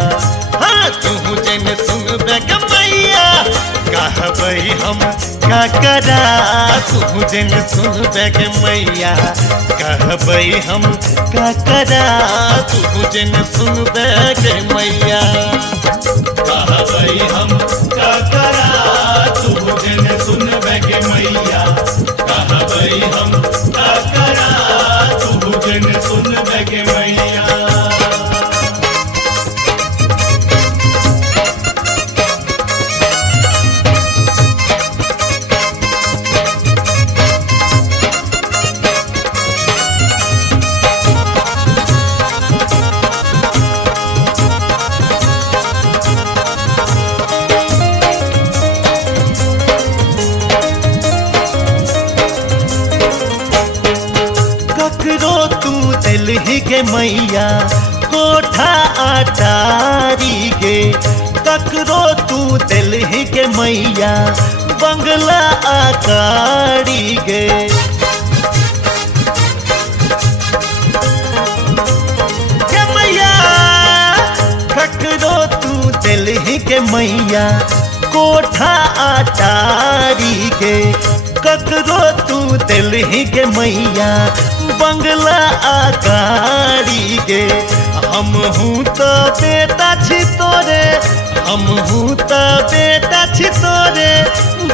हाँ तू जिन सुन के मैया कहबई हम का करा तू जिन सुन के मैया कहबई हम का करा तू जिन सुन के मैया कहबई हम का करा तू जिन सुनबे के मैया कहबई हम का करा तू जिन सुनबे के मैया ककरो तू दिल ही के मैया कोठा अटारी गे ककरो तू दिल ही के मैया बंगला आकारी गे के मैया ककरो तू दिल ही के मैया कोठा अटारी गे ककरो तू दिल ही के मैया बंगला आकारी गे हम हूँ तो बेटा छी तोरे हम हूँ तो बेटा छी तोरे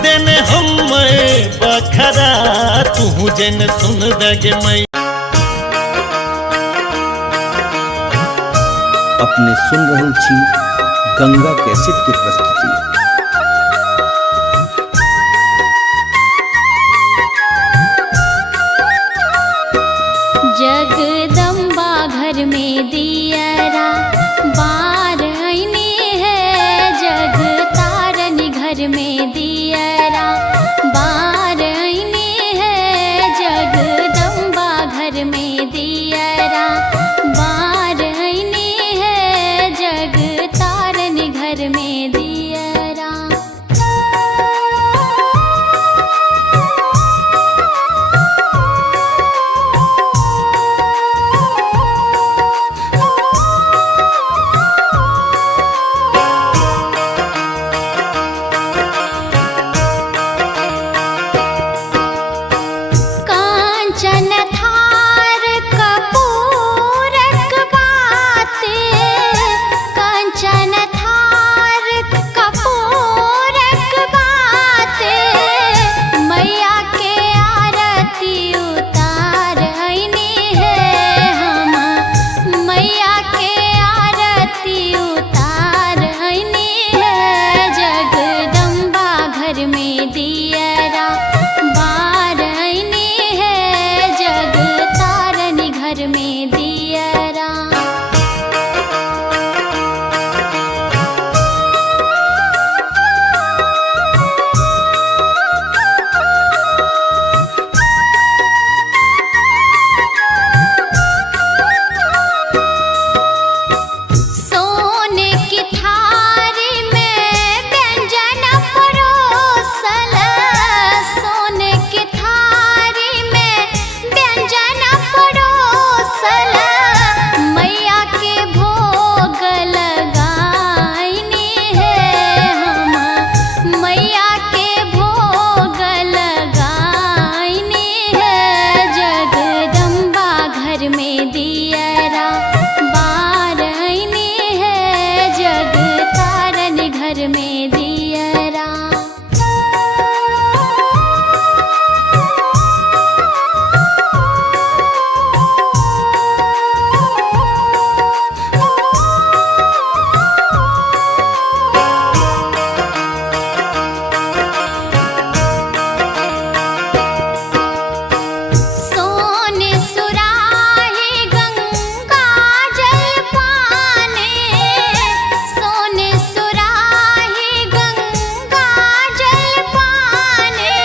देने हम बखरा तू जन सुन दगे मैं अपने सुन रहे छी गंगा कैसेट की प्रस्तुति। जगदम्बा घर में दियरा बार आईने है जग तारन घर में दियरा बार आईने है जगदम्बा घर में दियरा बार आईने है जग तारन घर में दियरा घर में दियरा। सोने सुराही गंगा जल पाने, सोने सुराही गंगा जल पाने,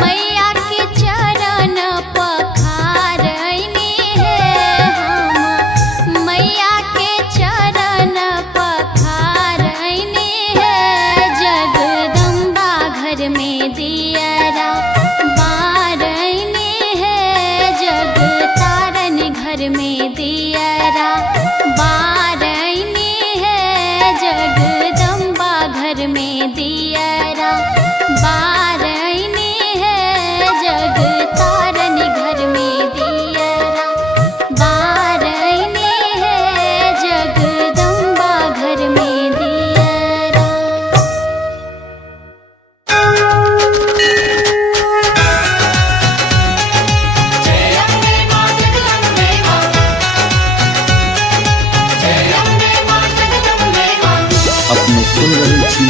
मैया के चरण पखारनी है हम, मैया के चरण पखारनी है। जगदम्बा घर में दियरा बारनी है, जग तारन घर में दियरा बारनी है, जगदम्बा घर में दियरा बारनी है, जग तारन घर में दियरा बारनी है, जगदम्बा घर में दियरा। अपने सुन रहे थी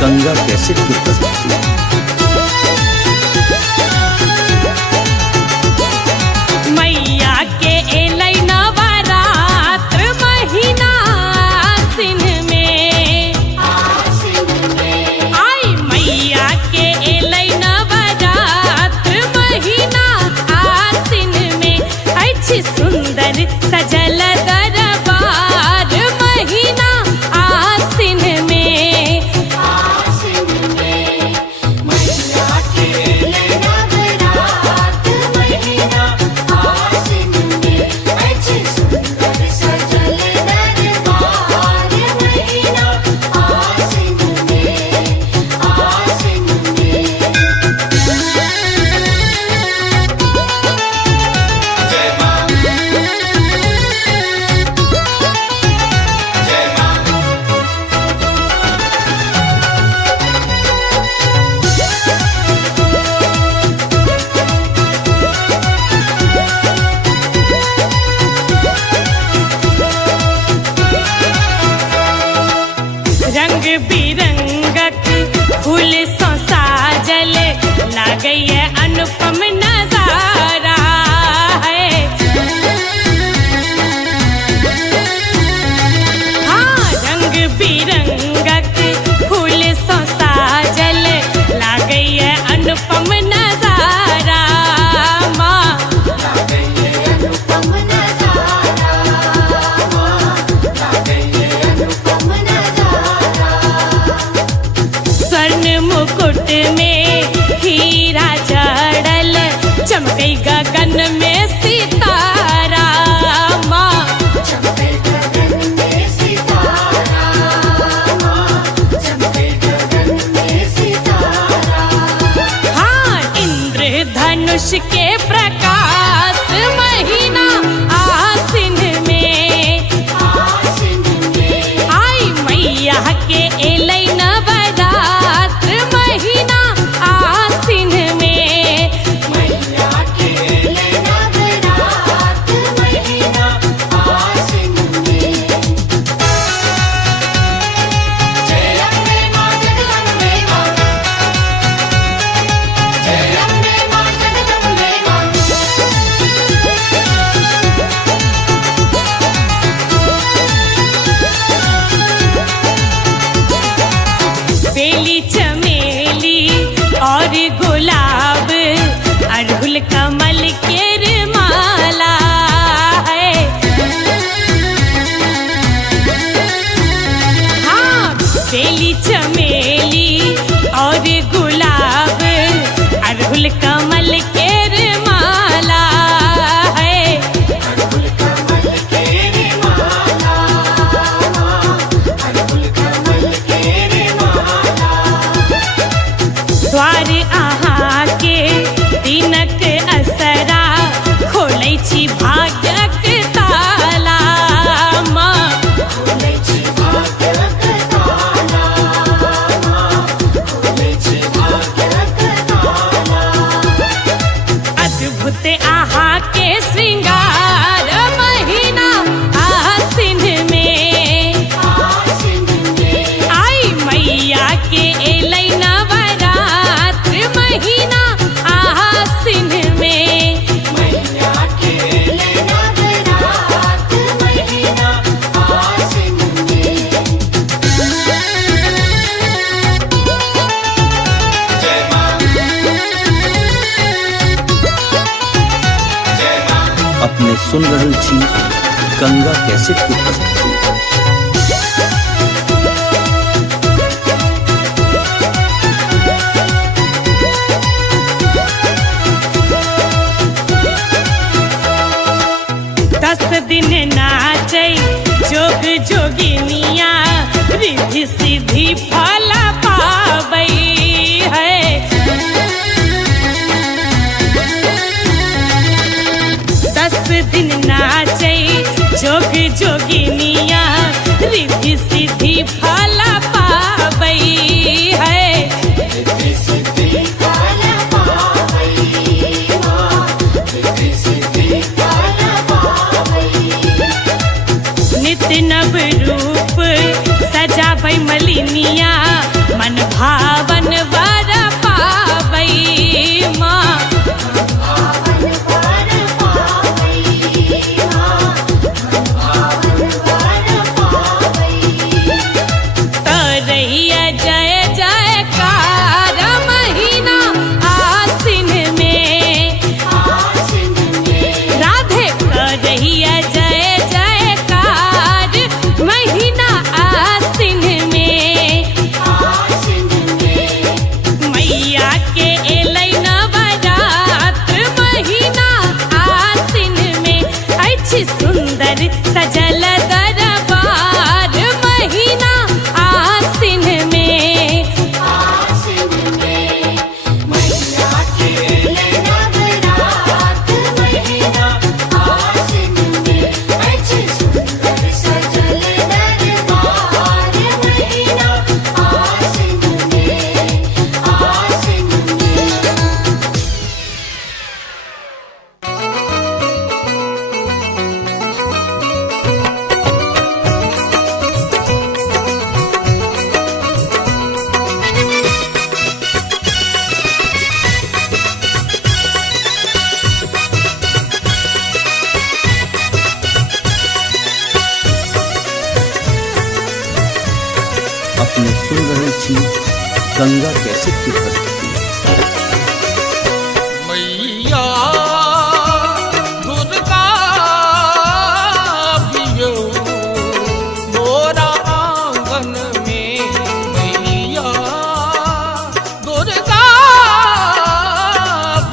गंगा कैसेट की प्रस्तुति। मैया के एलै नवरात्र महीना आसिन में, आई मैया के एलै नवरात्र महीना आसिन में, अछि सुंदर सजल दरबार महीना आसिन में। रंग बिरंगक फूल सँ साजल लागैए अनुपम नजारा है। हाँ, रंग बिरंगक फूल सँ साजल लागैए अनुपम नजारा। माँ स्वर्ण मुकुट में हीरा जड़ल सुन रहल छी गंगा कैसेट की प्रस्तुति। दस दिन नाचै जोग जोगिनिया रिद्धि सिद्धि फल पाबै है। 10 दिन नाचै जोग जोगिनिया रिद्धि सिद्धि फल पाबै है। रिद्धि सिद्धि फल पाबै माँ, रिद्धि सिद्धि फल पाबै। नित्य नव रूप सजाबै मलिनिया मन भावन वर पाबै माँ। भावन वर पाबै माँ, भावन वर पाबै। तरैया जय जयकार महीना आसिन में, आसिन में राधे करैया जय जयकार महीना आसिन में। आसिन में मैया के एलै नवरात्र महीना आसिन में। अछि सुंदर सजल दरबार महीना आसिन में। आसिन में मैया के नवरात्र महीना आसिन में। अच्छे सुंदर सजल दरबार महीना आसिन में, आसिन में। अपने सुन रहल छी गंगा कैसेट की प्रस्तुति। मैया दुर्गा पियो मोरा आंगन में। मैया दुर्गा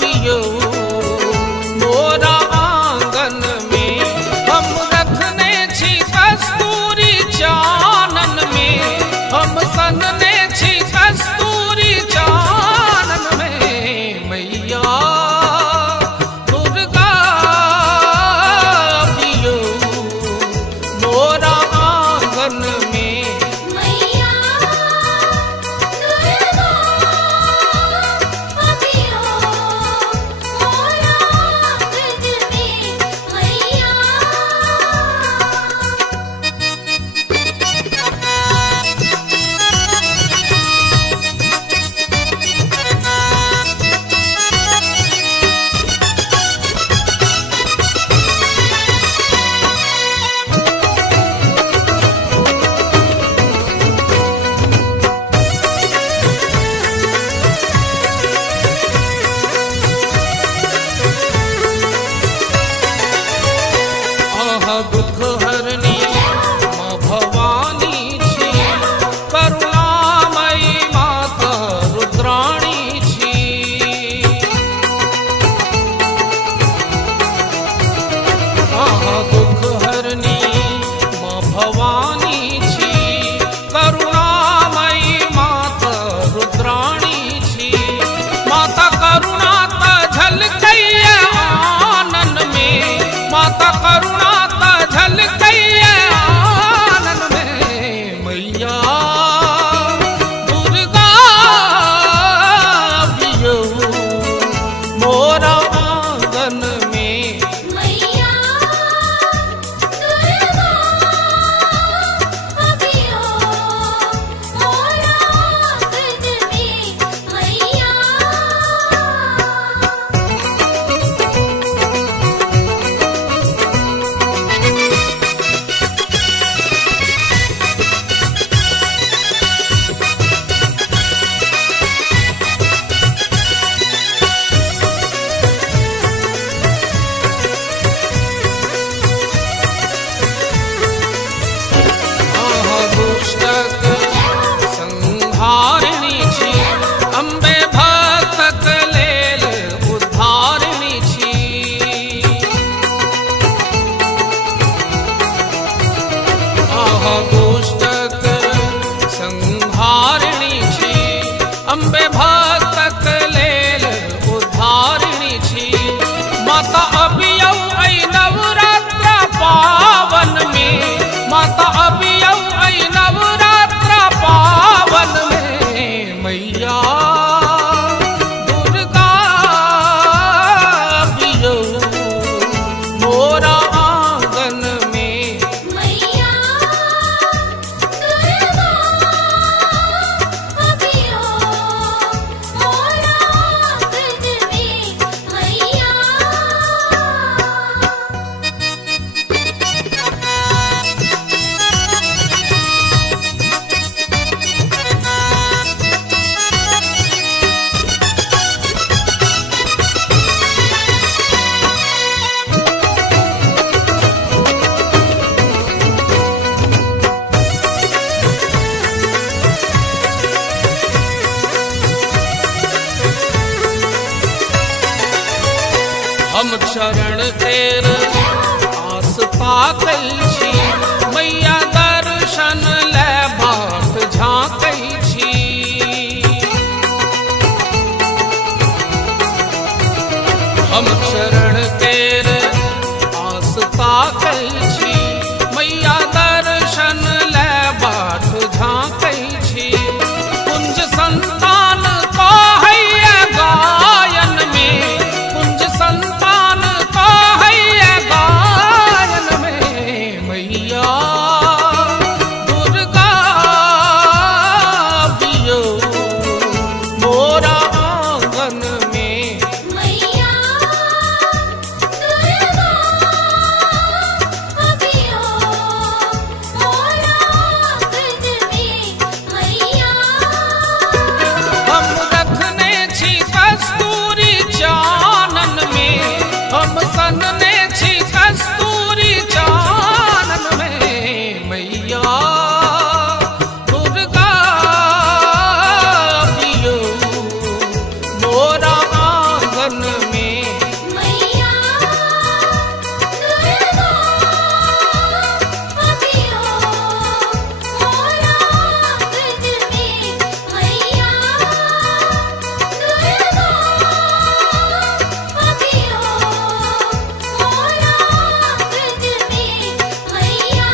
पियो मोरा आंगन में। हम रखने छी कस्तूरी चानन में, हम सनने छी कस्तूरी चानन में। मैया दुर्गा पियो मोरा आंगन में। मैया दुर्गा पियो मोरा आंगन में। मैया अहाँ दुख हरनी माँ भवानी छी, करुणामयी माता रुद्राणी छी। अहाँ दुख हरनी माँ भवानी छी, करुणामयी माता रुद्राणी छी। माता करुणा त झलकैया आनन में, माता करुणा त झलकैया आनन में। मैया दुर्गा पियो मोरा आंगन में। मैया दुर्गा शरण तेर आस पाकै छी मैया दर्शन ले बाट झाँकै छी हम शरण तेर आस पाकै छी मैया दर्शन ले बाट झाँकै छी कुंज संतान कहैया गायन में कुंज संतान कहैया गायन में मैया दुर्गा बियो मोरा आंगन में मैया दुर्गा अभियो मोरा आंगन में मैया हम रखने छी कस्तूरी चानन में हम सनने छी कस्तूरी चानन में मैया दुर्गा पियो मोरा आंगन में मैया दुर्गा अभियो मोरा आंगन में मैया दुर्गा अभियो मोरा आंगन में मैया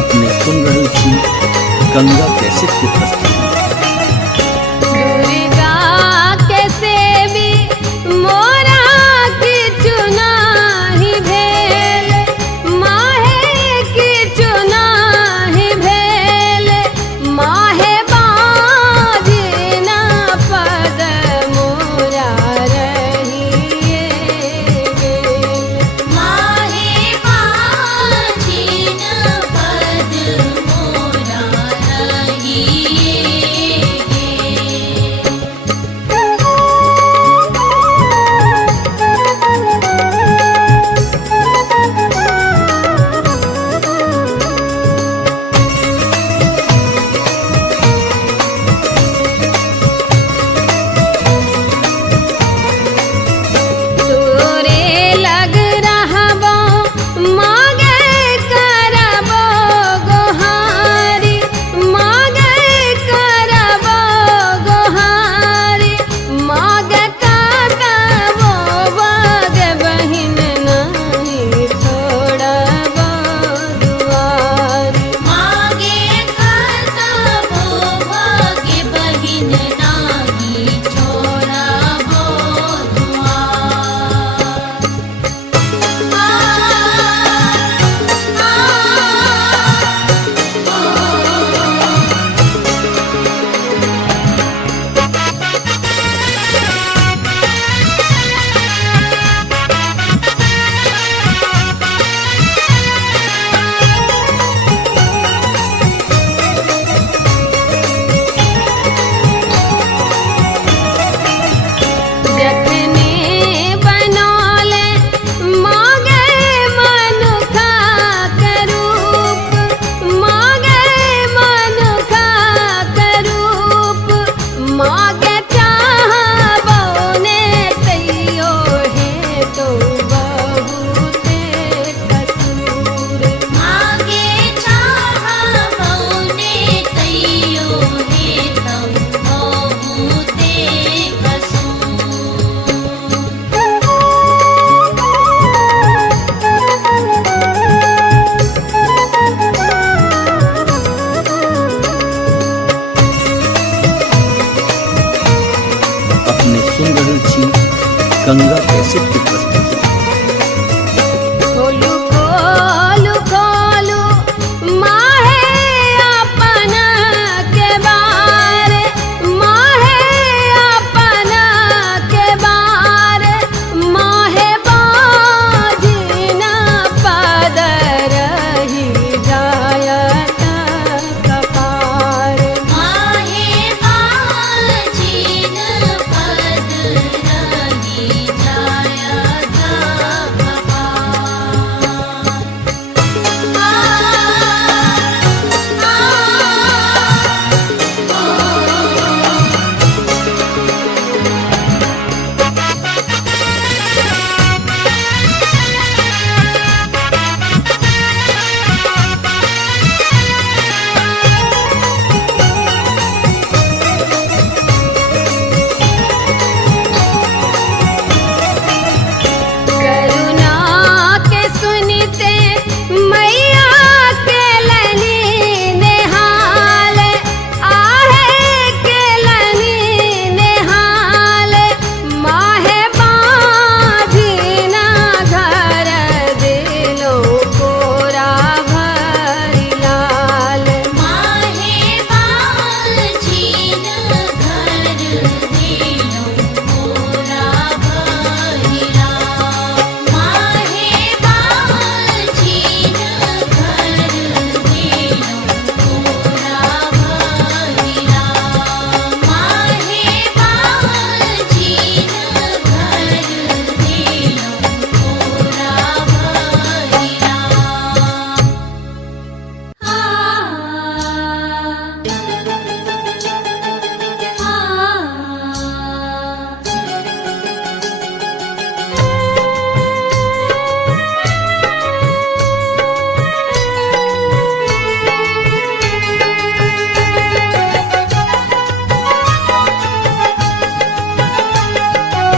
अपने सुन रहे छी गंगा कैसेट की प्रस्तुति। दुर्गा के सेवी मोरा की चुनाही भेल माहे की चुनाही भेल माहे बाजना पद मोरा रहिए गेल माहे बाजिन पद मोरा रहिए तोरे लग रहबो मागे करबो गोहारी मागे करबो गोहारी मागे काटबो बागे बहिन नहीं छोड़बो दुआरी मागे करतबो भाग्य बहिन नाही छोड़बो जखने बनौले मागे मनुखा के रूप मागे मनुखा के रूप मागे चाहबो ने तैयो है तो बहुते कसूर मागे चाहबो ने तैयो हे तम बहुते कसूर अपने सुन रहे छी गंगा कैसेट की प्रस्तुति। खोलू खोलू खोलू माहे अपना के बारे माहे अपना के बारे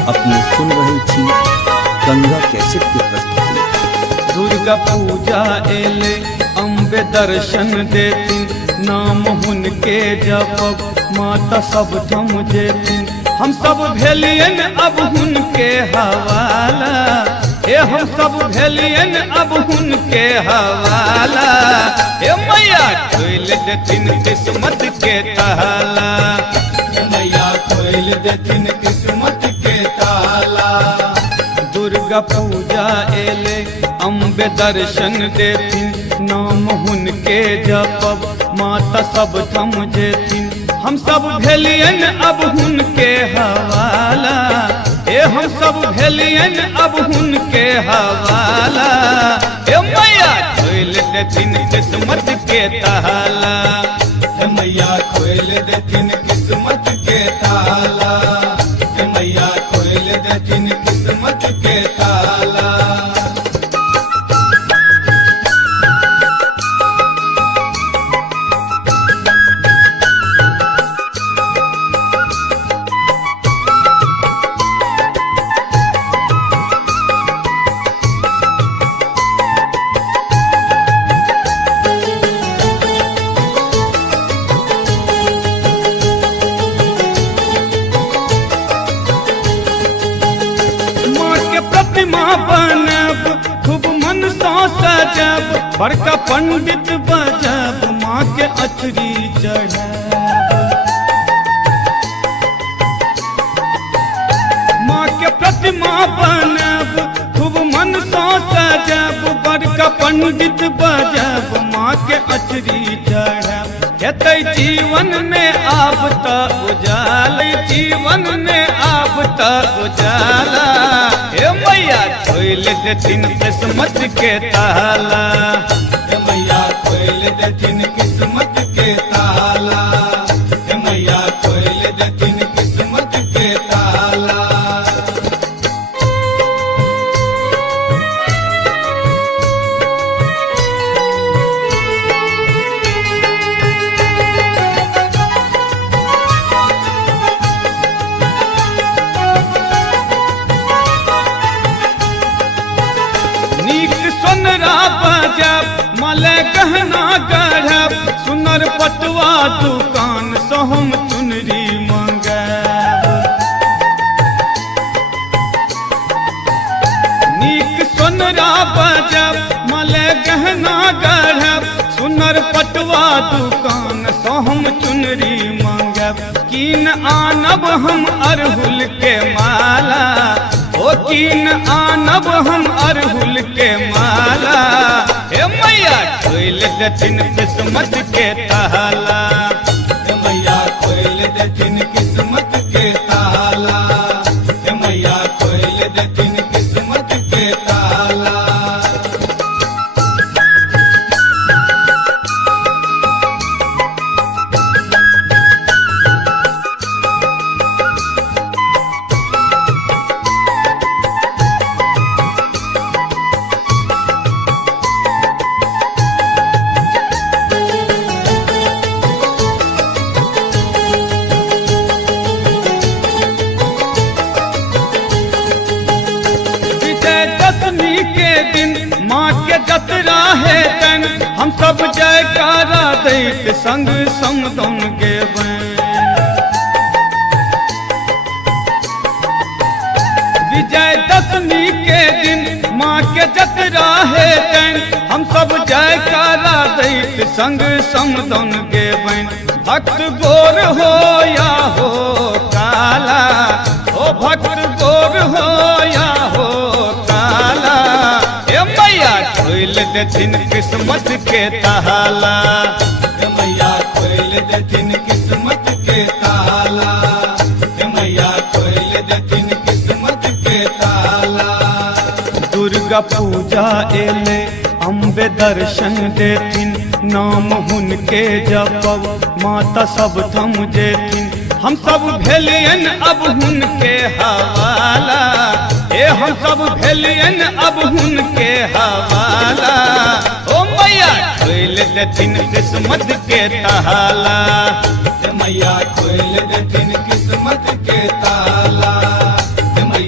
अपने सुन रहल छी गंगा कैसेट के प्रस्तुति। दुर्गा पूजा एले अम्बे दर्शन देती, नाम हुनके जपब माता सब थम जेथिन। हम सब भेलियन अब हुनके हवाला, ए हम सब भेलियन अब हुनके हवाला। ए मैया खोल देथिन किस्मत के ताला, मैया खोल देथिन किस्मत के ताला। दुर्गा पूजा एले अम्बे दर्शन देथिन, नाम हुनके जपब माता सब थम जेथिन। हम सब भेलियन अब हुनके हवाला, ए हम सब भेलियन अब हुनके हवाला। ए मैया खोल देथिन किस्मत के ताला, मैया खोल देथिन किस्मत के ताला, मैया खोल देथिन किस्मत के ताला। बनब खूब मन सा सजब, बड़का पंडित बजब माँ के अचरी चढ़ब। माँ के प्रतिमा बनब खूब मन सा सजब, बड़का पंडित बजब माँ के अचरी चढ़ब। हेतै जीवन में आब त उजाला, जीवन में आब त उजाला। हे मैया खोल देथिन किस्मत के ताला, मैया खोल देथिन किस्मत के ताला, मैया खोल देथिन किस्मत के ताला। सोनरा बजब मले गहना गढ़ब, सुनर पटुआ दुकान से हम चुनरी मंगब। नीक सोनरा बजब मले गहना गढ़ब, सुनर पटुआ दुकान से हम चुनरी मंगब। कीन आनब हम अरहुल के माला, ओ कीन आनब हम अरहुल के माला। हे मैया खोल देथिन किस्मत के ताला, मैया खोल देथिन किस्मत के ताला, मैया खोल देथिन किस्मत के ताला। माँ के जतरा है तन, हम सब जयकारा दैत संग समदौन गेबैन। विजयदशमी के दिन माँ के जतरा है तन, हम सब जयकारा दैत संग समदौन गेबैन। भक्त गोर हो या हो काला, ओ भक्त गोर हो या हो काला। मैया खोल देथिन किस्मत के ताला, मैया खोल देथिन किस्मत के ताला, मैया खोल देथिन किस्मत के ताला। दुर्गा पूजा एले अम्बे दर्शन देथिन, नाम हुनके जपब माता सब थम जेथिन। हम सब भेलियन अब हुनके हवाला, ए हम सब भेलियन अब हुनके हवाला। ओ मैया खोल देथिन किस्मत के ताला, मैया खोल देथिन किस्मत के ताला, मैया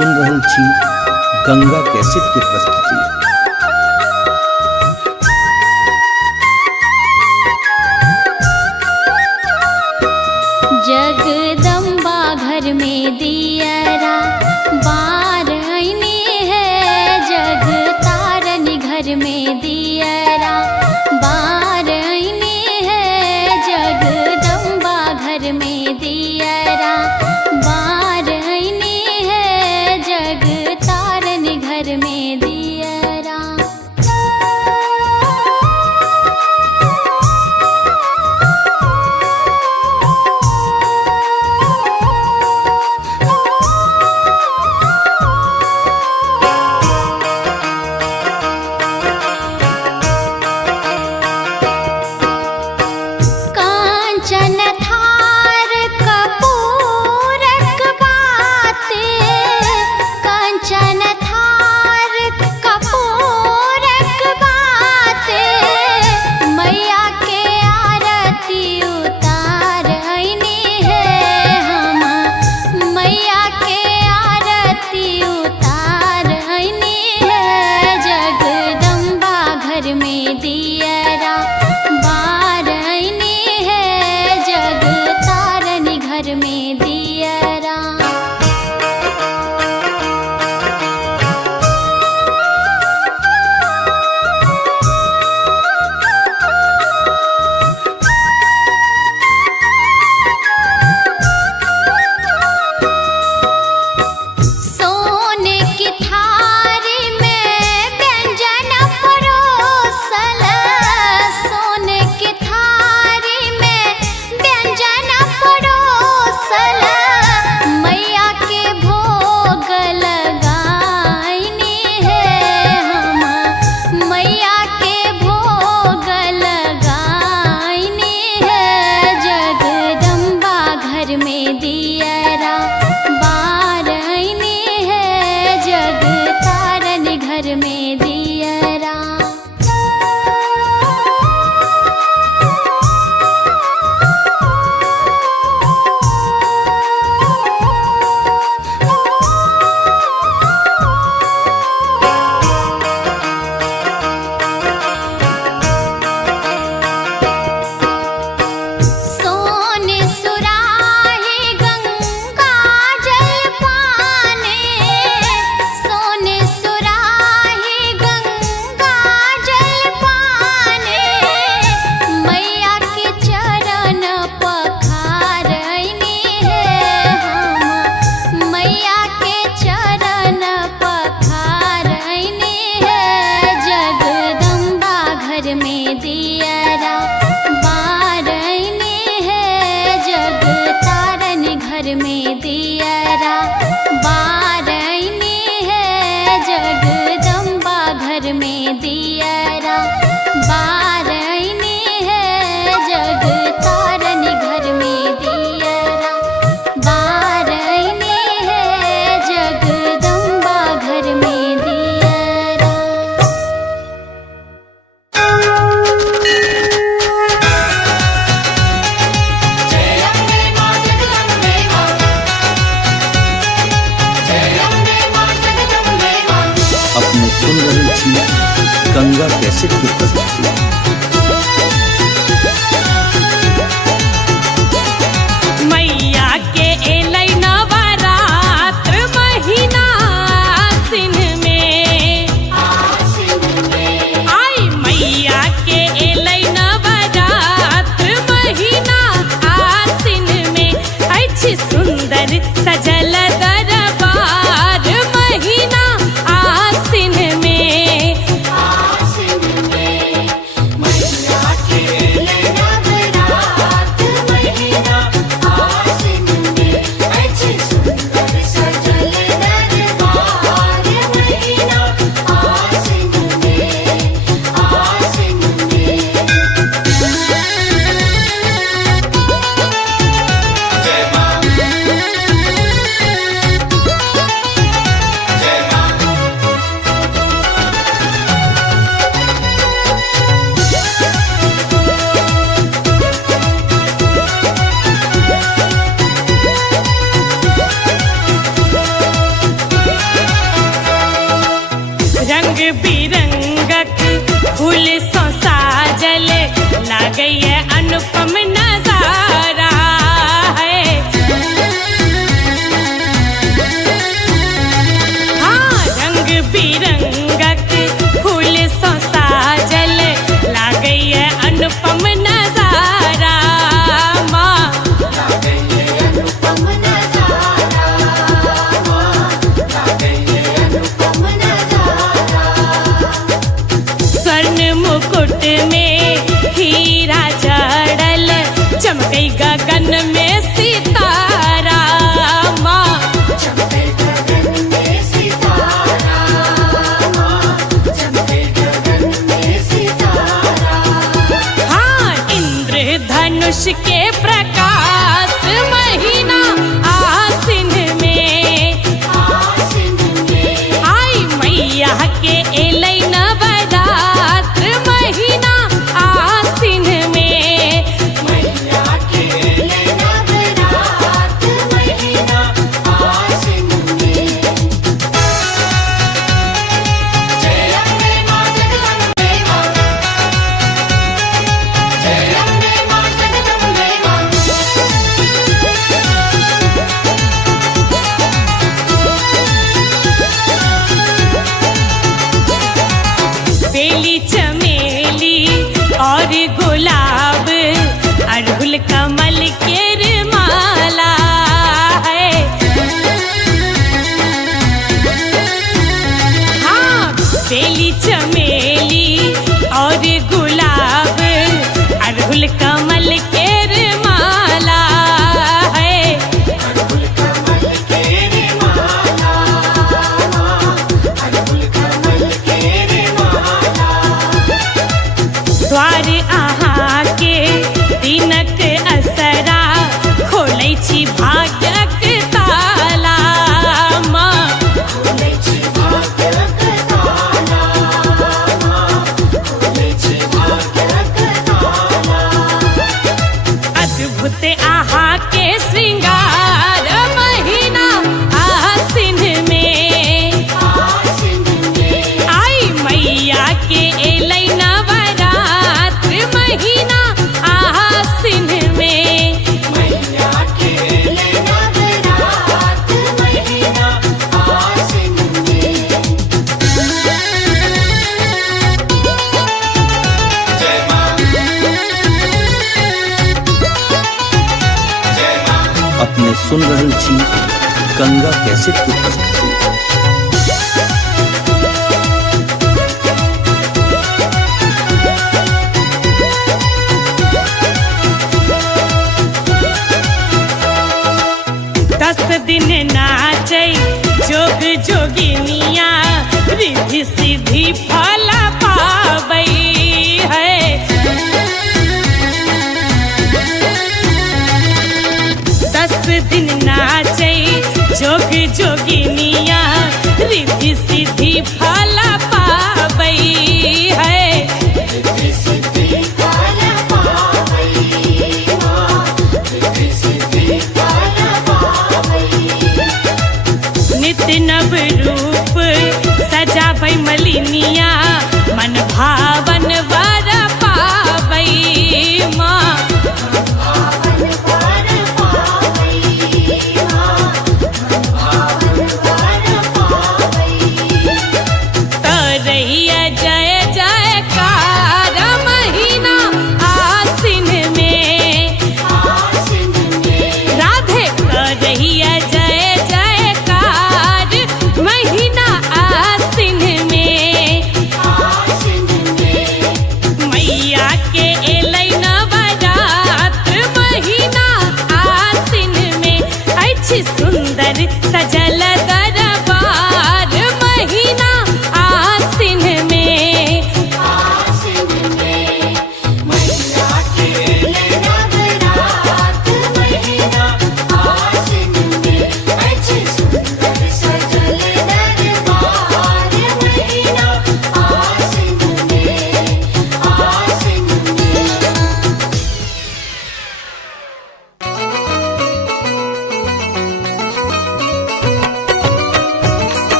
सुन रहल छी गंगा कैसेट के प्रस्तुति। जगदम्बा घर में दियरा बार आईनी है, जग तारनी घर में दियरा बार आईनी है, जगदम्बा घर में दियरा बार आईनी है, जग तारनी घर में दियरा। कांचन थार कपूरक बाते, कांचन थार कपूरक बाते, मैया के आरती उतार आईनी है हम, मैया के आरती उतार आईनी है, जगदम्बा घर में दियरा बार आईनी है, जग तारनी घर में दियरा। सोने की थारी में व्यंजन परोसल, सोने की थारी में व्यंजन परोसल, मैया के भोग लगाईनी है हम, मैया के भोग लगाईनी है, जगदम्बा घर में दियरा बार आईनी है, जग तारनी घर में दियरा। सोने सुराही गंगा जल पाने, सोने सुराही गंगा जल पाने, मैया के चरण पखार आईनी है हम, मैया के चरण पखार आईनी है, जगदम्बा घर में दियरा बार आईनी है, जग तारनी घर में दियरा बार आईनी है, जगदम्बा घर में दियरा बार आईनी है, जग तारनी घर में दियरा बार आईनी है, जगदम्बा घर में दियरा। अपने सुन रहल छी गंगा कैसेट के प्रस्तुति। मैया के एलै नवरात्र महीना आसिन में, आई मैया के एलै नवरात्र महीना आसिन में, अछि सुंदर सजल दरबार महीना आसिन में, अनुपम नजारा है। हाँ रंग बिरंगा के फूल सो साजल लागई है अनुपम नजारा माँ। अनुपम नजारा अनुपम नजारा। स्वर्ण मुकुट में हीरा जड़ल चमकई गगन में सितारा माँ। चमके गगन में सितारा चमके गगन में सितारा। हाँ इंद्रधनुष के प्रकाश महीना आसिन में आई मैया के एलै नवरात्र महीना आसिन में। मैया के नवरात्र महीना आसिन में। जय अम्बे मां जगदम्बे मां जय अम्बे मां जगदम्बे मां। बेली चमेली और गुलाब अड़हुल कमल के माला है। हाँ बेली चमेली और गुलाब अड़हुल कमल के माला है। अड़हुल कमल के माला अड़हुल कमल के माला। द्वार अहाँ के दिनक असरा खोलै छी भाग्यक ताला माँ। खोलै छी भाग्यक ताला खोलै छी भाग्यक ताला। अद्भुत अहाँ के श्रृंगार महीना आसिन में आसिन में। आई मैया के एलै नवरात्र महीना आसिन में। मैया के नवरात्र महीना आसिन में। जय मां जय मां। अपने सुन रहल छी गंगा कैसेट की प्रस्तुति। दस दिन नाचै जोग जोगिनिया रिद्धि सिद्धि फल पाबै है। दस दिन नाचै जोग जोगिनिया रिद्धि सिद्धि फल पाबै है। रिद्धि सिद्धि फल पावै मां रिद्धि सिद्धि फल पावै। नित्य नव रूप सजाबै मलिनिया मन भावन वर पाबै माँ। भावन वर पावै मां भावन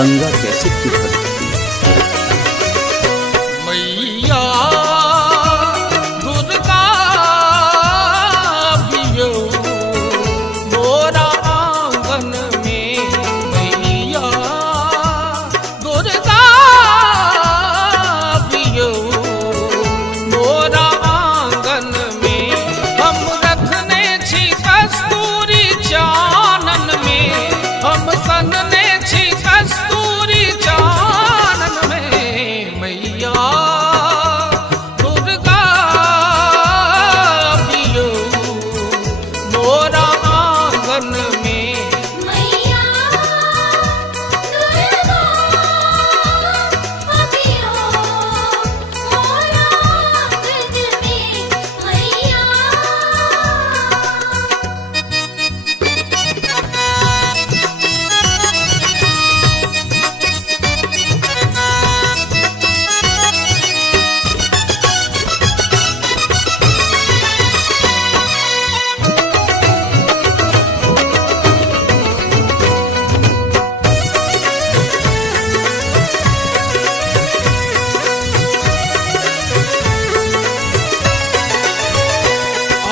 गंगा कैसेट की प्रस्तुति। मैया दुर्गा पियो मोरा आंगन में, मैया दुर्गा पियो मोरा आंगन में। हम रखने छी कस्तूरी चानन में, हम सनने छी कस्तूरी चानन में, मैया दुर्गा पियो मोरा आंगन में। मैया दुर्गा पियो मोरा आंगन में, मैया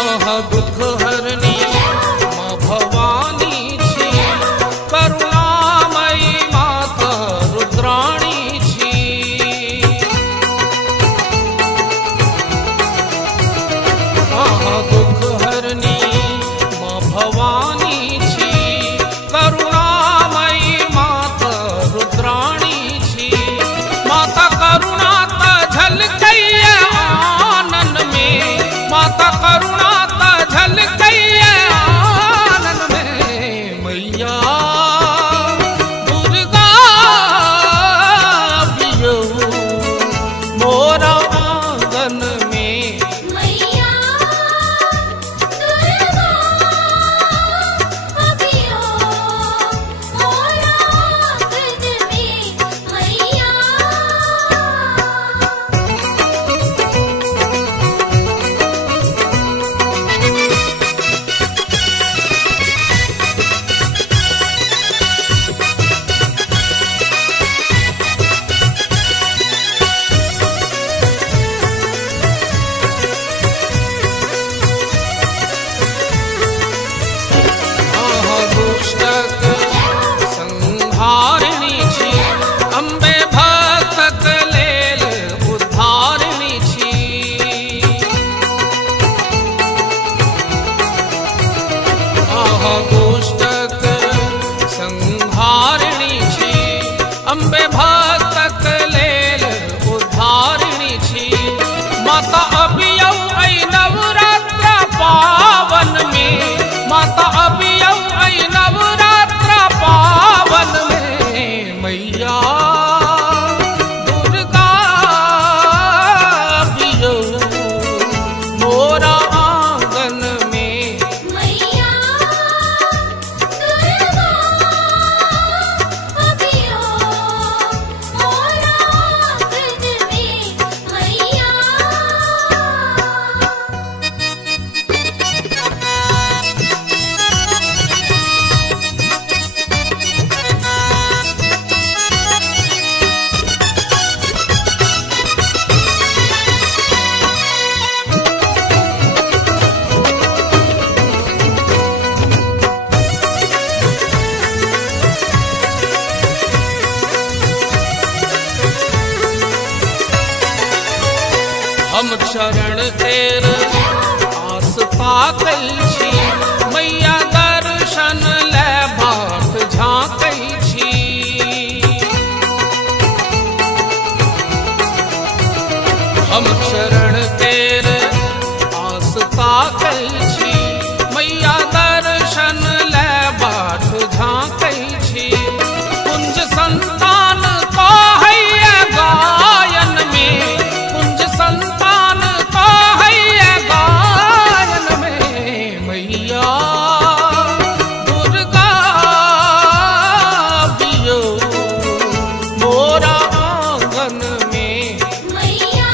आहा दुख हरनी माँ भवानी छी, करुणामयी माता रुद्राणी छी। आहा दुख हरनी माँ भवानी छी, करुणामयी माता रुद्राणी छी। माता करुणा त झलकैया आनन में, माता करुणा त झलकैया आनन में, मैया दुर्गा पियो मोरा आंगन में। मैया दुर्गा पियो मोरा आंगन में, मैया आहा दुष्टक संहारिणी छी, अम्बे भक्तक लेल उद्धारिणी छी। आहा दुष्टक संहारिणी छी, अम्बे भक्तक लेल उद्धारिणी छी। माता अबियौ ऐ नवरात्र पावन में, माता अबियौ ऐ नवरात्र पावन में, मैया दुर्गा पियो मोरा आंगन में। मैया दुर्गा पियो मोरा आंगन में, मैया हम चरण तेर आस पाकै छी, मैया दर्शन ले बाट झाँकै छी। हम चरण तेर आस ताकै छी, मैया दर्शन ले बाट झाँकै छी। कुंज संतान कहैया गायन में, कुंज संतान कहैया गायन में, मैया दुर्गा पियो मोरा आंगन में। मैया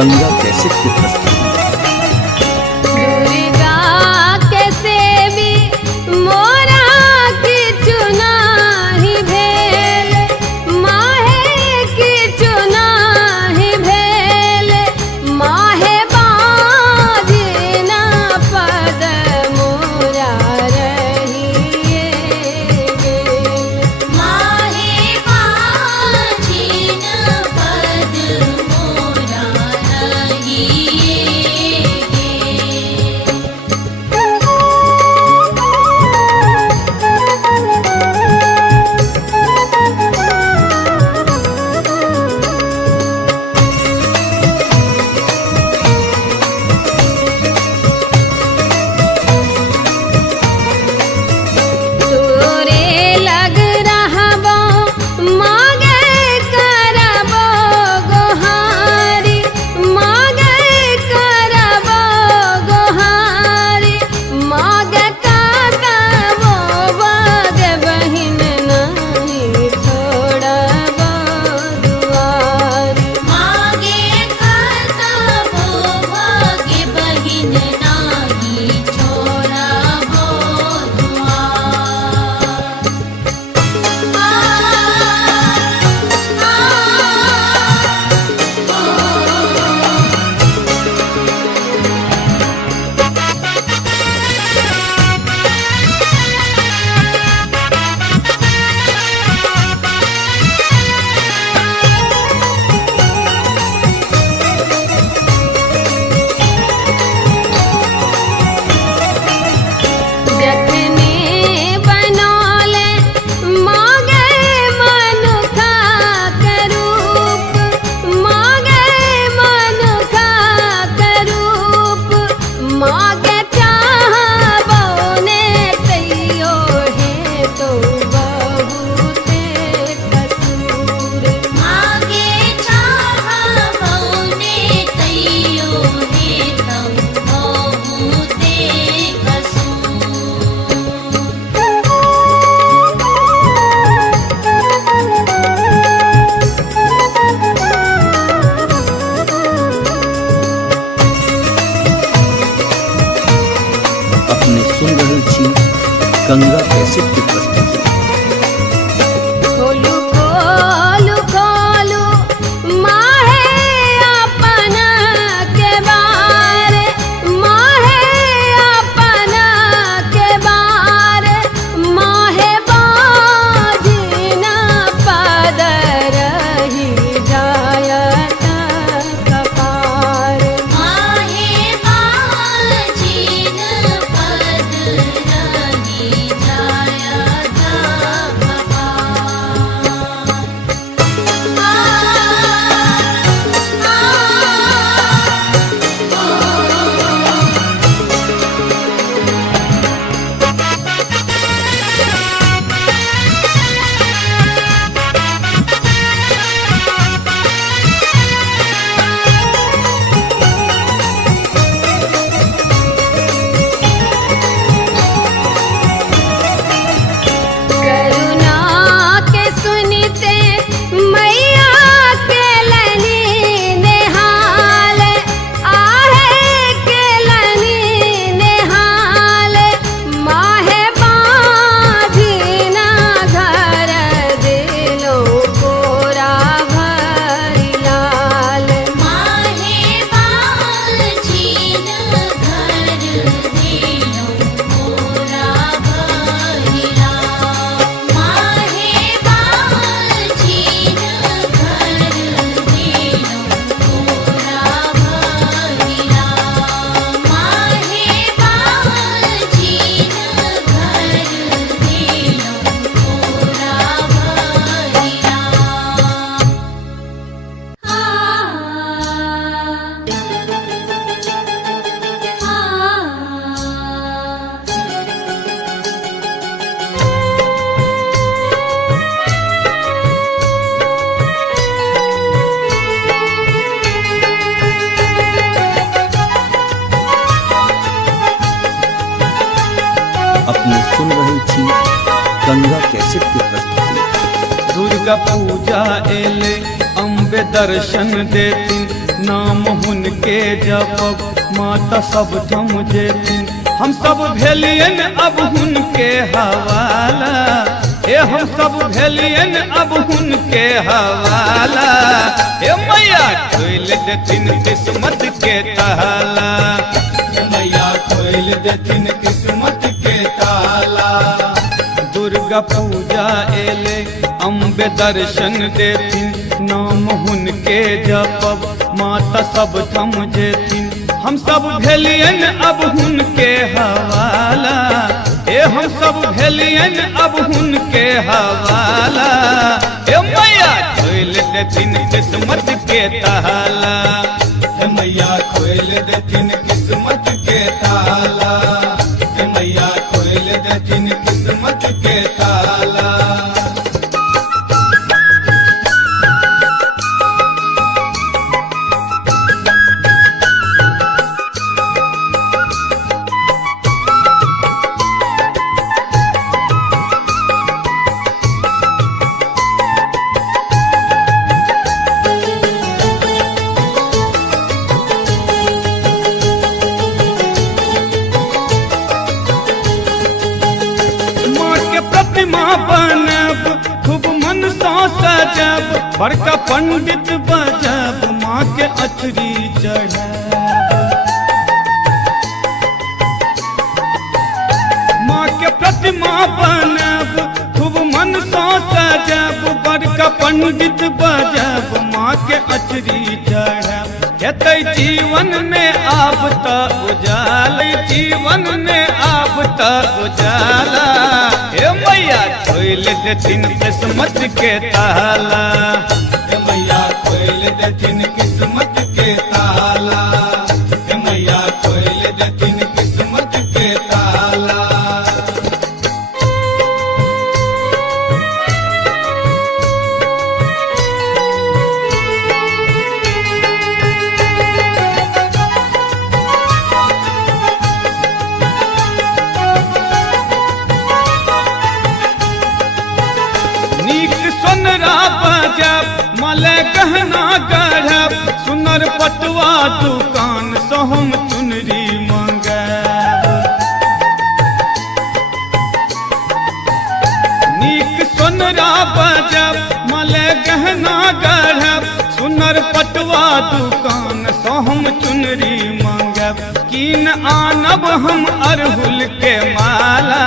गंगा कैसेट की प्रस्तुति। दुर्गा के सेवी मोरा की चुनाही भेल, माहे की चुनाही भेल, माहे बाजिना पद मोरा रहिए गेल। माहे बाजिन पद मोरा रहिए गे। तोरे लग रहबो मागे करबो गोहारी, मागे करबो गोहारी, मागे करबो बग बहिन नहीं छोड़बो दुआरी। मागे करतबो भाग्य बहिन नाही छोड़बो दुआर। जखने बनौले मागे मनुखा के रूप, मागे मनुखा के रूप, मागे चाहबो ने तैयो है तो बहुते कसूर। मागे चाहबो ने तैयो हे तम बहुते कसूर। अपने सुन रहल छी गंगा कैसेट की प्रस्तुति। खोलू खोलू खोलू माहे अपना के बारे, माहे अपना के बारे, माहे बाजिना पद रही जायत कपार। माहे बाजिन पद रही जायत करुणा के सुनते मैया के लनी नेहाल, आहे के लनी नेहाल, माहे बाजिना घर दिलो कोरा भरी लाल। माहे बाजिन घर दिलो कोरा भरिला। माहे बाजिन घर दिलो कोरा भरिला। माहे बाजिन घर दिलो कोरा अपने सुन रहल छी गंगा कैसेट की प्रस्तुति। दुर्गा पूजा एले अम्बे दर्शन देती नाम हुनके जपब माता सब थम जेथिन। हम सब भेलियन अब हुनके हवाला, ए हम सब भेलियन अब हुनके हवाला। ए मैया खोल देथिन किस्मत के ताला, मैया खोल देथिन किस्मत के ताला। दुर्गा पूजा एले अम्बे दर्शन देथिन, नाम हुनके जपब माता सब थम जेथिन। हम सब भेलियन अब हुनके हवाला, ए हम सब भेलियन अब हुनके हवाला। ए मैया खोल देथिन किस्मत के ताला, मैया खोल देथिन किस्मत के ताला, मैया खोल देथिन किस्मत के ताला। बनब खूब मन सा सजब, बड़का पंडित बजब माँ के अचरी चढ़ब। माँ के प्रतिमा बनब खूब मन सा सजब, बड़का पंडित बजब माँ के अचरी चढ़ब। हेतै जीवन में आब त उजाला, जीवन में आब त उजाला। हे मैया खोल देथिन किस्मत के ताला, मैया खोल देथिन किस्मत के ताला, मैया खोल देथिन किस्मत के ताला। सोनरा बजब मले गहना गढ़ब, सुनर पटवा दुकान से हम चुनरी मंगब। नीक सोनरा बजब मले गहना गढ़ब, सुनर पटवा दुकान से हम चुनरी मंगब। कीन आनब हम अरहुल के माला,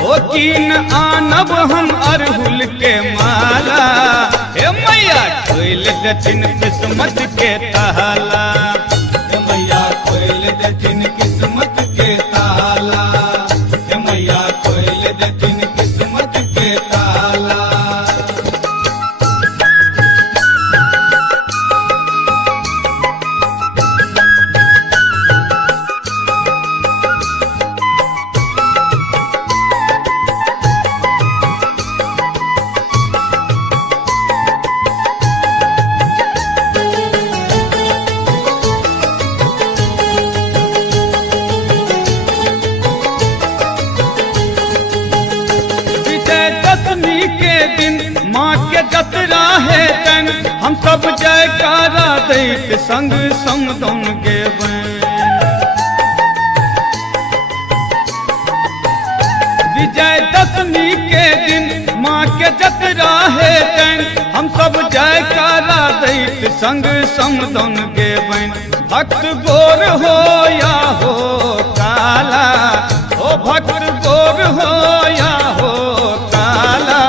ओ कीन आनब हम अरहुल के माला। हे मैया खोल देथिन किस्मत के ताला, मैया खोल देथिन किस्मत के ताला, मैया खोल देथिन किस्मत के ताला। माँ के जतरा है तन हम सब जयकारा दैत संग समदौन गेबै। विजयदशमी के दिन माँ के जतरा है तन हम सब जयकारा दैत संग समदौन गेबै। भक्त गोर हो या हो काला, ओ भक्त गोर हो या हो काला।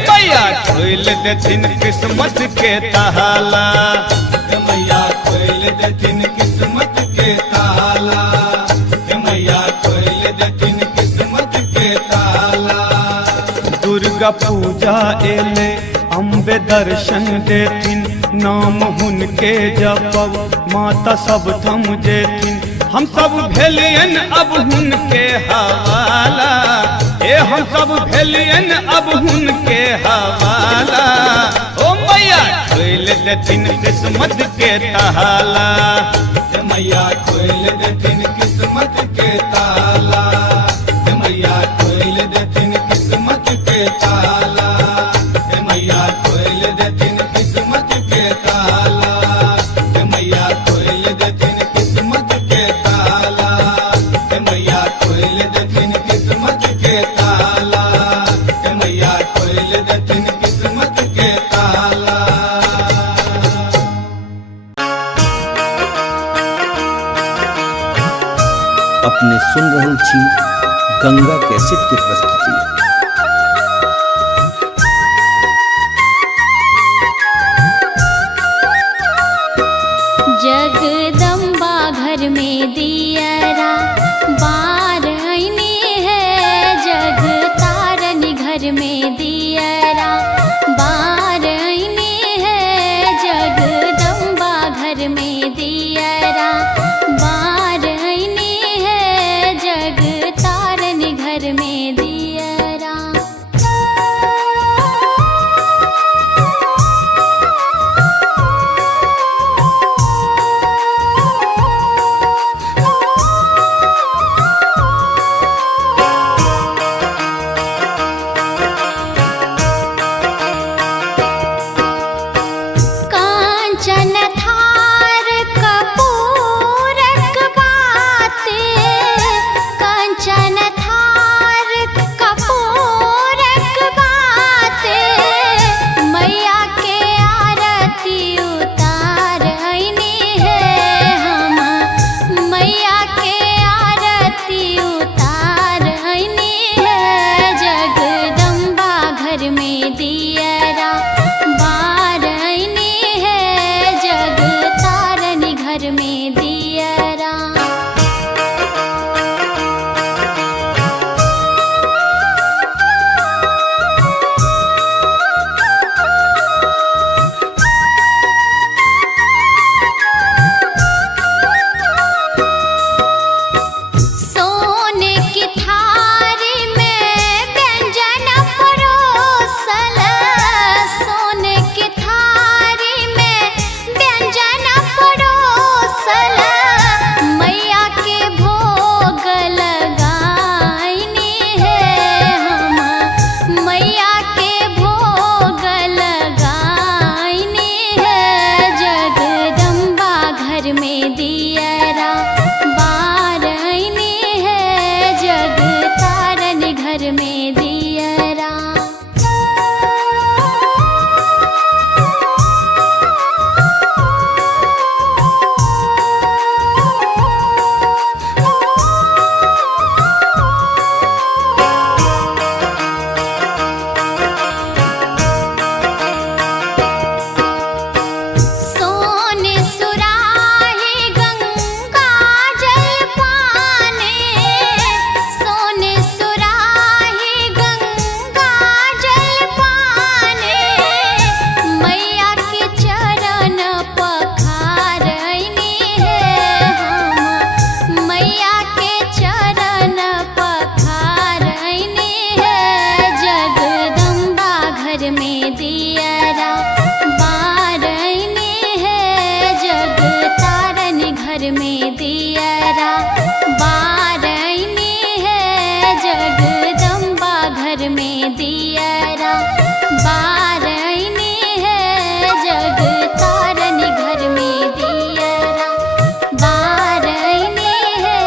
मैया खोल देथिन किस्मत के ताला, मैया खोल देथिन किस्मत के ताला, मैया खोल देथिन किस्मत के ताला। दुर्गा पूजा एले अम्बे दर्शन देथिन, नाम हुनके जपब माता सब थम जेथिन। हम सब भेलियन अब हुनके हवाला, ए हम सब भेलियन अब हुनके हवाला। ओ मैया खोल देथिन किस्मत के ताला, मैया खोल देथिन किस्मत के ताला, मैया खोल देथिन किस्मत के ताला, मैया खोल देथिन किस्मत के ताला, रहल छी गंगा कैसेट की प्रस्तुति। जगदम्बा घर में दियरा बार आईने है, जग तारन घर में दियरा बार आईने है, जगदम्बा घर में दियरा बार आईने है, जग तारन घर में दियरा। कांचन थार कपूरक बाते, कांचन थार कपूरक बाते, मैया के आरती उतार आईने है हम, मैया के आरती उतार आईने है, जगदम्बा घर में दियरा बार आईने है, जग तारन घर में दियरा। सोने की थारी में व्यंजन परोसल, सोने की थारी में व्यंजन परोसल, मैया के भोग लगाईने है हम, मैया के भोग लगाईने है, जगदम्बा घर में दियरा बार आईने है, जग तारन घर में दियरा। सोने सुराही गंगा जल पाने, सोने सुराही गंगा जल पाने, मैया के चरण पखार आईने है हम, मैया के चरण पखार आईने है, जगदम्बा घर में दियरा बार आईने है, जग तारन घर में दियरा बार आईने है, जगदम्बा घर में दियरा बार आईने है, जग तारन घर में दियरा बार आईने है,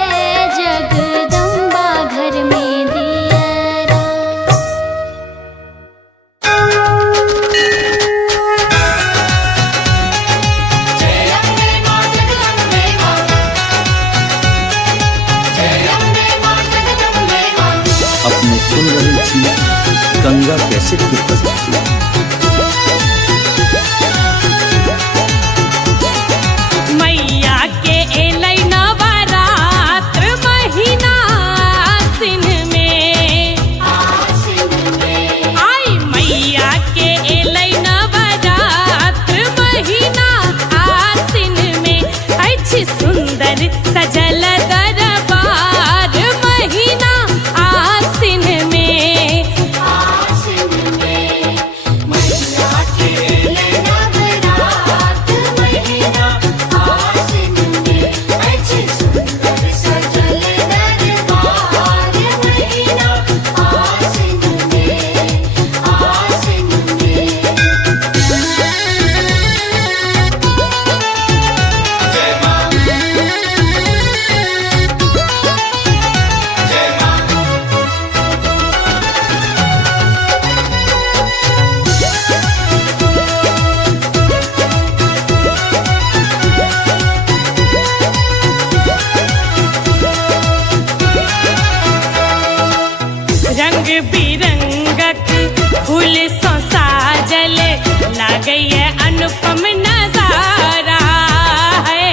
जगदम्बा घर में दियरा। अपने सुन रहल छी गंगा कैसेट की प्रस्तुति। मैया के एलै नवरात्र महीना आसिन में, आई मैया के एलै नवरात्र महीना आसिन में, अछि सुंदर सजल दरबार महीना आसिन में, रंग बिरंगक फूल सो साजल लागय अनुपम नजारा है।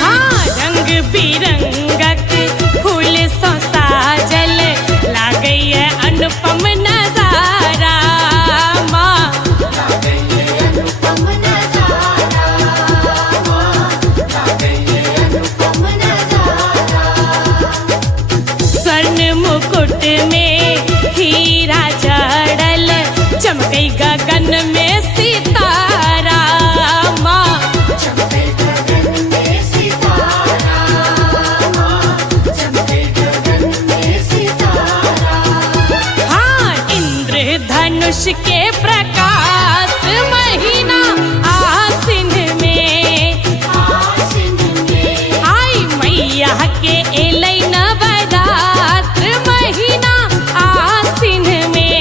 हाँ, रंग बिरंगक फूल सो साजल लागय अनुपम नजारा माँ। स्वर्ण मुकुट में हीरा जड़ल चमकई गगन में सितारा माँ। हाँ, इंद्रधनुष के प्रकाश महीना आसिन में आई मैया के एलै नवरात्र महीना आसिन में।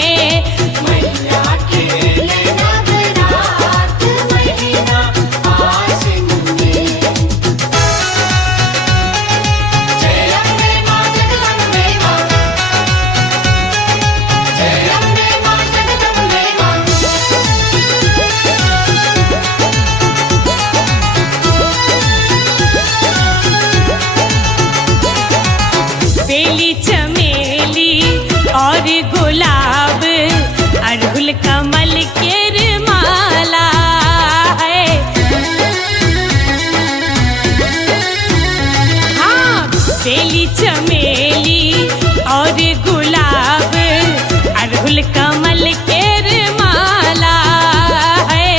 बेली चमेली और गुलाब अड़हुल कमल के माला है। हाँ, बेली चमेली और गुलाब अड़हुल कमल के माला है।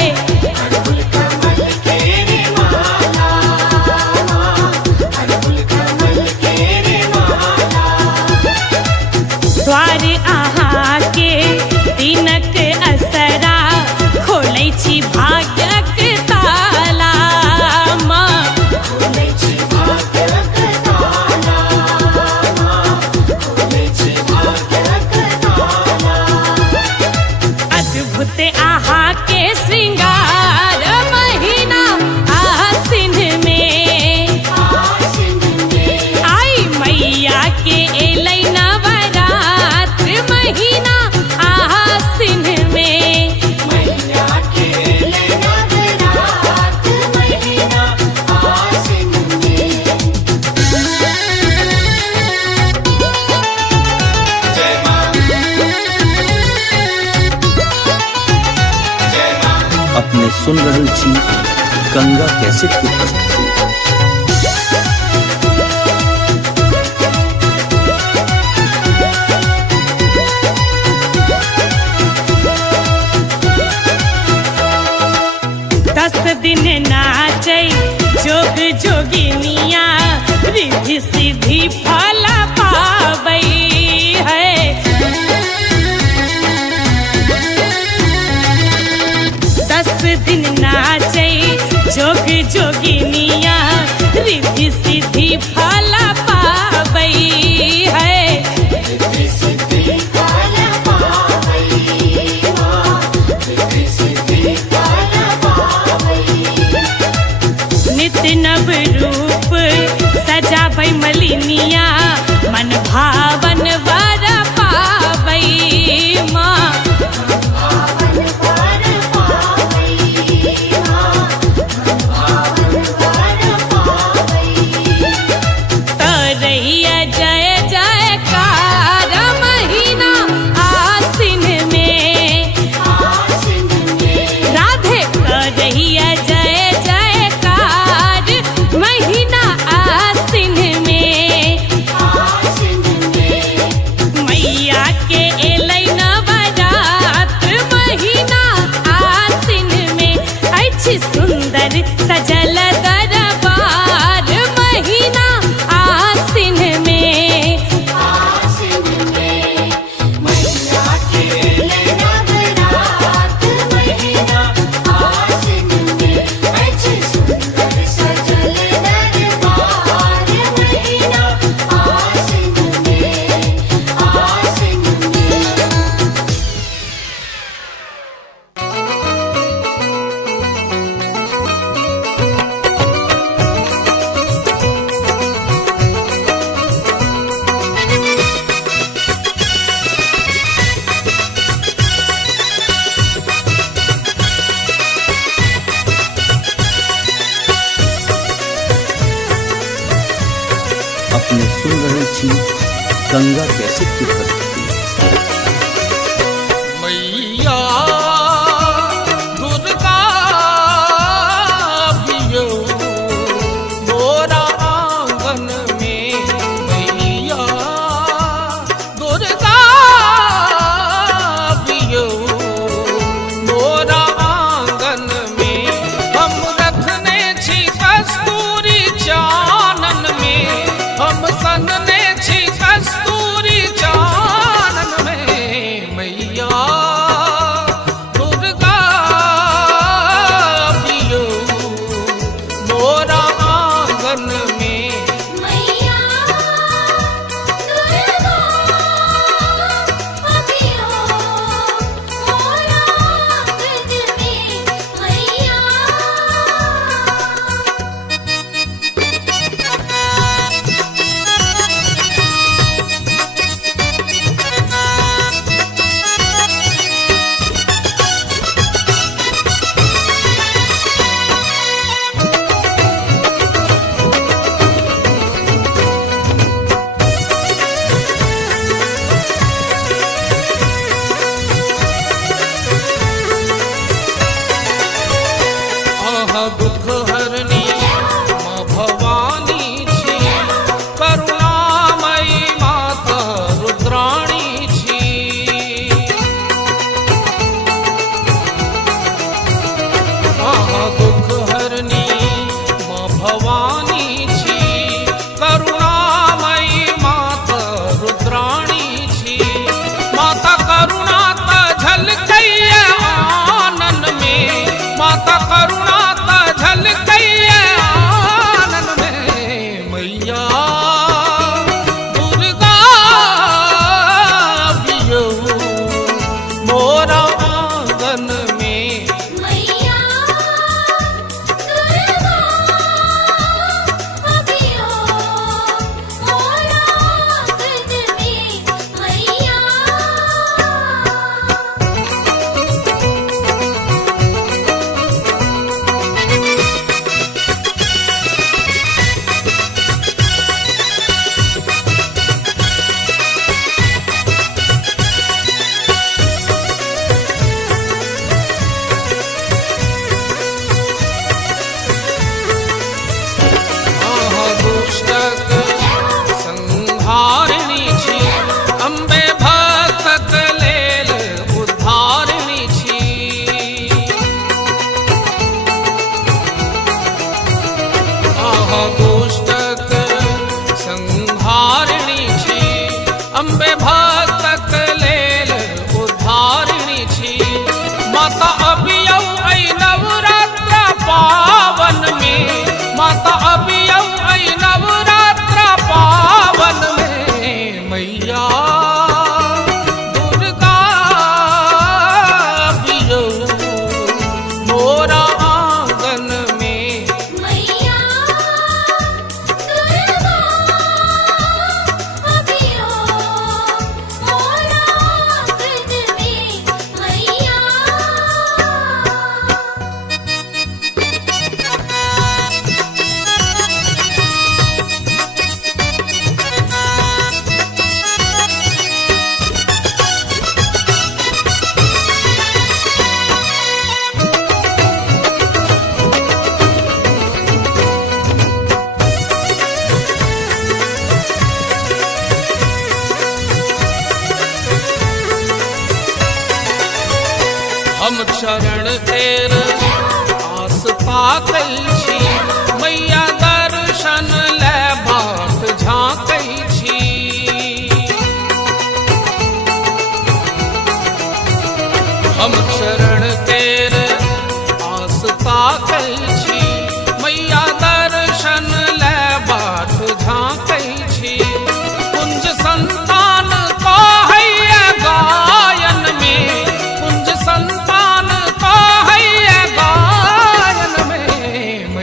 द्वार अहाँ के दिनक असरा खोलै छी भाग्यक ताला माँ। अद्भुत अहाँ के श्रृंगार महीना आसिन में आई मैया के एलै नवरात्र महीना आसिन में। अपने सुन रहल छी गंगा कैसेट की प्रस्तुति। दस दिन नाचै जोग जोगिनिया रिद्धि सिद्धि फल पाबै है। दस दिन नाचै जोग जोगिनिया रिद्धि सिद्धि फल पाबै है। नित्य नव रूप सजाबै मलिनिया मन भावन वर पाबै माँ। तरैया जय जयकार महीना आसिन में राधे तरैया जय जयकार महीना आसिन में। अपने सुन रहल छी गंगा कैसेट की प्रस्तुति। मैया दुर्गा बियो मोरा आंगन में, मैया दुर्गा बियो मोरा आंगन में। हम रखने छी कस्तूरी चानन में, हम सनने छी कस्तूरी चानन में, मैया दुर्गा बियो मोरा आंगन में। मैया दुर्गा बियो मोरा आंगन में, मैया आहा दुख हरनी माँ भवानी छी, करुणामयी माता रुद्राणी छी। आहा दुख हरनी माँ भवानी छी, करुणामयी माता रुद्राणी छी। माता करुणा त झलकैया आनन में, माता करुणा त झलकैया आनन में, मैया दुर्गा बियो मोरा आंगन में। मैया दुर्गा बियो मोरा आंगन में, मैया आहा दुष्टक संहारिणी छी, अम्बे भक्तक लेल उद्धारिणी छी। आहा दुष्टक संहारिणी छी, अम्बे भक्तक लेल उद्धारिणी छी। माता अबियौ ऐ नवरात्र पावन में, माता अबियौ ऐ नवरात्र पावन में, मैया दुर्गा बियो मोरा आंगन में। मैया दुर्गा बियो मोरा आंगन में, मैया हम चरण तेर आस पाकै छी, मैया दर्शन ले बाट झाँकै छी। हम चरण तेर आस पाकै छी, मैया दर्शन ले बाट झाँकै छी। कुंज संतान कहैया गायन में, कुंज संतान कहैया गायन में,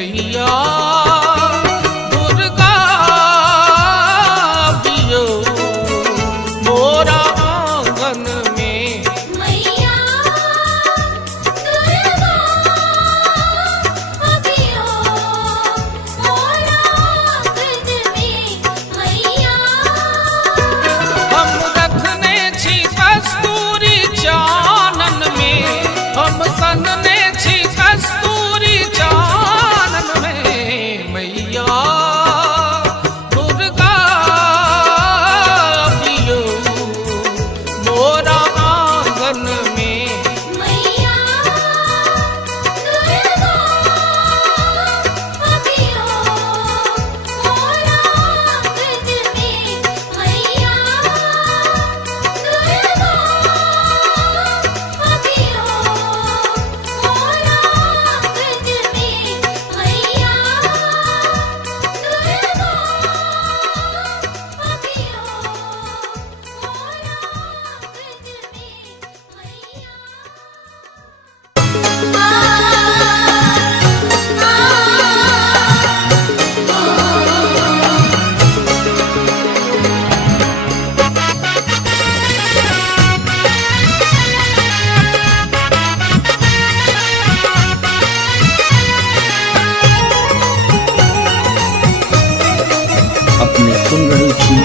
अपने सुन रहे छी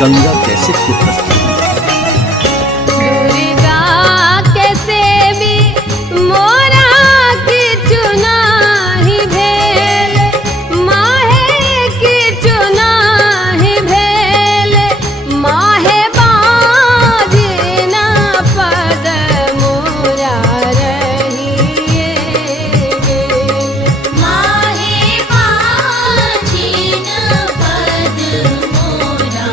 गंगा कैसेट की प्रस्तुति। दुर्गा कैसे भी मोरा की चुनाही भेल, माहे की चुनाही भेल, माहे बाजना पद मोरा रहिए गेल। माहे बाजिन पद मोरा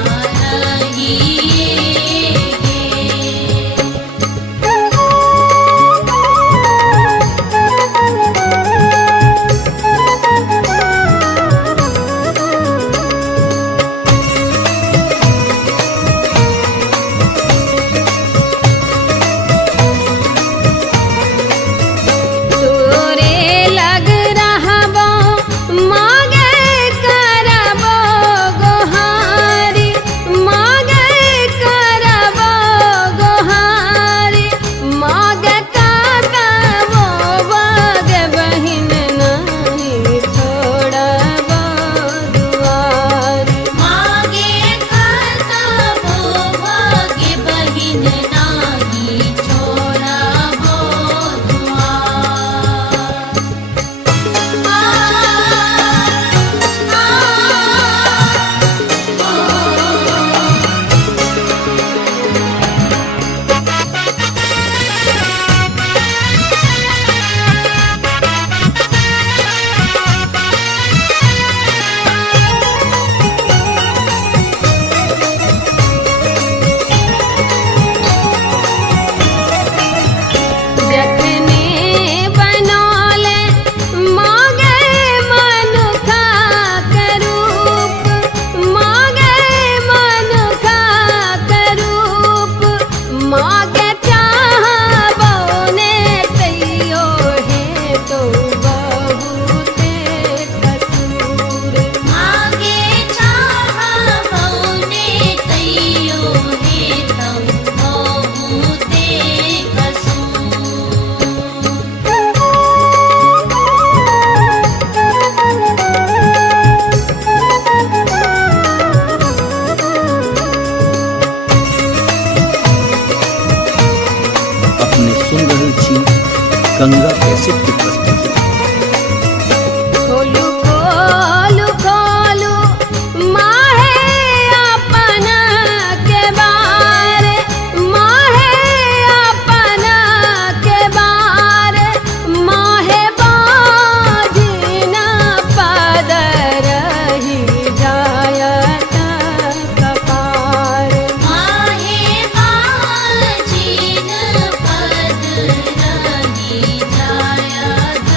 रहिए गेल। तोरे लग रहबो मागे करबो गोहारी, मागे करबो गोहारी, मागे करबो बगे बहिन नहीं छोड़बो दुआरी। मागे करतबो भाग्य बहिन नाही छोड़बो जखने बनौले मागे मनुखा के रूप, मागे मनुखा के रूप, मागे चाहबो ने तैयो है तो बहुते कसूर। मागे चाहबो ने तैयो हे तम बहुते कसूर। अपने सुन रहे छी गंगा कैसेट की प्रस्तुति। खोलू खोलू खोलू माहे अपना के बारे, माहे अपना के बारे, माहे बाजना पद रही जायत कपार। माहे बाजिन पद रही जायत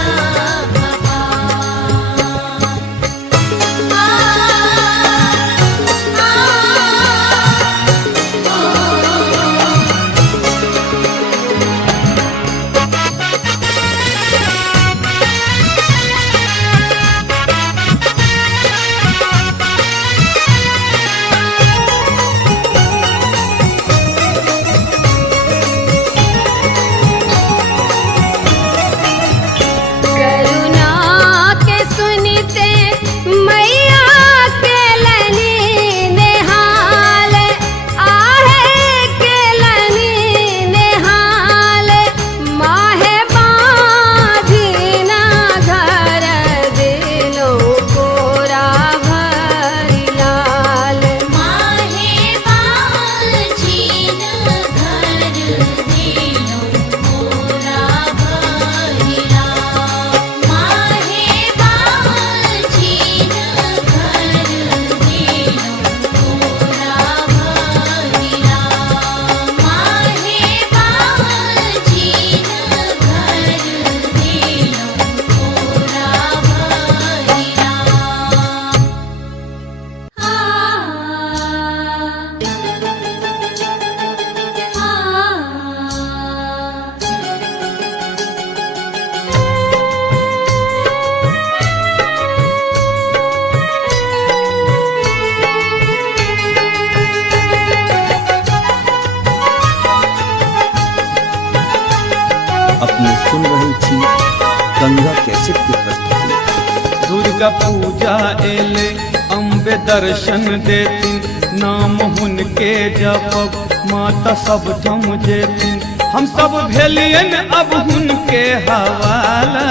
करुणा के सुनते मैया के लनी नेहाल, आहे के लनी नेहाल, माहे बाजिना घर दिलो कोरा भरी लाल। माहे बाजिन घर दिलो मोरा भरिला। माहे बाजिन घर दिलो मोरा भरिला। माहे बाजिन घर दिलो मोरा अपने सुन रहे छी गंगा कैसेट की प्रस्तुति। दुर्गा पूजा एले अम्बे अम्बे दर्शन देती नाम हुनके जपब माता सब थम जेती हम सब भेलियन अब हुनके हवाला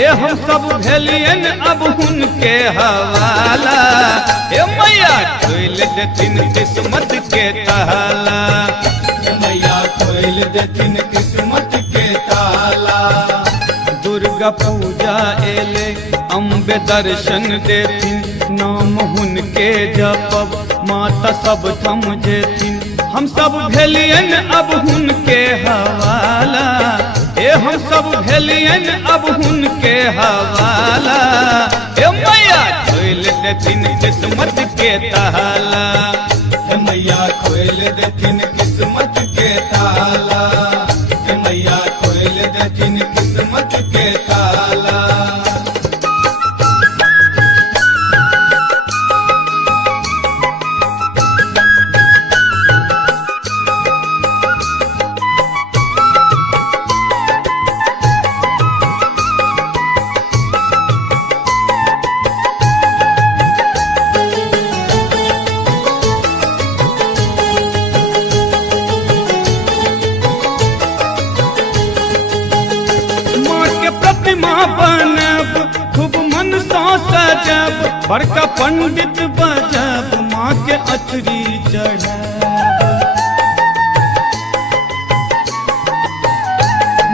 ए हम सब भेलियन अब हुनके हवाला ए मैया खोल देथिन किस्मत के ताला मैया खोल देथिन किस्मत के ताला। दुर्गा पूजा एले अम्बे दर्शन देथिन नाम हुनके जपब माता सब थम जेथिन हम सब भेलियन अब हुनके हवाला ए हम सब भेलियन अब हुनके हवाला ए मैया खोल देथिन किस्मत के ताला मैया खोल देथिन किस्मत के ताला मैया खोल देथिन किस्मत के ताला। बनब खूब मन सा सजब बड़का पंडित बजब माँ के अचरी चढ़ब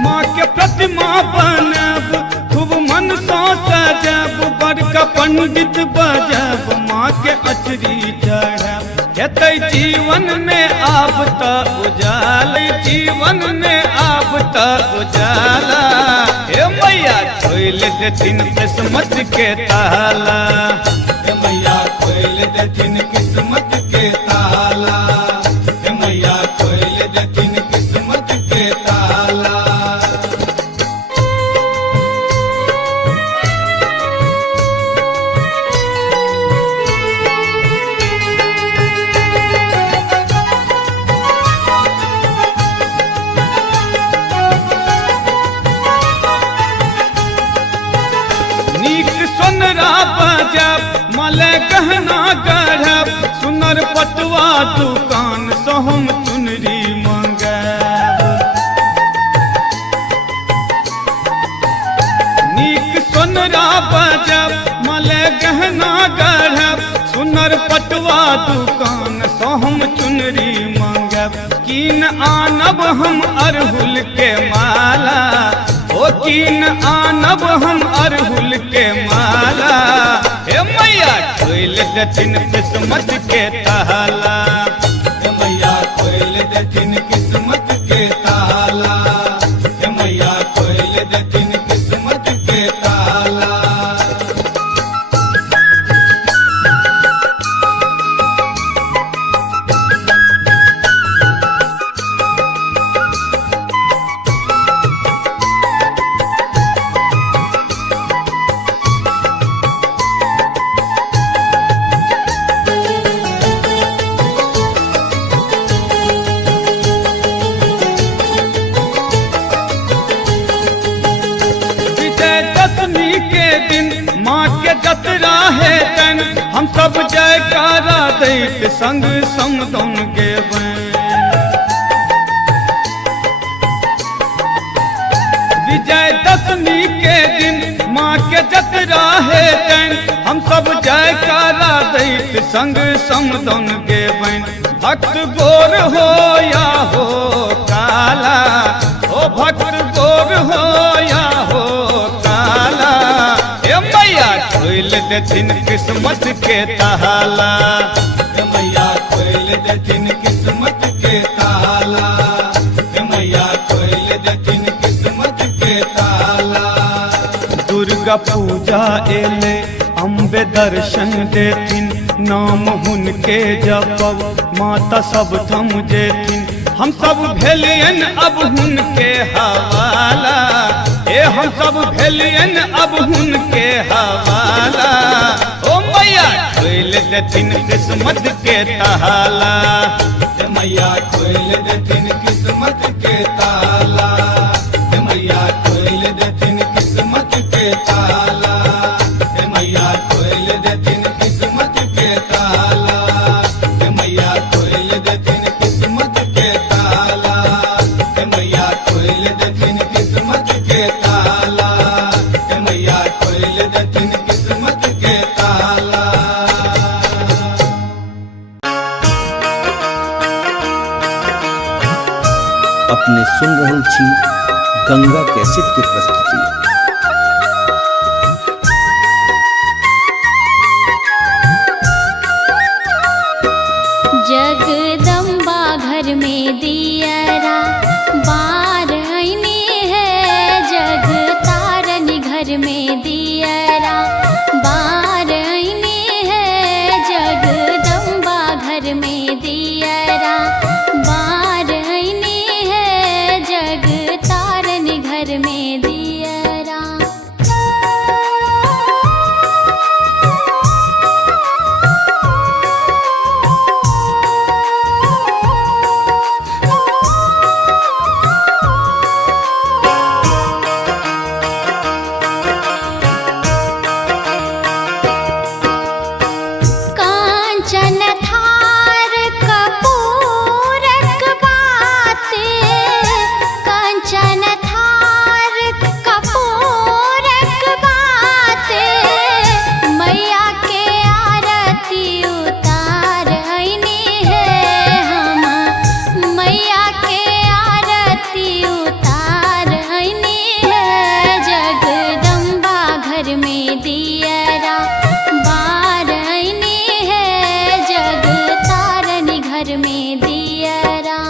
माँ के प्रतिमा बनब खूब मन सा सजब बड़का पंडित बजब माँ के अचरी चढ़ब हेतै जीवन में आब त उजाल जीवन में आब त उजाला हे मैया खोल देथिन किस्मत के ताला मैया खोल देथिन किस्मत के ताला मैया खोल देथिन किस्मत के ताला। सोनरा बजब मले गहना गढ़ब सुनर पटुआ दुकान से हम चुनरी मंगब नीक सोनरा बजब मले गहना गढ़ब सुनर पटुआ दुकान से हम चुनरी मंगब कीन आनब हम अरहुल के माला ओ कीन आनब हम अरहुल के माला हे मैया खोल देथिन किस्मत के ताला मैया खोल देथिन किस्मत के ताला मैया खोल देथिन किस्मत के ताला। माँ के जतरा है तन हम सब जयकारा दैत संग समदन गेबैं विजयदशमी के दिन माँ के जतरा है तन हम सब जयकारा दैत संग समदन गेबैं भक्त गोर हो या हो काला ओ भक्त गोर हो या हो काला मैया खोल देथिन किस्मत के ताला मैया खोल देथिन किस्मत के ताला मैया खोल देथिन किस्मत के ताला। दुर्गा पूजा एले अम्बे दर्शन देथिन नाम हुनके जपब माता सब थम जेथिन हम सब भेलियन अब हुनके हवाला ए हम सब भेलियन अब हुनके हवाला ओ मैया खोल देथिन किस्मत के ताला मैया खोल देथिन किस्मत के ताला मैया खोल देथिन किस्मत के ताला मैया खोल देथिन किस्मत के अपने सुन रहल छी गंगा कैसेट के प्रस्तुति। जगदम्बा घर में दियरा बार आईने है, जग तारन घर में दियरा बार आईने है, जगदम्बा घर में दियरा बार आईने है, जग तारन घर में दियरा। कांचन थार कपूरक बाते, कांचन थार कपूरक बाते, मैया के आरती उतार आईने है हम, मैया के आरती उतार आईने है, जगदम्बा घर में दियरा बार आईने है, जग तारन घर में दियरा।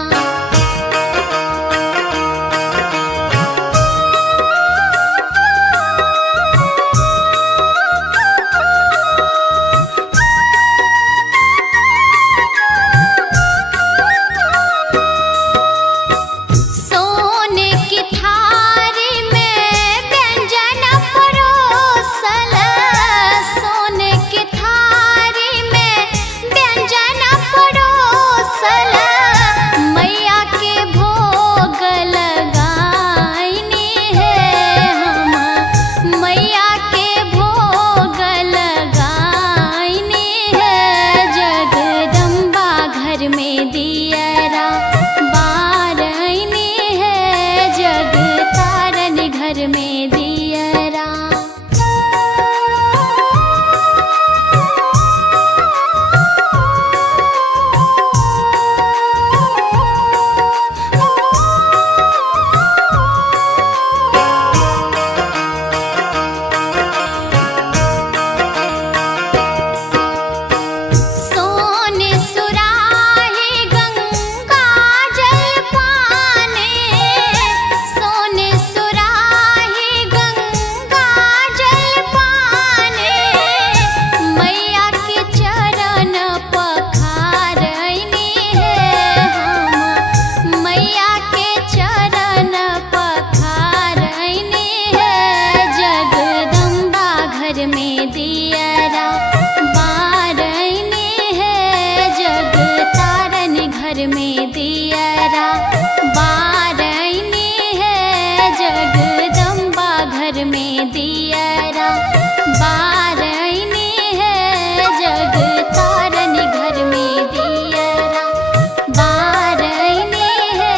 सोने की थारी में व्यंजन परोसल, सोने की थारी में व्यंजन परोसल, मैया के भोग लगाईने है हम, मैया के भोग लगाईने है, जगदम्बा घर में दियरा बार आईने है, जग तारन घर में दियरा। सोने सुराही गंगा जल पाने, सोने सुराही गंगा जल पाने, मैया के चरण पखार आईने है हम, मैया के चरण पखार आईने है, जगदम्बा घर में दियरा बार आईने है, जग तारन घर में दियरा बार आईने है, जगदम्बा घर में दियरा बार आईने है, जग तारन घर में दियरा बार आईने है,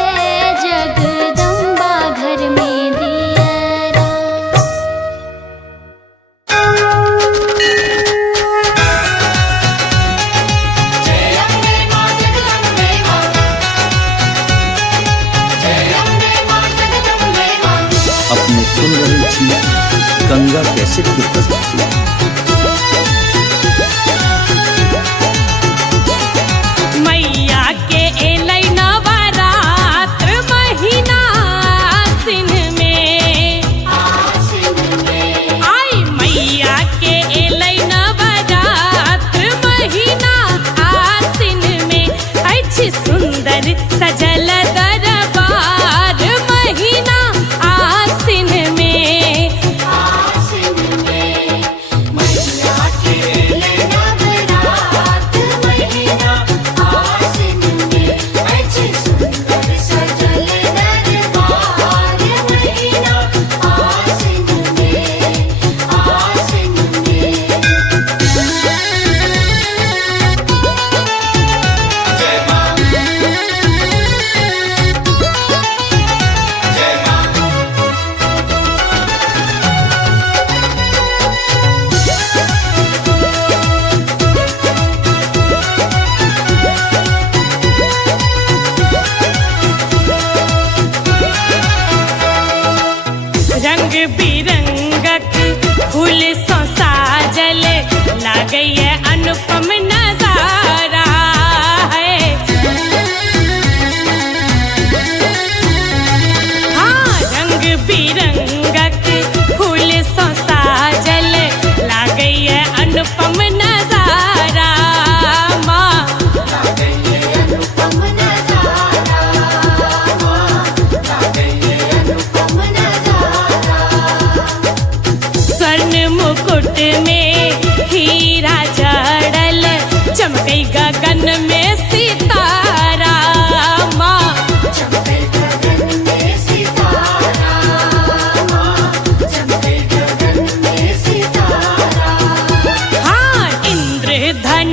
जगदम्बा घर में दियरा। अपने सुन रहल छी गंगा कैसेट के प्रस्तुति। मैया के एलै नवरात्र महीना आसिन में, आई मैया के एलै नवरात्र महीना आसिन में, अछि सुंदर सजल दरबार महीना आसिन में,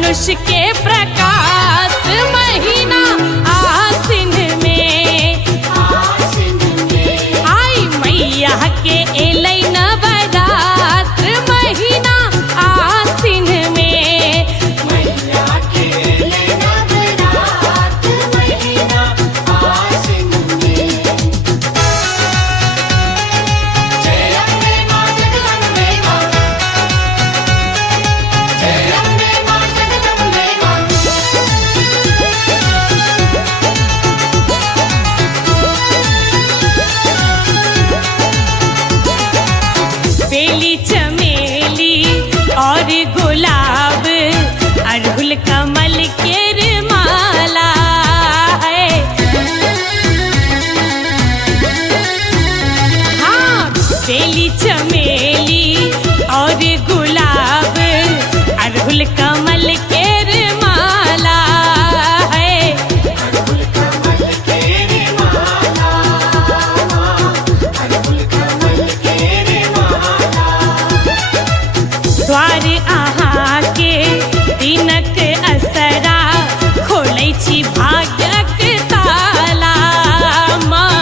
धनुष के प्रकाश महीना आसिन में आई मैया के एलै नवरात्र महीना आसिन में बेली चमेली और गुलाब अड़हुल कमल के माला है। हाँ बेली चमेली और गुलाब अड़हुल कमल के माला है। द्वार अहाँ के दिनक असरा खोलै छी भाग्यक ताला माँ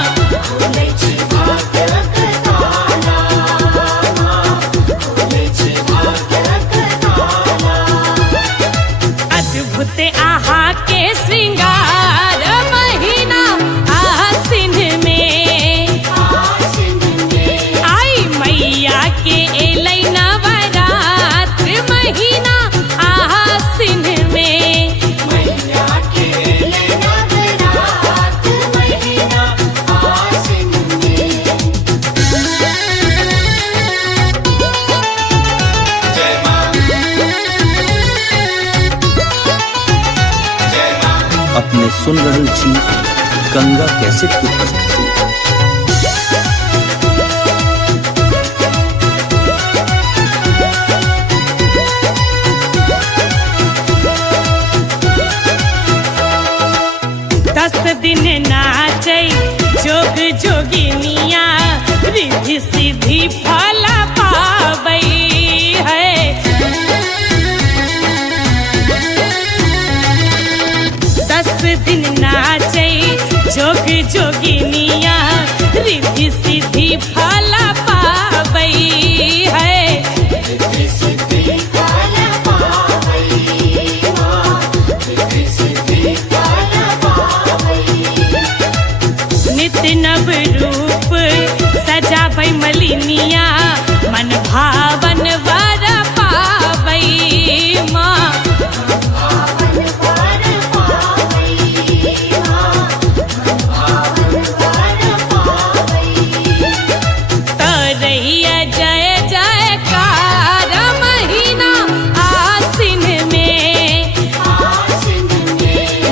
अद्भुत अहाँ के श्रृंगार महीना आसिन में आई मैया के एलै नवरात्र महीना आसिन में अपने सुन रहल छी गंगा कैसेट की प्रस्तुति। दस दिन नाचै जोग जोगिनिया रिद्धि सिद्धि फल पाबै है। दस दिन नाचै जोग जोगिनिया रिद्धि सिद्धि फल पाबै है। नित्य नव रूप सजाबै मलिनिया मन भावन वर पाबै माँ तरैया जय जयकार महीना आसिन में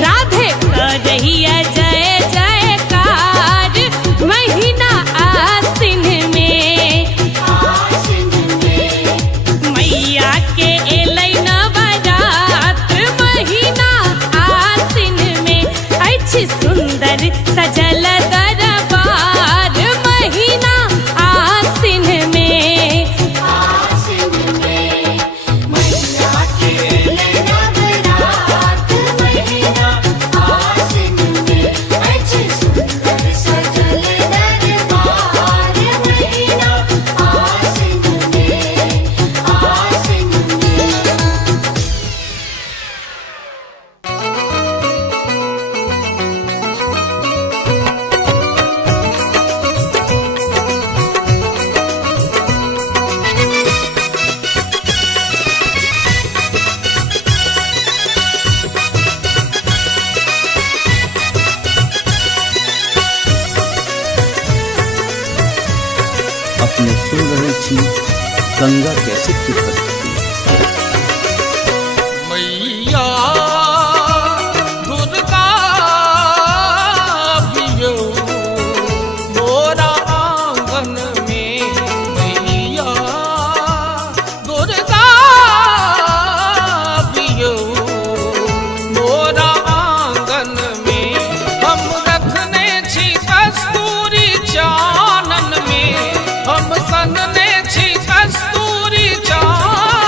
राधे तरैया जय जयकार महीना आसिन में मैया के एलै नवरात्र महीना आसिन में अछि सुंदर सजल दरबार महीना आसिन में अपने सुन रहल छी गंगा कैसेट की प्रस्तुति। मैया दुर्गा पियो मोरा आंगन में मैया दुर्गा पियो मोरा आंगन में हम रखने छी कस्तूरी चानन में हम सनने छी कस्तूरी चानन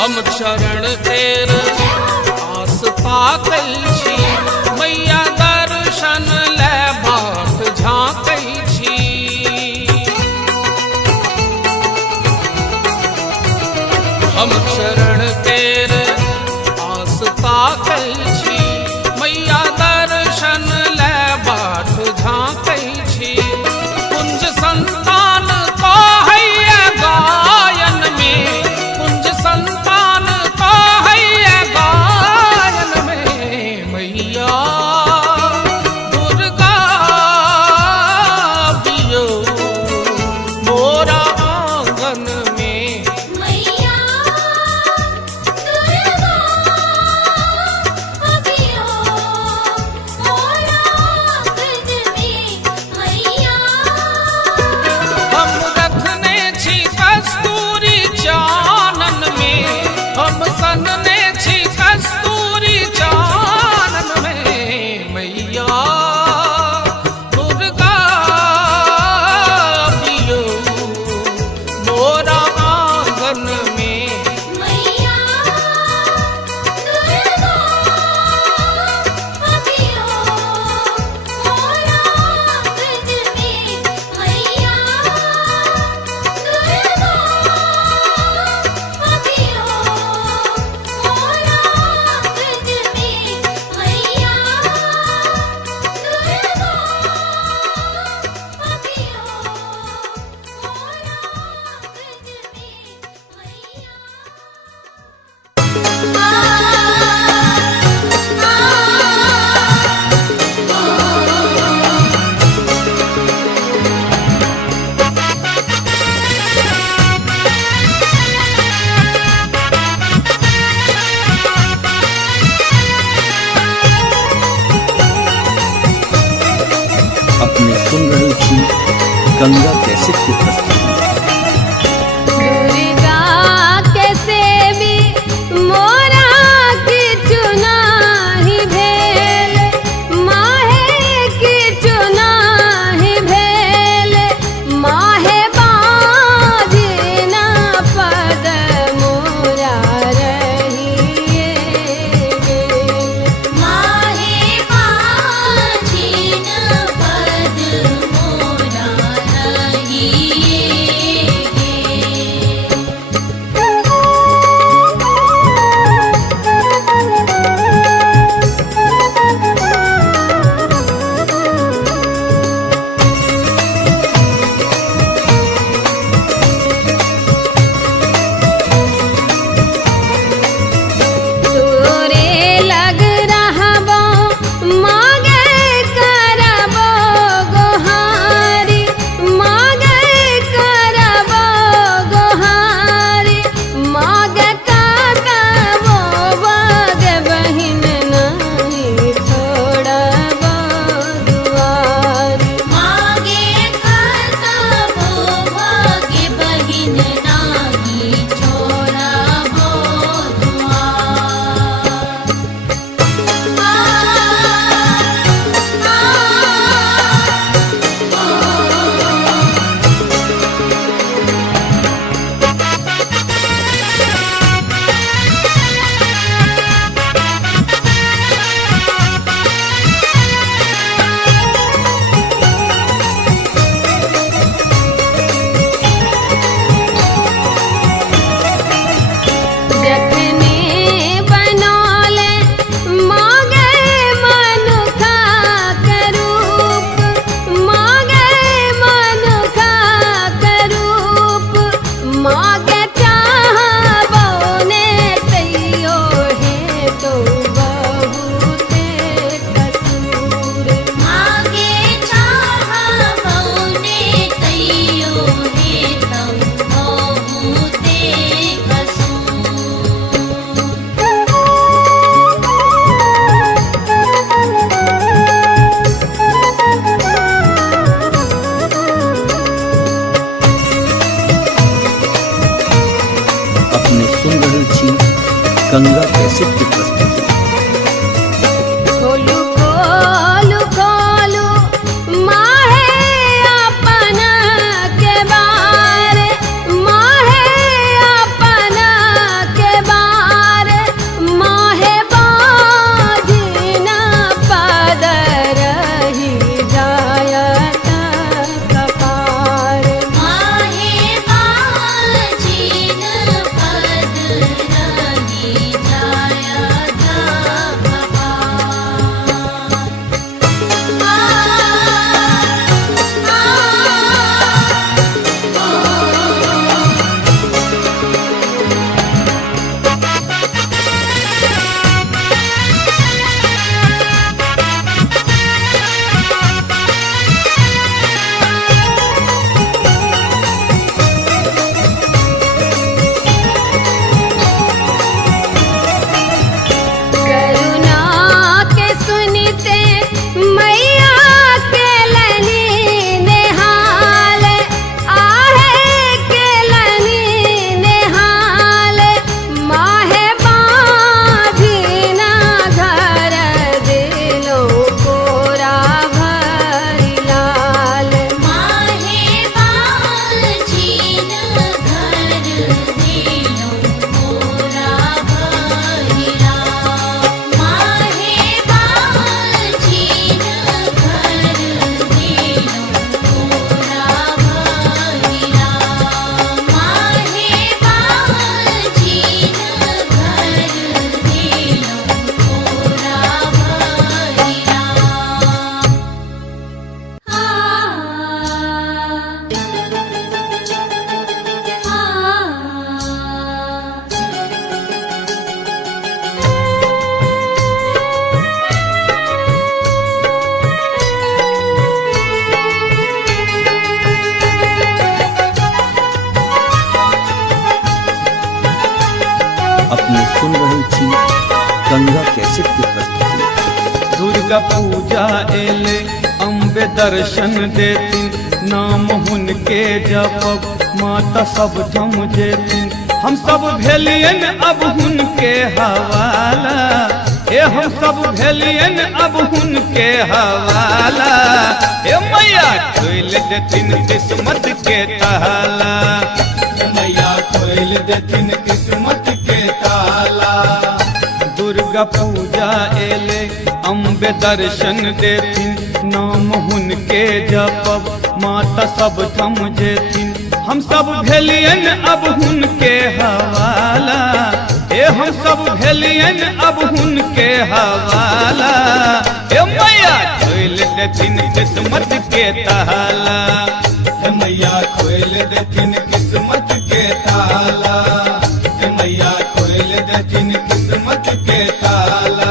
हम चरण तेर आस ताकै छी, मैया दर्शन ले बाट झाँकै छी। हम चरण तेर आस ताकै छी, मैया दर्शन ले बाट झाँकै छी। कुंज संतान कहैया गायन में, कुंज संतान कहैया गायन में, मैया दुर्गा बियो मोरा आंगन में। मैया दुर्गा अभियो मोरा आंगन में। मैया हम रखने छी कस्तूरी चानन में, हम सनने छी कस्तूरी चानन में। मैया दुर्गा बियो मोरा आंगन में। मैया दुर्गा अभियो मोरा आंगन में। मैया दुर्गा अभियो मोरा आंगन में। मैया अपने सुन रहे छी गंगा कैसेट की प्रस्तुति। दुर्गा कैसे भी मोरा की चुनाही भेल, माहे की चुनाही भेल, माहे बाजना पद मोरा रहिए गेल। माहे बाजिन पद मोरा रहिए गंगा कैसेट की प्रस्तुति। खोलू खोलू खोलू माहे अपना के बारे, माहे अपना के बारे। अपने सुन रहल छी गंगा कैसेट के प्रस्तुति। दुर्गा पूजा एले अम्बे दर्शन देथिन, नाम हुनके जपब माता सब थम जेथिन। हम सब भेलियन अब हुनके हवाला, हम सब भेलियन अब हुनके हवाला। मैया खोल देथिन किस्मत के ताला, मैया खोल देथिन किस्मत के ताला। दुर्गा पूजा एले अम्बे दर्शन देथिन, नाम हुनके जपब माता सब थम जेथिन। हम सब भेलियन अब हुनके हवाला, हम सब भेलियन अब हुनके हवाला। मैया खोल देथिन किस्मत के ताला, मैया खोल देथिन किस्मत के ताला। मैया खोल देथिन किस्मत के ताला।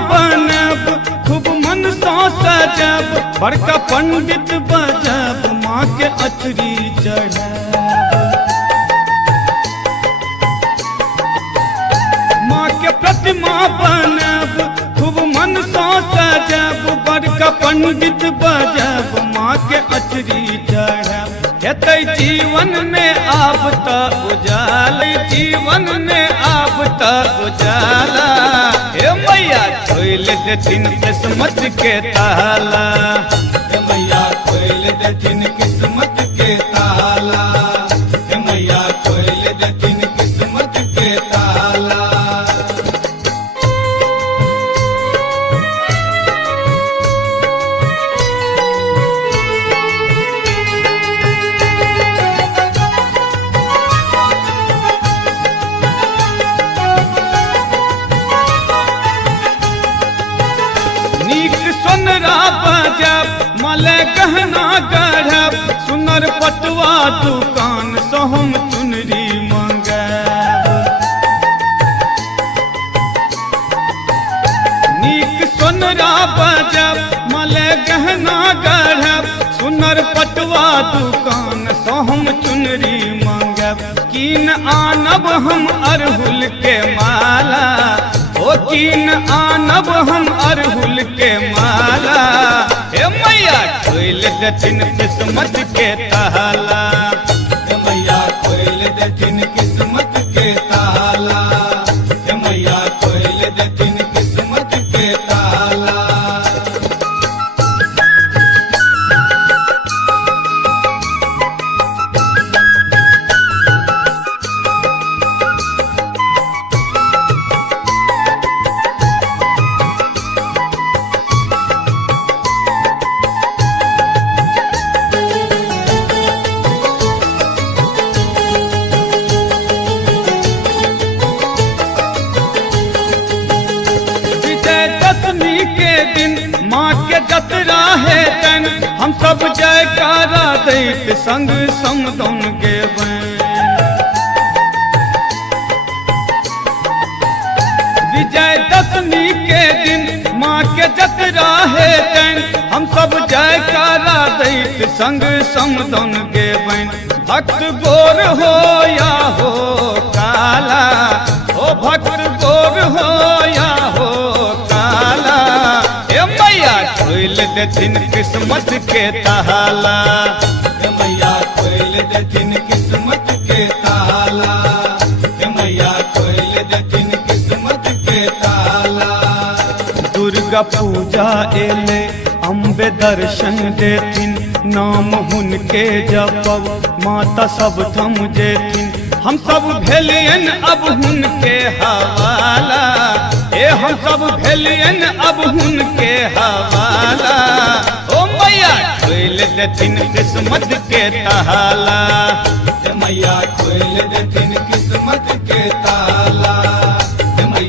बनब खूब मन सा सजब, बड़का पंडित बजब माँ के अचरी चढ़ब। माँ के प्रतिमा बनब खूब मन सा सजब, बड़का पंडित बजब माँ के अचरी चढ़ब। हेतै जीवन में आब त उजाला, जीवन में आब त उजाला। मैया खोल देथिन किस्मत के ताला, मैया खोल देथिन किस्मत के ताला। मैया खोल देथिन किस्मत के ताला। सोनरा बजब मले गहना गढ़ब, सुनर पटुआ दुकान से हम चुनरी मंगब। नीक सोनरा बजब मले गहना गढ़ब, सुनर पटुआ दुकान से हम चुनरी मंगब। कीन आनब हम अरहुल के माला, ओ कीन आनब हम अरहुल के माला। मैया खोल देथिन किस्मत के ताला, मैया खोल देथिन किस्मत के ताला। मैया खोल देथिन किस्मत के ताला। माँ के जतरा है तन, हम सब जयकारा दैत संग समदौन गेबै। विजयदशमी के दिन माँ के जतरा है तन, हम सब जयकारा दैत संग समदौन गेबै। भक्त गोर हो या हो काला, ओ भक्त गोर हो या हो काला। मैया खोल देथिन किस्मत के ताला, मैया खोल देथिन किस्मत के ताला। मैया खोल देथिन किस्मत के ताला। दुर्गा पूजा एले अम्बे दर्शन देथिन, नाम हुनके जपब माता सब थम जेथिन। हम सब भेलियन अब हुनके हवाला, हम सब भेलियन अब हुनके हवाला। ओ मैया खोल देथिन किस्मत के ताला, मैया खोल देथिन किस्मत के ताला। मैया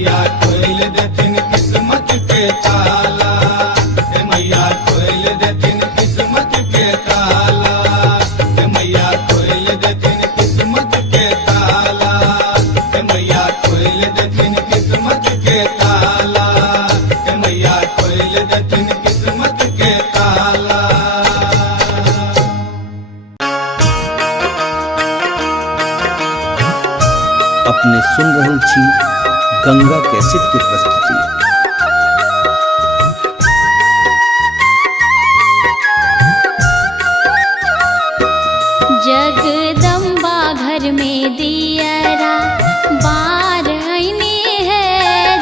गंगा कैसेट की प्रस्तुति। जगदम्बा घर में दियरा बार आईने है,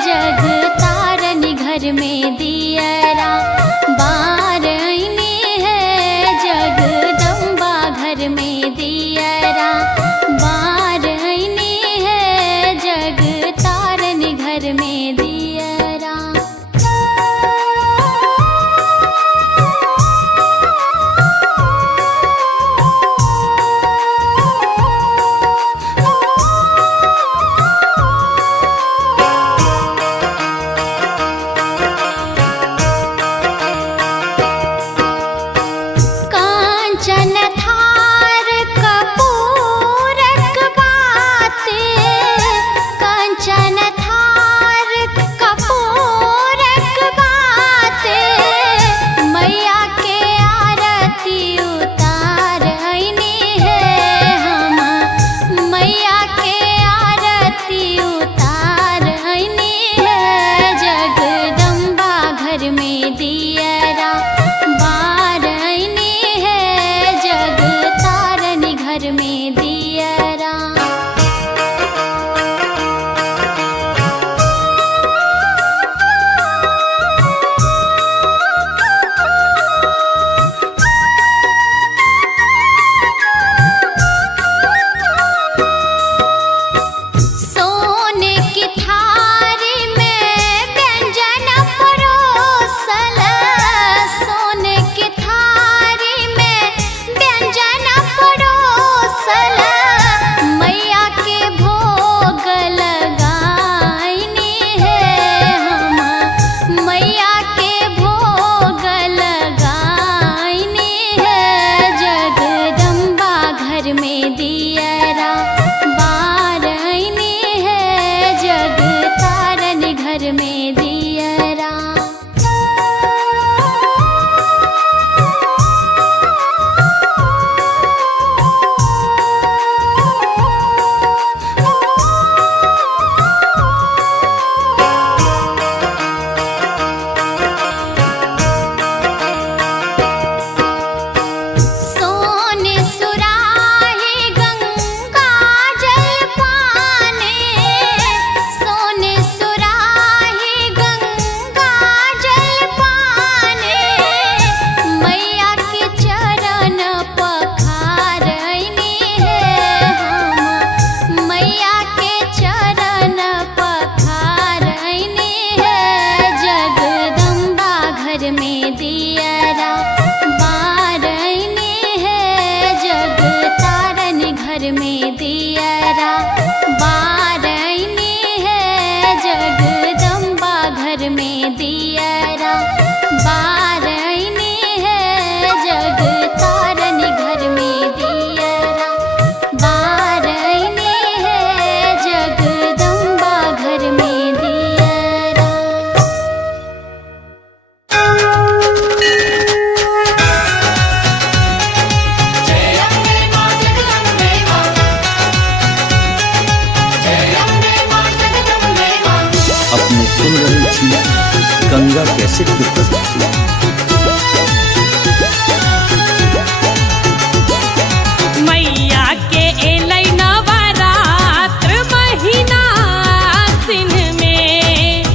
जग तारन घर में दियरा बार आईने है, जगदम्बा घर में दियरा बार आईने है, जग तारन घर में दियरा। कांचन थार कपूरक बाते, कांचन थार कपूरक बाते, मैया के आरती उतार आईने है हम, मैया के आरती उतार आईने है, जगदम्बा घर में दियरा बार आईने है, जग तारन घर में दियरा। सोने की थारी में व्यंजन परोसल, सोने की थारी में व्यंजन परोसल, मैया के भोग लगाईने है हम, मैया के भोग लगाईने है, जगदम्बा घर में दियरा बार आईने है, जग तारन घर में दियरा। सोने सुराही गंगा जल पाने, सोने सुराही गंगा जल पाने, मैया के चरण पखार आईने है हम, मैया के चरण पखार आईने है, जगदम्बा घर में दियरा बार आईने है, जग तारन घर में दियरा बार आईने है, जगदम्बा घर में दियरा बार आईने है, जग तारन घर में दियरा बार आईने है, जगदम्बा घर में दियरा। अपने सुन रहे थी गंगा कैसेट की प्रस्तुति। मैया के एलै नवरात्र महीना आसिन में,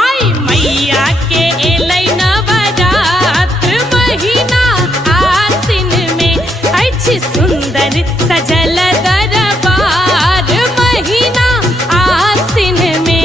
आई मैया के एलै नवरात्र महीना आसिन में, अछि सुंदर सजल दरबार महीना आसिन में,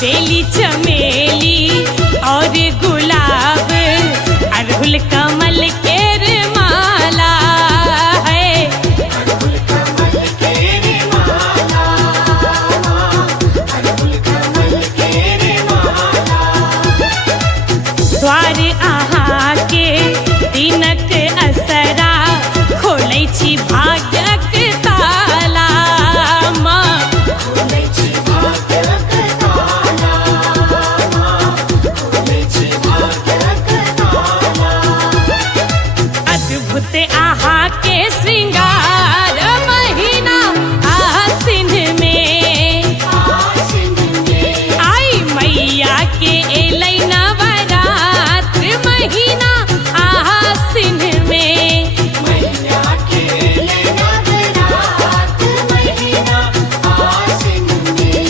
बेली चमेली और गुलाब अड़हुल कमल के माला है। अड़हुल कमल के माला, अड़हुल कमल के माला। द्वार अहाँ के दिनक असरा खोलै छी भाग्यक ताला माँ। खोलै छी भाग्यक ताला, खोलै छी भाग्यक ताला। अद्भुत अहाँ के श्रृंगार महीना आसिन में, आसिन में आई मैया के एलै नवरात्र महीना आसिन में। मैया के नवरात महीना आसिन में।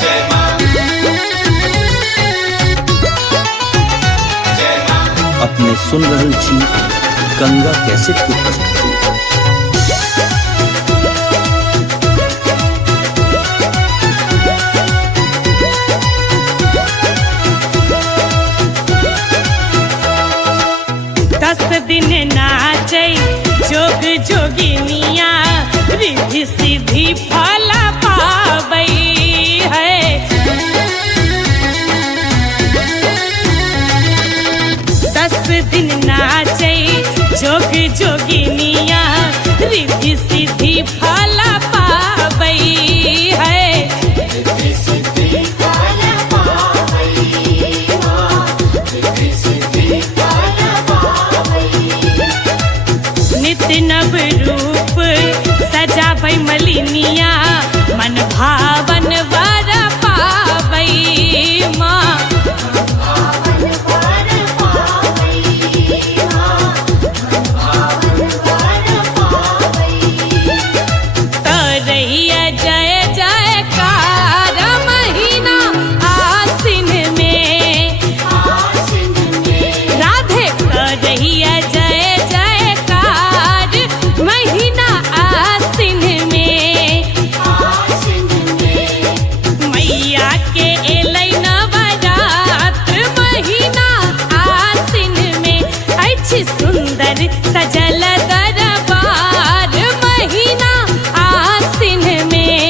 जय मां, जय मां। अपने सुन रहल छी गंगा कैसेट की प्रस्तुति। दस दिन नाचै जोग जोगिनिया रिद्धि सिद्धि फल पाबै है। 10 दिन नाचै जोग जोगिनिया रिद्धि सिद्धि फल पाबै है। रिद्धि सिद्धि फल पावै माँ, रिद्धि सिद्धि फल पावै। नित्य नव रूप सजाबै मलिनिया मन भावन वर पाबै माँ। भावन वर पावै माँ, भावन वर पावै। तरैया जय जयकार महीना आसिन में, आसिन में राधे तरैया जय जयकार महीना आसिन में। आसिन में मैया के एलै नवरात्र महीना आसिन में। अछि सुंदर सजल दरबार महीना आसिन में।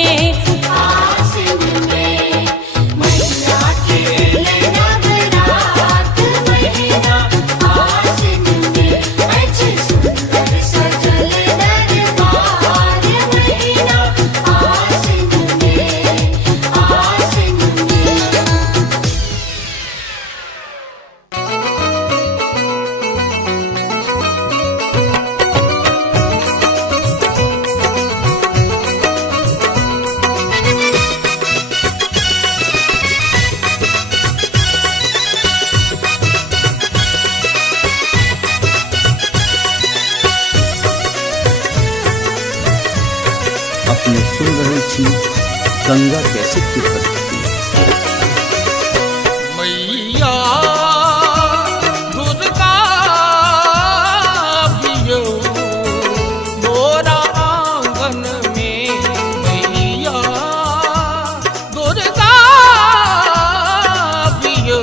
आसिन में मैया के नवरात महीना आसिन में। अच्छे सुंदर सजल दरबार महीना आसिन में, आसिन में। अपने सुन रहल छी गंगा कैसेट की प्रस्तुति। मैया दुर्गा पियो मोरा आंगन में। मैया दुर्गा पियो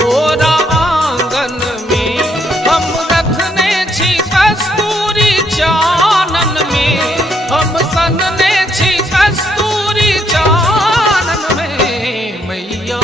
मोरा आंगन में। हम रखने छी कस्तूरी चानन में, हम सनने छी कस्तूरी चानन में। मैया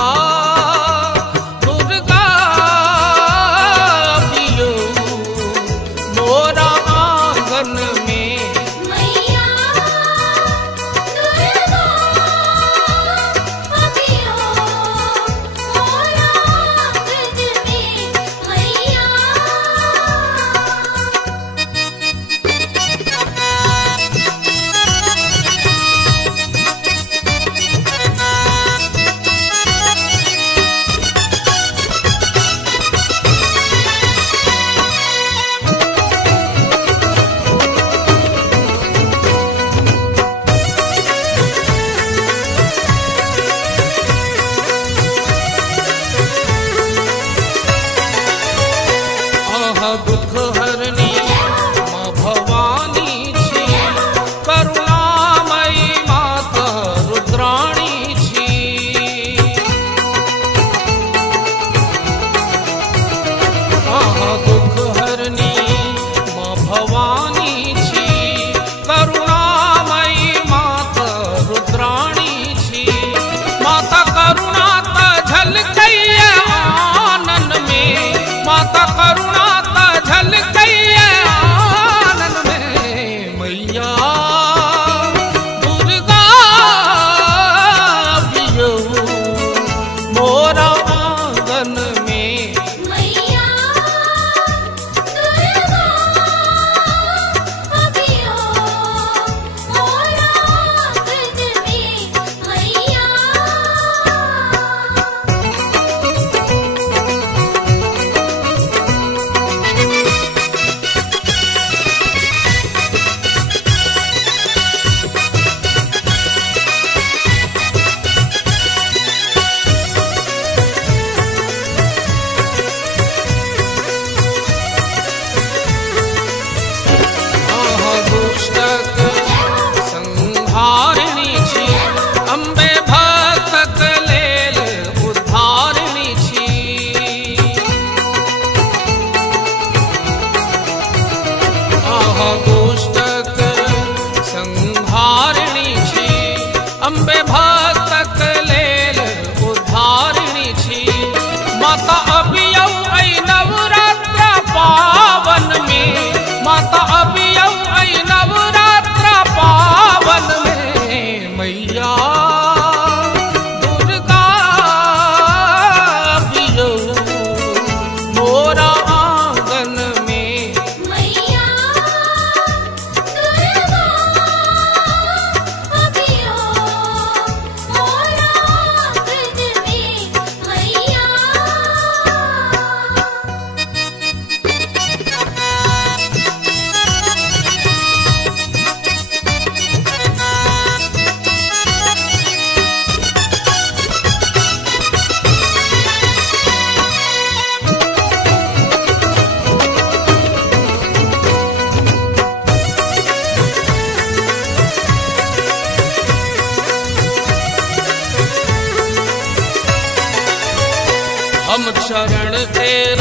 चरण केर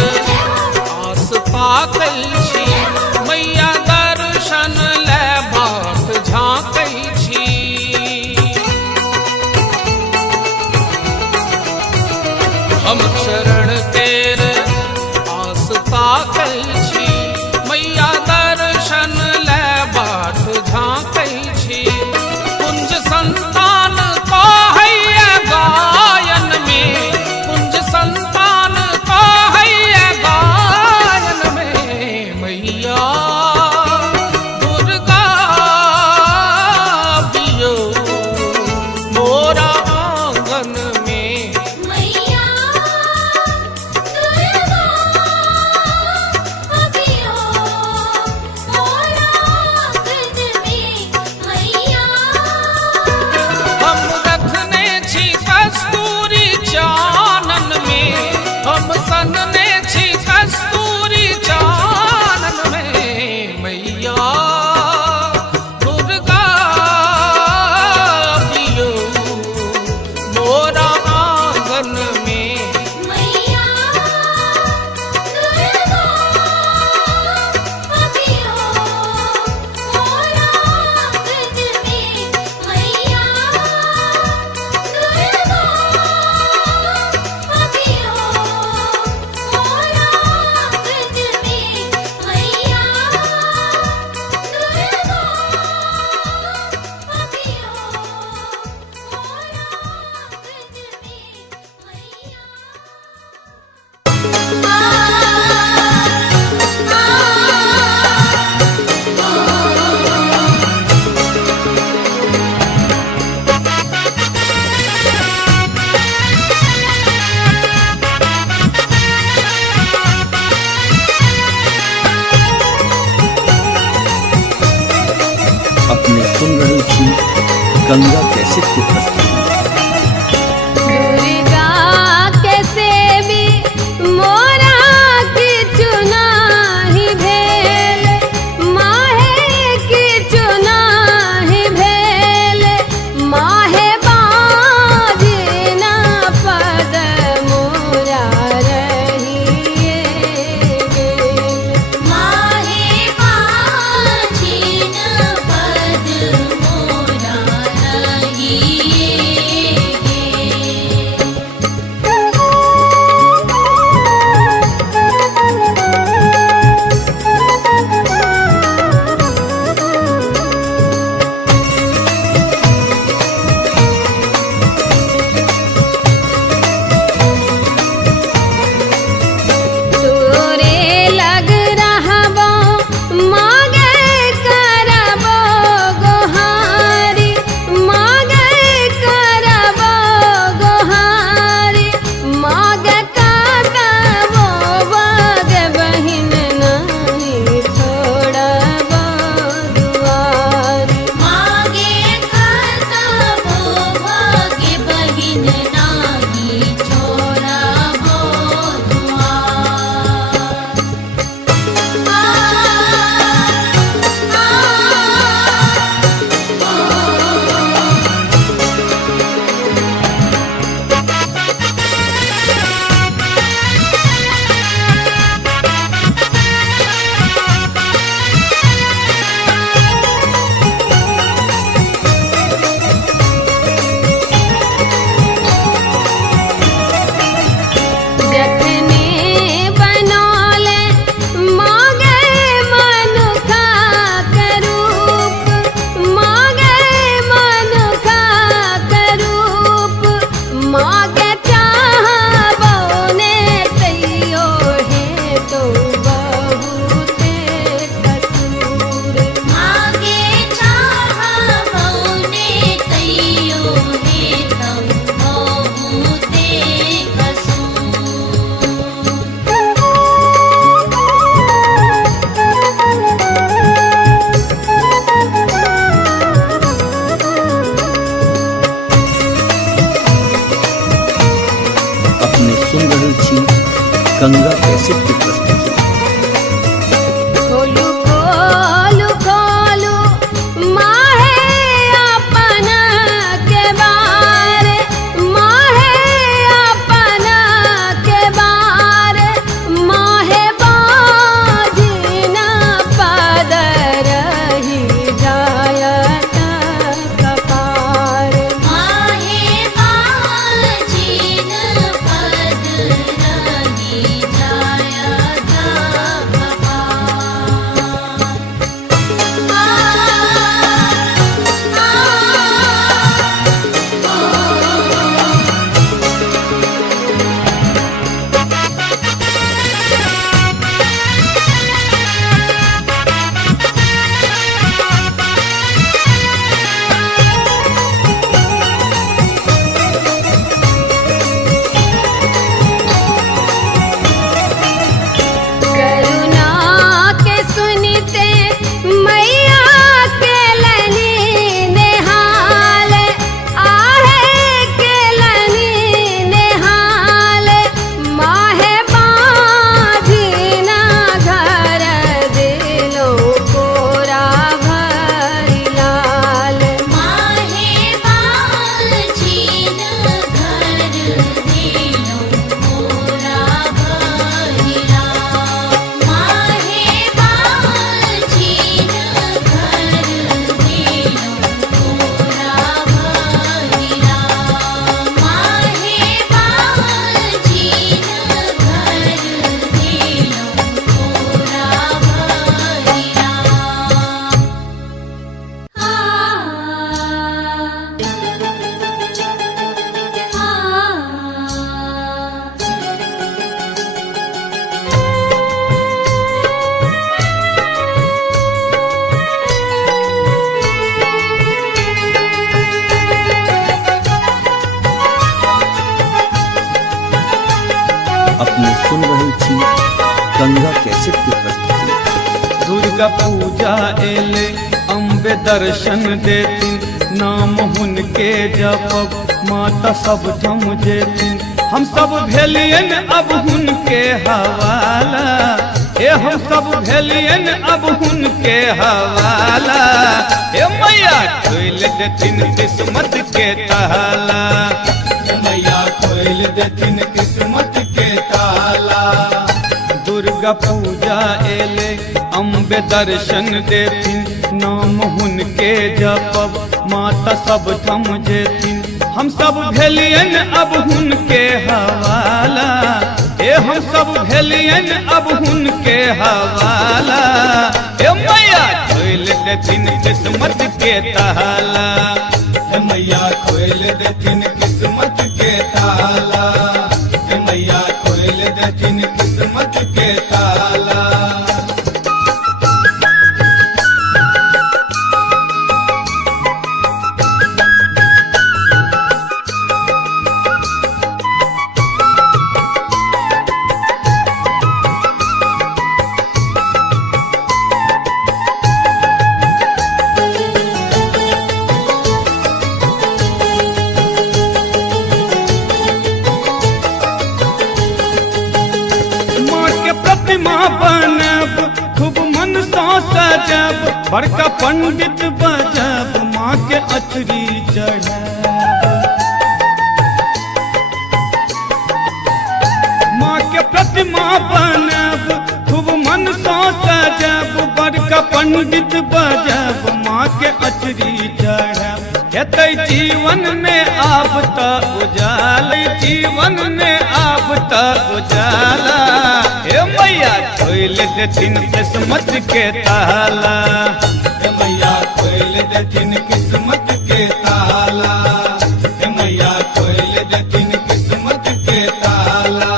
आस ताकै छी मैया दर्शन ले बाट झाँकै छी हम चरण केर आस ताकै छी मैया दर्शन ले बाट झाँकै छी कुंज संतान कहैया गायन में कुंज संतान कहैया गायन में मैया दुर्गा बियो मोरा आंगन में मैया दुर्गा अभियो मोरा आंगन में मैया हम रखने छी कस्तूरी चानन में हम सनने छी कस्तूरी चानन में मैया दुर्गा बियो मोरा आंगन में मैया दुर्गा अभियो मोरा आंगन में मैया दुर्गा अभियो मोरा आंगन में मैया अपने सुन रहे छी गंगा कैसेट की प्रस्तुति। दुर्गा के सेवी मोरा की चुनाही भेल माहे की चुनाही भेल माहे बाजना पद मोरा रहिए गेल माहे बाजिन पद मोरा रहिए तोरे लग रहबो मागे करबो गोहारी मागे करबो गोहारी मागे करबो बग बहिन नहीं छोड़बो दुआरी मागे करतबो भाग्य बहिन नाही छोड़बो दुआर जखने बनौले मागे मनुखा के रूप मागे मनुखा के रूप मागे चाहबो ने तैयो है तो बहुते कसूर मागे चाहबो ने तैयो हे तम बहुते कसूर अपने सुन रहे छी गंगा कैसेट की प्रस्तुति। खोलू खोलू खोलू माहे अपना के बारे माहे अपना के बारे थी गंगा कैसेट की प्रस्तुति। दुर्गा पूजा एले अम्बे दर्शन देती, नाम हुनके जपब माता सब थम जेती। हम सब भेलियन अब हुनके हवाला, ए हम सब भेलियन अब हुनके हवाला। ए मैया खोल देथिन किस्मत के ताला, मैया खोल देथिन किस्मत के ताला। दुर्गा पूजा एले अम्बे दर्शन देथिन, नाम हुनके जपब माता सब थम जेथिन। हम सब भेलियन अब हुनके हवाला, ए हम सब भेलियन अब हुनके हवाला। ए मैया खोल देथिन किस्मत के ताला, मैया खोल देथिन किस्मत के ताला। मैया खोल देथिन किस्मत के ताला। बनब खूब मन सा सजब, बड़का पंडित बजब माँ के अचरी चढ़ब। माँ के प्रतिमा बनब खूब मन सा सजब, बड़का पंडित बजब माँ के अचरी चढ़ब। हेतै जीवन में आब त उजाल, जीवन में आब त उजाला। हे मैया खोल देथिन किस्मत के ताला, मैया खोल देथिन किस्मत के ताला। मैया खोल देथिन किस्मत के ताला।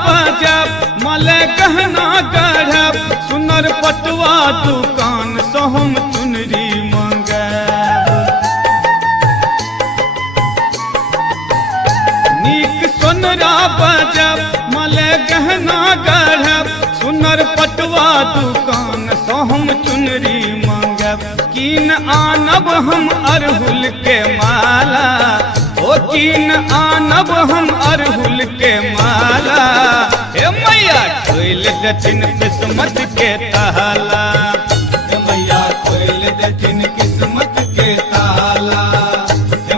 बजब मले गहना गढ़ब, सुनर पटुआ दुकान से हम चुनरी मंगब। नीक सोनरा बजब मले गहना गढ़ब, सुनर पटुआ दुकान से हम चुनरी मंगब। कीन आनब हम अरहुल के माला, ओ कीन आनब हम अरहुल के माला। हे मैया खोल देथिन किस्मत के ताला, मैया खोल देथिन किस्मत के ताला।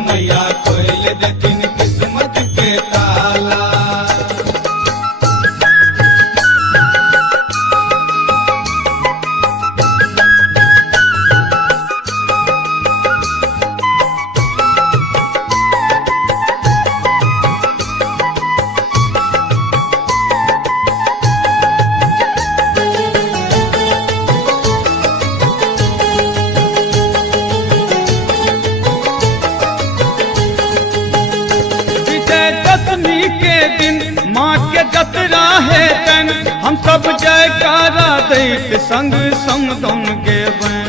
मैया खोल देथिन किस्मत के ताला। माँ के जतरा है तन, हम सब जयकारा दैत संग समदन गेबैन।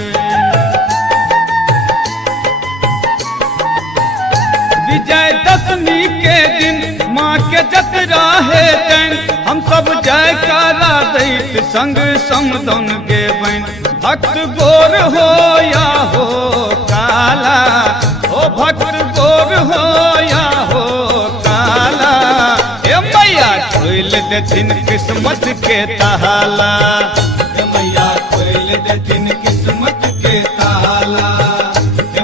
विजयदशमी के दिन माँ के जतरा है तन, हम सब जयकारा दैत संग समदन गेबैन। भक्त गोर हो या हो काला, ओ भक्त गोर हो या हो काला। मैया खोल देथिन किस्मत के ताला, मैया खोल देथिन किस्मत के ताला।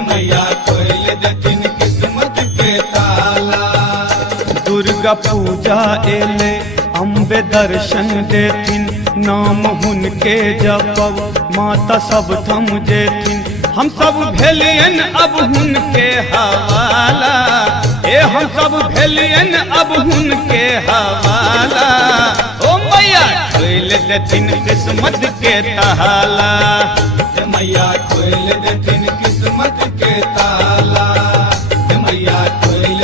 मैया खोल देथिन किस्मत के ताला। दुर्गा पूजा एले अम्बे दर्शन देथिन, नाम हुनके जपब माता सब थम जेथिन। हम सब भेलियन अब हुनके हवाला, ए हम सब भेलियन अब हुनके हवाला। ओ मैया खोल देथिन किस्मत के ताला, मैया खोल देथिन किस्मत के ताला। मैया खोल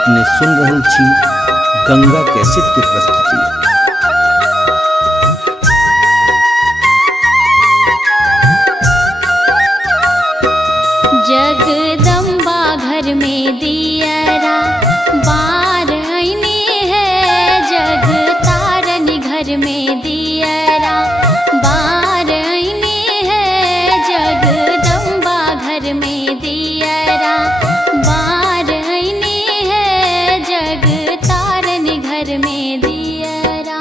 अपने सुन रहल छी गंगा कैसेट की प्रस्तुति। जगदम्बा घर में दियरा बार आईनी है, जग तारनी घर में दियरा बार आईनी है, जगदम्बा घर में दियरा बार आईनी है, जग तारनी घर में दियरा।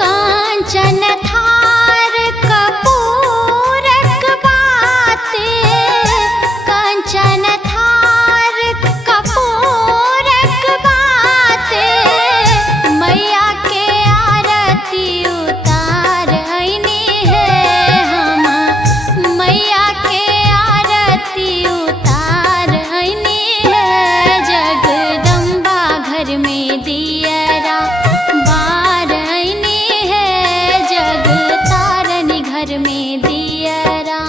कांचन थार कपूरक बाते, कांचन थार कपूरक बाते, मैया के आरती उतार आईनी है हम, मैया के आरती उतार आईनी है, जगदम्बा घर में दियरा बार आईनी है, जग तारनी घर में दियरा।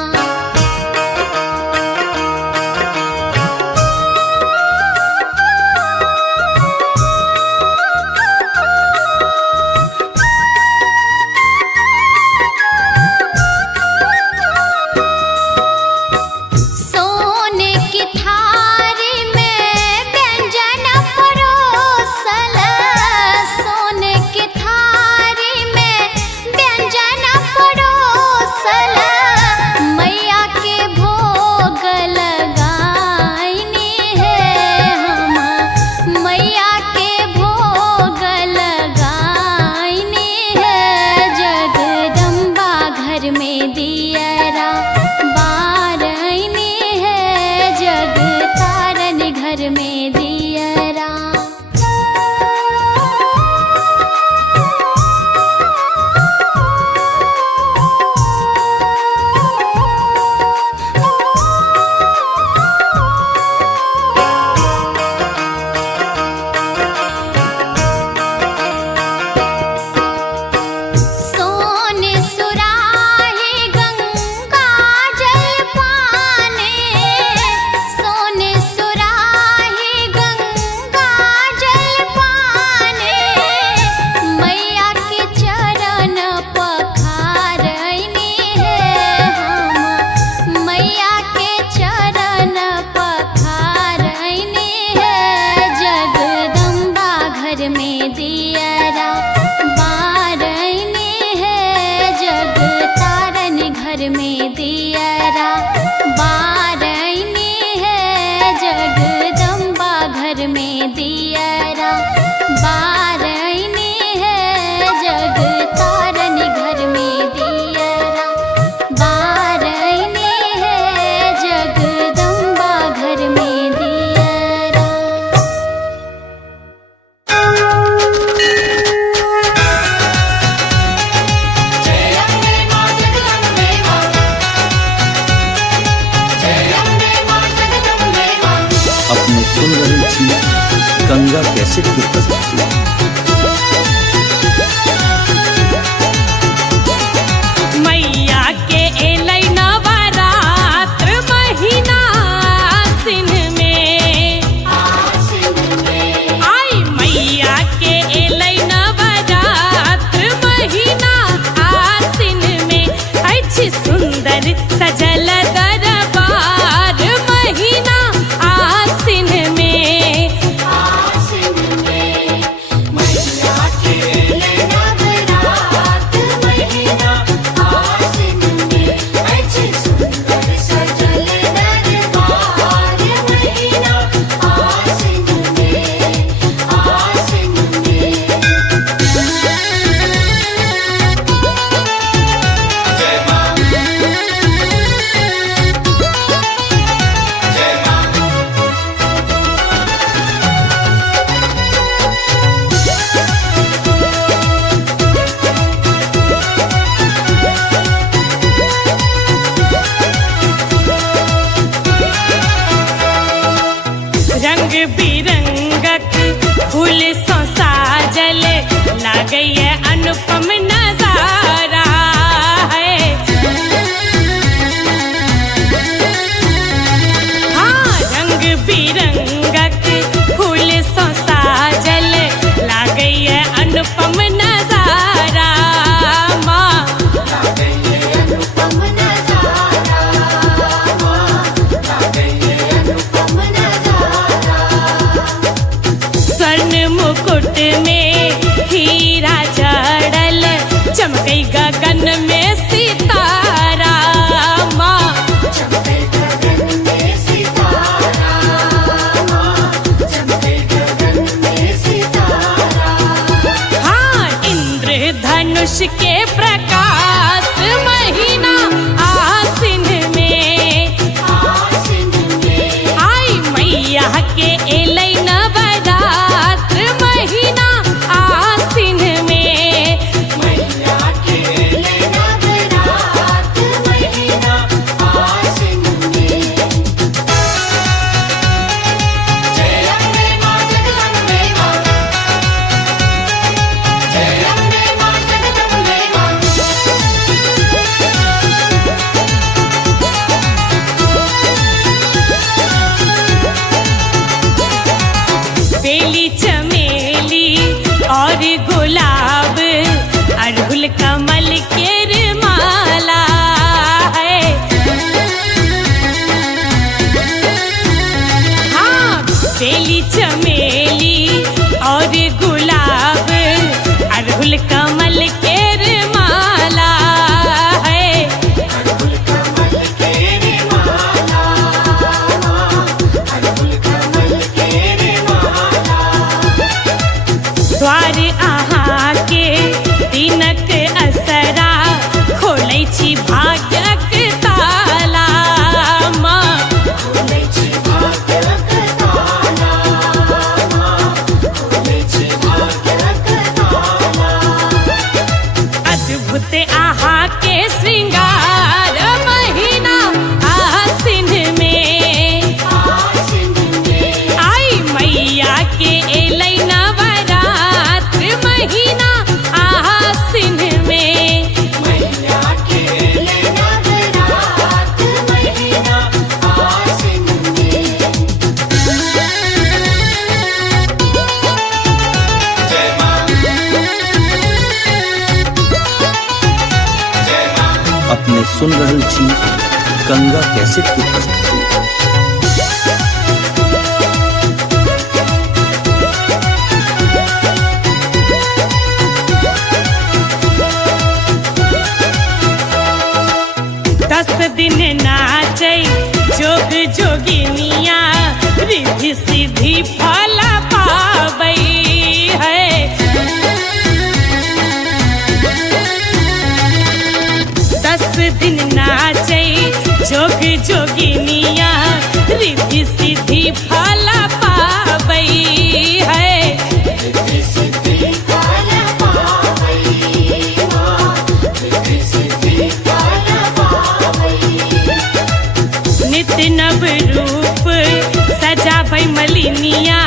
सोने की थारी में व्यंजन परोसल, सोने की थारी में व्यंजन परोसल, मैया के भोग लगाईनी है हम, मैया के भोग लगाईनी है, जगदम्बा घर में दियरा बार आईनी है, जग तारनी घर में दियरा। सोने सुराही गंगा जल पाने, सोने सुराही गंगा जल पाने, मैया के चरण पखार आईनी है हम, मैया के चरण पखार आईनी है, जगदम्बा घर में दियरा बार आईनी है, जग तारनी घर में दियरा बार आईनी है, जगदम्बा घर में दियरा बार आईनी है, जग तारनी घर में दियरा बार आईनी है, जगदम्बा घर में दियरा। अपने सुन रहल छी गंगा कैसेट की प्रस्तुति। मैया के एलै नवरात्र महीना आसिन में, आई मैया के एलै नवरात्र महीना आसिन में, अछि सुंदर सजल दरबार महीना आसिन में, बिरंगक फूल सो साजल लागय अनुपम नजारा है। हाँ, रंग बिरंगक फूल सो साजल लागय अनुपम नजारा माँ। स्वर्ण मुकुट में हीरा जड़ल चमकई गगन में सितारा माँ। हाँ, इंद्रधनुष के प्रकाश महीना आसिन में आई मैया के एलै नवरात्र महीना आसिन में। बेली चमेली और गुलाब अड़हुल कमल के माला है। हाँ, बेली चमेली और गुलाब अड़हुल कमल के माला है। द्वार अहाँ के दिनक असरा खोलै छी भाग्यक ताला माँ। अद्भुत अहाँ के श्रृंगार महीना आसिन में आई मैया के एलै नवरात्र महीना आसिन में। अपने सुन रहल छी गंगा कैसेट की प्रस्तुति। दस दिन नाचै जोग जोगिनिया रिद्धि सिद्धि फल पाबै है। दस दिन नाचै जोग जोगिनिया रिद्धि सिद्धि फल पाबै है। नित्य नव रूप सजाबै मलिनिया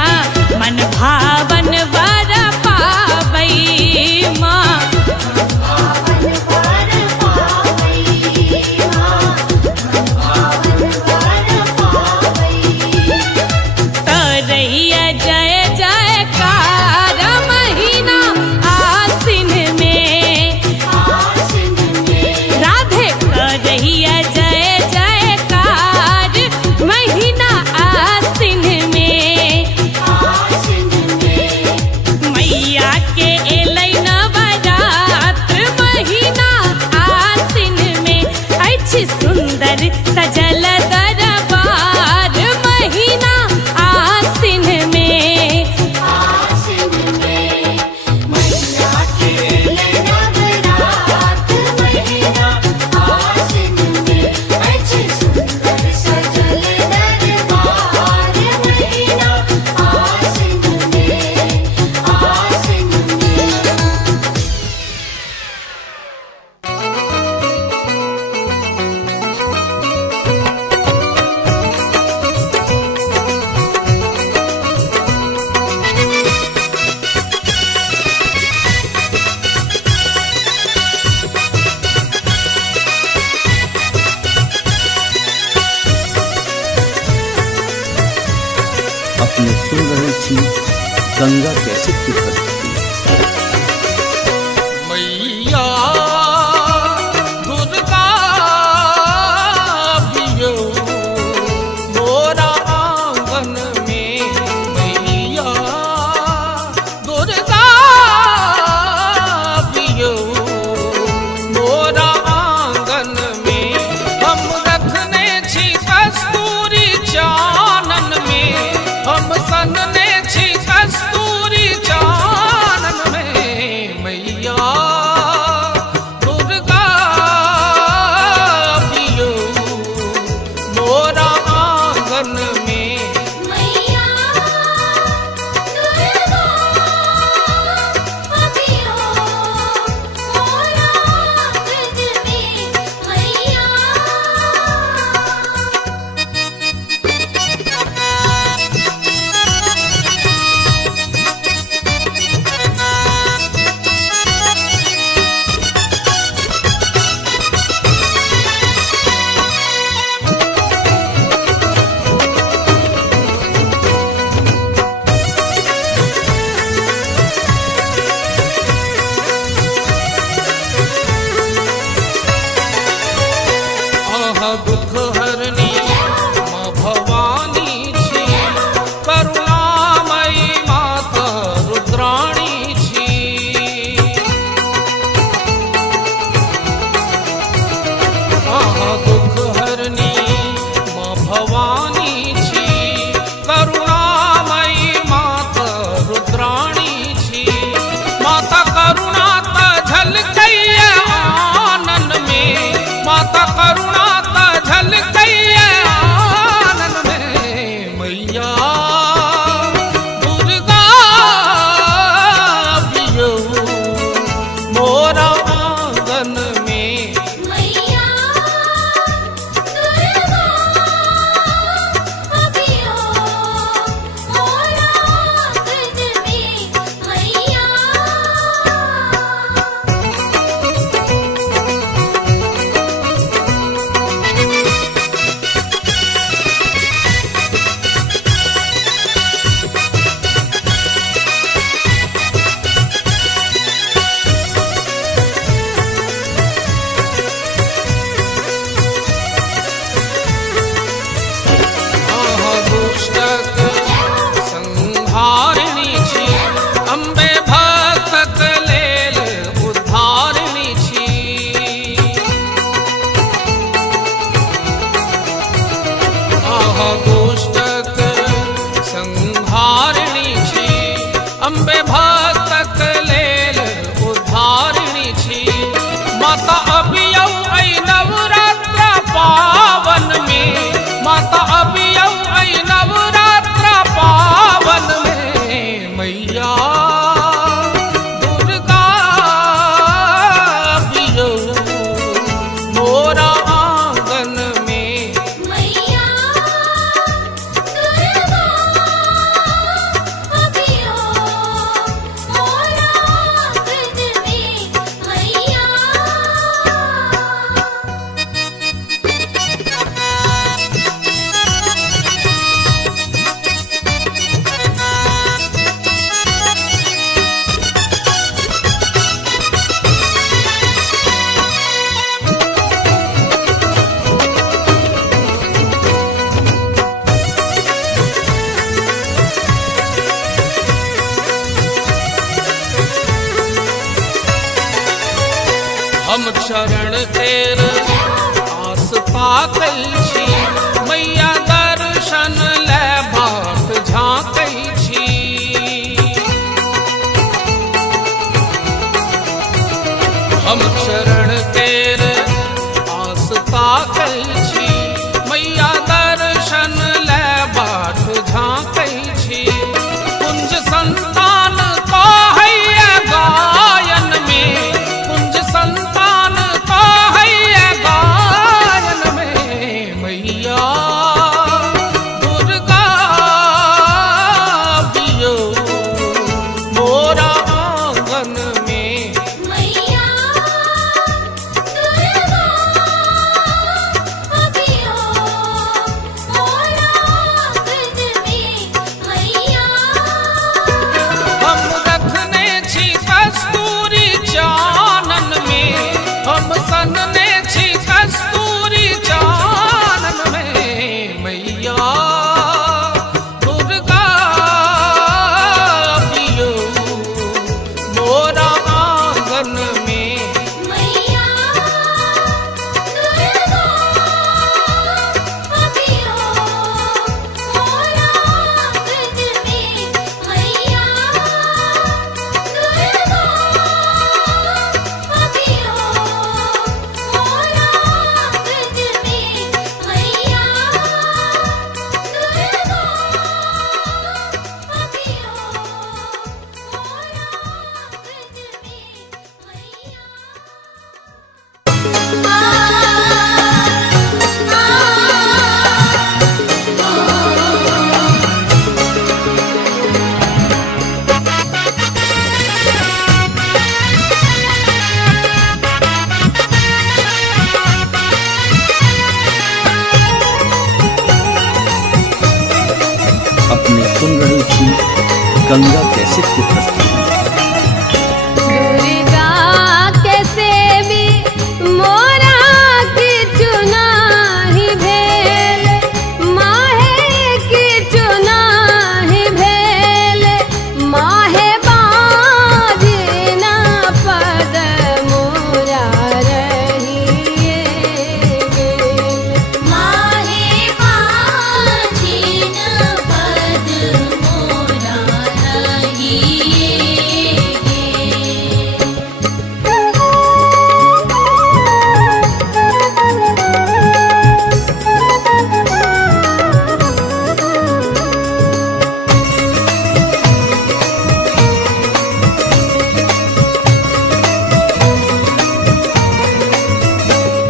गंगा कैसेट की प्रस्तुति। मैया दुर्गा पियो मोरा आंगन में, मैया दुर्गा पियो मोरा आंगन में। हम रखने छी कस्तूरी चानन में, हम सनने छी कस्तूरी चानन में। मैया दुर्गा पियो मोरा आंगन में। मैया दुर्गा पियो मोरा आंगन में, मैया आहा दुख हरनी माँ भवानी छी, करुणामयी माता रुद्राणी छी। आहा दुख हरनी माँ भवानी छी, करुणामयी माता रुद्राणी छी। माता करुणा त झलकैया आनन में, माता करुणा त झलकैया आनन में। मैया दुर्गा पियो मोरा आंगन में। मैया दुर्गा पियो मोरा आंगन में, मैया आहा दुष्टक संहारिणी छी, अम्बे भक्तक लेल उद्धारिणी छी। आहा दुष्टक संहारिणी छी, अम्बे भक्तक लेल उद्धारिणी छी। माता अबियौ ऐ नवरात्र पावन में, माता अबियौ ऐ नवरात्र पावन में। मैया दुर्गा पियो मोरा आंगन में। मैया दुर्गा पियो मोरा आंगन में, मैया हम चरण तेर आस पाकै छी, मैया दर्शन ले बाट झाँकै छी। हम चरण तेर आस पाकै छी, मैया दर्शन ले बाट झाँकै छी। कुंज संतान कहैया गायन में, कुंज संतान कहैया गायन में। मैया गंगा कैसेट की प्रस्तुति। दुर्गा के सेवी मोरा की चुनाही भेल, माहे की चुनाही भेल, माहे बाजिना पद मोरा रहिए गेल। माहे बाजिन पद मोरा रहिए गे।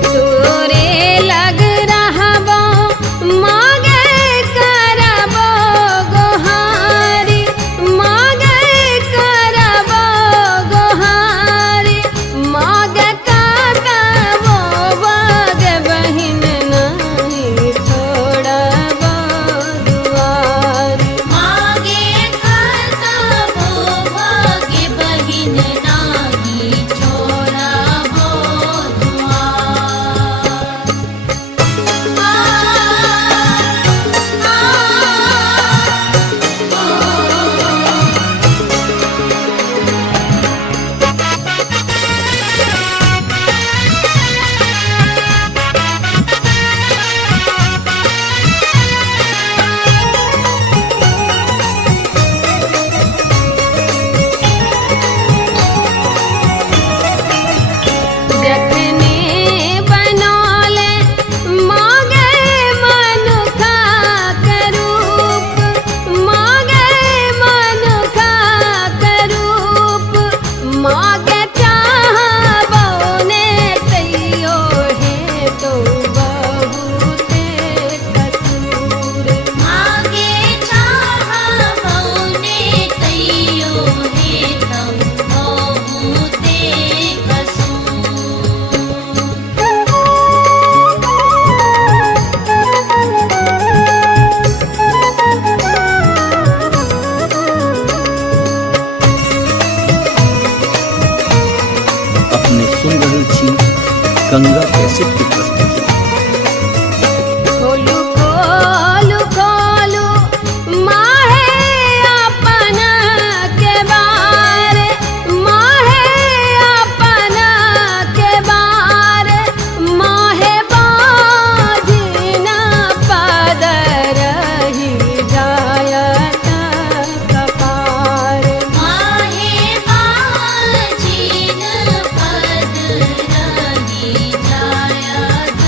तोरे लग रहबो मागे करबो गोहारी, मागे करबो गोहारी, मागे करबो बग बहिन नहीं छोड़बो दुआरी। मागे करतबो भाग्य बहिन नाही छोड़बो दुआर। जखने बनौले मागे मनुखा के रूप, मागे मनुखा के रूप, मागे चाहबो ने तैयो है तो बहुते कसूर। मागे चाहबो ने तैयो हे तम बहुते कसूर। अपने सुन रहल छी गंगा कैसेट की प्रस्तुति। खोलू खोलू खोलू माहे अपन के बार, माहे अपन के बार, माहे बाजिना पद रही जायत कपार। माहे बाजिन पद रही जायत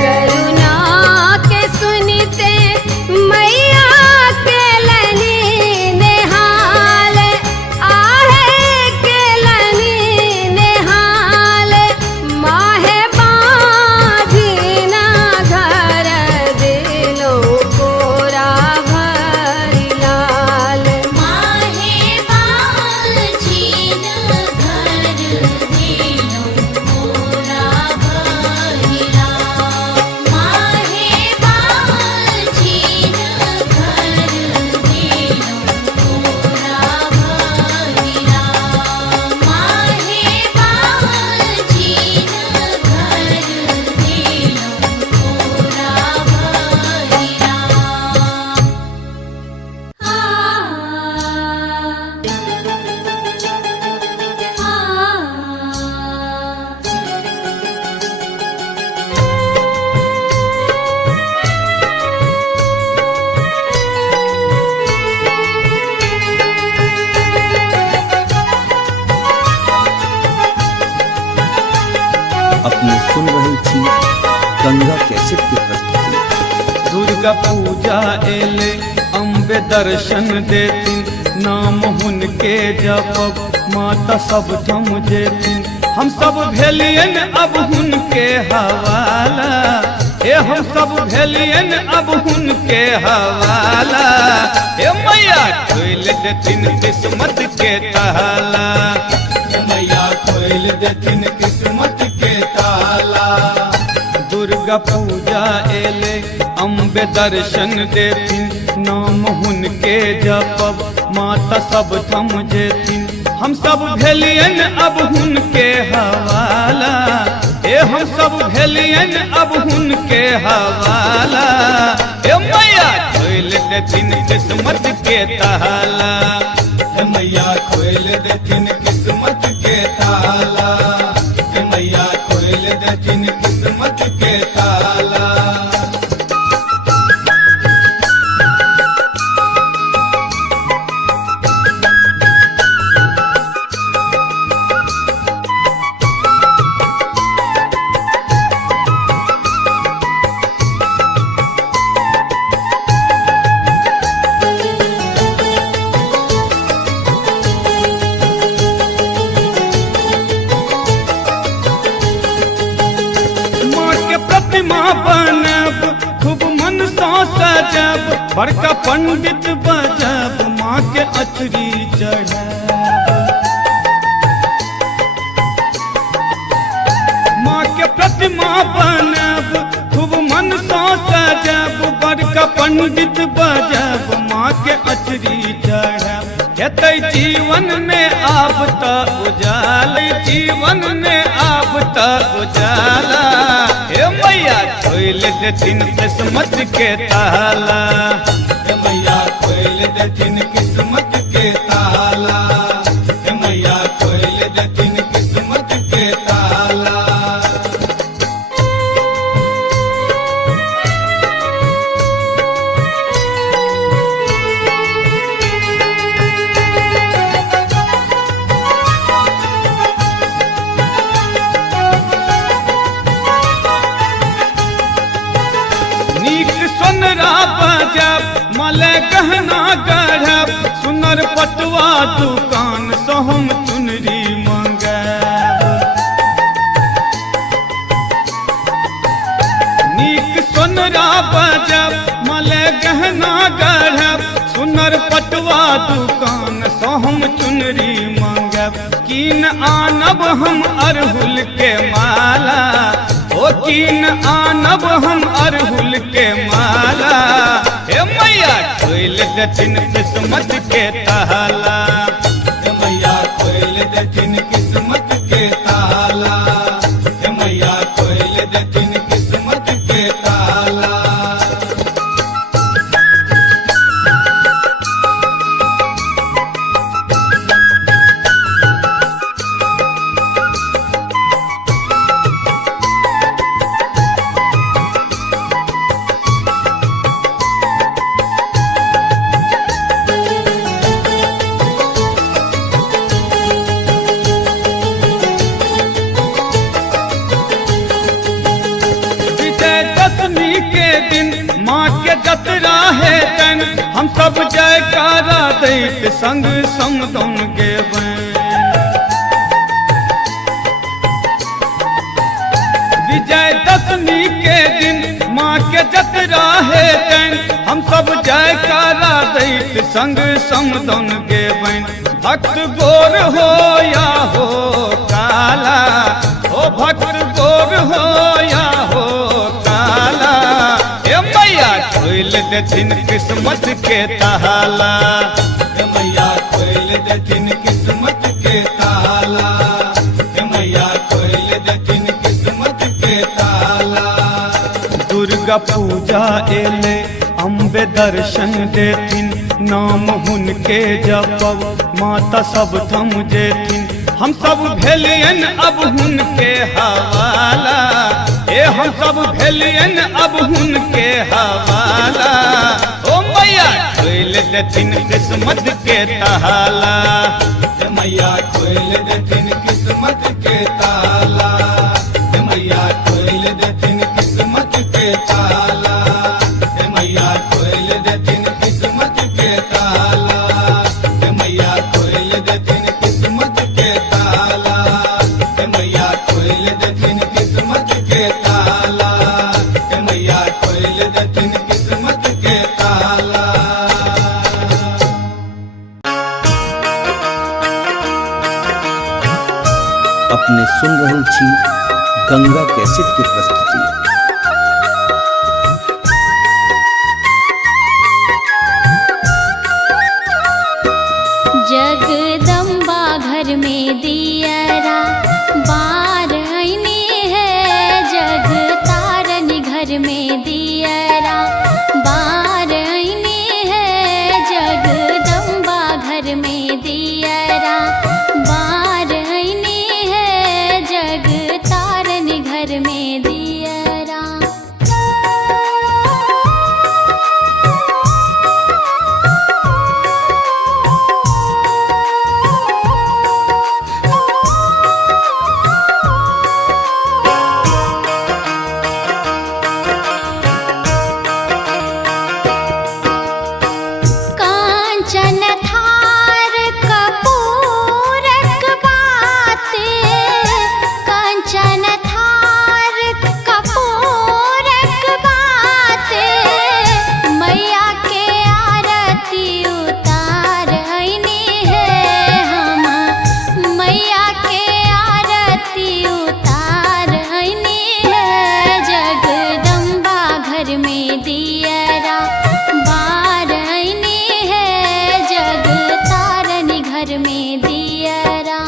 करुणा के सुनते मैया के लनी नेहाल, आहे के लनी नेहाल, माहे बाजिना घर दिलो कोरा भरी लाल। माहे बाजिन घर दिलो कोरा भरिला। माहे बाजिन घर दिलो कोरा भरिला। माहे बाजिन घर दिलो कोरा भरिला। अपने सुन रहल छी गंगा कैसेट की प्रस्तुति। दुर्गा पूजा एले अम्बे दर्शन देती नाम हुनके जपब माता सब थम जेथिन। हम सब भेलियन अब हुनके हवाला, ए हम सब भेलियन अब हुनके हवाला। ए मैया खोल देथिन किस्मत के ताला, मैया खोल देथिन किस्मत के ताला। दुर्गा पूजा एले अम्बे दर्शन देथिन, नाम हुनके जपब माता सब थम जेथिन। हम सब भेलियन अब हुनके हवाला, ए हम सब भेलियन अब हुनके हवाला। ए मैया खोल देथिन किस्मत के ताला, मैया खोल देथिन किस्मत के ताला, मैया खोल देथिन किस्मत के ताला। बनब खूब मन सा सजब, बड़का पंडित बजब माँ के अचरी चढ़ब। माँ के प्रतिमा बनब खूब मन सा सजब, बड़का पंडित बजब माँ के अचरी चढ़ब। हेतै जीवन में आब त उजाल, जीवन में आब त उजाला। हे मैया खोल देथिन किस्मत के ताला, मैया खोल देथिन किस्मत के ताला, मैया खोल देथिन किस्मत के ताला। बजब मले गहना गढ़ब, सुनर पटुआ दुकान से हम चुनरी मंगब। नीक सोनरा बजब मले गहना गढ़ब, सुनर पटुआ दुकान से हम चुनरी मंगब। कीन आनब हम अरहुल के माला, ओ कीन आनब हम अरहुल के माला। हे मैया खोल देथिन किस्मत के ताला, मैया खोल देथिन किस्मत के ताला, मैया खोल देथिन किस्मत के ताला। जतरा है तन हम सब जयकारा दैत संग समदन गेबैं। विजयदशमी के दिन माँ के जतरा है तन हम सब जयकारा दैत संग समदन गेबैं। भक्त गोर हो या हो काला, ओ भक्त गोर हो या हो काला। खोल देथिन किस्मत के ताला, मैया खोल देथिन किस्मत के ताला, मैया खोल देथिन किस्मत के ताला। दुर्गा पूजा एले अम्बे दर्शन देथिन, नाम हुनके जपब माता सब थम जेथिन। हम सब भेलियन अब हुनके हवाला, ए हम सब भेलियन अब हुनके हवाला। ओ मैया खोल देथिन किस्मत के ताला, मैया खोल देथिन किस्मत के ताला, मैया खोल देथिन किस्मत के ताला, मैया खोल देथिन किस्मत के ताला, छी गंगा कैसेट की प्रस्तुति। जगदम्बा घर में दियरा बार आईने है, जग तारन घर में दियरा बार आईने है, जगदम्बा घर में दियरा बार आईने है, जग तारन घर में दियरा। कांचन थार कपूरक बाते, कांचन थार कपूरक बाते, मैया के आरती उतार आईने है हम, मैया के आरती उतार आईने है, जगदम्बा घर में दियरा बार आईने है, जग तारन घर में दियरा।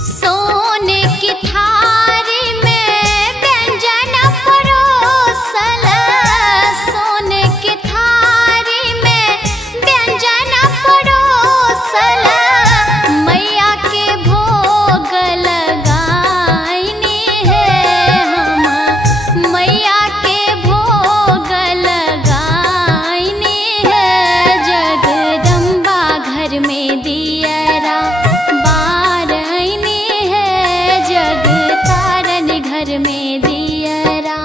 सोने की थारी में व्यंजन परोसल, सोने की थारी में व्यंजन परोसल, मैया के भोग लगाईने है हम, मैया के भोग लगाईने है, जगदम्बा घर में दियरा बार आईने है, जग तारन घर में दियरा।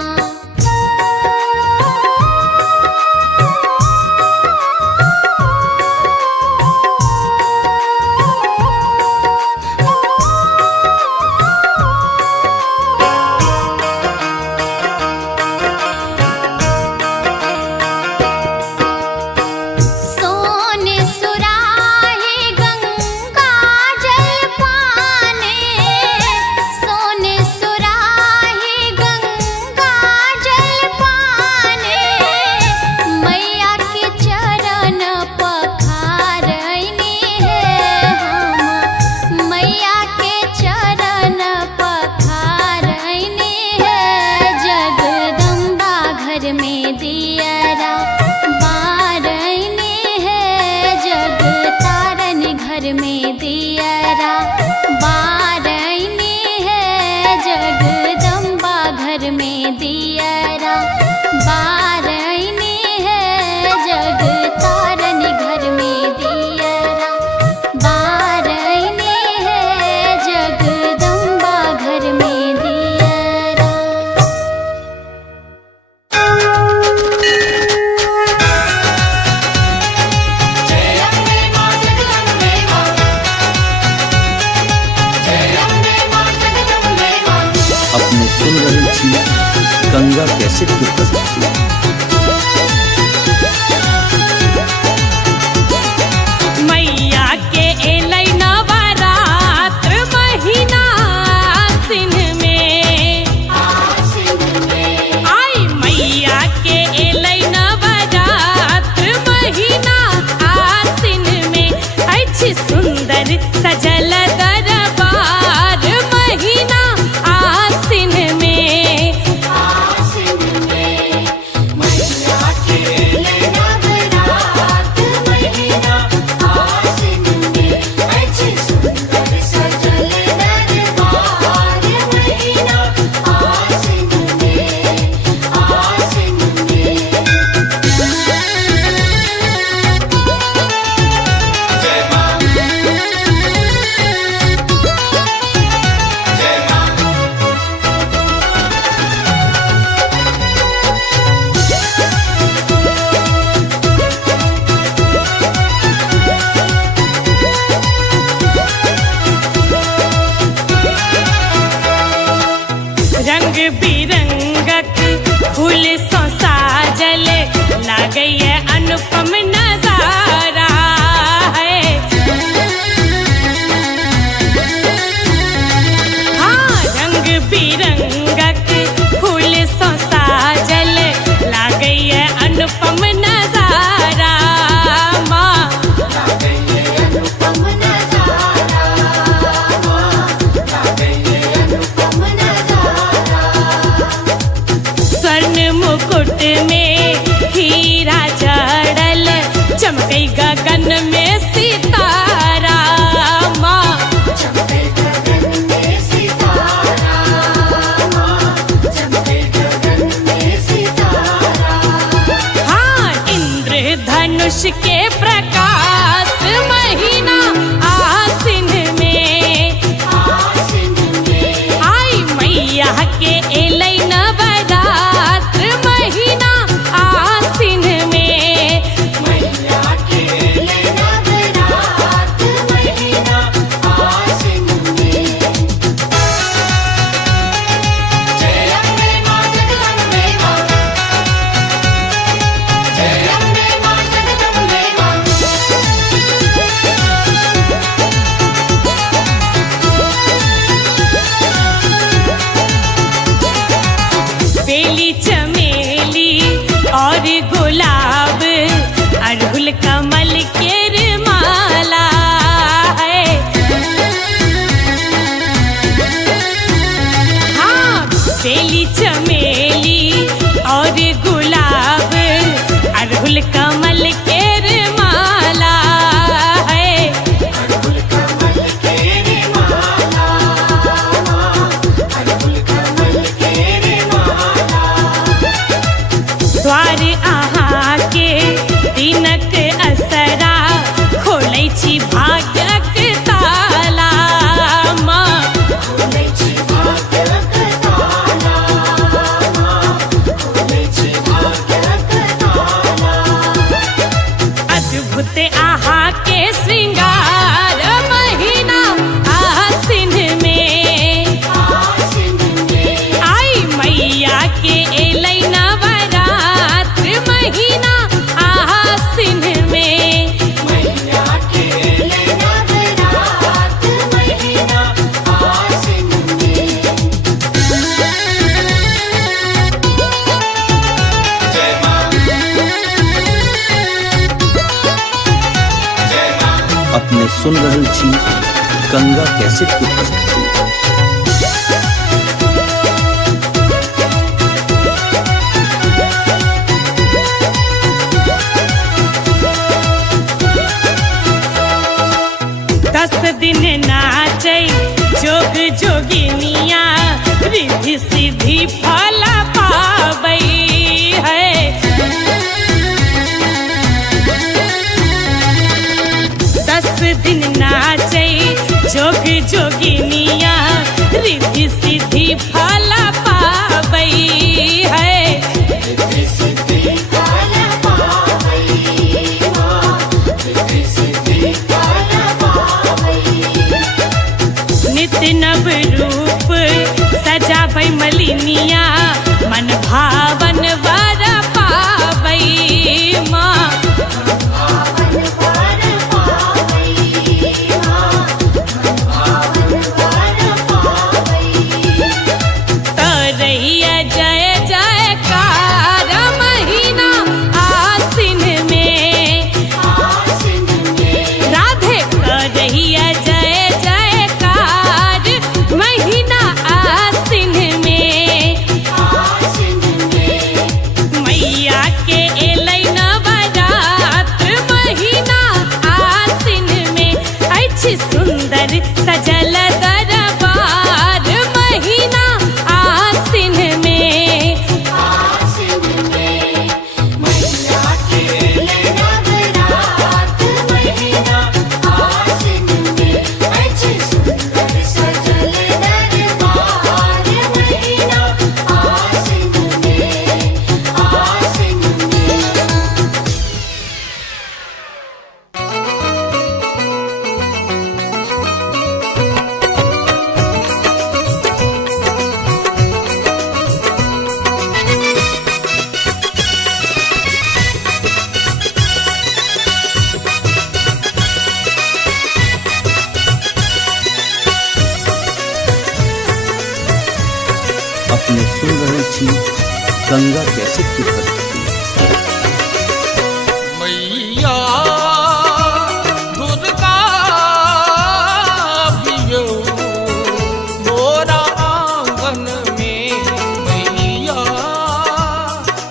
सोने सुराही गंगा जल पाने, सोने सुराही गंगा जल पाने, मैया के चरण पखार आईने है हम, मैया के चरण पखार आईने है, जगदम्बा घर में दियरा बार आईने है, जग तारन घर में दियरा बार आईने है, जगदम्बा घर में दियरा बार आईने है, जग तारन घर में दियरा बार आईने है, जगदम्बा घर में दियरा। अपने सुन रहे छी गंगा कैसेट की प्रस्तुति। मैया के एलै नवरात्र महीना आसिन में, आई मैया के एलै नवरात्र महीना आसिन में, अछि सुंदर सजल दरबार महीना आसिन में, रंग बिरंगक फूल सो साजल लागैए अनुपम नजारा है। हाँ, रंग बिरंगक फूल सो साजल लागैए अनुपम नजारा माँ। स्वर्ण मुकुट में हीरा जड़ल चमकई गगन में सितारा माँ। हाँ, इंद्रधनुष के प्रकाश महीना आसिन में आई मैया के एलै नवरात्र महीना आसिन में। बेली चमेली और गुलाब अड़हुल कमल के माला है। हाँ, बेली चमेली और गुलाब अड़हुल कमल के माला है। द्वार अहाँ के दिनक असरा खोलै छी भाग्यक ताला माँ। अद्भुत अहाँ के श्रृंगार महीना आसिन में आई मैया के एलै नवरात्र महीना आसिन में। अपने सुन रहल छी गंगा कैसेट की प्रस्तुति। दस दिन नाचै जोग जोगिनिया रिद्धि सिद्धि फल पाबै है। दस दिन नाचै जोग जोगिनिया रिद्धि सिद्धि फल पाबै है। नित्य नव रूप सजाबै मलिनिया मन भावन वर पाबै माँ। तरैया जय जयकार महीना आसिन में राधे करैया जय जयकार महीना आसिन में। अपने सुन रहल छी गंगा कैसेट की प्रस्तुति। मैया दुर्गा भियो मोरा आंगन में, मैया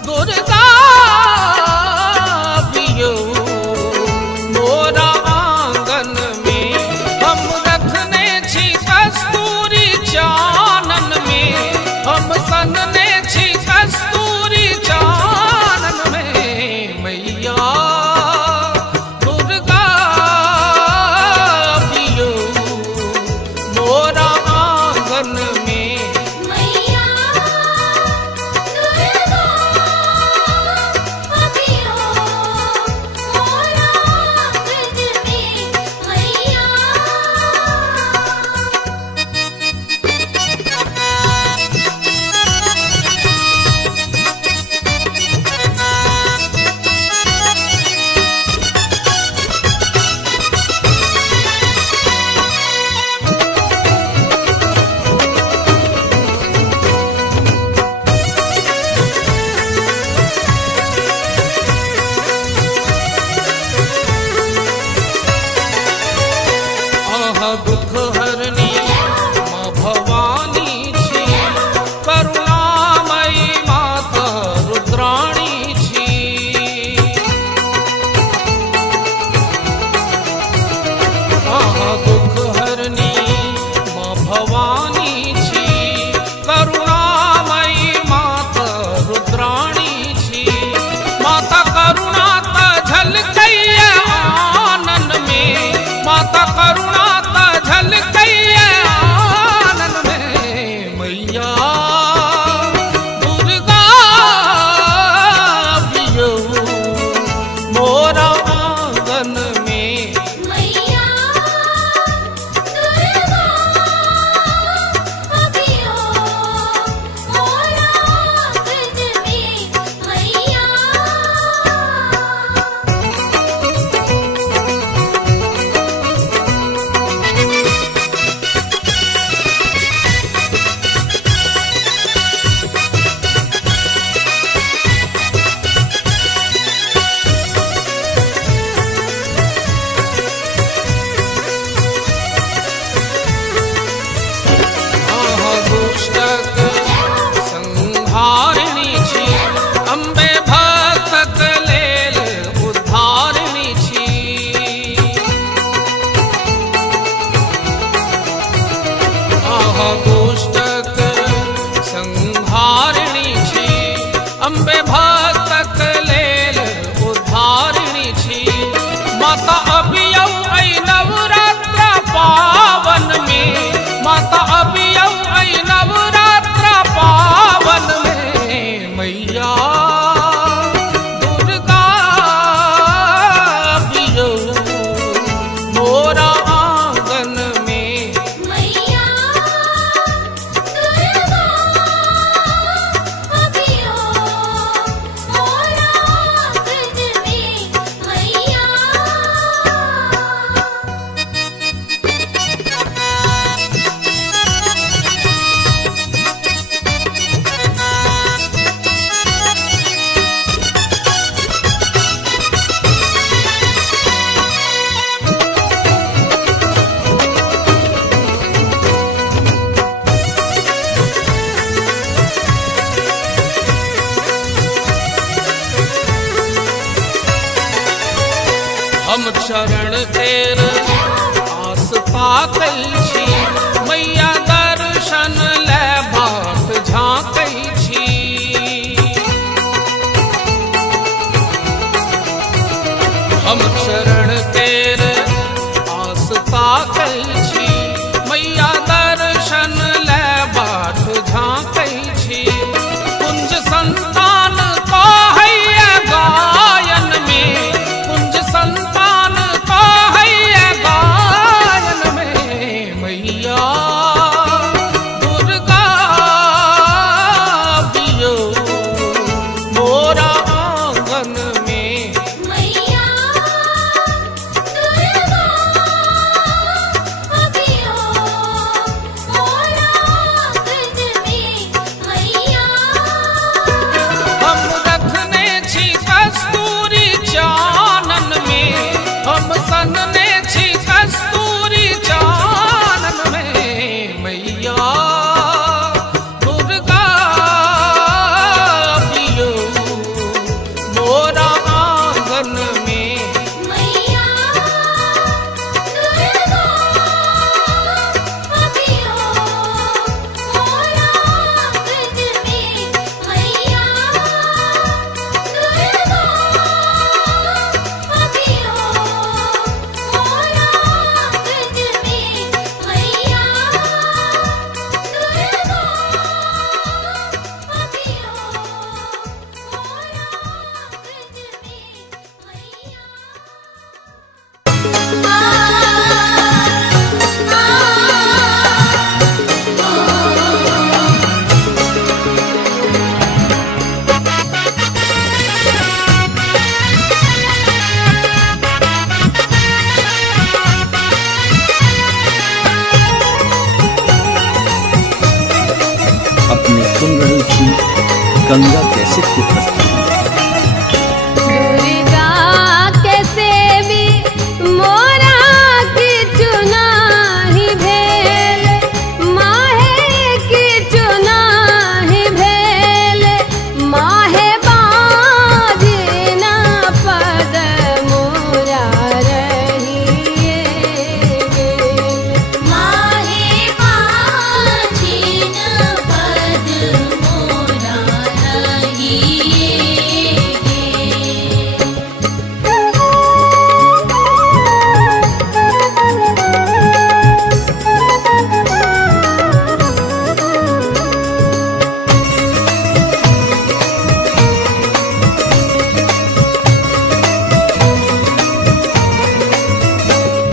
दुर्गा भियो मोरा आंगन में। हम रखने छी कस्तूरी चानन में, हम सनने छी कस्तूरी चानन में, मैया दुर्गा भियो मोरा आंगन में। मैया दुर्गा भियो मोरा आंगन में, मैया। आहा दुख हरनी माँ भवानी छी, करुणामयी माता रुद्राणी छी। आहा दुख हरनी माँ भवानी छी, करुणामयी माता रुद्राणी छी। माता करुणा त झलकैया आनन में, माता करुणा त झलकैया आनन में, मैया दुर्गा भियो मोरा आंगन में। मैया दुर्गा भियो मोरा आंगन में, मैया। आहा दुष्टक संहारिणी छी, अम्बे भक्तक लेल उद्धारिणी छी। आहा दुष्टक संहारिणी छी, अम्बे भक्तक लेल उद्धारिणी छी। माता अबियौ ऐ नवरात्र पावन में, माता अबियौ ऐ नवरात्र पावन में, मैया दुर्गा भियो मोरा आंगन में। मैया दुर्गा भियो मोरा आंगन में, मैया। हम चरण तेर आस ताकै छी, मैया दर्शन ले बाट झाँकै छी। हम चरण तेर आस ताकै छी, मैया दर्शन ले बाट झाँकै छी। कुंज संतान कहैया गायन में, कुंज संतान कहैया गायन में, सुन रहल छी गंगा कैसेट के प्रस्तुति। दुर्गा के सेवी मोरा की चुनाही भेल, माहे की चुनाही भेल, माहे बाजना पद मोरा रहिए गेल। माहे बाजिन पद मोरा रहिए गे।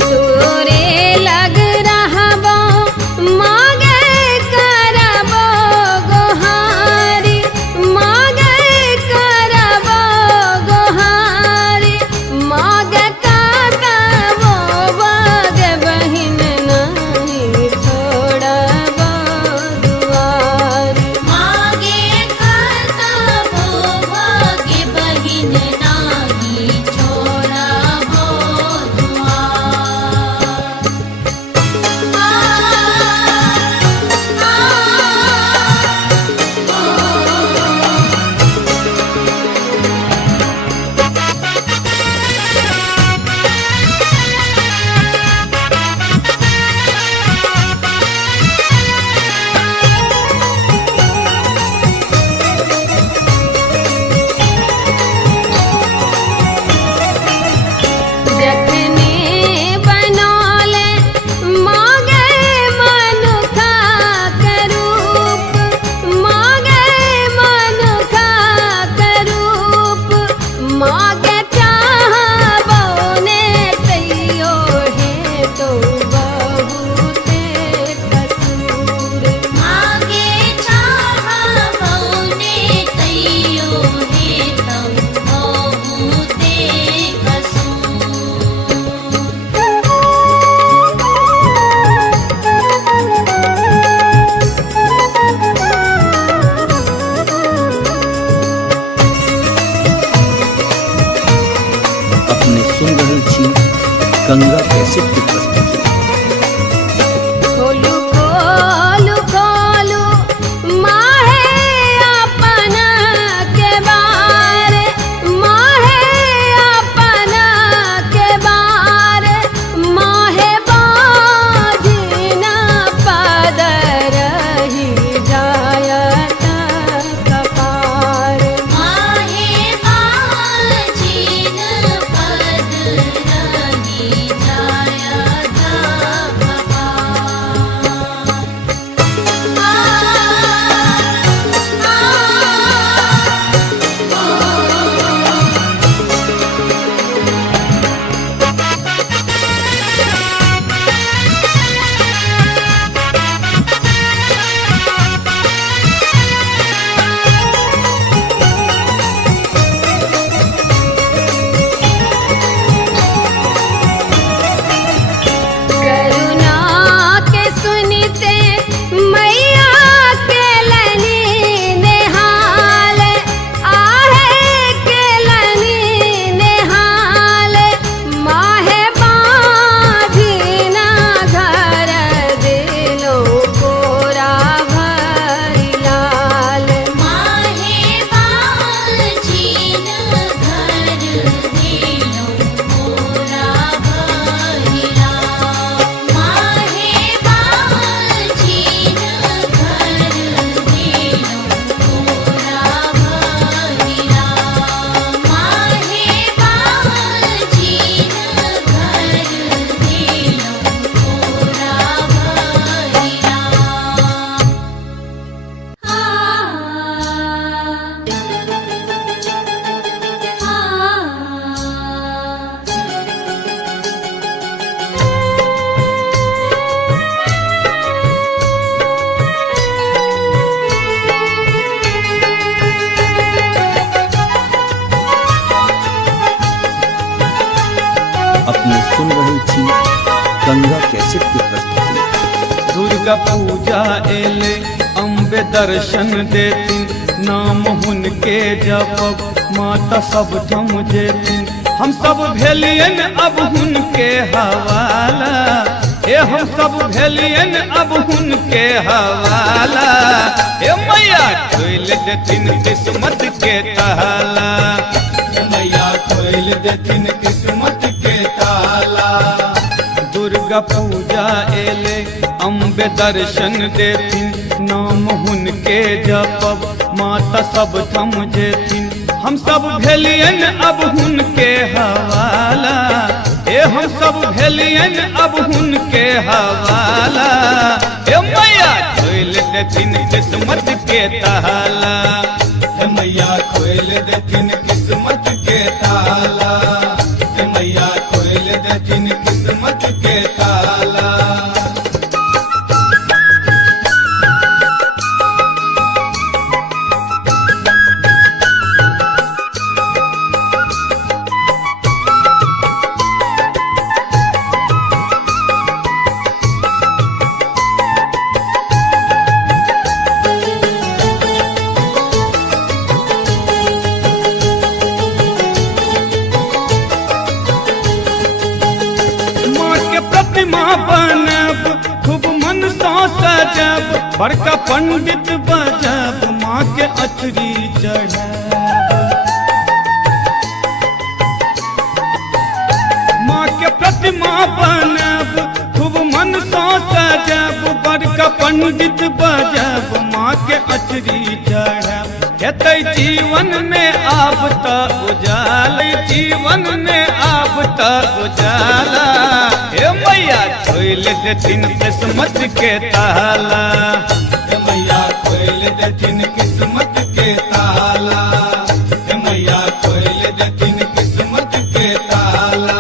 तोरे लग रहबो मागे करबो गोहारी, मागे करबो गोहारी, मागे करबो बग बहिन नहीं छोड़बो दुआरी। मागे करतबो भाग्य बहिन नाही छोड़बो दुआर। जखने बनौले मागे मनुखा के रूप, मागे मनुखा के रूप, मागे चाहबो ने तैयो है तो बहुते कसूर। मागे चाहबो ने तैयो हे तम बहुते कसूर। अपने सुन रहल छी गंगा कैसेट के प्रस्तुति। खोलू खोलू खोलू माहे अपना के बार, माहे अपना के बार, माहे बाजना पद रही जायत कपार। माहे बाजिन पद रही जायत करुणा के सुनते मैया के लनी नेहाल, आहे के लनी नेहाल, माहे बाजिना घर दिलो कोरा भरी लाल। माहे बाजिन घर दिलो मोरा भरिला। माहे बाजिन घर दिलो मोरा भरिला। माहे बाजिन घर दिलो मोरा अपने सुन रहल छी गंगा कैसेट के प्रस्तुति। दुर्गा पूजा एले अम्बे दर्शन देथिन, नाम हुनके जपब माता सब थम जेथिन। हम सब भेलियन अब हुनके हवाला, ए हम सब भेलियन अब हुनके हवाला। ए मैया खोल देथिन किस्मत के ताला, मैया खोल देथिन किस्मत के ताला। दुर्गा पूजा एले अम्बे दर्शन देथिन, नाम हुनके जपब माता सब थम जेथिन। हम सब भेलियन अब हुनके हवाला, ए हम सब भेलियन अब हुनके हवाला। ए मैया खोल देथिन किस्मत के ताला, मैया खोल देथिन किस्मत के ताला, मैया खोल देथिन किस्मत के ताला। प्रतिमा बनब खूब मन सा सजब, बड़का पंडित बजब माँ के अचरी चढ़ब। माँ के प्रतिमा बनब खूब मन सा सजब, बड़का पंडित बजब माँ के अचरी चढ़ब। हेतै जीवन में आब त उजाला, जीवन में आब त उजाला। हे मैया खोल देथिन किस्मत के ताला, मैया खोल देथिन किस्मत के ताला, मैया खोल देथिन किस्मत के ताला।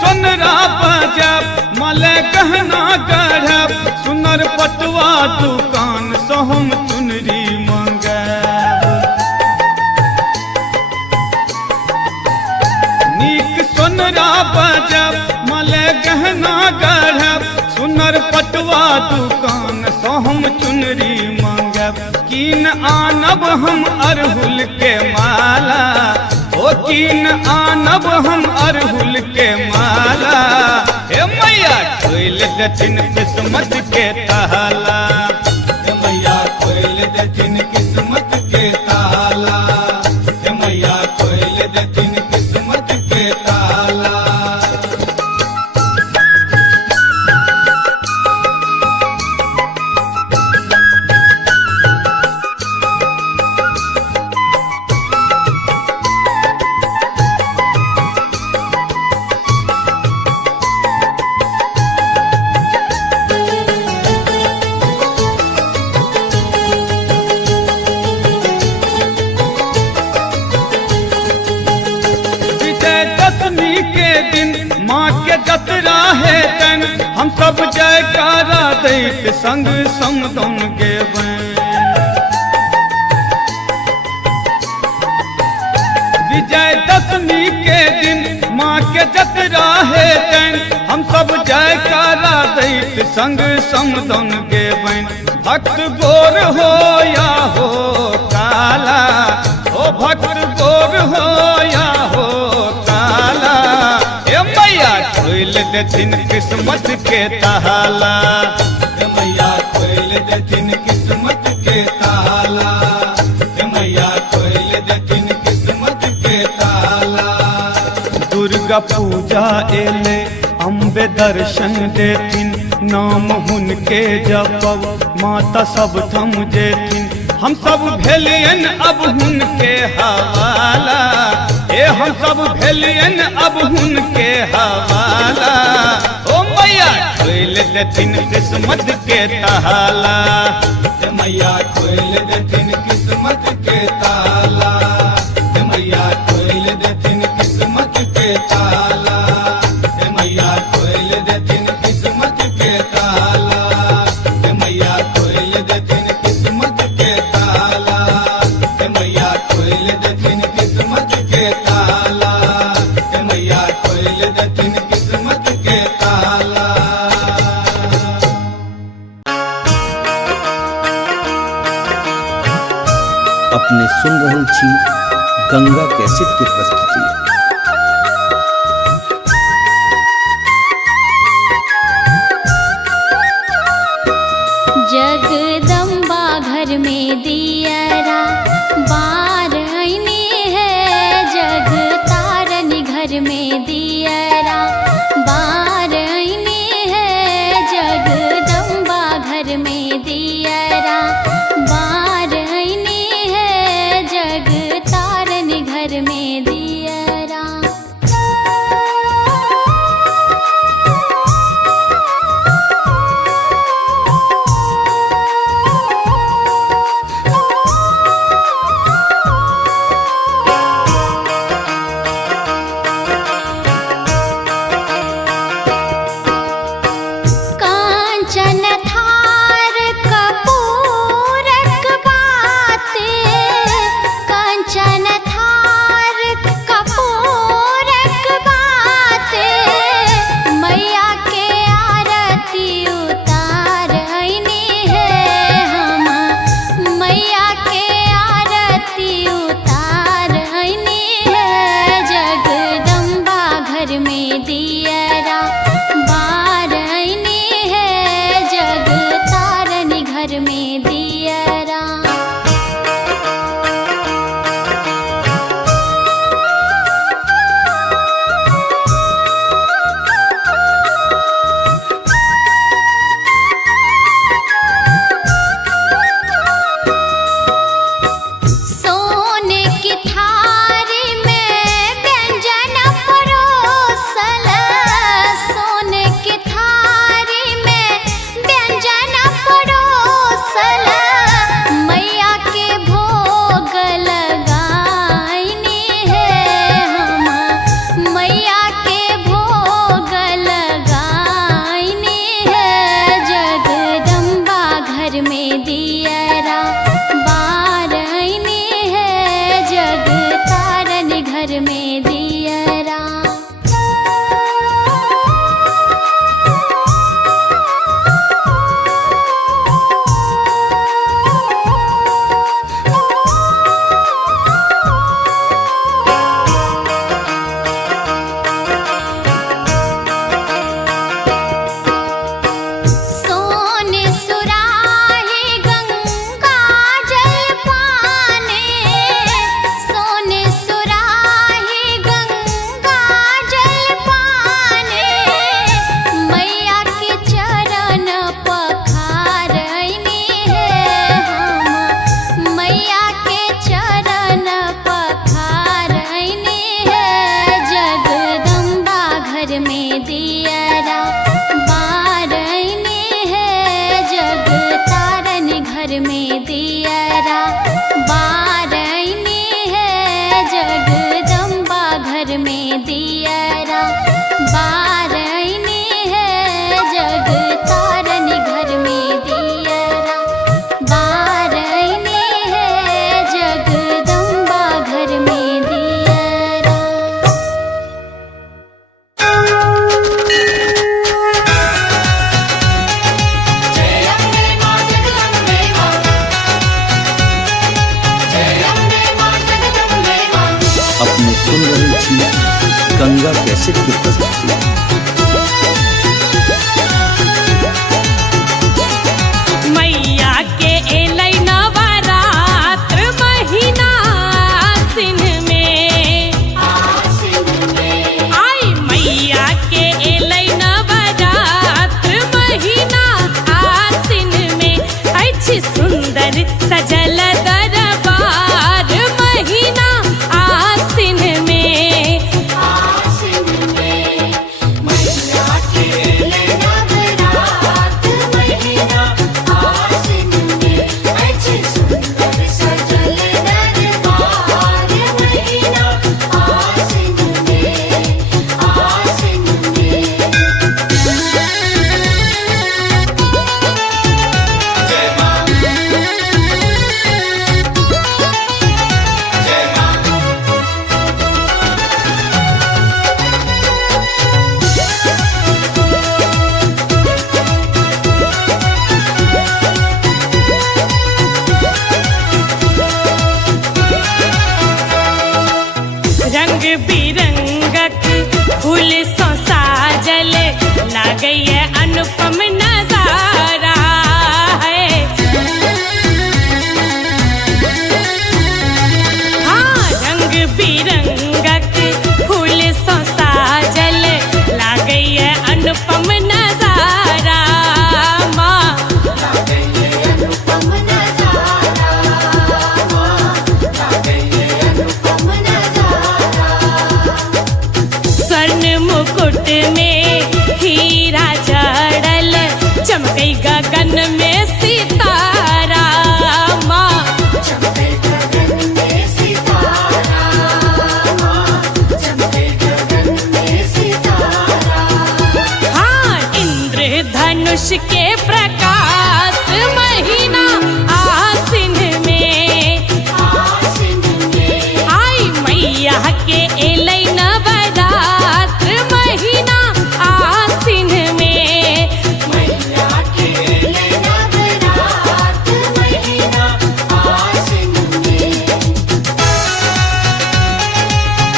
सोनरा बजब मले गहना गढ़ब, सुनर पटवा दुकान से हम चुनरी मंगब। नीक सोनरा बजब मले गहना गढ़ब, सुनर पटवा दुकान से हम चुनरी मंगब। कीन आनब हम अरहुल के माला, ओ कीन आनब हम अरहुल के माला। हे मैया खोल देथिन किस्मत के ताला, मैया खोल देथिन किस्मत के ताला, मैया खोल देथिन किस्मत के ताला। माँ के जतरा है तन, हम सब जयकारा दैत संग समदन गेबैं। विजयदशमी के दिन माँ के जतरा है तन, हम सब जयकारा दैत संग समदन गेबैं। भक्त गोर हो या हो काला, ओ भक्त गोर हो या हो काला। खोल देथिन किस्मत के ताला, मैया खोल देथिन किस्मत के ताला, मैया खोल देथिन किस्मत के ताला। दुर्गा पूजा एले अम्बे दर्शन देथिन, नाम हुनके जपब माता सब थम जेथिन। हम सब भेलियन अब हुनके हवाला, ए हम सब भेलियन अब हुनके हवाला। ओ मैया खोल देथिन किस्मत के ताला, मैया खोल देथिन किस्मत के ताला, मैया खोल देथिन किस्मत के ताला, अपने सुन रहल छी गंगा कैसेट की प्रस्तुति। जगदम्बा घर में दियरा बार आईने है, जग तारन घर में दियरा बार आईने है, जगदम्बा घर में दियरा बार आईने है, जग तारन घर में दियरा। कांचन थार कपूरक बाते, कांचन थार कपूरक बाते, मैया के आरती उतार आईने है हम, मैया के आरती उतार आईने है, जगदम्बा घर में दियरा बार आईने है, जग तारन घर में दियरा। सोने की थारी में व्यंजन परोसल, सोने की थारी में व्यंजन परोसल, मैया के भोग लगाईने है हम, मैया के भोग लगाईने है, जगदम्बा घर में दियरा बार आईने है, जग तारन घर में दियरा। सोने सुराही गंगा जल पाने, सोने सुराही गंगा जल पाने, मैया के चरण पखार आईने है हम, मैया के चरण पखार आईने है, जगदम्बा घर में दियरा बार आईने है, जग तारन घर में दियरा बार आईने है, जगदम्बा घर में दियरा बार आईने है, जग तारन घर में दियरा बार आईने है, जगदम्बा घर में दियरा। अपने सुन रहल छी गंगा कैसेट की प्रस्तुति। मैया के एलै नवरात्र महीना आसिन में, आई मैया के एलै नवरात्र महीना आसिन में, अछि सुंदर सजल दरबार महीना आसिन में, गगन में सितारा माँ चमके गगन में सितारा माँ चमके गगन में सितारा हाँ इंद्रधनुष के प्रकाश महीना आसिन में आई मैया के एलै नवरात्र महीना आसिन में मैया के नवरात्र महीना आसिन में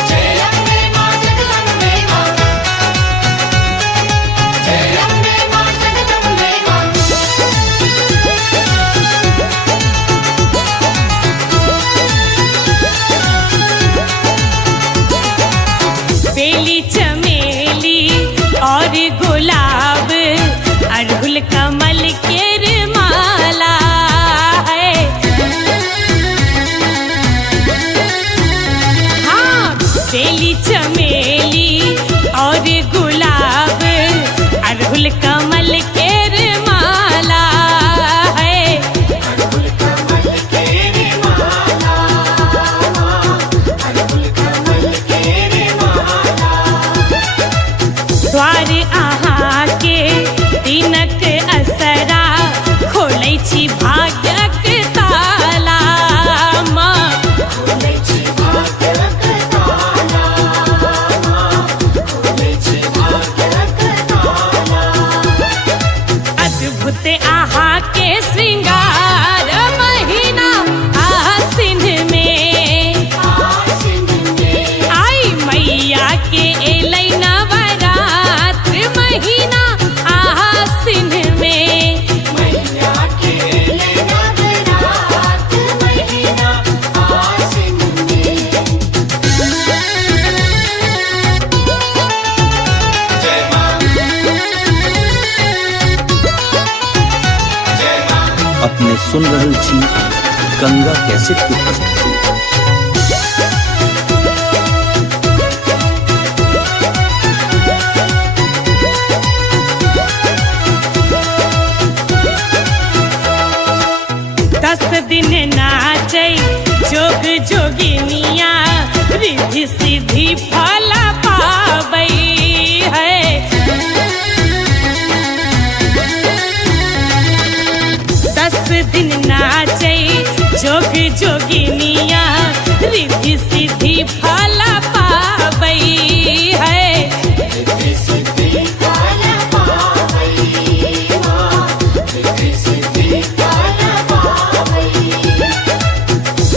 जय अम्बे माँ जगदम्बे माँ जय अम्बे माँ जगदम्बे माँ बेली चमेली और गुलाब अड़हुल कमल के माला है हाँ बेली चमेली और गुलाब अड़हुल कमल के माला है अड़हुल कमल के माला अड़हुल कमल के माला द्वार अहाँ के दिनक असरा खोलै छी भाग्यक ताला माँ खोलै छी भाग्यक ताला माँ खोलै छी भाग्यक ताला अद्भुत अहाँ के श्रृंगार महीना आसिन में आसिन में आई मैया के एलै नवरात्र महीना आसिन में मैया के नवरात्र महीना आसिन में जय माँ जय माँ अपने सुन रहल छी गंगा कैसेट की प्रस्तुति। दस दिन नाचै जोग जोगिनिया रिद्धि सिद्धि फल पाबै है दस दिन नाचै जोग जोगिनिया रिद्धि सिद्धि फल पाबै है रिद्धि सिद्धि फल पावै माँ रिद्धि सिद्धि फल पावै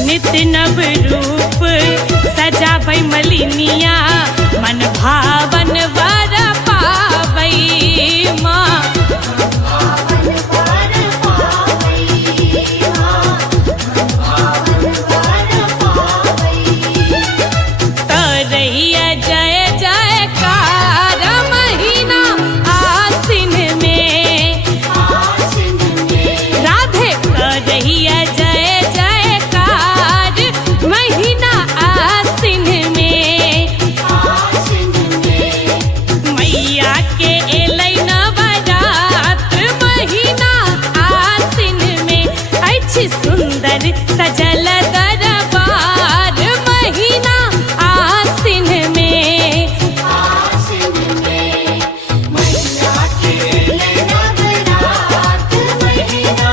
नित्य नव रूप सजाबै मलिनिया मन भावन वर पाबै माँ भावन वर पावै माँ भावन वर पावै तरैया जय जयकार महीना आसिन में आसिन में राधे करैया जय जयकार महीना आसिन में आसिन में मैया के एलै नवरात्र महीना आसिन में अछि सुंदर सजल दरबार महीना आसिन में आसिन में मैया के नवरात्र महीना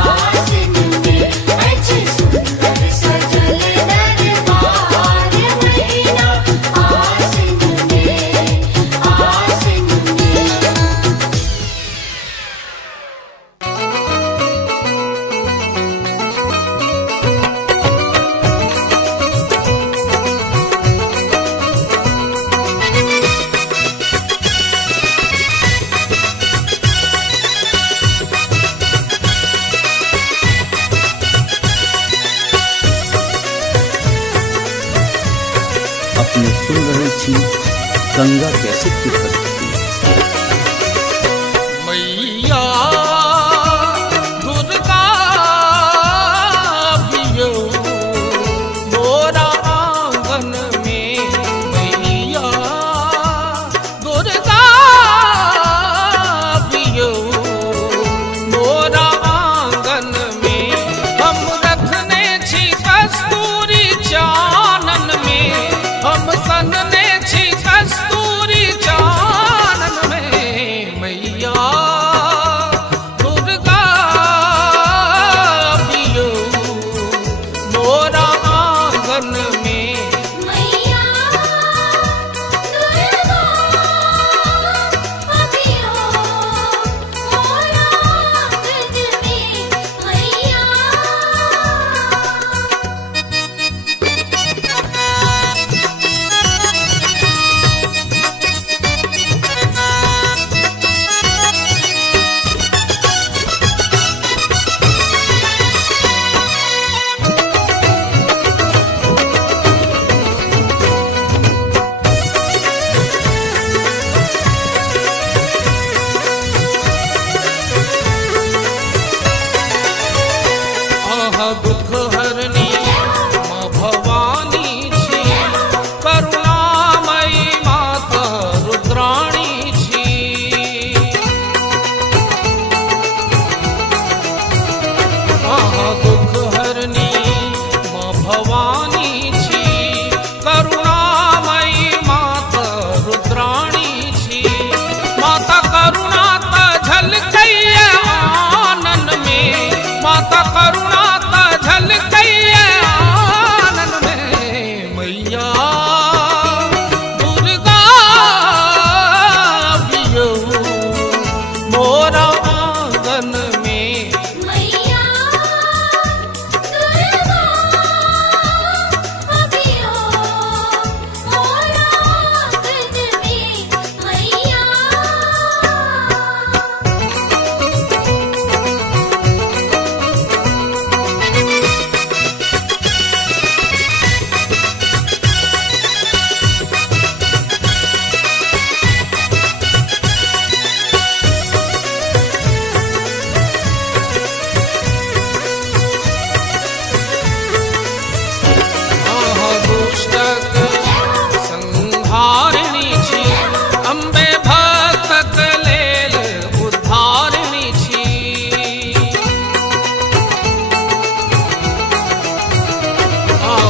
आसिन में अच्छे सुंदर सजल दरबार महीना आसिन में आसिन में अपने सुन रहल छी गंगा कैसेट की प्रस्तुति। मैया दुर्गा पियो मोरा आंगन में मैया दुर्गा पियो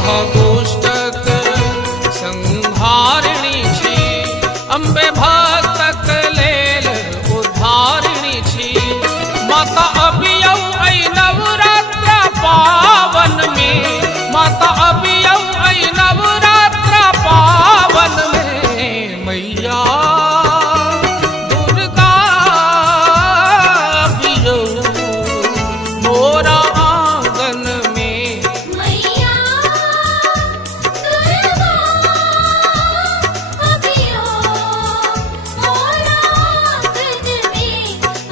महादुष्टक संहारिणी छी अम्बे भक्तक लेल उद्धारिणी छी माता अबियौ ऐ नवरात्र पावन में माता अबियौ ऐ नवरात्र पावन में मैया दुर्गा अबियौ मोरा आंगन में मैया दुर्गा अबियो मोरा आंगन में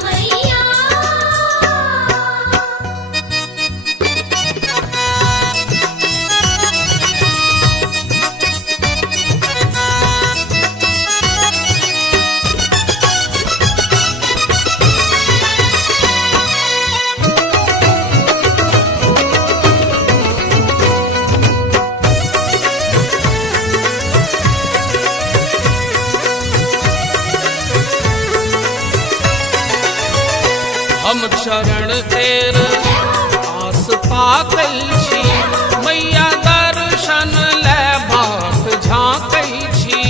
मैया हम चरण तेर आस पाकै छी मैया दर्शन ले बाट झाँकै छी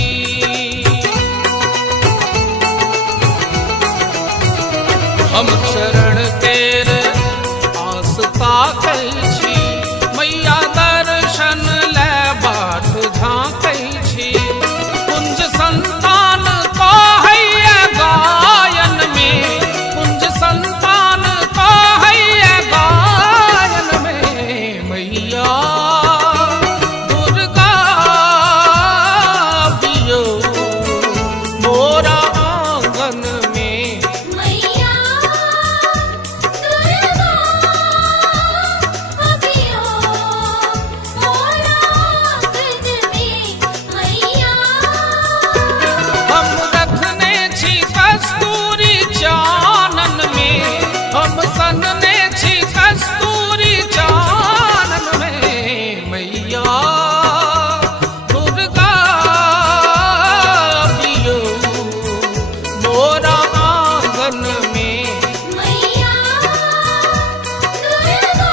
हम चरण तेर आस ताकै छी मैया दर्शन ले बाट झाँकै छी कुंज संतान कहैया गायन में कुंज संतान कहैया गायन में मैया दुर्गा अबियौ मोरा आंगन में मैया दुर्गा अबियो मोरा आंगन में मैया हम रखने छी कस्तूरी चानन में हम सनने छी कस्तूरी चानन में मैया दुर्गा अबियौ मोरा आंगन में मैया दुर्गा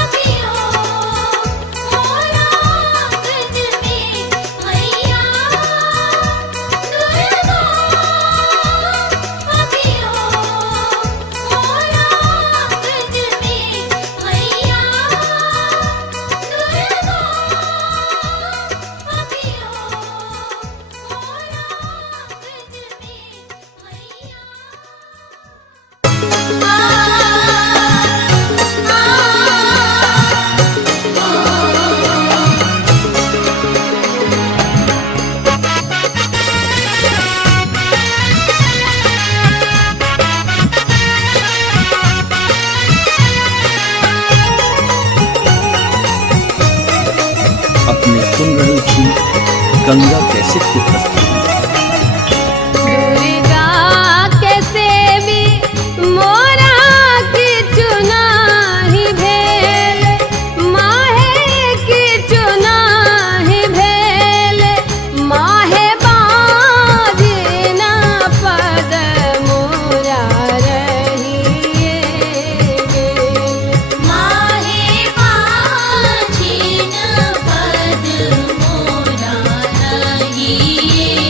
अबियो मोरा आंगन में मैया दुर्गा अबियो मोरा आंगन में मैया अपने सुन रहे थी गंगा कैसेट की प्रस्तुति। दुर्गा कैसे भी मोरा की चुनाही भेल माहे की चुनाही भेल माहे बाजना पद मोरा रहिए गेल माहे पाछिन पद मोरा रहिए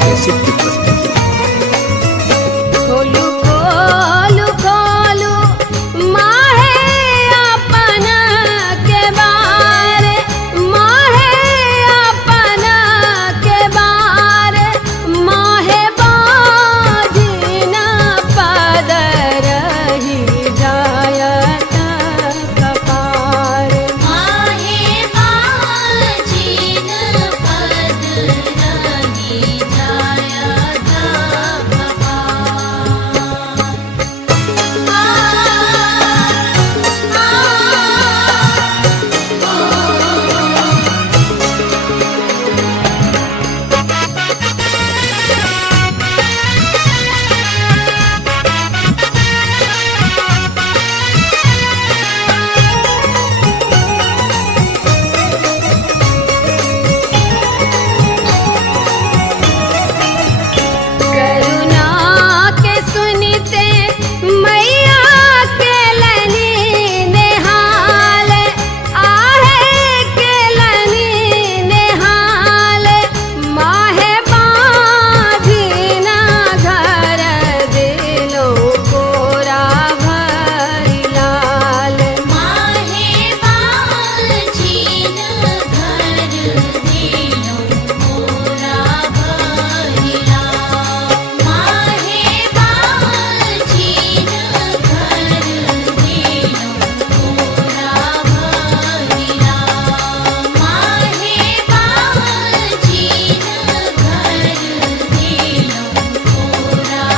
कैसेट की प्रस्तुति। खोलू खोलू खोलू माहे अपन के बार, माहे अपन के बार, माहे बाजिन पद रही जायत कपार। माहे बाजिन पद रही जायत करुणा के सुनते मैया के लनी नेहाल, आहे के लनी नेहाल, माहे बाजिना घर दिलो कोरा भरी लाल। माहे बाजिन घर दिलो कोरा भरिला, माहे बाजिन घर दिलो कोरा भरिला, माहे बाजिन घर दिलो कोरा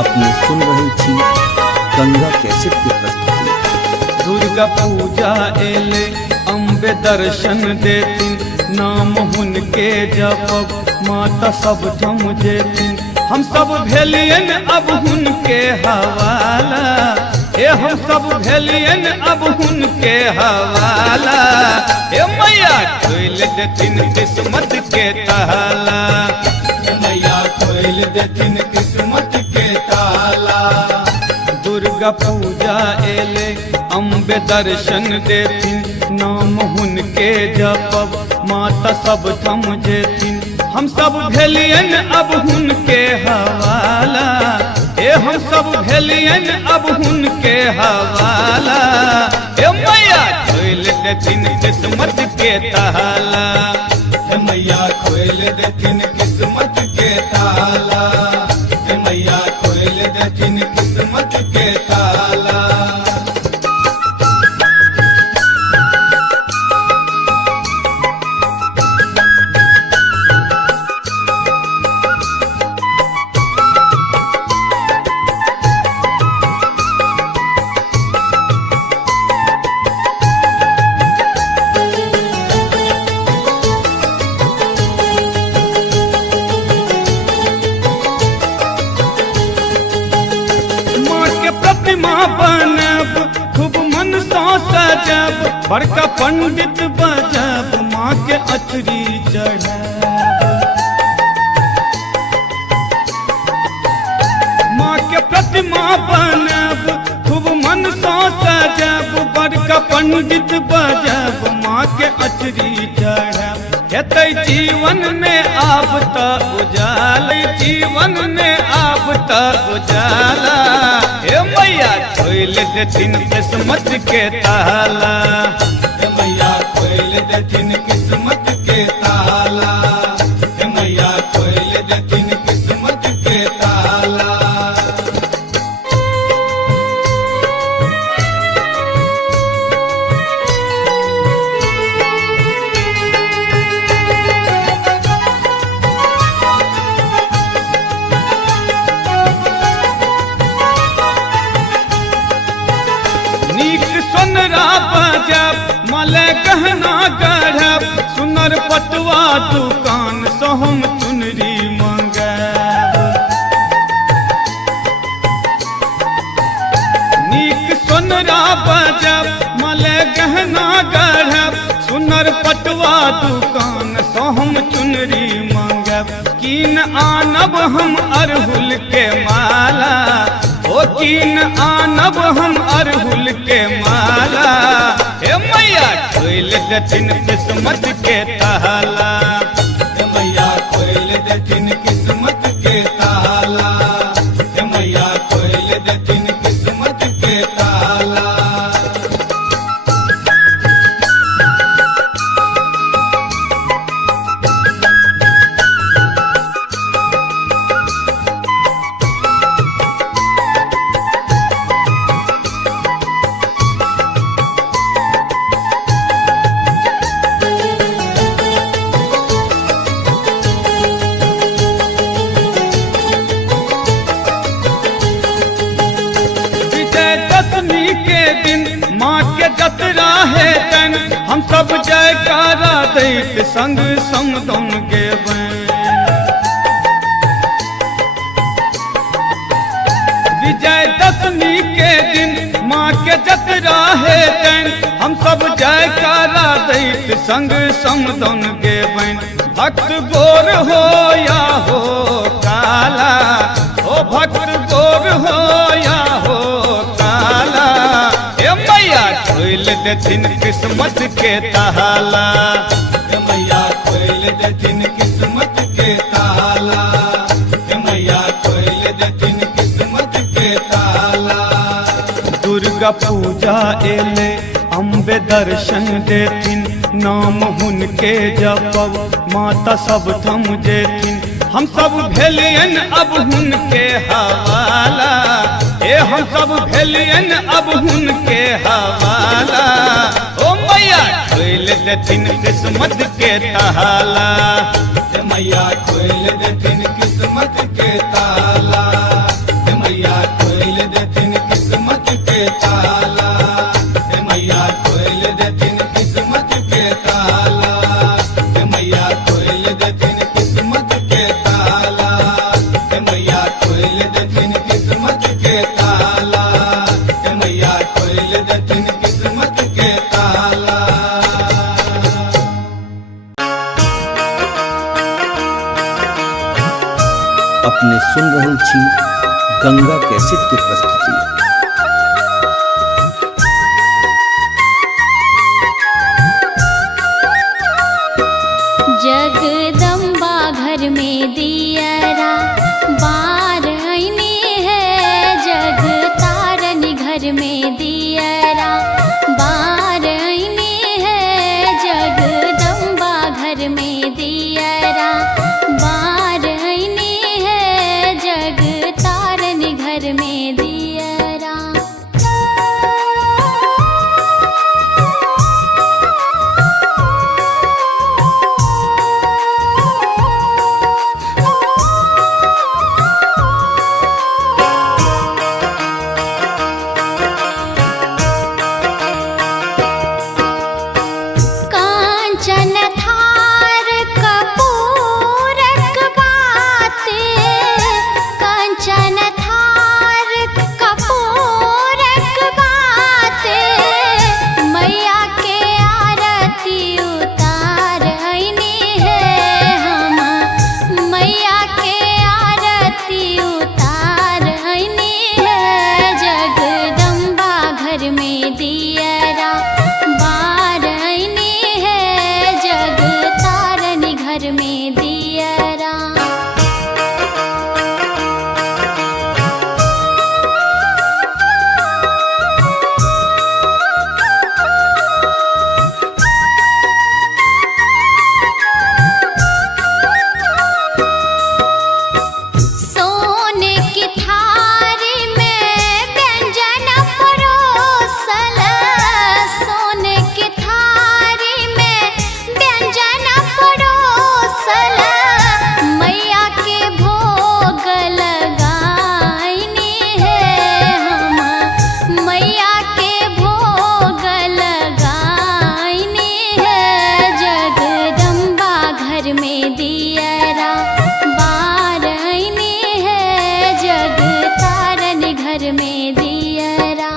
अपने सुन रहे थी गंगा कैसेट की प्रस्तुति। दुर्गा पूजा एले अम्बे दर्शन देतिन, नाम हुनके जपब माता सब थम जेतिन। हम सब भेलियन अब हुनके हवाला, ए हम सब भेलियन अब हुनके हवाला। ए मैया खोल देतिन किस्मत के ताला, मैया खोल देथिन किस्मत के ताला। दुर्गा पूजा एले अम्बे दर्शन देतिन, नाम हुनके जपब माता सब थम जेतिन। हम सब भेलियन अब हुनके हवाला, ए हम सब भेलियन अब हुनके हवाला। ए मैया खोल देतिन किस्मत के ताला, मैया खोल देथिन किस्मत के ताला, मैया खोल देथिन किस्मत के ताला। बनब खूब मन सा सजब, बड़का पंडित बजब माँ के अचरी चढ़ब। माँ के प्रतिमा बनब खूब मन सा सजब, बड़का पंडित बजब माँ के अचरी चढ़ब। हेतै जीवन में आब त उजाला, जीवन में आब त उजाला। हे मैया खोल देथिन किस्मत के ताला, मैया खोल देथिन किस्मत के ताला, मैया खोल देथिन किस्मत के ताला। सोनरा बजब मले गहना गढ़ब, सुनर पटवा दुकान से हम चुनरी मंगब। झुमरा बजब मले गहना गढ़ब सुनर पटवा दुकान सो हम चुनरी मांगब कीन आनब हम अरहुल के माला ओ कीन आनब हम अरहुल के माला हे मैया खोल देथिन किस्मत के ताला हे मैया खोल देथिन किस्मत के ताला हे मैया खोल देथिन किस्मत के ताला। विजयदशमी के दिन माँ के जतरा है तन हम सब जयकारा दैत संग समदौन गेबैन। विजयदशमी के दिन माँ के जतरा है तन हम सब जयकारा दैत संग समदौन गेबैन। भक्त गोर हो या हो काला ओ भक्त गोर हो या हो काला हे मैया खोल देथिन किस्मत के ताला हे मैया खोल देथिन किस्मत के ताला हे मैया खोल देथिन किस्मत के ताला। दुर्गा पूजा एले अम्बे दर्शन देथिन नाम हुनके जपब माता सब थम जेथिन हम सब भेलियन अब हुनके हवाला ए हम सब भेलियन अब हुनके हवाला ओ मैया खोल देथिन किस्मत के ताला हे मैया खोल देथिन किस्मत के ताला हे मैया खोल देथिन किस्मत के ताला हे मैया खोल देथिन किस्मत के ताला हे मैया खोल देथिन किस्मत के ताला हे मैया खोल देथिन किस्मत के ताला हे मैया खोल देथिन किस्मत के ताला। अपने सुन रहल छी गंगा कैसेट की प्रस्तुति। जगदम्बा घर में दियरा बार आईने है जग तारन घर में दियरा बार आईने है जगदम्बा घर में दियरा बार आईने है जग तारन घर में दियरा। कांचन थार कपूरक बाते कांचन थार कपूरक बाते मैया के आरती उतार आईने है हम मैया के आरती उतार आईने है जगदम्बा घर में दियरा बार आईने है जग तारन घर में दियरा। सोने की थारी में व्यंजन परोसल सोने की थारी में व्यंजन परोसल मैया के भोग लगाईने है हम मैया के भोग लगाईने है जगदम्बा घर में दियरा बार आईने है जग तारन घर में दियरा।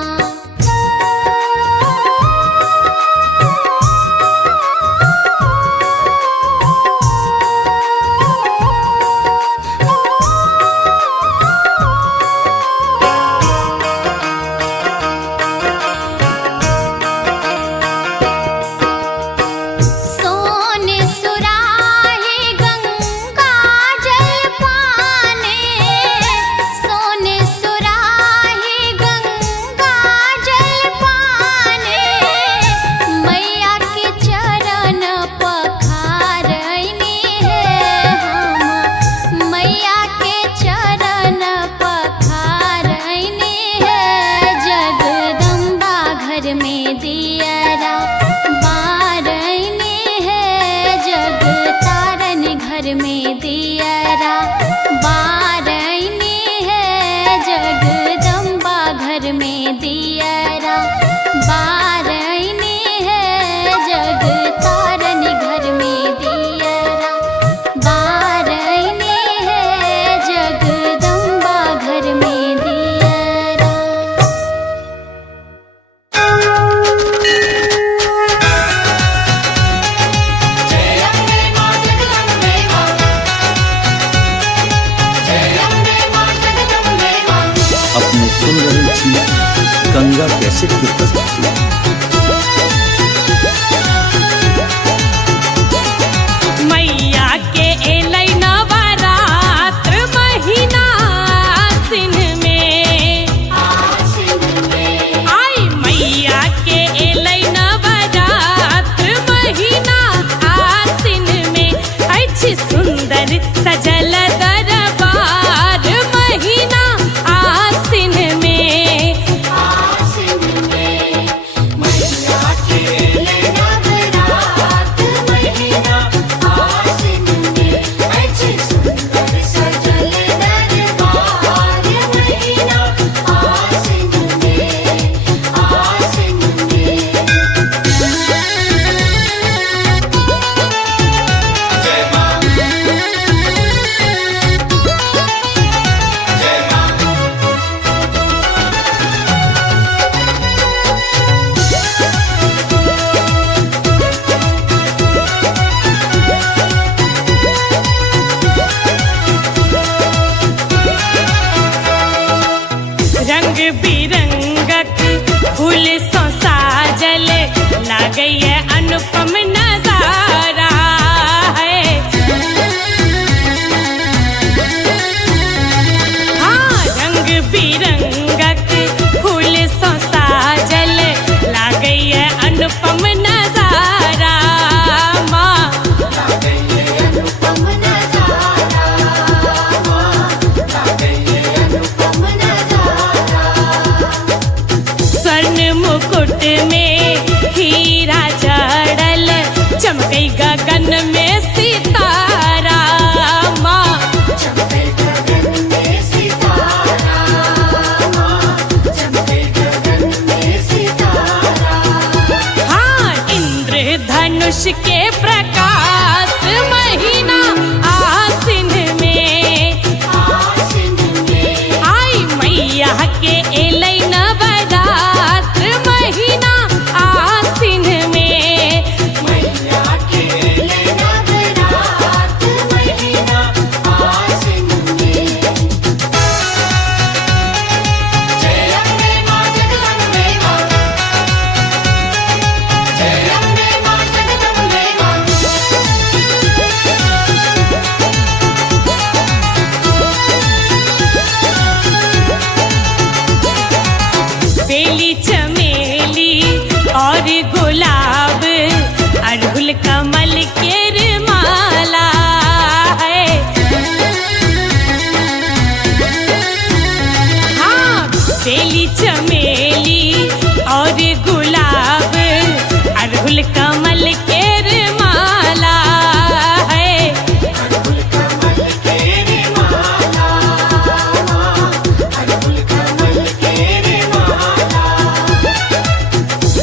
छी गंगा कैसेट की प्रस्तुति। मैया के एलै नवरात्र महीना आसिन में, आई मैया के एलै नवरात्र महीना आसिन में, अछि सुंदर सजल दरबार महीना आसिन में। रंग बिरंगक फूल सँ साजल लागैए अनुपम नजारा है। हाँ, रंग बिरंगक फूल सँ साजल लागैए अनुपम नजारा माँ। स्वर्ण मुकुट में हीरा जड़ल चमकै गगन में सितारा माँ। हाँ, इंद्रधनुष के प्रकाश महीना आसिन में, आई मैया के एलै नवरात्र महीना आसिन में। बेली चमेली और गुलाब अड़हुल कमल के माला है। हाँ, बेली चमेली और गुलाब अड़हुल कमल के माला है।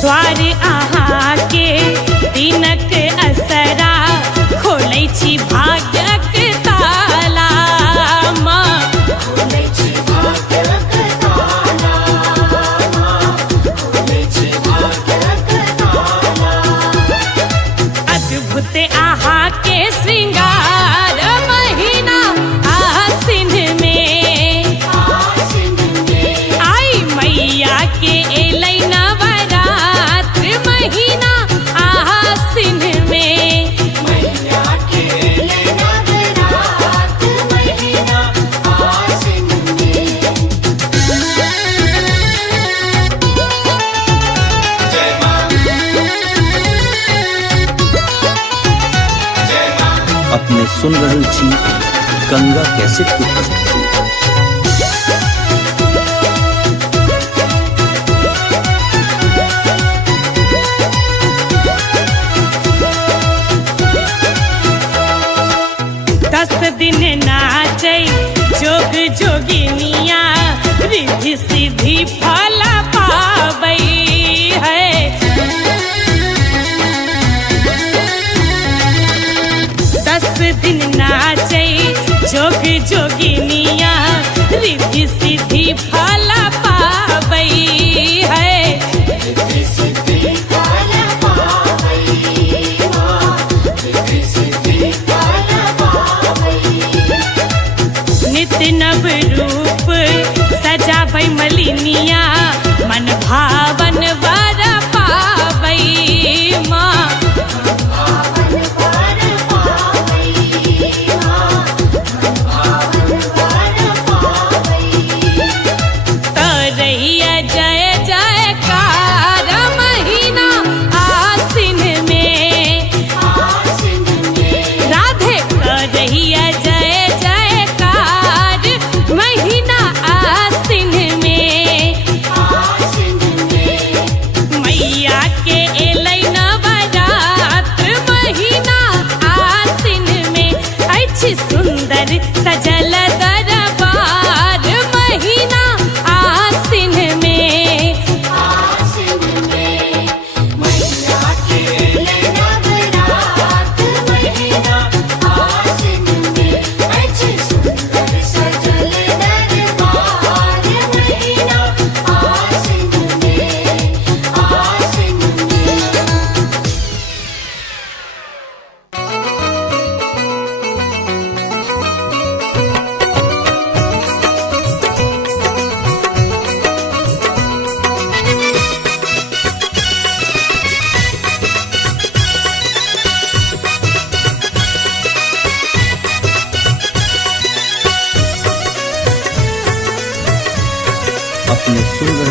द्वार अहाँ के दिनक असरा खोलै छी भाग्यक ताला माँ। अद्भुत अहाँ के श्रृंगार महीना आसिन में, आई मैया के एलै नवरात्र महीना आसिन में। अपने सुन रहल छी गंगा कैसेट की प्रस्तुति। दस दिन नाचै जोग जोगिनिया रिद्धि सिद्धि फल पाबै है। दस दिन नाचै जोग जोगिनिया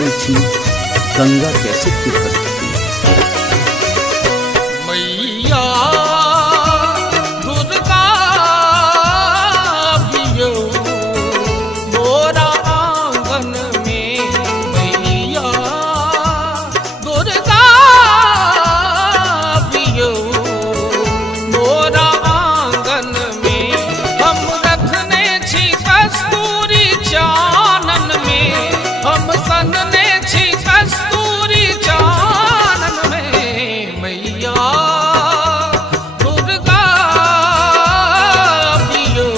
रहल छी गंगा कैसेट की प्रस्तुति। मैया दुर्गा बियो मोरा आंगन में, मैया दुर्गा बियो मोरा आंगन में। हम रखने छी कस्तूरी चानन में, हम सनने छी कस्तूरी चानन में। मैया दुर्गा बियो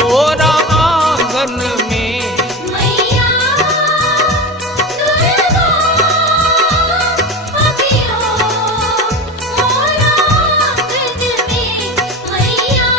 मोरा आंगन में। मैया दुर्गा बियो मोरा आंगन में, मैया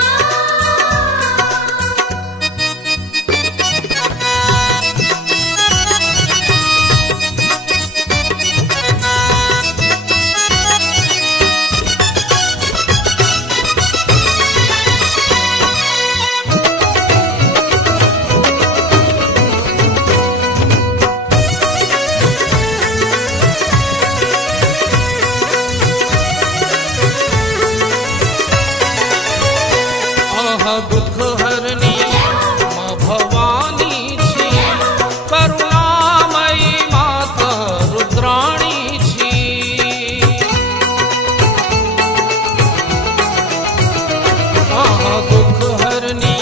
आहा दुख हरनी माँ भवानी छी, करुणामयी माता रुद्राणी छी। आहा दुख हरनी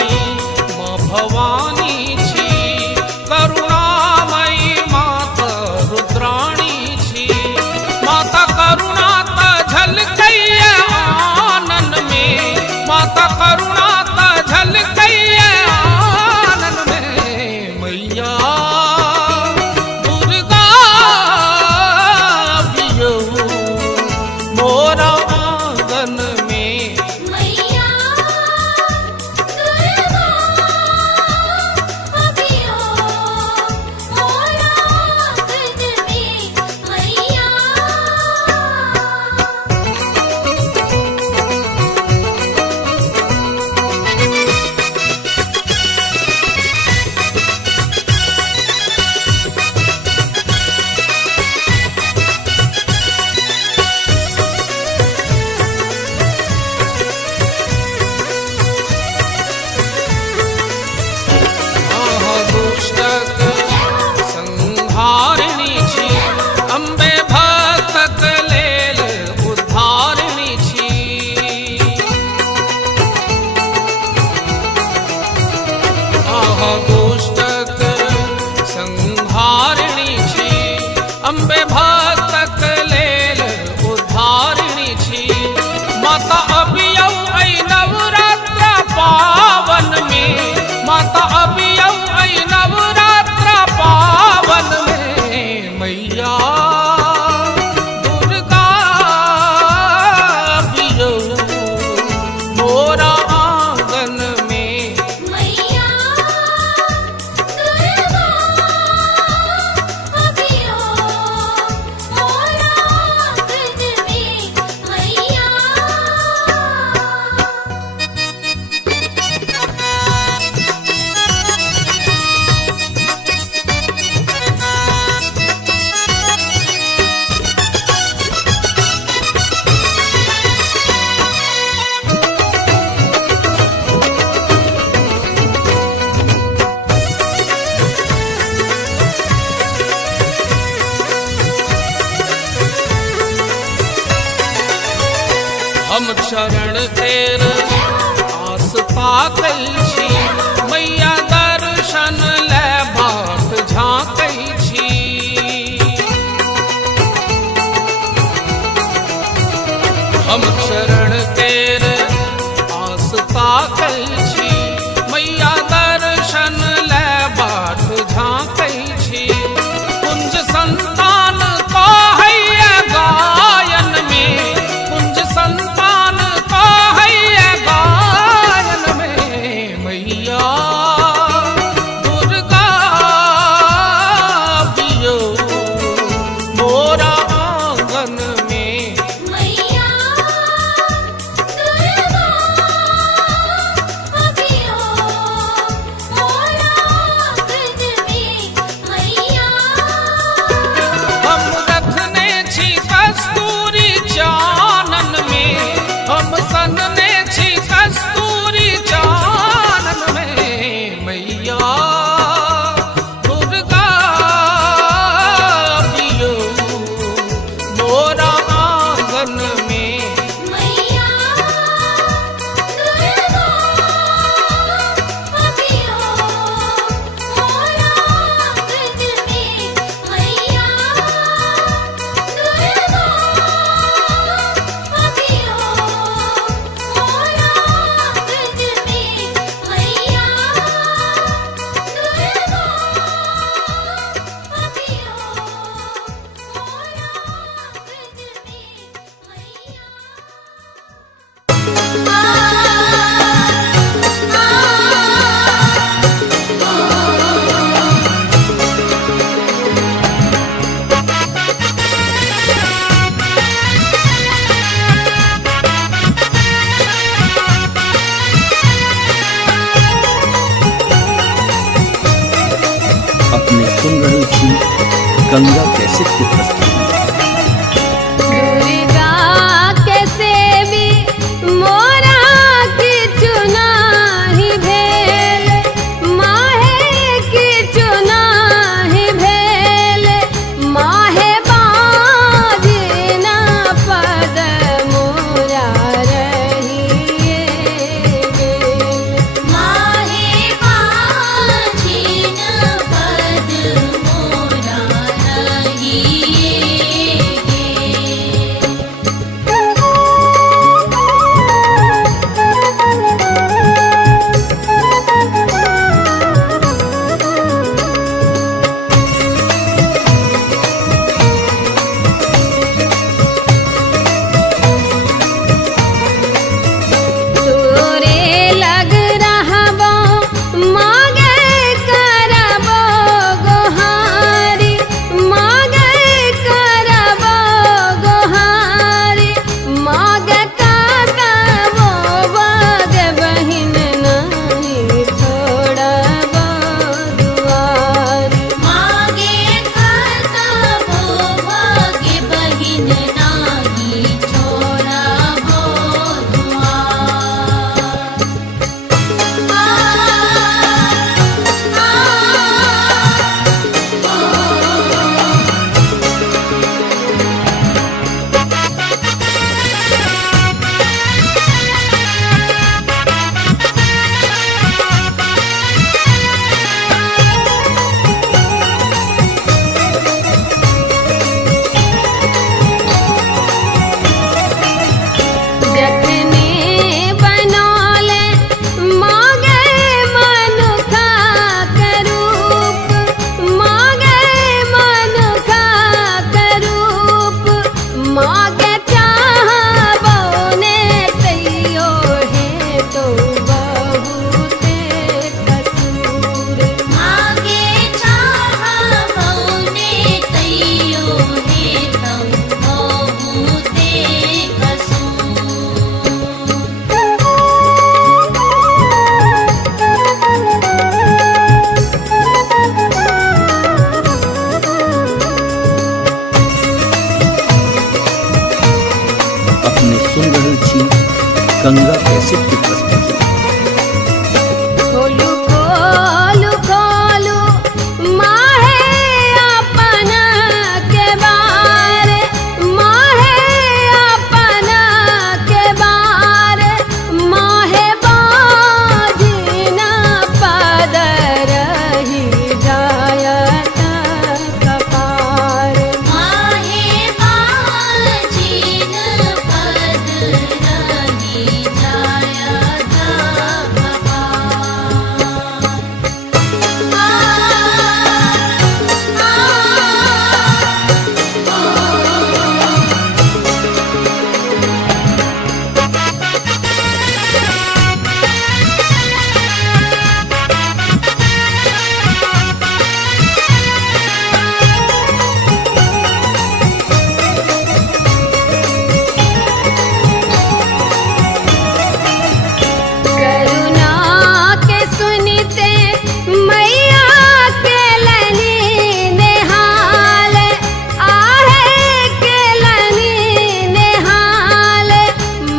माँ भवानी छी, करुणामयी माता रुद्राणी छी। माता करुणा त झलकैया आनन में, माता करुणा त झलकैया आनन में। मैया दुर्गा बियो मोरा आंगन में। मैया दुर्गा बियो मोरा आंगन में, मैया आहा दुष्टक संहारिणी छी, अम्बे भक्तक लेल उद्धारिणी छी। आहा दुष्टक संहारिणी छी, अम्बे भक्तक लेल उद्धारिणी छी। माता अबियौ ऐ नवरात्र पावन में, माता अबियौ ऐ नवरात्र पावन में। मैया दुर्गा बियो मोरा आंगन में। मैया दुर्गा बियो मोरा आंगन में, मैया हम शरण तेर आस पाकल छी, मैया दर्शन ले बाट झाँकै छी। हम शरण तेर आस पाकल छी, मैया दर्शन ले बाट झाँकै छी। कुंज संतान कहैया गायन में, कुंज संतान कहैया गायन में। रहल छी गंगा कैसेट के प्रस्तुति। दुर्गा के सेवी मोरा किछु नाही भेल, माहे किछु नाही भेल, माहे बाजिना पद मोरा रहिए गेल। माहे बाजिन पद मोरा रहिए गेल। तोरे लग रहबो मागे करबो गोहारी, मागे करबो गोहारी, मागे करबो बग बहिन नहीं छोड़बो दुआरी। मागे करतबो भाग्य बहिन नाही छोड़बो दुआर। जखने बनौले मागे मनुखा के रूप, मागे मनुखा के रूप, मागे चाहबो ने तैयो है तो बहुते कसूर। मागे चाहबो ने तैयो हे तम बहुते कसूर। अपने सुन रहल छी गंगा कैसेट के प्रस्तुति। खोलू खोलू खोलू माहे अपना के बारे, माहे अपना के बारे, माहे बाजिना पद रही जायत कपार। माहे बाजिन पद रही जायत कपार। करुणा के सुनिते मैया के लनी नेहाल, आहे के लनी नेहाल,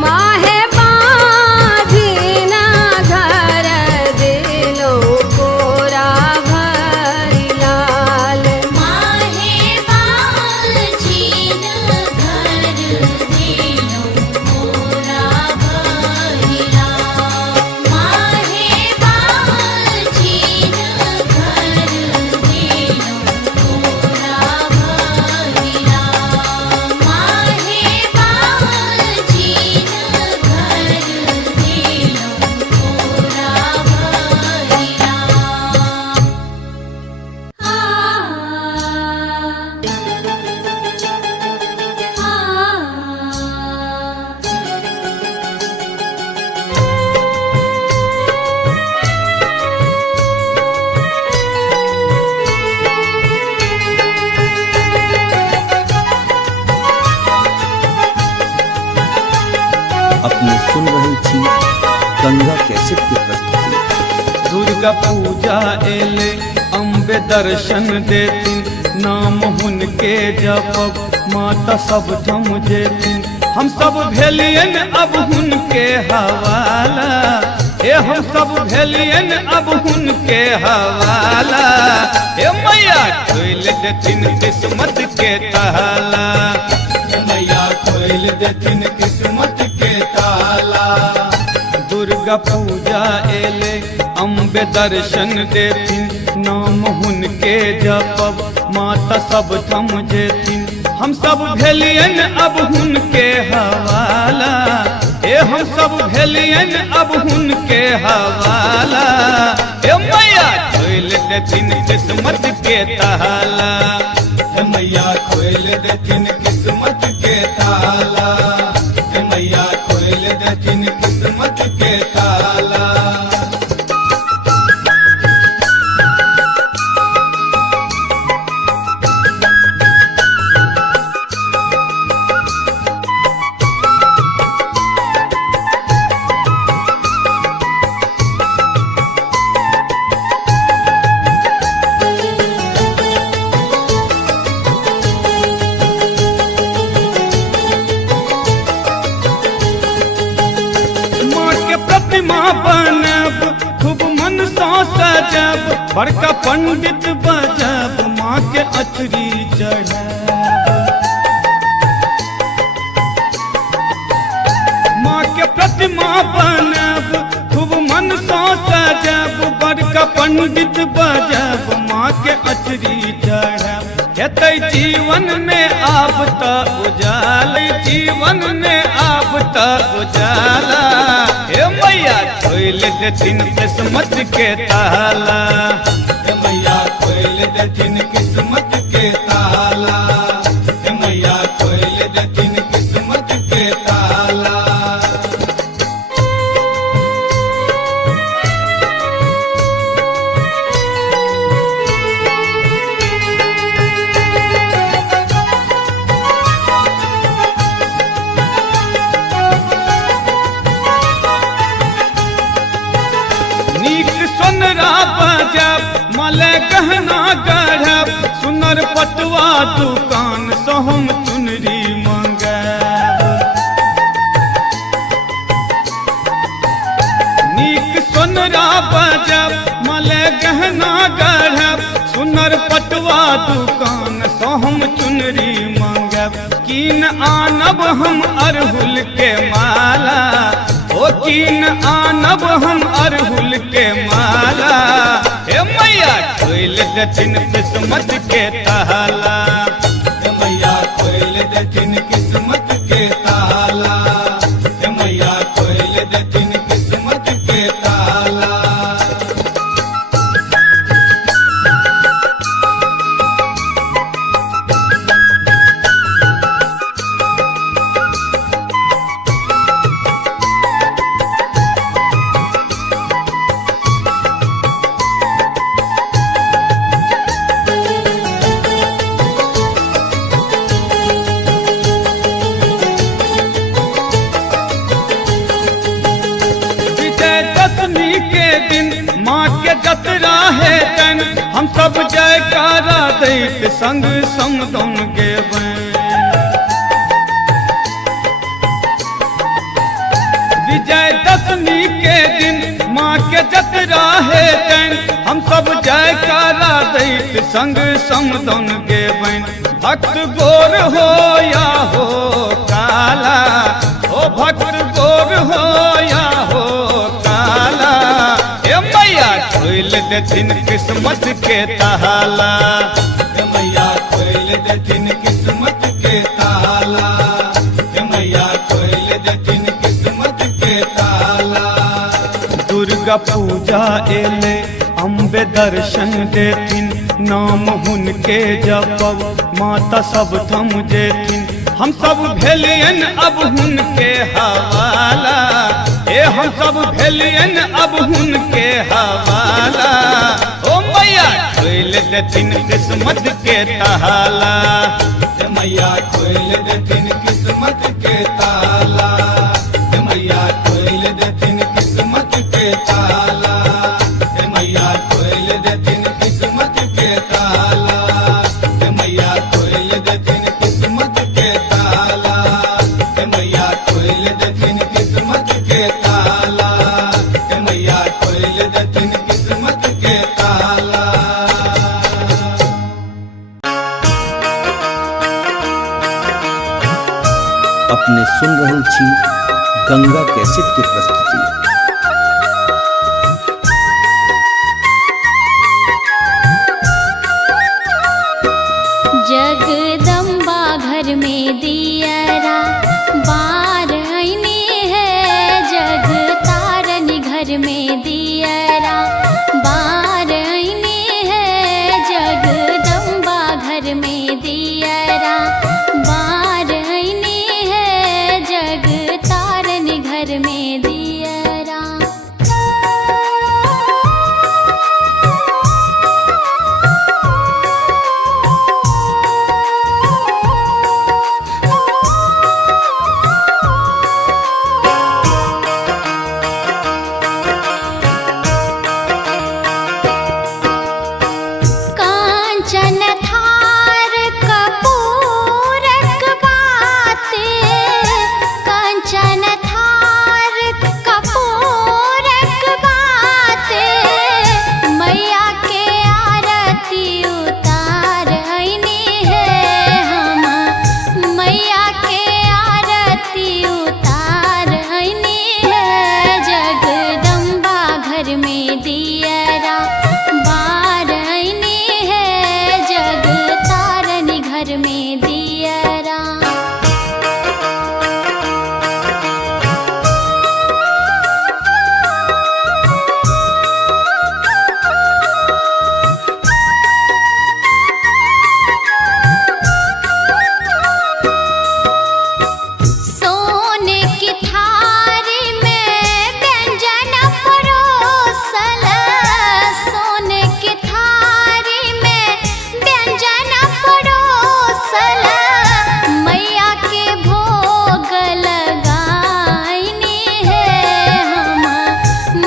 माहे बाजिना घर दिलो कोरा भरी लाल। माहे बाजिन घर दिलो मोरा भरिला। माहे बाजिन घर दिलो मोरा भरिला। माहे बाजिन घर दिलो मोरा अपने सुन रहल छी गंगा कैसेट के प्रस्तुति। दुर्गा पूजा एले अम्बे दर्शन देती नाम हुनके जपब माता सब थम जेती हम सब भेलियन अब हुनके हवाला ए हम सब भेलियन अब हुनके हवाला ए मैया खोल देथिन किस्मत के ताला मैया खोल देथिन किस्मत के ताला। दुर्गा पूजा एले अम्बे दर्शन देथिन नाम हुनके जपब माता सब थम जेथिन हम सब भेलियन अब हुनके हवाला ए हम सब भेलियन अब हुनके हवाला ए मैया खोल देथिन किस्मत के ताला मैया खोल देथिन किस्मत के ताला मैया खोल देथिन किस्मत के ताला। बनब खूब मन सा सजब बड़का पंडित बजब माँ के अचरी चढ़ब माँ के प्रतिमा बनब खूब मन सा सजब बड़का पंडित बजब माँ के अचरी चढ़ब हेतै जीवन में आब त उजाल जीवन में आब त उजाला हे मैया खोल देथिन किस्मत के ताला मैया खोल देथिन किस्मत के ताला मैया खोल देथिन किस्मत के ताला। सोनरा बजब मले गहना गढ़ब सुनर पटुआ दुकान से हम चुनरी मंगब नीक सोनरा बजब मले गहना गढ़ब सुनर पटुआ दुकान से हम चुनरी मंगब कीन आनब हम अरहुल के माला ओ कीन आनब हम अरहुल के माला हे मैया खोल देथिन किस्मत के ताला मैया खोल देथिन किस्मत के ताला मैया खोल देथिन किस्मत के ताला। के दिन माँ के जतरा है तन हम सब जयकारा दैत संग समदौन गेबै विजयदशमी के दिन माँ के जतरा है तन हम सब जयकारा दैत संग समदौन गेबै भक्त गोर हो या हो काला ओ भक्त गोर हो या हो काला हे मैया खोल देथिन किस्मत के ताला मैया खोल देथिन किस्मत के ताला मैया खोल देथिन किस्मत के ताला। दुर्गा पूजा एले अम्बे दर्शन देथिन नाम हुनके जपब माता सब थम जेथिन हम सब भेलियन अब हुनके हवाला ए हम सब भेलियन अब हुनके हवाला ओ मैया खोल देथिन किस्मत के ताला मैया खोल देथिन किस्मत के ताला मैया खोल देथिन किस्मत के ताला मैया खोल देथिन किस्मत अपने सुन रहल छी गंगा कैसेट के प्रस्तुति। जगदम्बा घर में दियरा बार आईने है, जग तारन घर में दियरा बार आईने है, जगदम्बा घर में दियरा बार आईने है, जग तारन घर में दियरा। कांचन थार कपूरक बाते, कांचन थार कपूरक बाते, मैया के आरती उतार आईने है हम, मैया के आरती उतार आईने है, जगदम्बा घर में दियरा बार आईने है, जग तारन घर में दियरा। सोने की थारी में व्यंजन परोसल, सोने की थारी में व्यंजन परोसल, मैया के भोग लगाईने है हम,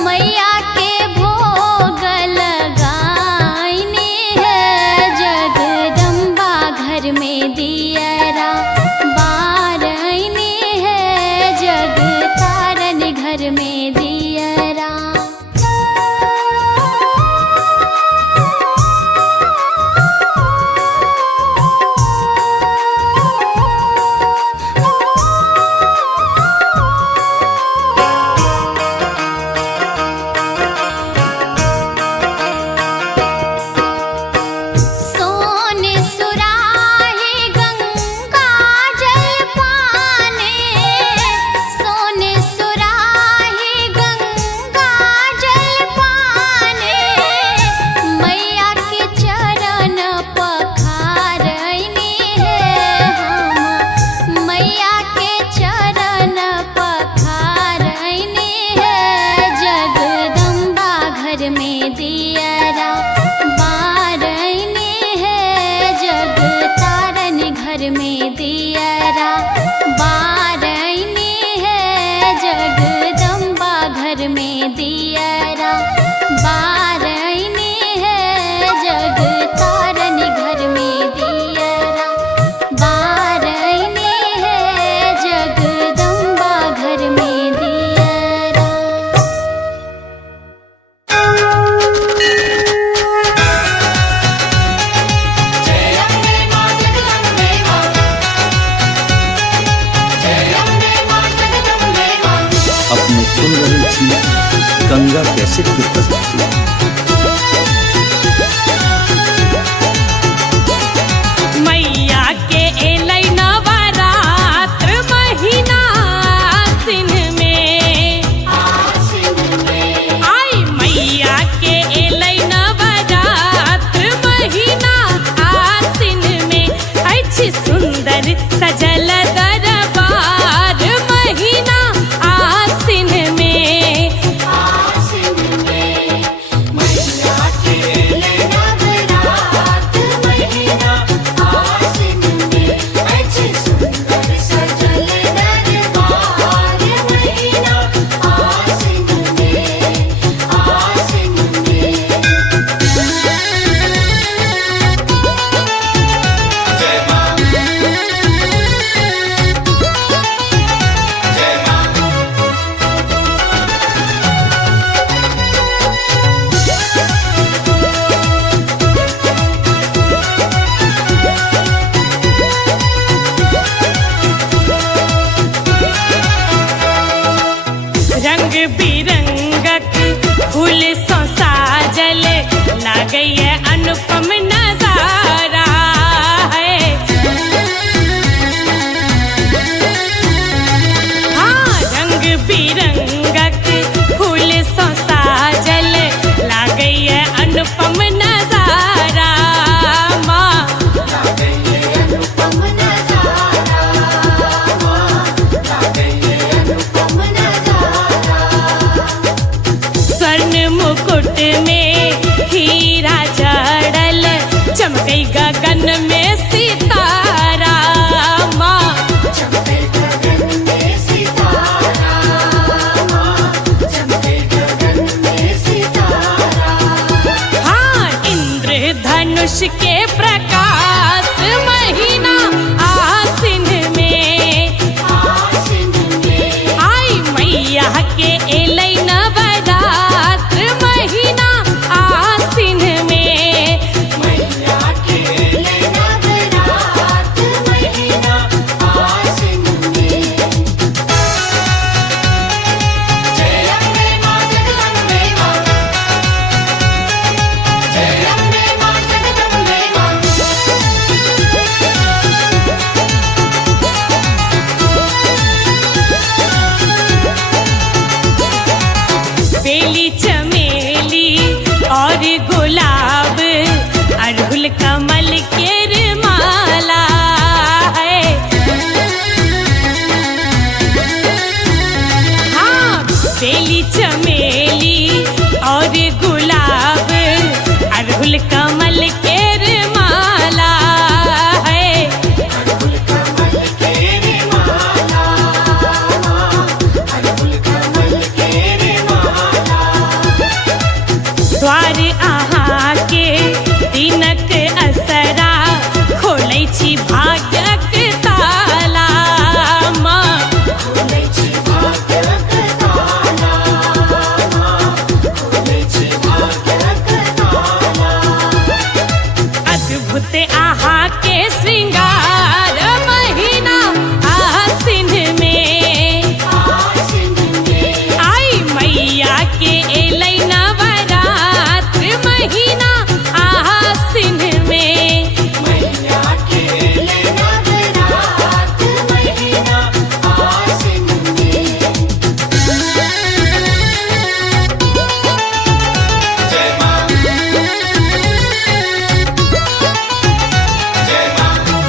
मैया के भोग लगाईने है, जगदम्बा घर में दियरा बार आईने है, जग तारन घर में दियरा। सोने सुराही गंगा जल पाने, सोने सुराही गंगा जल पाने, मैया के चरण पखार आईने है हम, मैया के चरण पखार आईने है, जगदम्बा घर में दियरा बार आईने है, जग तारन घर में दियरा बार आईने है, जगदम्बा घर में दियरा बार आईने है, जग तारन घर में दियरा बार आईने है, जगदम्बा घर में दियरा। अपने सुन रहल छी गंगा कैसेट के प्रस्तुति। मैया के एलै नवरात्र महीना आसिन में, आई मैया के एलै नवरात्र महीना आसिन में, अछि सुंदर सजल दरबार महीना आसिन में, मैया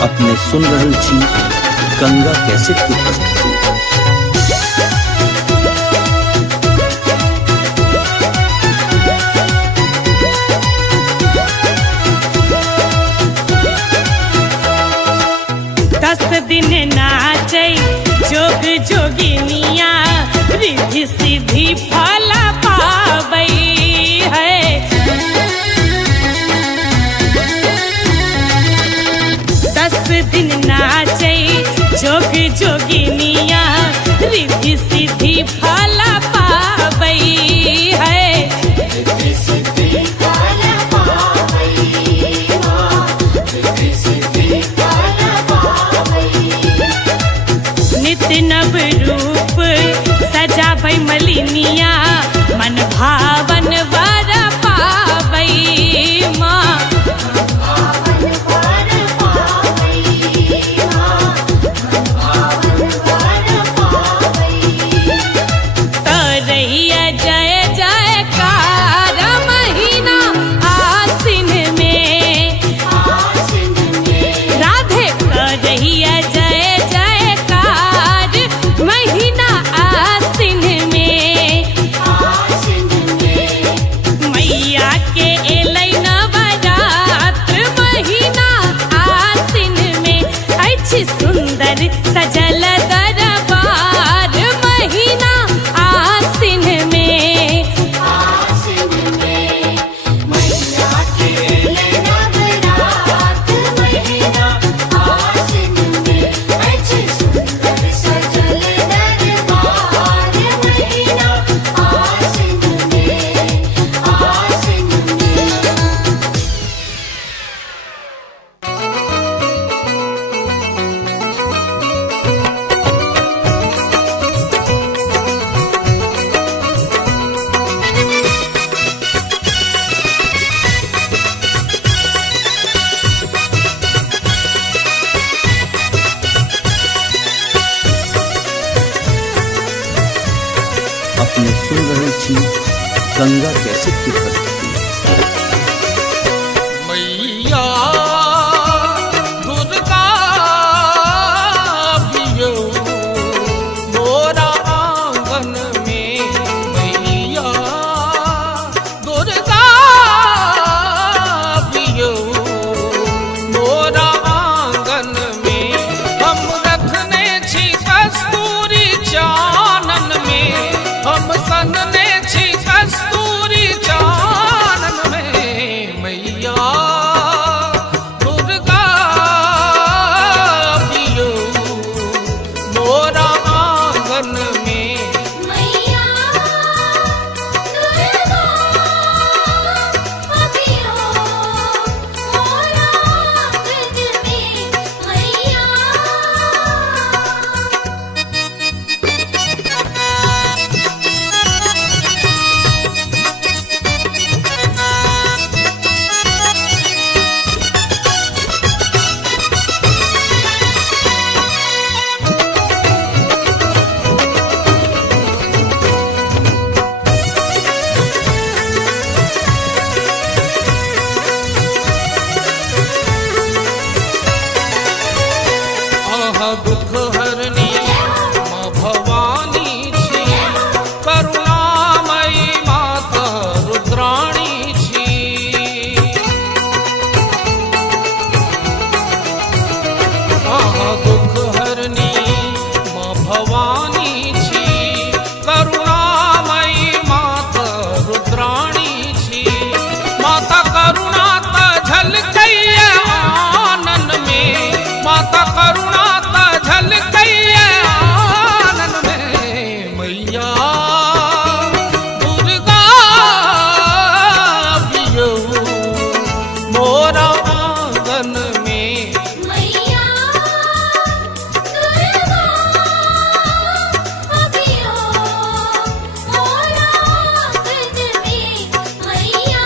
अपने सुन रहल छी गंगा कैसेट की प्रस्तुति। दस दिन नाचे जोग जोगिनिया रिद्धि सिद्धि फल पावई है। दस दिन नाचे जोग जोगिनिया रिद्धि सिद्धि फल पावई है। रिद्धि सिद्धि फल पावई माँ, रिद्धि सिद्धि फल पावई। नित्य नव रूप सजाबै मलिनिया मन भावन वर पावई माँ। भावन वर पावई माँ, भावन वर पावई। तरैया जय जयकार महीना आसिन में, आसिन में राधे करैया जय जयकार महीना आसिन में। आसिन में मैया के एलै नवरात्र महीना आसिन में। अछि सुंदर सजल दरबार महीना आसिन में। आसिन में मैया के नवरात्र महीना आसिन में। अच्छे सुंदर सजल दरबार महीना आसिन में, आसिन में। अपने सुन रहल छी गंगा कैसेट की प्रस्तुति। मैया दुर्गा पियो मोरा आंगन में। मैया दुर्गा पियो मोरा आंगन में। हम रखने छी कस्तूरी चानन में, हम सनने छी कस्तूरी चानन में। मैया दुर्गा पियो मोरा आंगन में। मैया दुर्गा पियो मोरा आंगन में। मैया आहा दुख हरनी माँ भवानी छी, करुणामयी माता रुद्राणी छी। आहा दुख हरनी माँ भवानी छी, करुणामयी माता रुद्राणी छी। माता करुणा त झलकैया आनन में, माता करुणा त झलकैया आनन में। मैया दुर्गा पियो मोरा आंगन में। मैया दुर्गा पियो मोरा आंगन में। मैया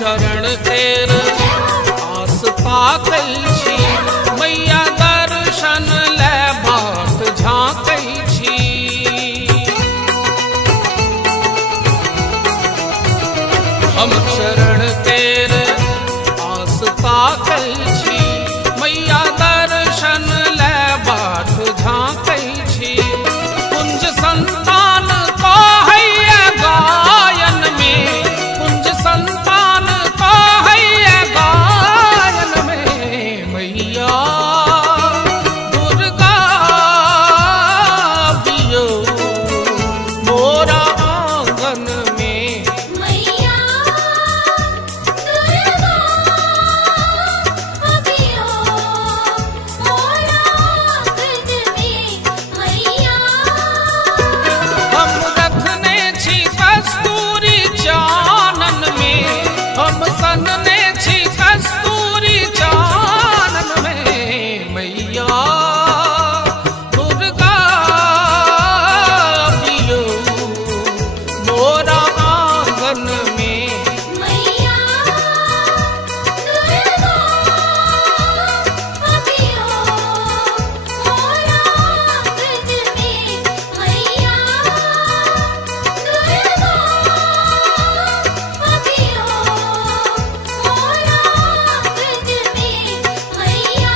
चरण केर आस ताकै छी मैया दर्शन ले बाट झाँकै छी हम चरण केर आस ताकै छी मैया दर्शन ले बाट झाँकै छी कुंज संतान कहैया गायन में कुंज संतान कहैया गायन में मैया दुर्गा दियो मोरा आंगन में मैया दुर्गा अभियो मोरा आंगन में मैया हम रखने छी कस्तूरी चानन में हम सनने छी कस्तूरी चानन में मैया दुर्गा दियो मोरा आंगन में मैया दुर्गा अभियो मोरा आंगन में मैया दुर्गा अभियो मोरा आंगन में मैया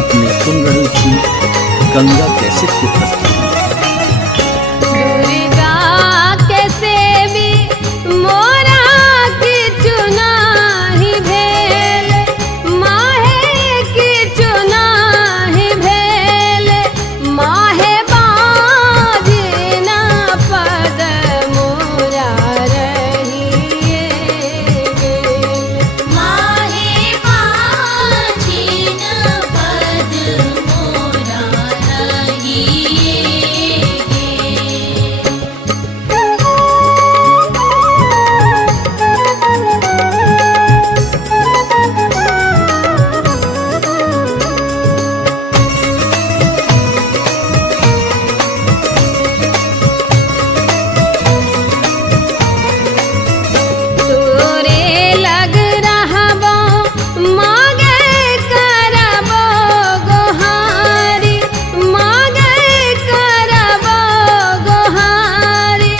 अपने सुन रहे छी गंगा कैसेट की प्रस्तुति। दुर्गा कैसे भी मोरा की चुनाही भेल माहे की चुनाही भेल माहे बाजना पद मोरा रहिए गेल माहे बाजिन पद मोरा रहिए तोरे लग रहबो मागे करबो गोहारी मागे करबो गोहारी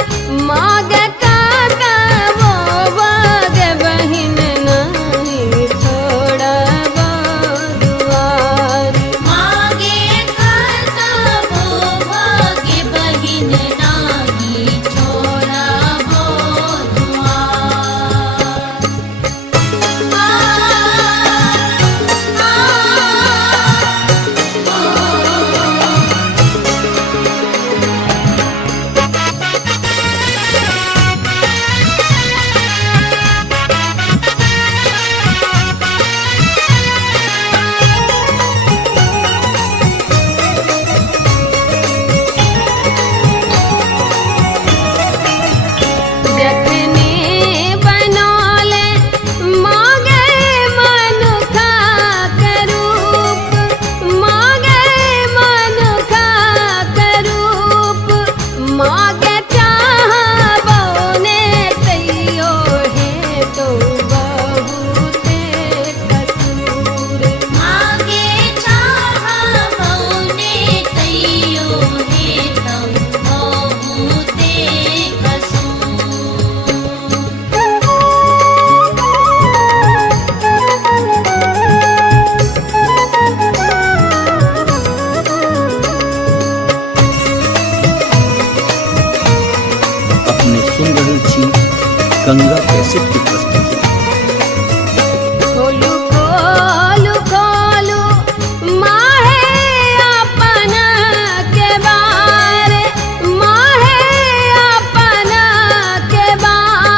मागे काटबो बागे बहिन नहीं छोड़बो दुआरी मागे करतबो भाग्य बहिन नाही छोड़बो दुआर जखने बनौले मागे मनुखा के रूप मागे मनुखा के रूप मागे चाहबो ने तैयो है तो बहुते कसूर मागे चाहबो ने तैयो हे तम बहुते कसूर अपने सुन रहे छी गंगा कैसेट की प्रस्तुति। खोलू खोलू खोलू माहे अपना के बारे माहे अपना के बारे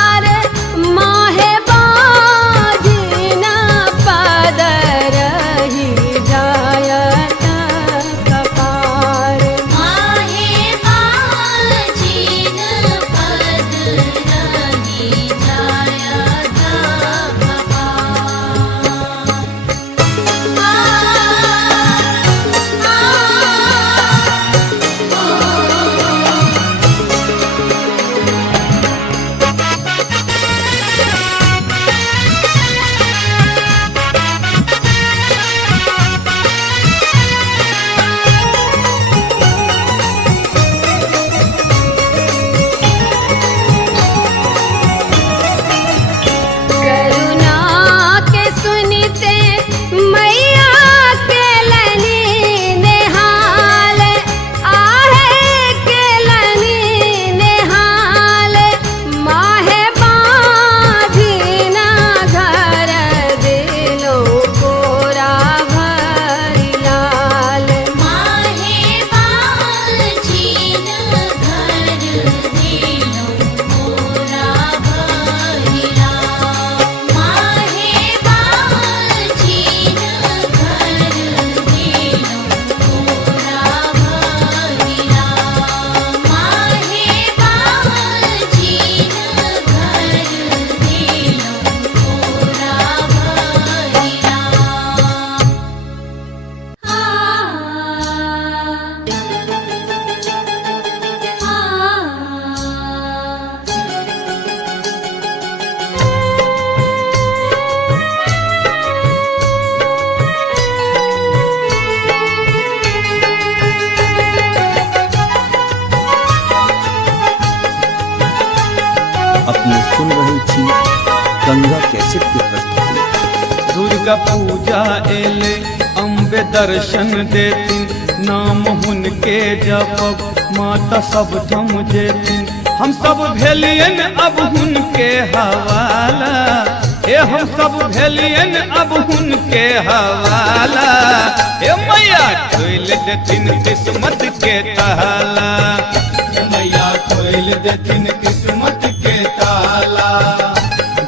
रहल छी गंगा कैसेट के प्रस्तुति। दुर्गा पूजा एले अम्बे दर्शन देती, नाम हुनके जपब माता सब थम जेती। हम सब भेलियन अब हुनके हवाला, ए हम सब भेलियन अब हुनके हवाला। ए मैया खोल देथिन किस्मत के ताला, मैया खोल देथिन किस्मत के ताला।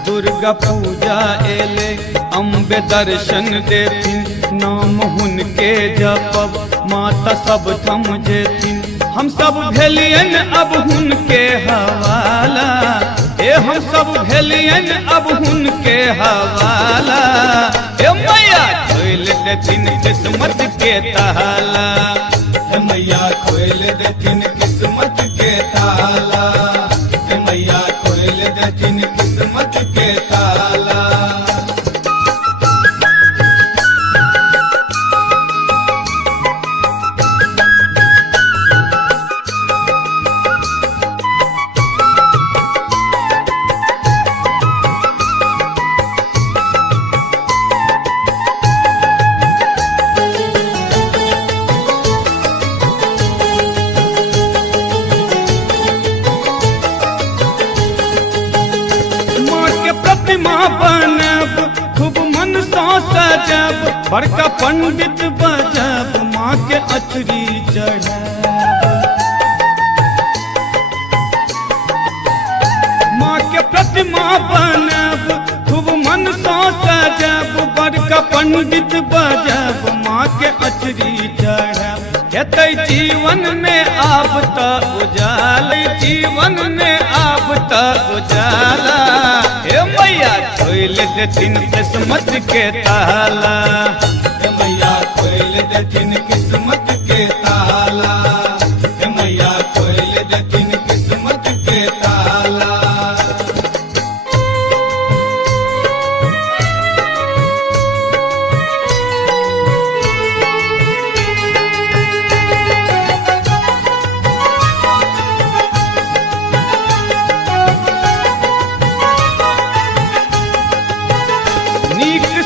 दुर्गा पूजा एले अम्बे दर्शन देथिन, नाम हुनके जपब माता सब थम जेथिन। हम सब भेलियन अब हुनके हवाला, ए हम सब भेलियन अब हुनके हवाला। ए मैया खोल देथिन किस्मत के ताला, मैया खोल देथिन किस्मत के ताला। मैया खोल देथिन किस्मत के ताला। बनब खूब मन सा सजब, बड़का पंडित बजब माँ के अचरी चढ़ब। माँ के प्रतिमा बनब खूब मन सा सजब, बड़का पंडित बजब माँ के अचरी चढ़ब। हेतै जीवन में आब त उजाला, जीवन में आब त उजाला। हे मैया खोल देथिन किस्मत के ताला, मैया खोल देथिन किस्मत के ताला। मैया खोल देथिन किस्मत के ताला।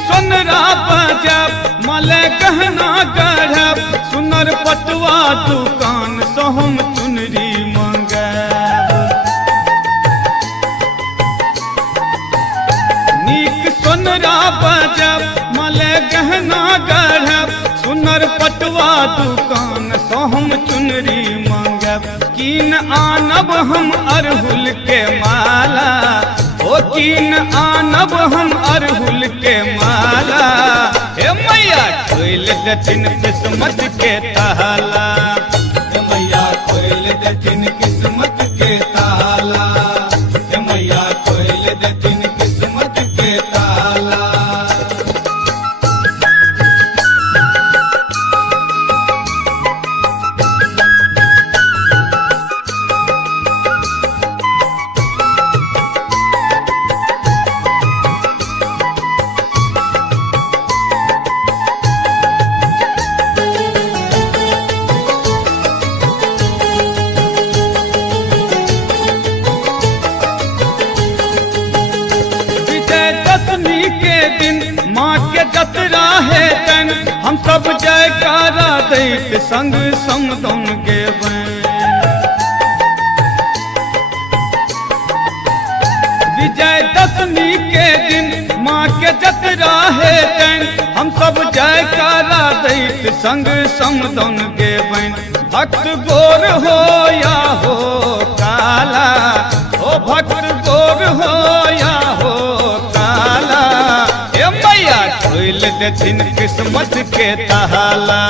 सोनरा बजब मले गहना गढ़ब, सुनर पटुआ दुकान से हम चुनरी मंगब। नीक सोनरा बजब मले गहना गढ़ब, सुनर पटुआ दुकान से हम चुनरी मंगब। कीन आनब हम अरहुल के माला, ओ कीन आनब हम अरहुल के माला। हे मैया खोल देथिन किस्मत के ताला, मैया खोल देथिन किस्मत के ताला। मैया खोल देथिन किस्मत के ताला। माँ के जतरा है तन, हम सब जयकारा दैत संग समदन गेबै। विजयदशमी के दिन माँ के जतरा है तन, हम सब जयकारा दैत संग समदन गेबै। भक्त गोर हो या हो काला, ओ भक्त गोर हो या हो काला। मैया खोल देथिन किस्मत के ताला,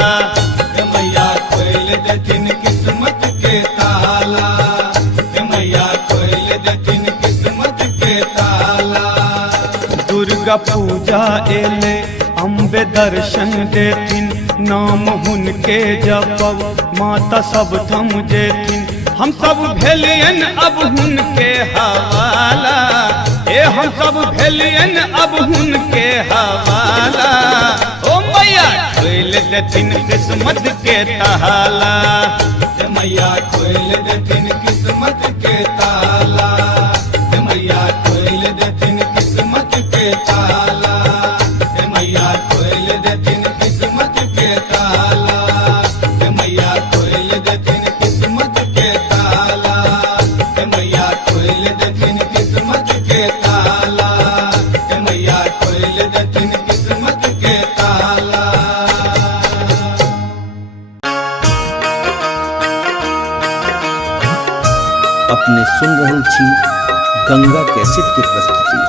मैया खोल देथिन किस्मत के ताला। मैया खोल देथिन किस्मत के ताला। दुर्गा पूजा एले अम्बे दर्शन देथिन, नाम हुनके जपब माता सब थम जेथिन। हम सब भेलियन अब हुनके हवाला, ए हम सब भेलियन अब हुनके हवाला। ओ मैया खोल देथिन किस्मत के ताला, मैया खोल देथिन किस्मत के ताला। मैया खोल के ताला, हे मैया खोल देथिन किस्मत के ताला, हे मैया खोल देथिन किस्मत के ताला, हे मैया खोल देथिन किस्मत के ताला, हे मैया खोल देथिन किस्मत के ताला। अपने सुन रहल छी गंगा कैसेट की प्रस्तुति।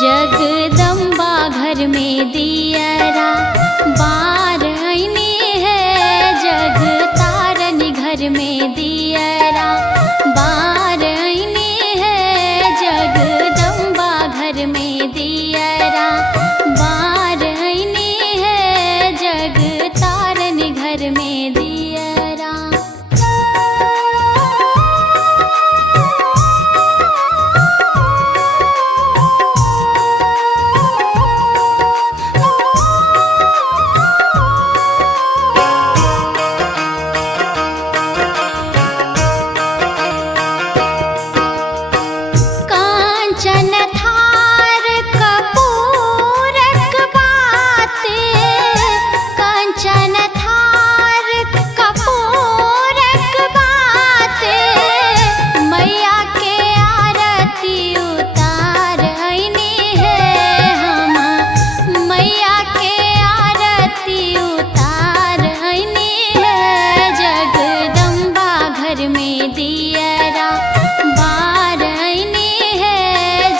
जगदम्बा घर में दियरा बार आईनी है, जग तारनी घर में दियरा बार आईनी है, जगदम्बा घर में दियरा बार आईनी है, जग तारनी घर में दियरा। कांचन थार कपूरक बाते, कांचन थार कपूरक बाते, मैया के आरती उतार आईनी है हम, मैया के आरती उतार आईनी है, जगदम्बा घर में दियरा बार आईनी है,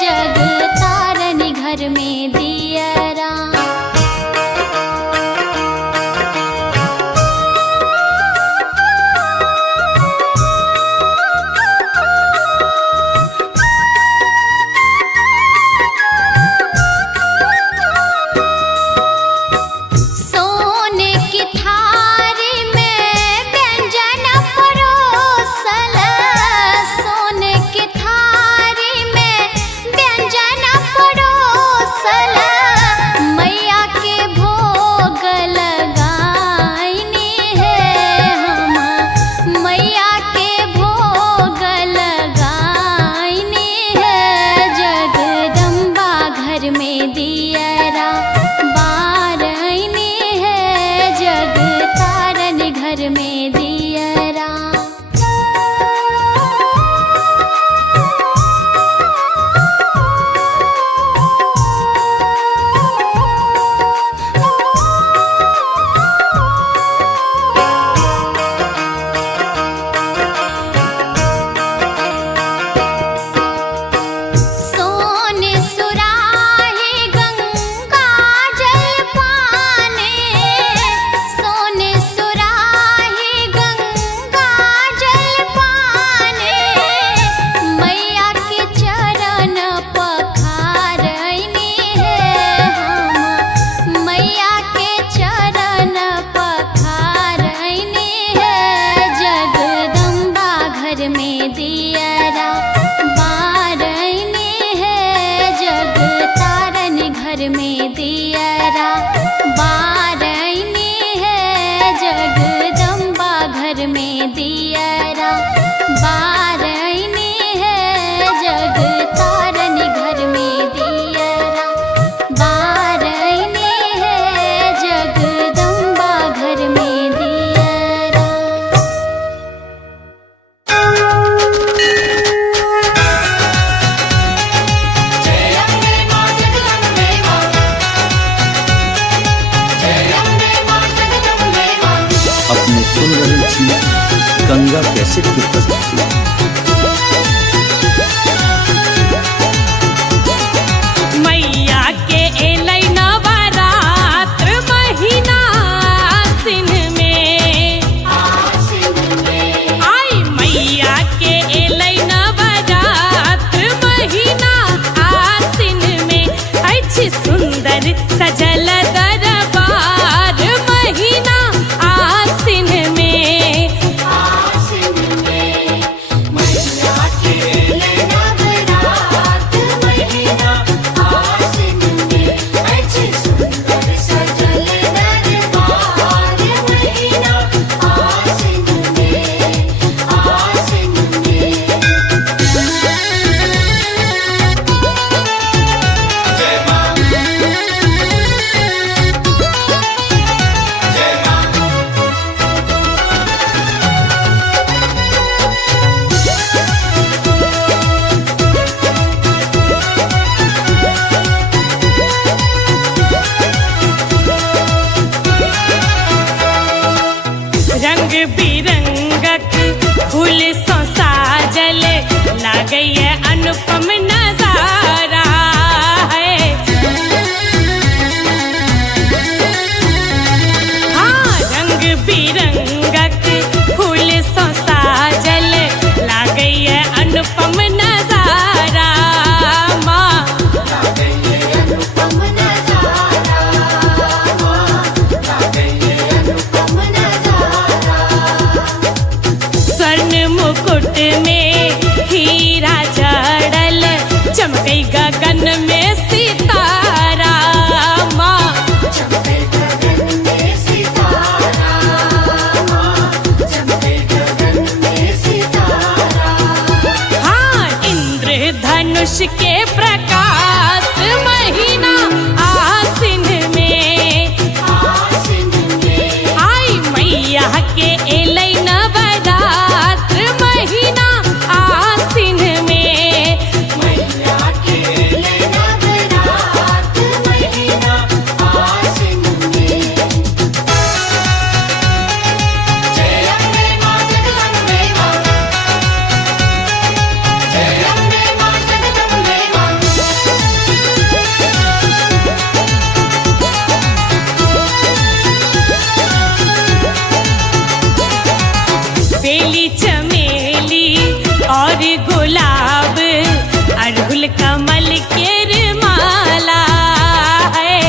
जग तारनी घर में दियरा। सोने की थारी में व्यंजन परोसल, सोने की थारी में व्यंजन परोसल, मैया के भोग लगाईनी है हम, मैया के भोग लगाईनी है, जगदम्बा घर में दियरा बार आईनी है, जग तारनी घर में दियरा। सोने सुराही गंगा जल पाने, सोने सुराही गंगा जल पाने, मैया के चरण पखार आईनी है हम, मैया के चरण पखार आईनी है, जगदम्बा घर में दियरा बार आईनी है, जग तारनी घर में दियरा बार आईनी है, जगदम्बा घर में दियरा बार आईनी है, जग तारनी घर में दियरा बार आईनी है, जगदम्बा घर में दियरा। अपने सुन रहल छी गंगा कैसेट की प्रस्तुति। मैया के एलै नवरात्र महीना आसिन में, आई मैया के एलै नवरात्र महीना आसिन में, अछि सुंदर सजल दरबार महीना आसिन में, फूल सो साजल लागई है अनुपम नजारा है। हाँ रंग बिरंगक फूल सो साजल लागई है अनुपम नजारा माँ स्वर्ण मुकुट में हीरा जड़ल चमकई गगन में सितारा माँ हाँ इंद्र धनुष के प्रकाश महीना आसिन में आई मैया के एलै नवरात्र महीना आसिन में। बेली चमेली और गुलाब अड़हुल कमल के माला है।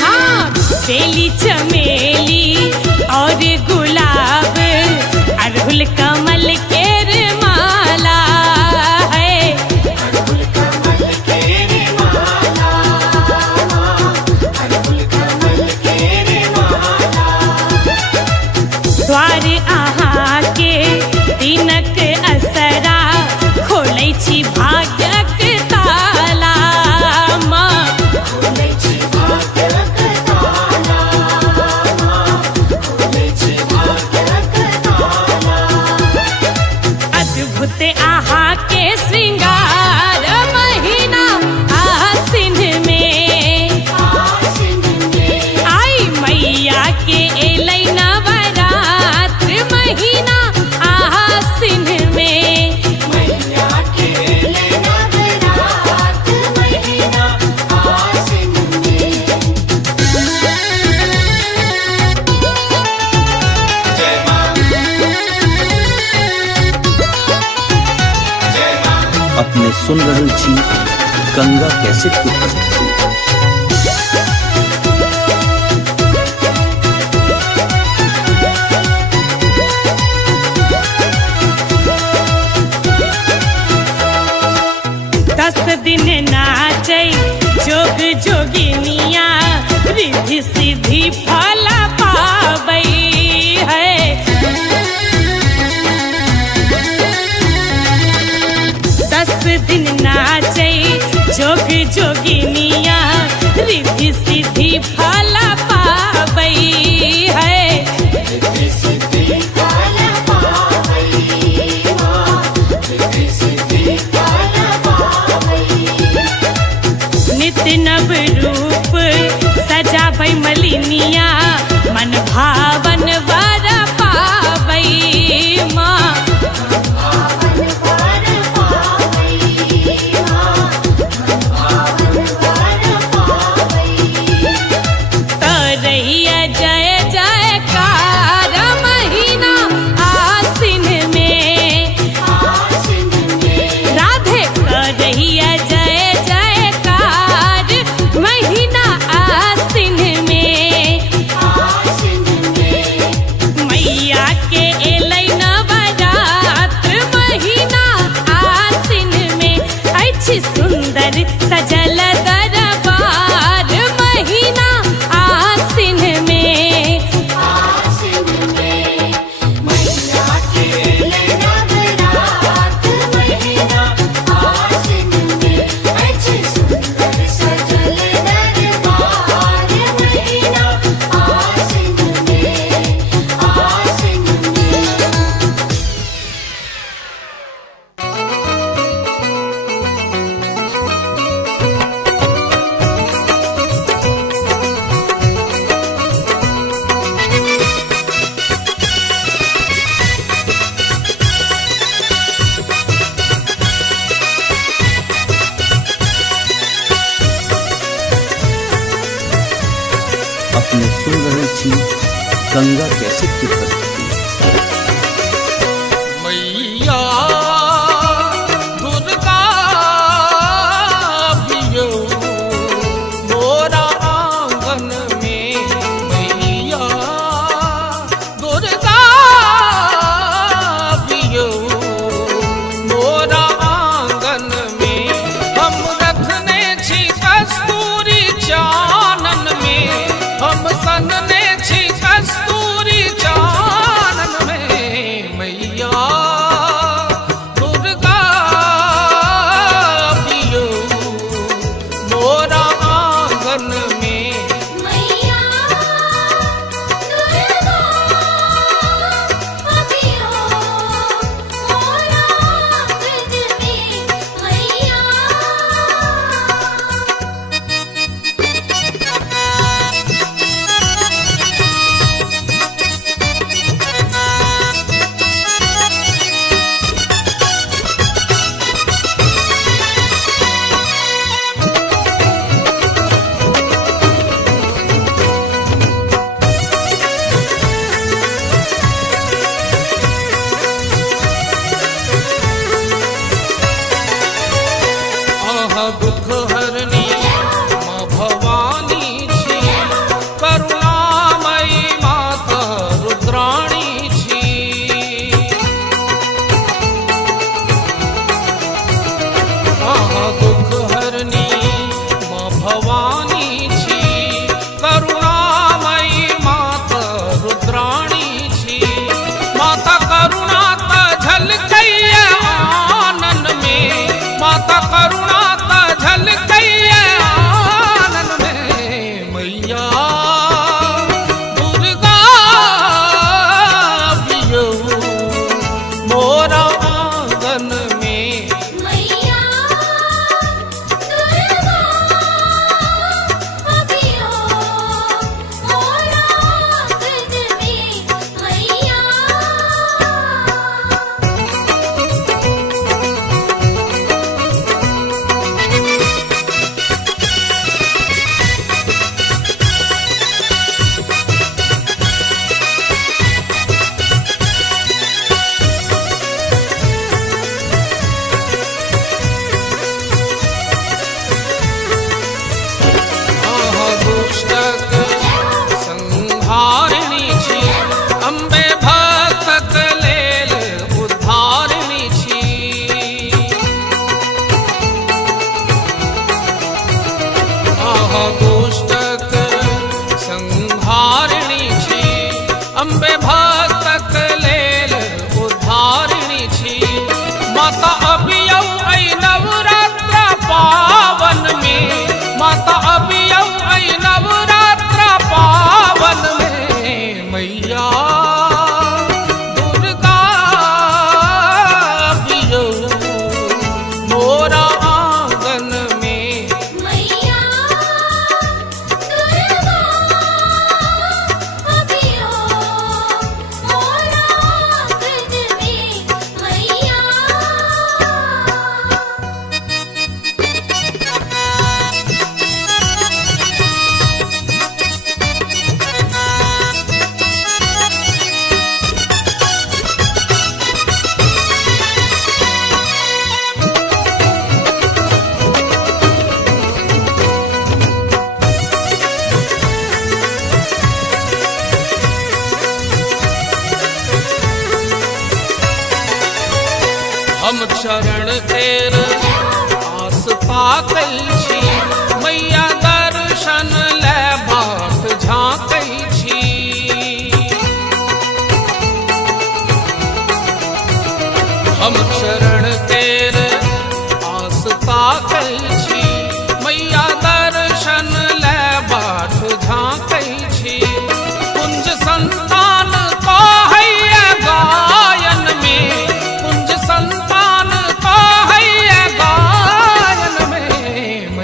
हाँ बेली चमेली और गुलाब अड़हुल कमल के माला है। द्वार अहाँ के दिनक असरा खोलै छी भाग्यक ताला माँ अद्भुत अहाँ के श्रृंगार महीना आसिन में आई मैया के एलै नवरात्र महीना आसिन में। अपने सुन रहल छी गंगा कैसेट की प्रस्तुति। दस दिन नाचै जोग जोगिनिया रिद्धि सिद्धि फल पाबै है। दस दिन नाचै जोग जोगिनी गंगा कैसेट की प्रस्तुति। मैया दुर्गा पियो मोरा आंगन में, मैया दुर्गा पियो मोरा आंगन में। हम रखने छी कस्तूरी चानन में, हम सनने छी कस्तूरी चानन में, मैया दुर्गा पियो मोरा आंगन में। मैया दुर्गा पियो मोरा आंगन में, मैया आहा दुख हरनी माँ भवानी छी, करुणामयी माता रुद्राणी छी। आहा दुख हरनी माँ भवानी छी, करुणामयी माता रुद्राणी छी। माता करुणा त झलकैया आनन में, माता करुणा त झलकैया आनन में, मैया दुर्गा पियो मोरा आंगन में। मैया दुर्गा पियो मोरा आंगन में, मैया आहा दुष्टक संहारिणी छी, अम्बे भक्तक लेल उद्धारिणी छी। आहा दुष्टक संहारिणी छी, अम्बे भक्तक लेल उद्धारिणी छी। माता अबियौ ऐ नवरात्र पावन में, माता अबियौ ऐ नवरात्र पावन में, मैया दुर्गा पियो मोरा आंगन में। मैया दुर्गा पियो मोरा आंगन में, मैया हम चरण तेर आस पातल छी, मैया दर्शन ले बाट झाँकै छी। हम चरण तेर आस पातल छी, मैया दर्शन ले बाट झाँकै छी। कुंज संतान कहैया गायन में, कुंज संतान कहैया गायन में,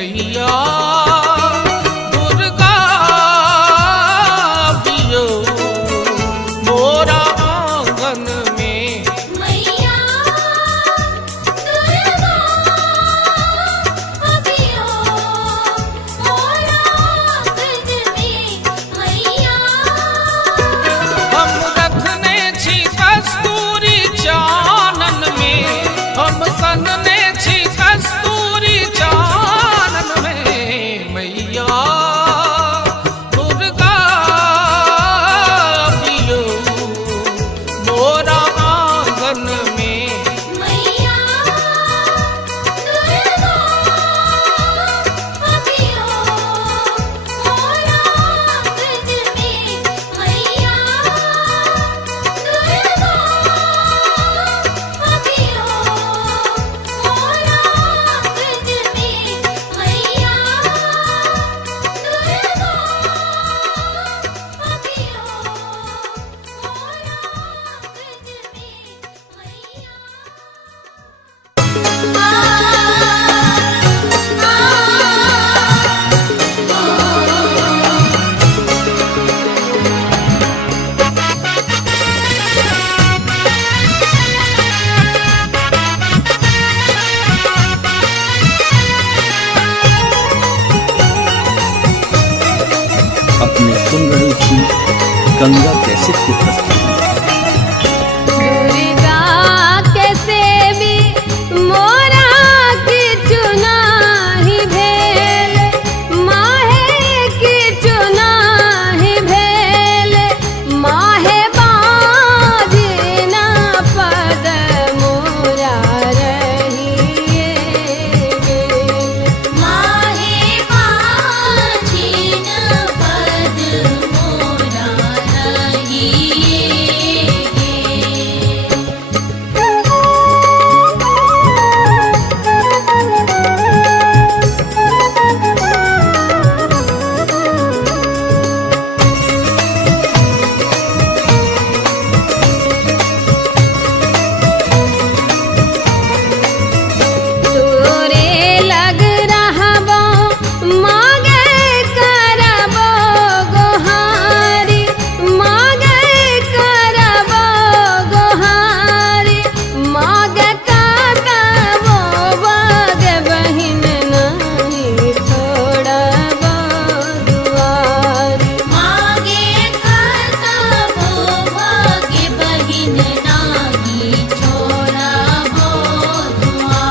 कैसेट की प्रस्तुति। दुर्गा के सेवी मोरा की चुनाही भेल, माहे की चुनाही भेल, माहे बाजना पद मोरा रहिए गेल। माहे बाजिन पद मोरा रहिए गेल। तोरे लग रहबो मांगे करबो गोहारी, मांगे करबो गोहारी, मांगे करबो बग बहिन नहीं छोड़बो दुआरी। मागे करतबो भाग्य बहिन नाही छोड़बो दुआर।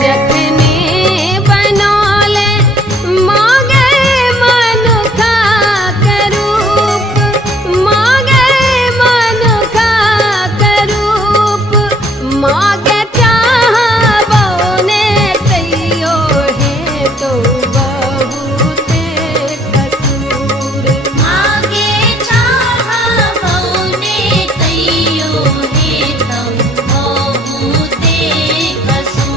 जखने बनौले मांगे मनुखा के रूप, मांगे मनुखा के रूप, मांगे चाहबो ने तैयो है तो बहुते कसूर। मागे चाहबो ने तैयो हे तम बहुते कसूर।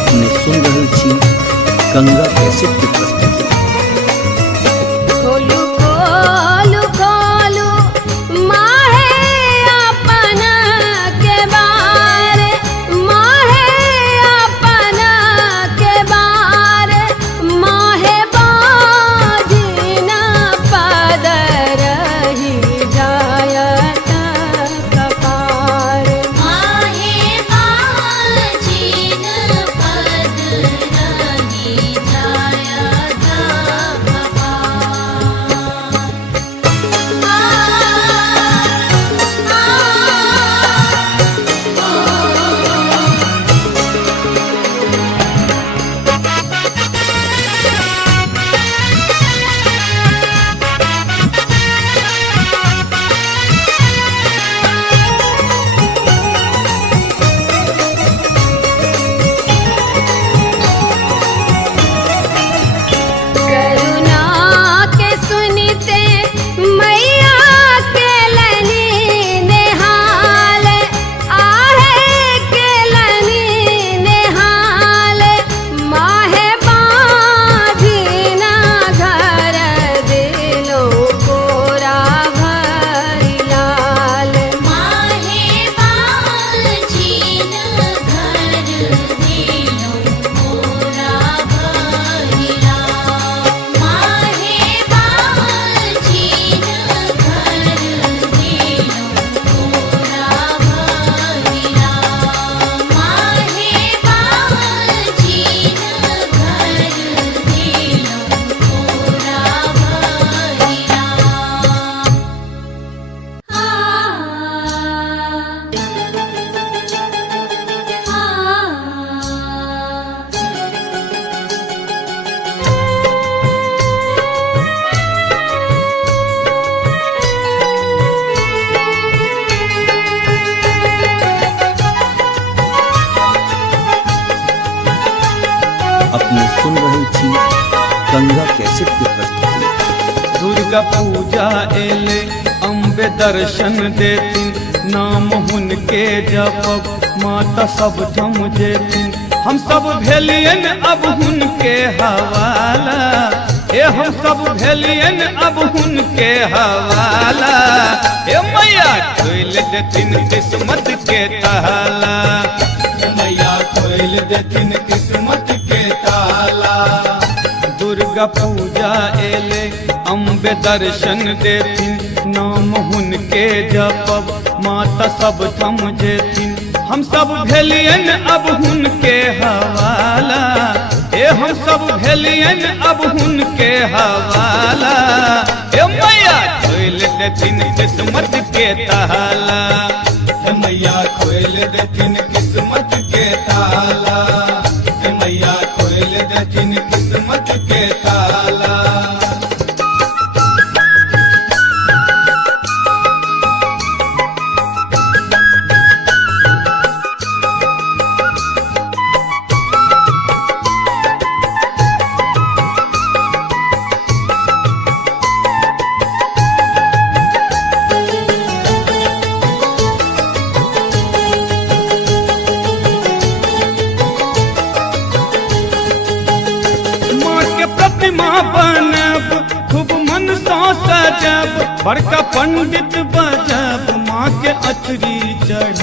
अपने सुन रहल छी गंगा कैसेट की प्रस्तुति। खोलू खोलू खोलू माहे अपन के बार, माहे अपन के बार, माहे बाजना पद रही जायत कपार। माहे बाजिन पद रही जायत कपार। करुणा के सुनिते मैया के लनी नेहाल, आहे के लनी नेहाल, माहे बाजिना घर दिलो कोरा भरी लाल। माहे बाजिन घर दिलो कोरा भरिला। माहे बाजिन घर दिलो कोरा भरिला। माहे बाजिन घर दिलो कोरा भरिला। अपने सुन रहल छी गंगा कैसेट की प्रस्तुति। दुर्गा पूजा एले अम्बे दर्शन देती नाम हुनके जपब माता सब थम जेथिन। हम सब भेलियन अब हुनके हवाला, ए हम सब भेलियन अब हुनके हवाला। ए मैया खोल देथिन किस्मत के ताला, मैया खोल देथिन किस्मत के ताला। दुर्गा पूजा एले अम्बे दर्शन देथिन, नाम हुनके जपब माता सब थम जेथिन। हम सब भेलियन अब हुनके हवाला, ए हम सब भेलियन अब हुनके हवाला। ए मैया खोल देथिन किस्मत के ताला, मैया खोल देथिन किस्मत के ताला। मैया खोल देथिन किस्मत के ताला। बनब खूब मन सो सजब, बड़का पंडित बजब माँ के अचरी चढ़ब।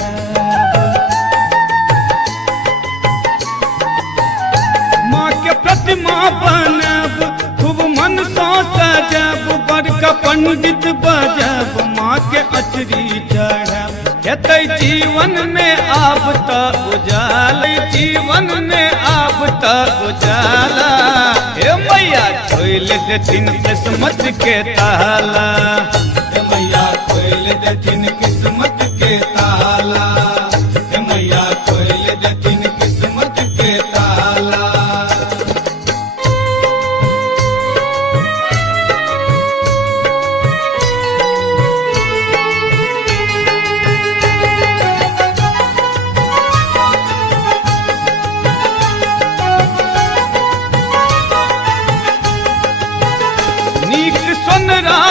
माँ के प्रतिमा बनब खूब मन सो सजब, बड़का पंडित बजब माँ के अचरी चढ़ब। हेतै जीवन में आब त उजाल, जीवन में आब त उजाला। हे मैया खोल देथिन किस्मत के ताला, मैया खोल देथिन किस्मत के ताला। मैया खोल देथिन किस्मत के ताला।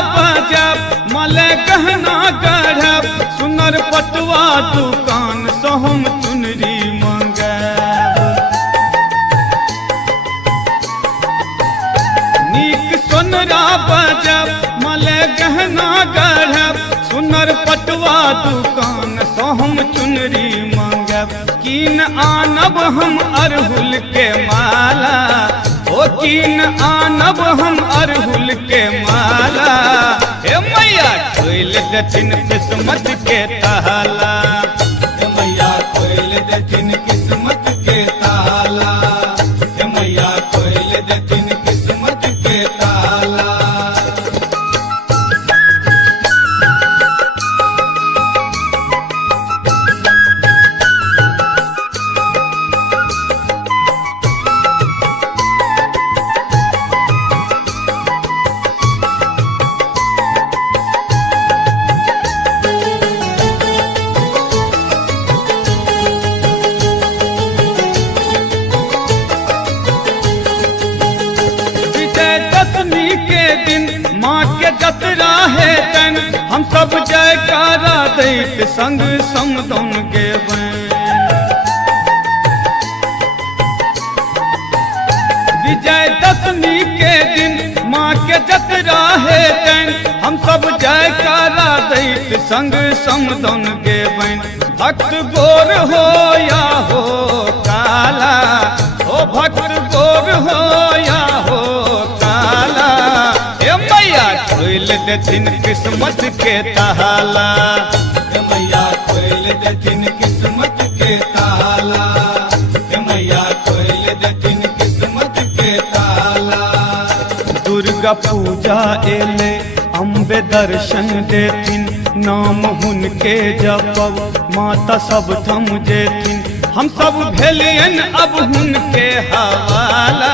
बजब मले गहना गढ़ब, सुनर पटुआ दुकान से हम चुनरी मंगब। नीक सोनरा बजब मले गहना गढ़ब, सुनर पटुआ दुकान से हम चुनरी मंगब। कीन आनब हम अरहुल के माला, ओ कीन आनब हम अरहुल के माला। हे मैया खोल देथिन किस्मत के ताला, मैया खोल देथिन किस्मत के ताला। मैया खोल देथिन किस्मत के ताला। जतरा है तन हम सब जयकारा दैत संग समदन गेबैं। विजयदशमी के दिन माँ के जतरा है तन हम सब जयकारा दैत संग समदन गेबैं। भक्त गोर हो या हो काला, ओ भक्त गोर हो या हो काला। मैया खोल देथिन किस्मत के ताला, मैया खोल देथिन किस्मत के ताला। मैया खोल देथिन किस्मत के ताला। दुर्गा पूजा एले अम्बे दर्शन देथिन, नाम हुनके जपब माता सब थम जेथिन। हम सब भेलियन अब हुनके हवाला,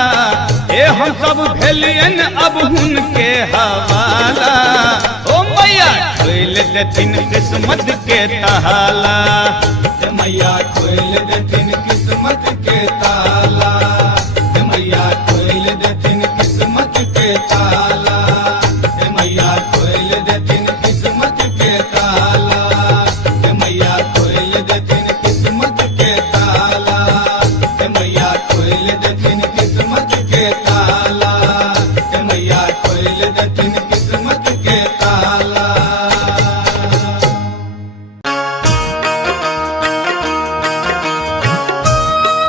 ए हम सब भेलियन अब हुनके हवाला। ओ मैया खोल देथिन किस्मत के ताला, मैया खोल देथिन किस्मत के ताला। मैया खोल देथिन किस्मत के ताला। मैया खोल देथिन किस्मत के ताला।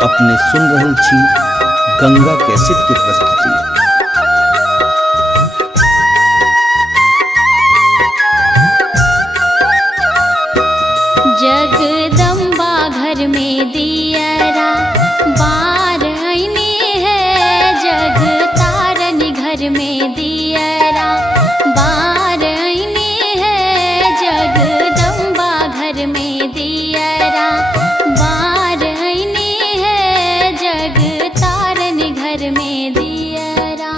अपने सुन रहल छी गंगा कैसेट के प्रस्तुति। जगदम्बा घर में दियरा बार आईनी है, जग तारनी घर में दियरा बार आईनी है, जगदम्बा घर में दियरा बार आईनी है, जग तारनी घर में दियरा।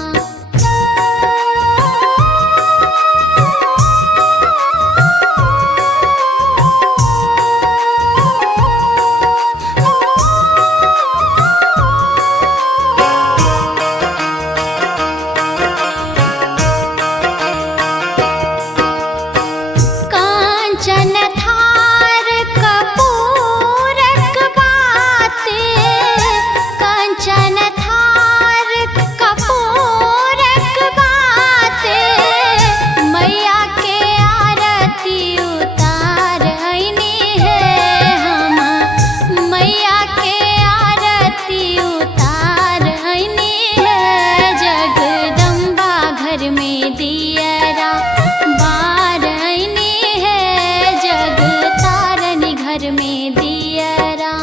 कांचन थार कपूरक बाते, कांचन थार कपूरक बाते, मैया के आरती उतार आईनी है हम, मैया के आरती उतार आईनी है, जगदम्बा घर में दियरा बार आईनी है, जग तारनी घर में दियरा।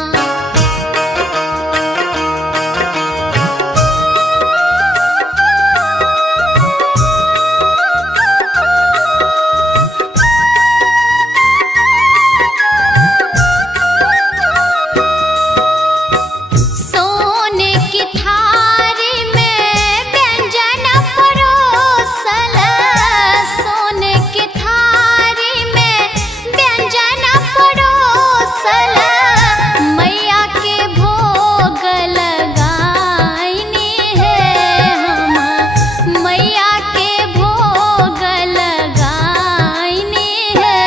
सोने की थारी में व्यंजन परोसल, सोने की थारी में व्यंजन परोसल, मैया के भोग लगाईनी है हम, मैया के भोग लगाईनी है,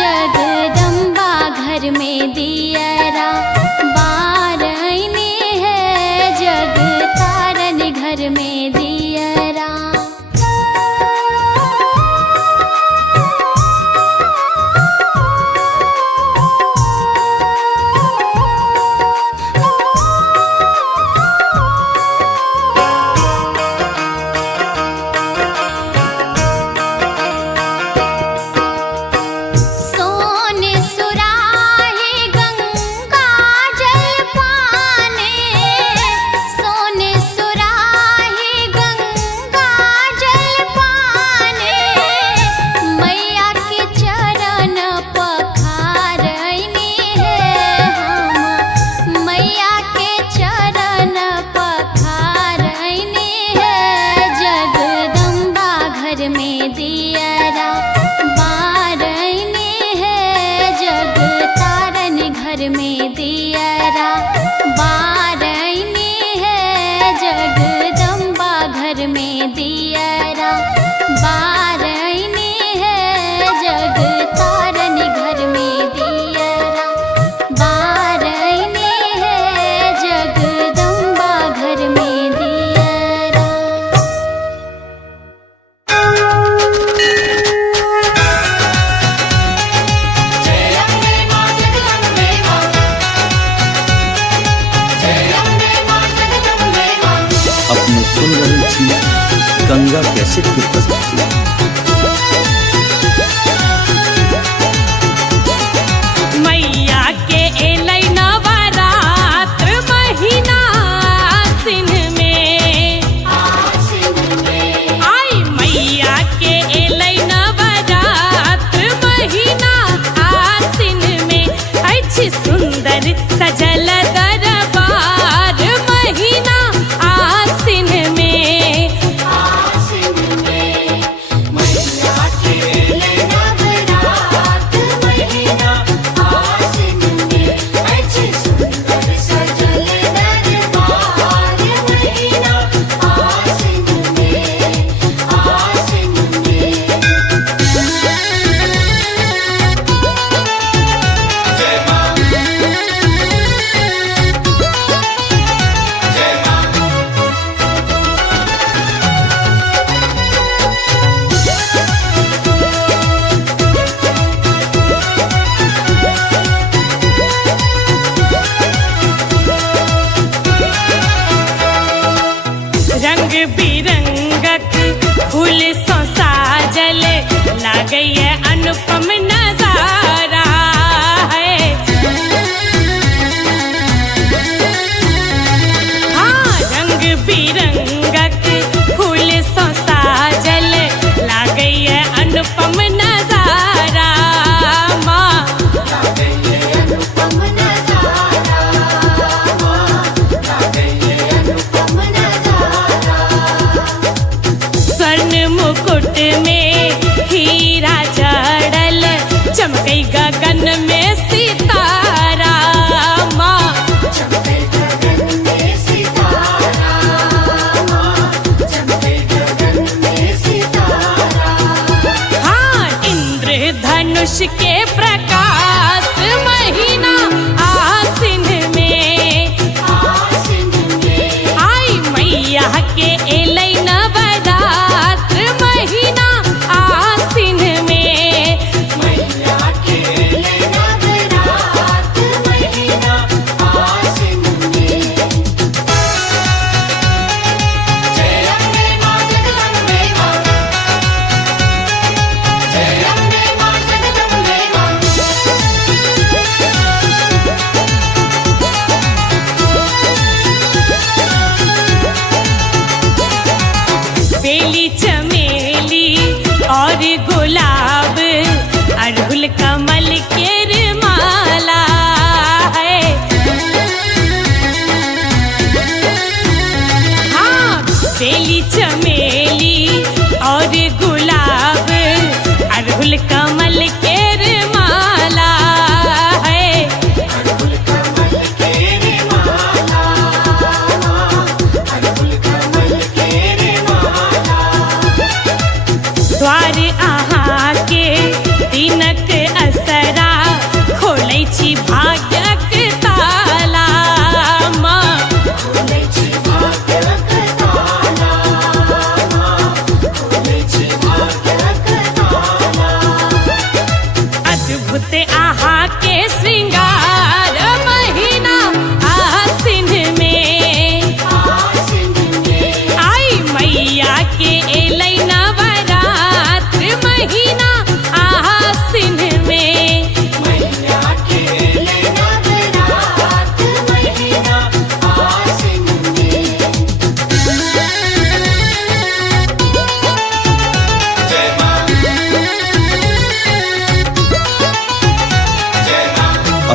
जगदम्बा घर में दियरा बार आईनी है, जग तारनी घर में दियरा। सोने सुराही गंगा जल पाने, सोने सुराही गंगा जल पाने, मैया के चरण पखार आईनी है हम, मैया के चरण पखार आईनी है, जगदम्बा घर में दियरा बार आईनी है, जग तारनी घर में दियरा बार आईनी है, जगदम्बा घर में दियरा बार आईनी है, जग तारनी घर में दियरा बार आईनी है, जगदम्बा घर में दियरा। अपने सुन रहल छी गंगा कैसेट के प्रस्तुति। मैया के एलै नवरात्र महीना आसिन में, आई मैया के एलै नवरात्र महीना आसिन में, अछि सुंदर सजल दरबार महीना आसिन में, मैया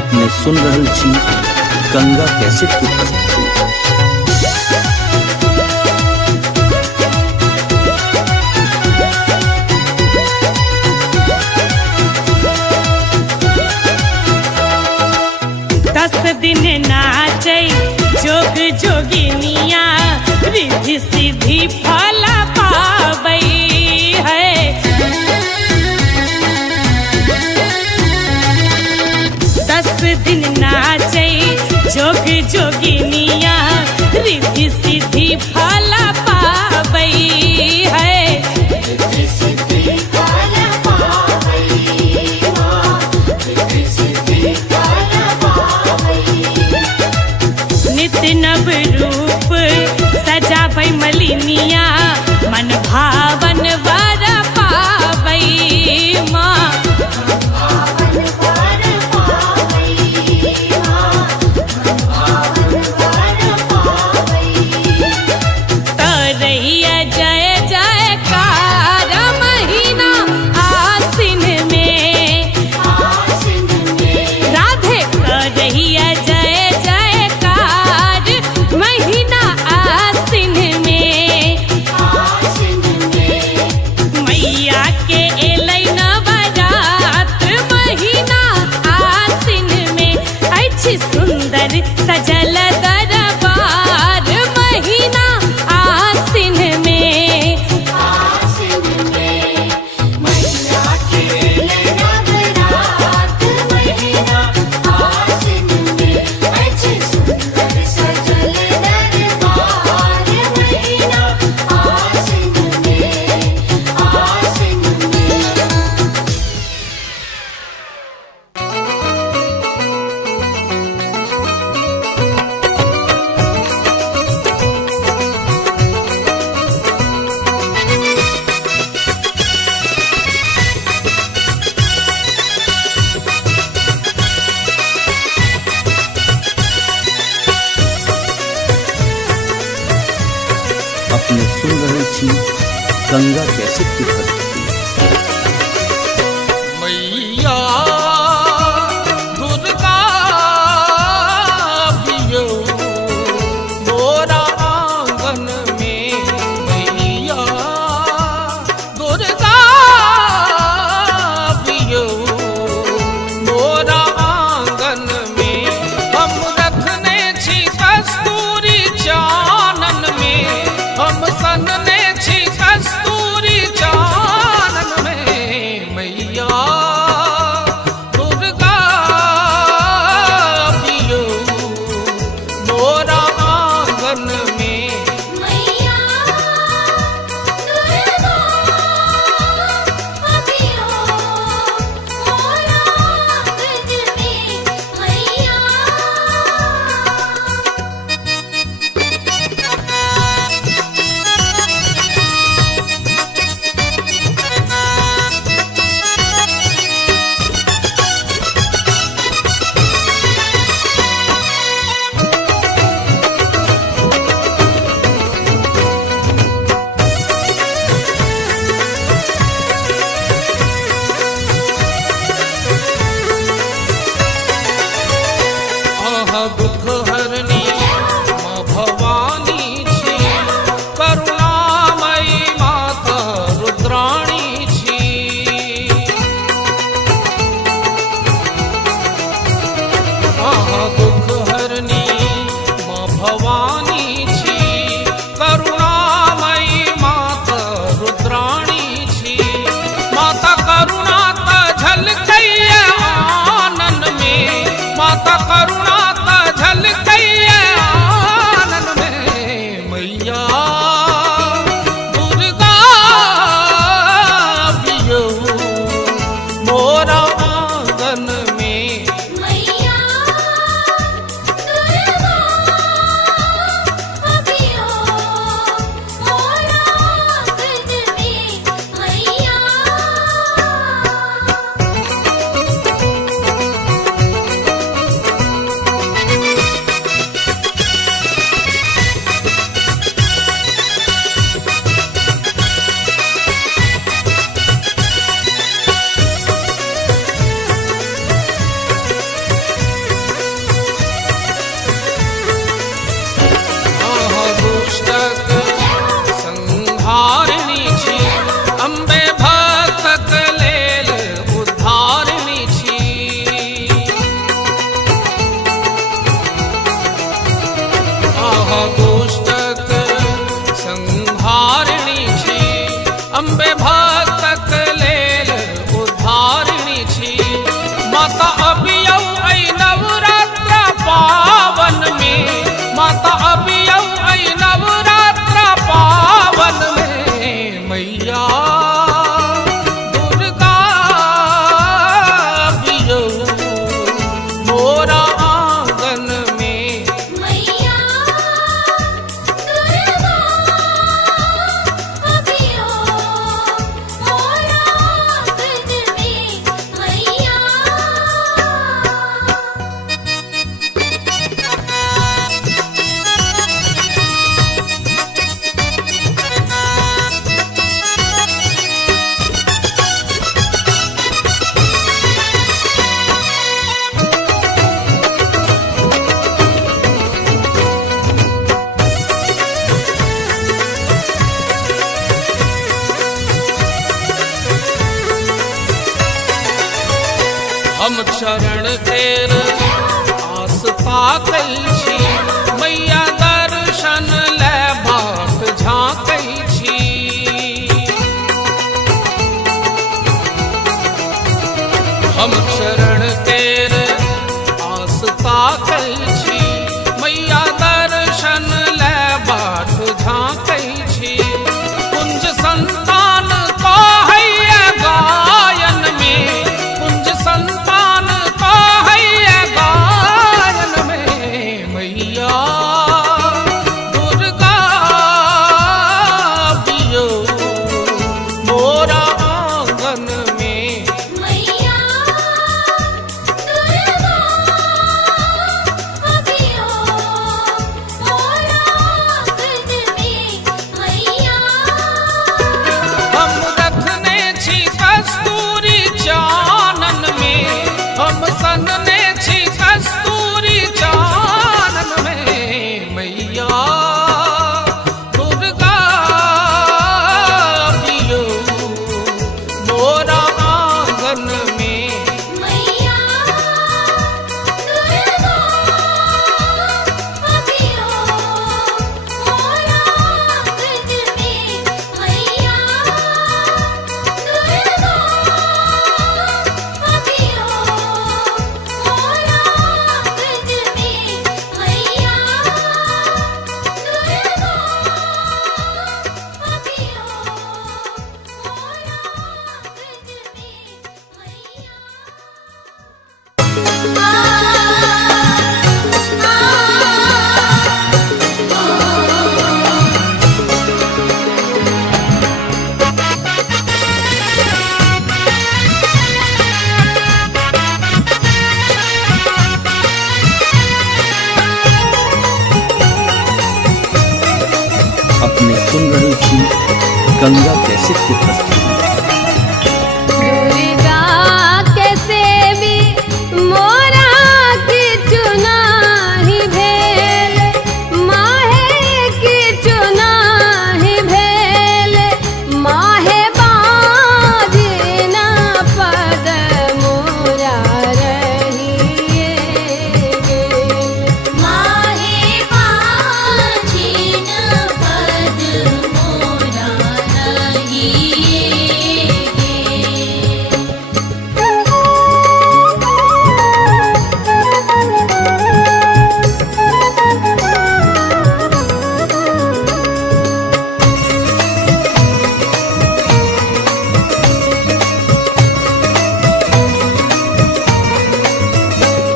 अपने सुन रहल छी गंगा कैसेट की प्रस्तुति। दस दिन नाचै जोग जोगिनिया रिद्धि सिद्धि फल पाबै है। 10 दिन नाचै जोग जोगिनिया रिद्धि सिद्धि फल पाबै है। नित्य नव रूप सजाबै मलिनिया मन भावन वर पाबै माँ। तरैया जय जयकार महीना आसिन में राधे करैया जय जयकार महीना आसिन में। मैया के एलै नवरात महीना आसिन में अछि सुंदर सजल दरबार महीना आसिन में। अपने सुन रहल छी गंगा कैसेट की प्रस्तुति। मैया दुर्गा पियो मोरा आंगन में। मैया दुर्गा पियो मोरा आंगन में। हम रखने छी कस्तूरी चानन में, हम सनने छी कस्तूरी चानन में। मैया दुर्गा पियो मोरा आंगन में। मैया दुर्गा पियो मोरा आंगन में। मैया आहा दुख हरनी माँ भवानी छी, करुणामयी माता रुद्राणी छी। आहा दुख हरनी माँ भवानी छी, करुणामयी माता रुद्राणी छी। माता करुणा त झलकैया आनन में, माता करुणा त चरण केर आस ताकै छी मैया दर्शन ले बाट झाँकै छी हम चरण केर आस ताकै छी मैया दर्शन ले बाट झाँकै छी कुंज संतान कहैया गायन में कुंज संतान कहैया गायन में मैया दुर्गा बियो मोरा आंगन में मैया दुर्गा अभियो मोरा आंगन में मैया हम रखने छी कस्तूरी चानन में हम सनने छी कस्तूरी चानन में मैया दुर्गा बियो मोरा आंगन में मैया दुर्गा अभियो मोरा आंगन में मैया दुर्गा अभियो मोरा आंगन में मैया अपने सुन रहे छी गंगा कैसेट की प्रस्तुति। दुर्गा के सेवी मोरा की चुनाही भेल माहे की चुनाही भेल माहे बाजना पद मोरा रहिए गेल माहे बाजिन पद मोरा रहिए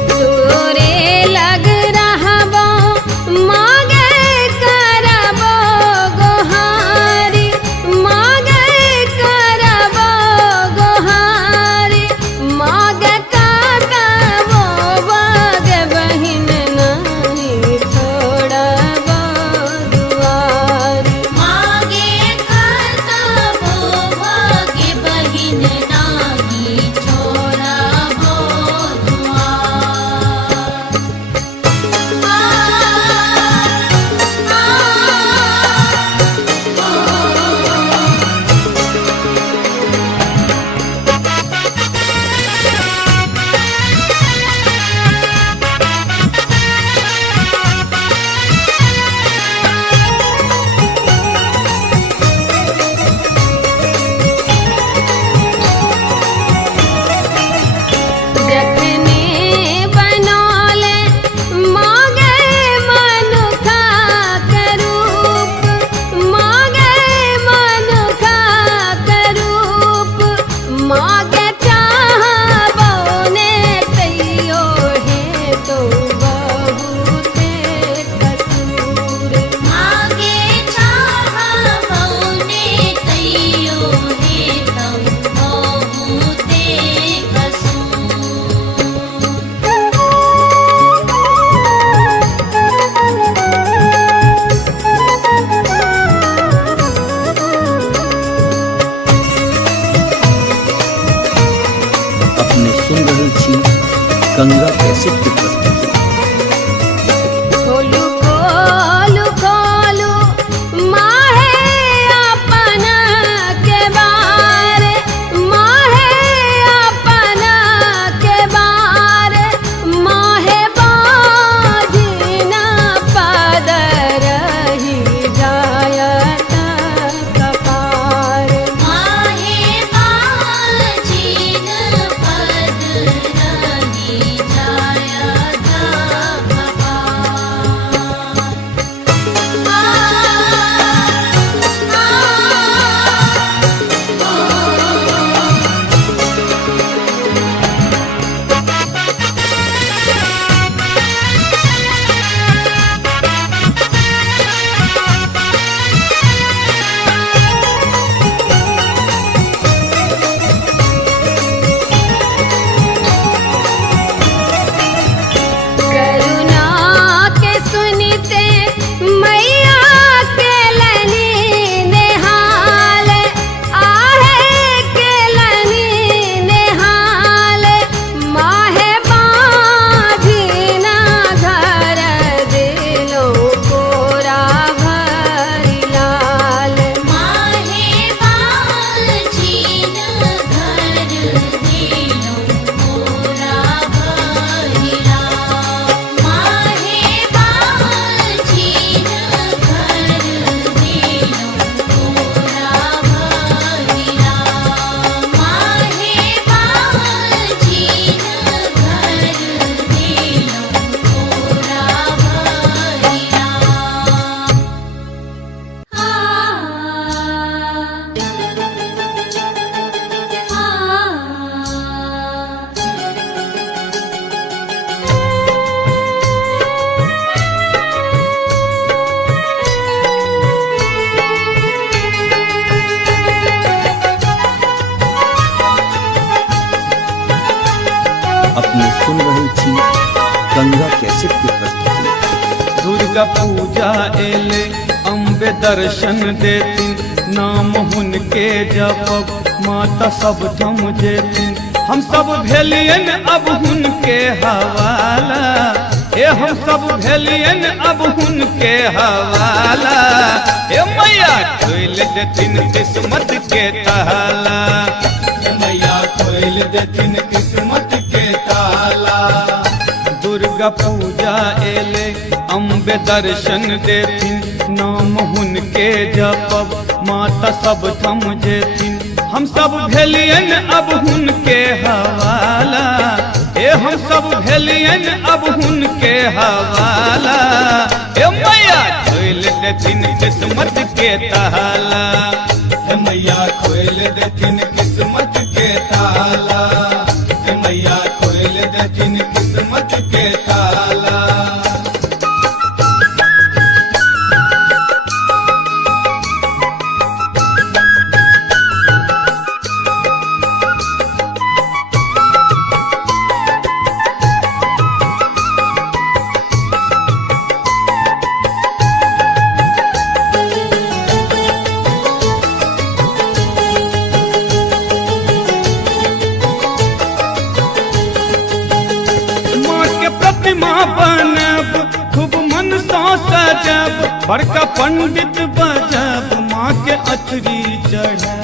तोरे लग रहबो मागे करबो गोहारी मागे करबो गोहारी मागे करबो बगे बहिन नहीं छोड़बो दुआरी मागे करतबो भाग्य बहिन नाही छोड़बो दुआर जखने बनौले मागे मनुखा के रूप मागे मनुखा के रूप मागे चाहबो ने तैयो है तो बहुते कसूर मागे चाहबो ने तैयो हे तम बहुते कसूर अपने सुन रहे छी गंगा कैसेट की प्रस्तुति। खोलू खोलू खोलू माहे अपना के बारे माहे अपना के बारे कैसेट की प्रस्तुति। दुर्गा पूजा एले अम्बे दर्शन देतीन, नाम हुनके जपब माता सब थम जेतीन। हम सब भेलियन अब हुनके हवाला, ए हम सब भेलियन अब हुनके हवाला। ए मैया खोल देतीन किस्मत के ताला, मैया खोल देथिन किस्मत के ताला। दुर्गा पूजा एले अम्बे दर्शन देतीन, नाम हुनके जपब माता सब थम जेतीन। हम सब भेलियन अब हुनके हवाला, ए हम सब भेलियन अब हुनके हवाला। ए मैया खोल देथिन किस्मत के ताला, मैया खोल देथिन किस्मत के ताला। मैया खोल देथिन किस्मत के ताला। बनब खूब मन सो सजब, बड़का पंडित बजब माँ के अचरी चढ़ब।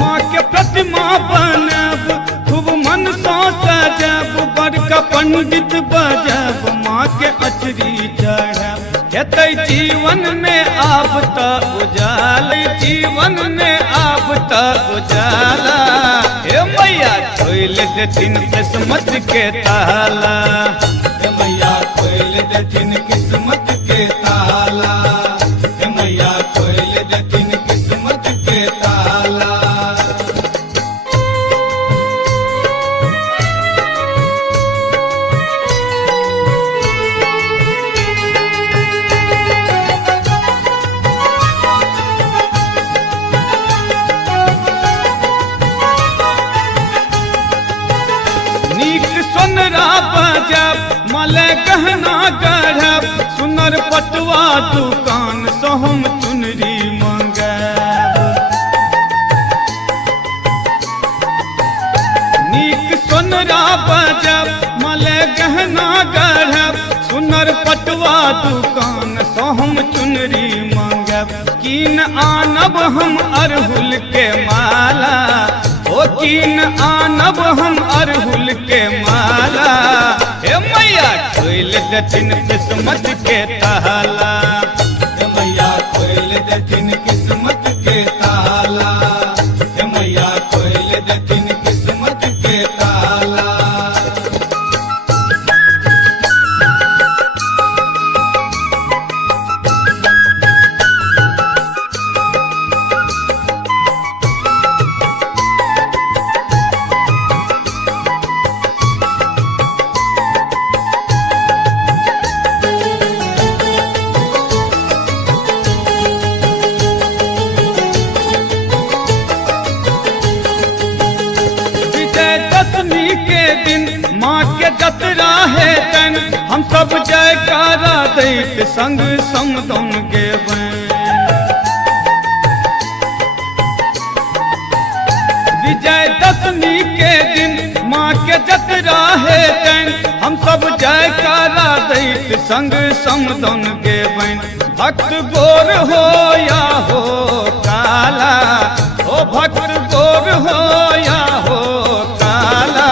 माँ के प्रतिमा बनब खूब मन सो सजब, बड़का पंडित बजब माँ के अचरी चढ़ब। हेतै जीवन में आब त उजाल, जीवन में आब त उजाला। हे मैया खोल देथिन किस्मत के ताला, मैया खोल देथिन किस्मत के ताला। मैया खोल देथिन किस्मत के ताला। सोनरा बजब मले गहना गढ़ब, सुनर पटुआ दुकान से हम चुनरी मंगब। नीक सोनरा बजब मले गहना गढ़ब, सुनर पटुआ दुकान से हम चुनरी मंगब। कीन आनब हम अरहुल के माला, ओ कीन आनब हम अरहुल के माला। हे मैया खोल देथिन किस्मत के ताला, मैया खोल देथिन किस्मत के ताला। मैया खोल देथिन किस्मत के ताला। विजयदशमी के दिन माँ के जतरा है तन, हम सब जयकारा दैत संग समदन गेबन। विजयदशमी के दिन माँ के जतरा है तन, हम सब जयकारा दैत संग समदन गेबन। भक्त गोर हो या हो काला, ओ भक्त गोर हो या हो काला।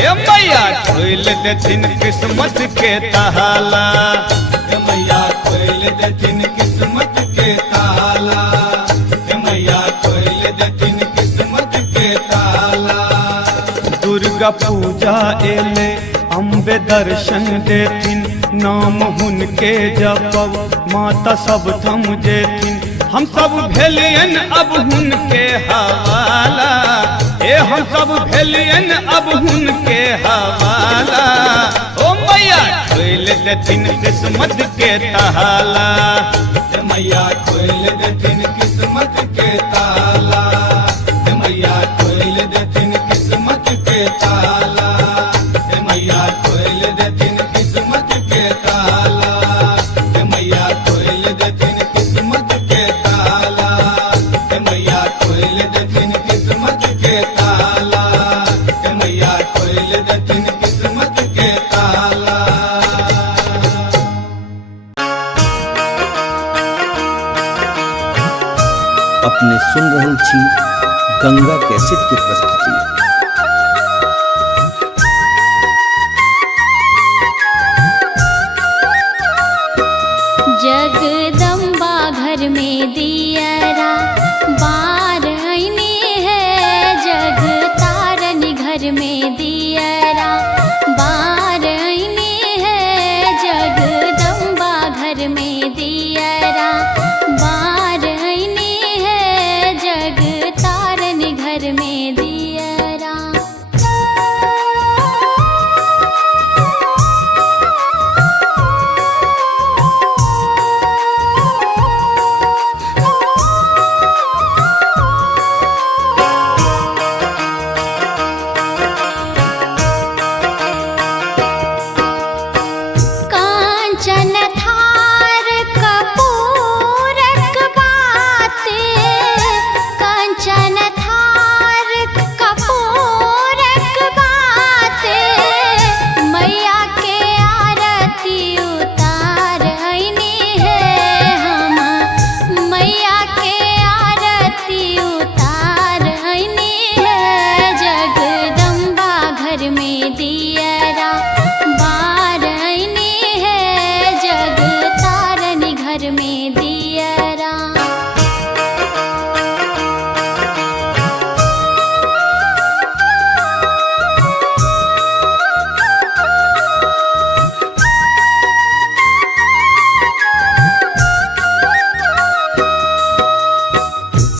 ए मैया खोल देथिन किस्मत के ताला, मैया खोल देथिन किस्मत के ताला। मैया खोल देथिन किस्मत के ताला। दुर्गा पूजा एले अम्बे दर्शन देथिन, नाम हुनके जपब माता सब थम जेथिन। हम सब भेलियन अब हुनके हवाला, ए हम सब भेलियन अब हुनके हवाला। ओ मैया खोल देथिन किस्मत के ताला, मैया खोल देथिन किस्मत के ताला। मैया खोल देथिन किस्मत के घर में दिया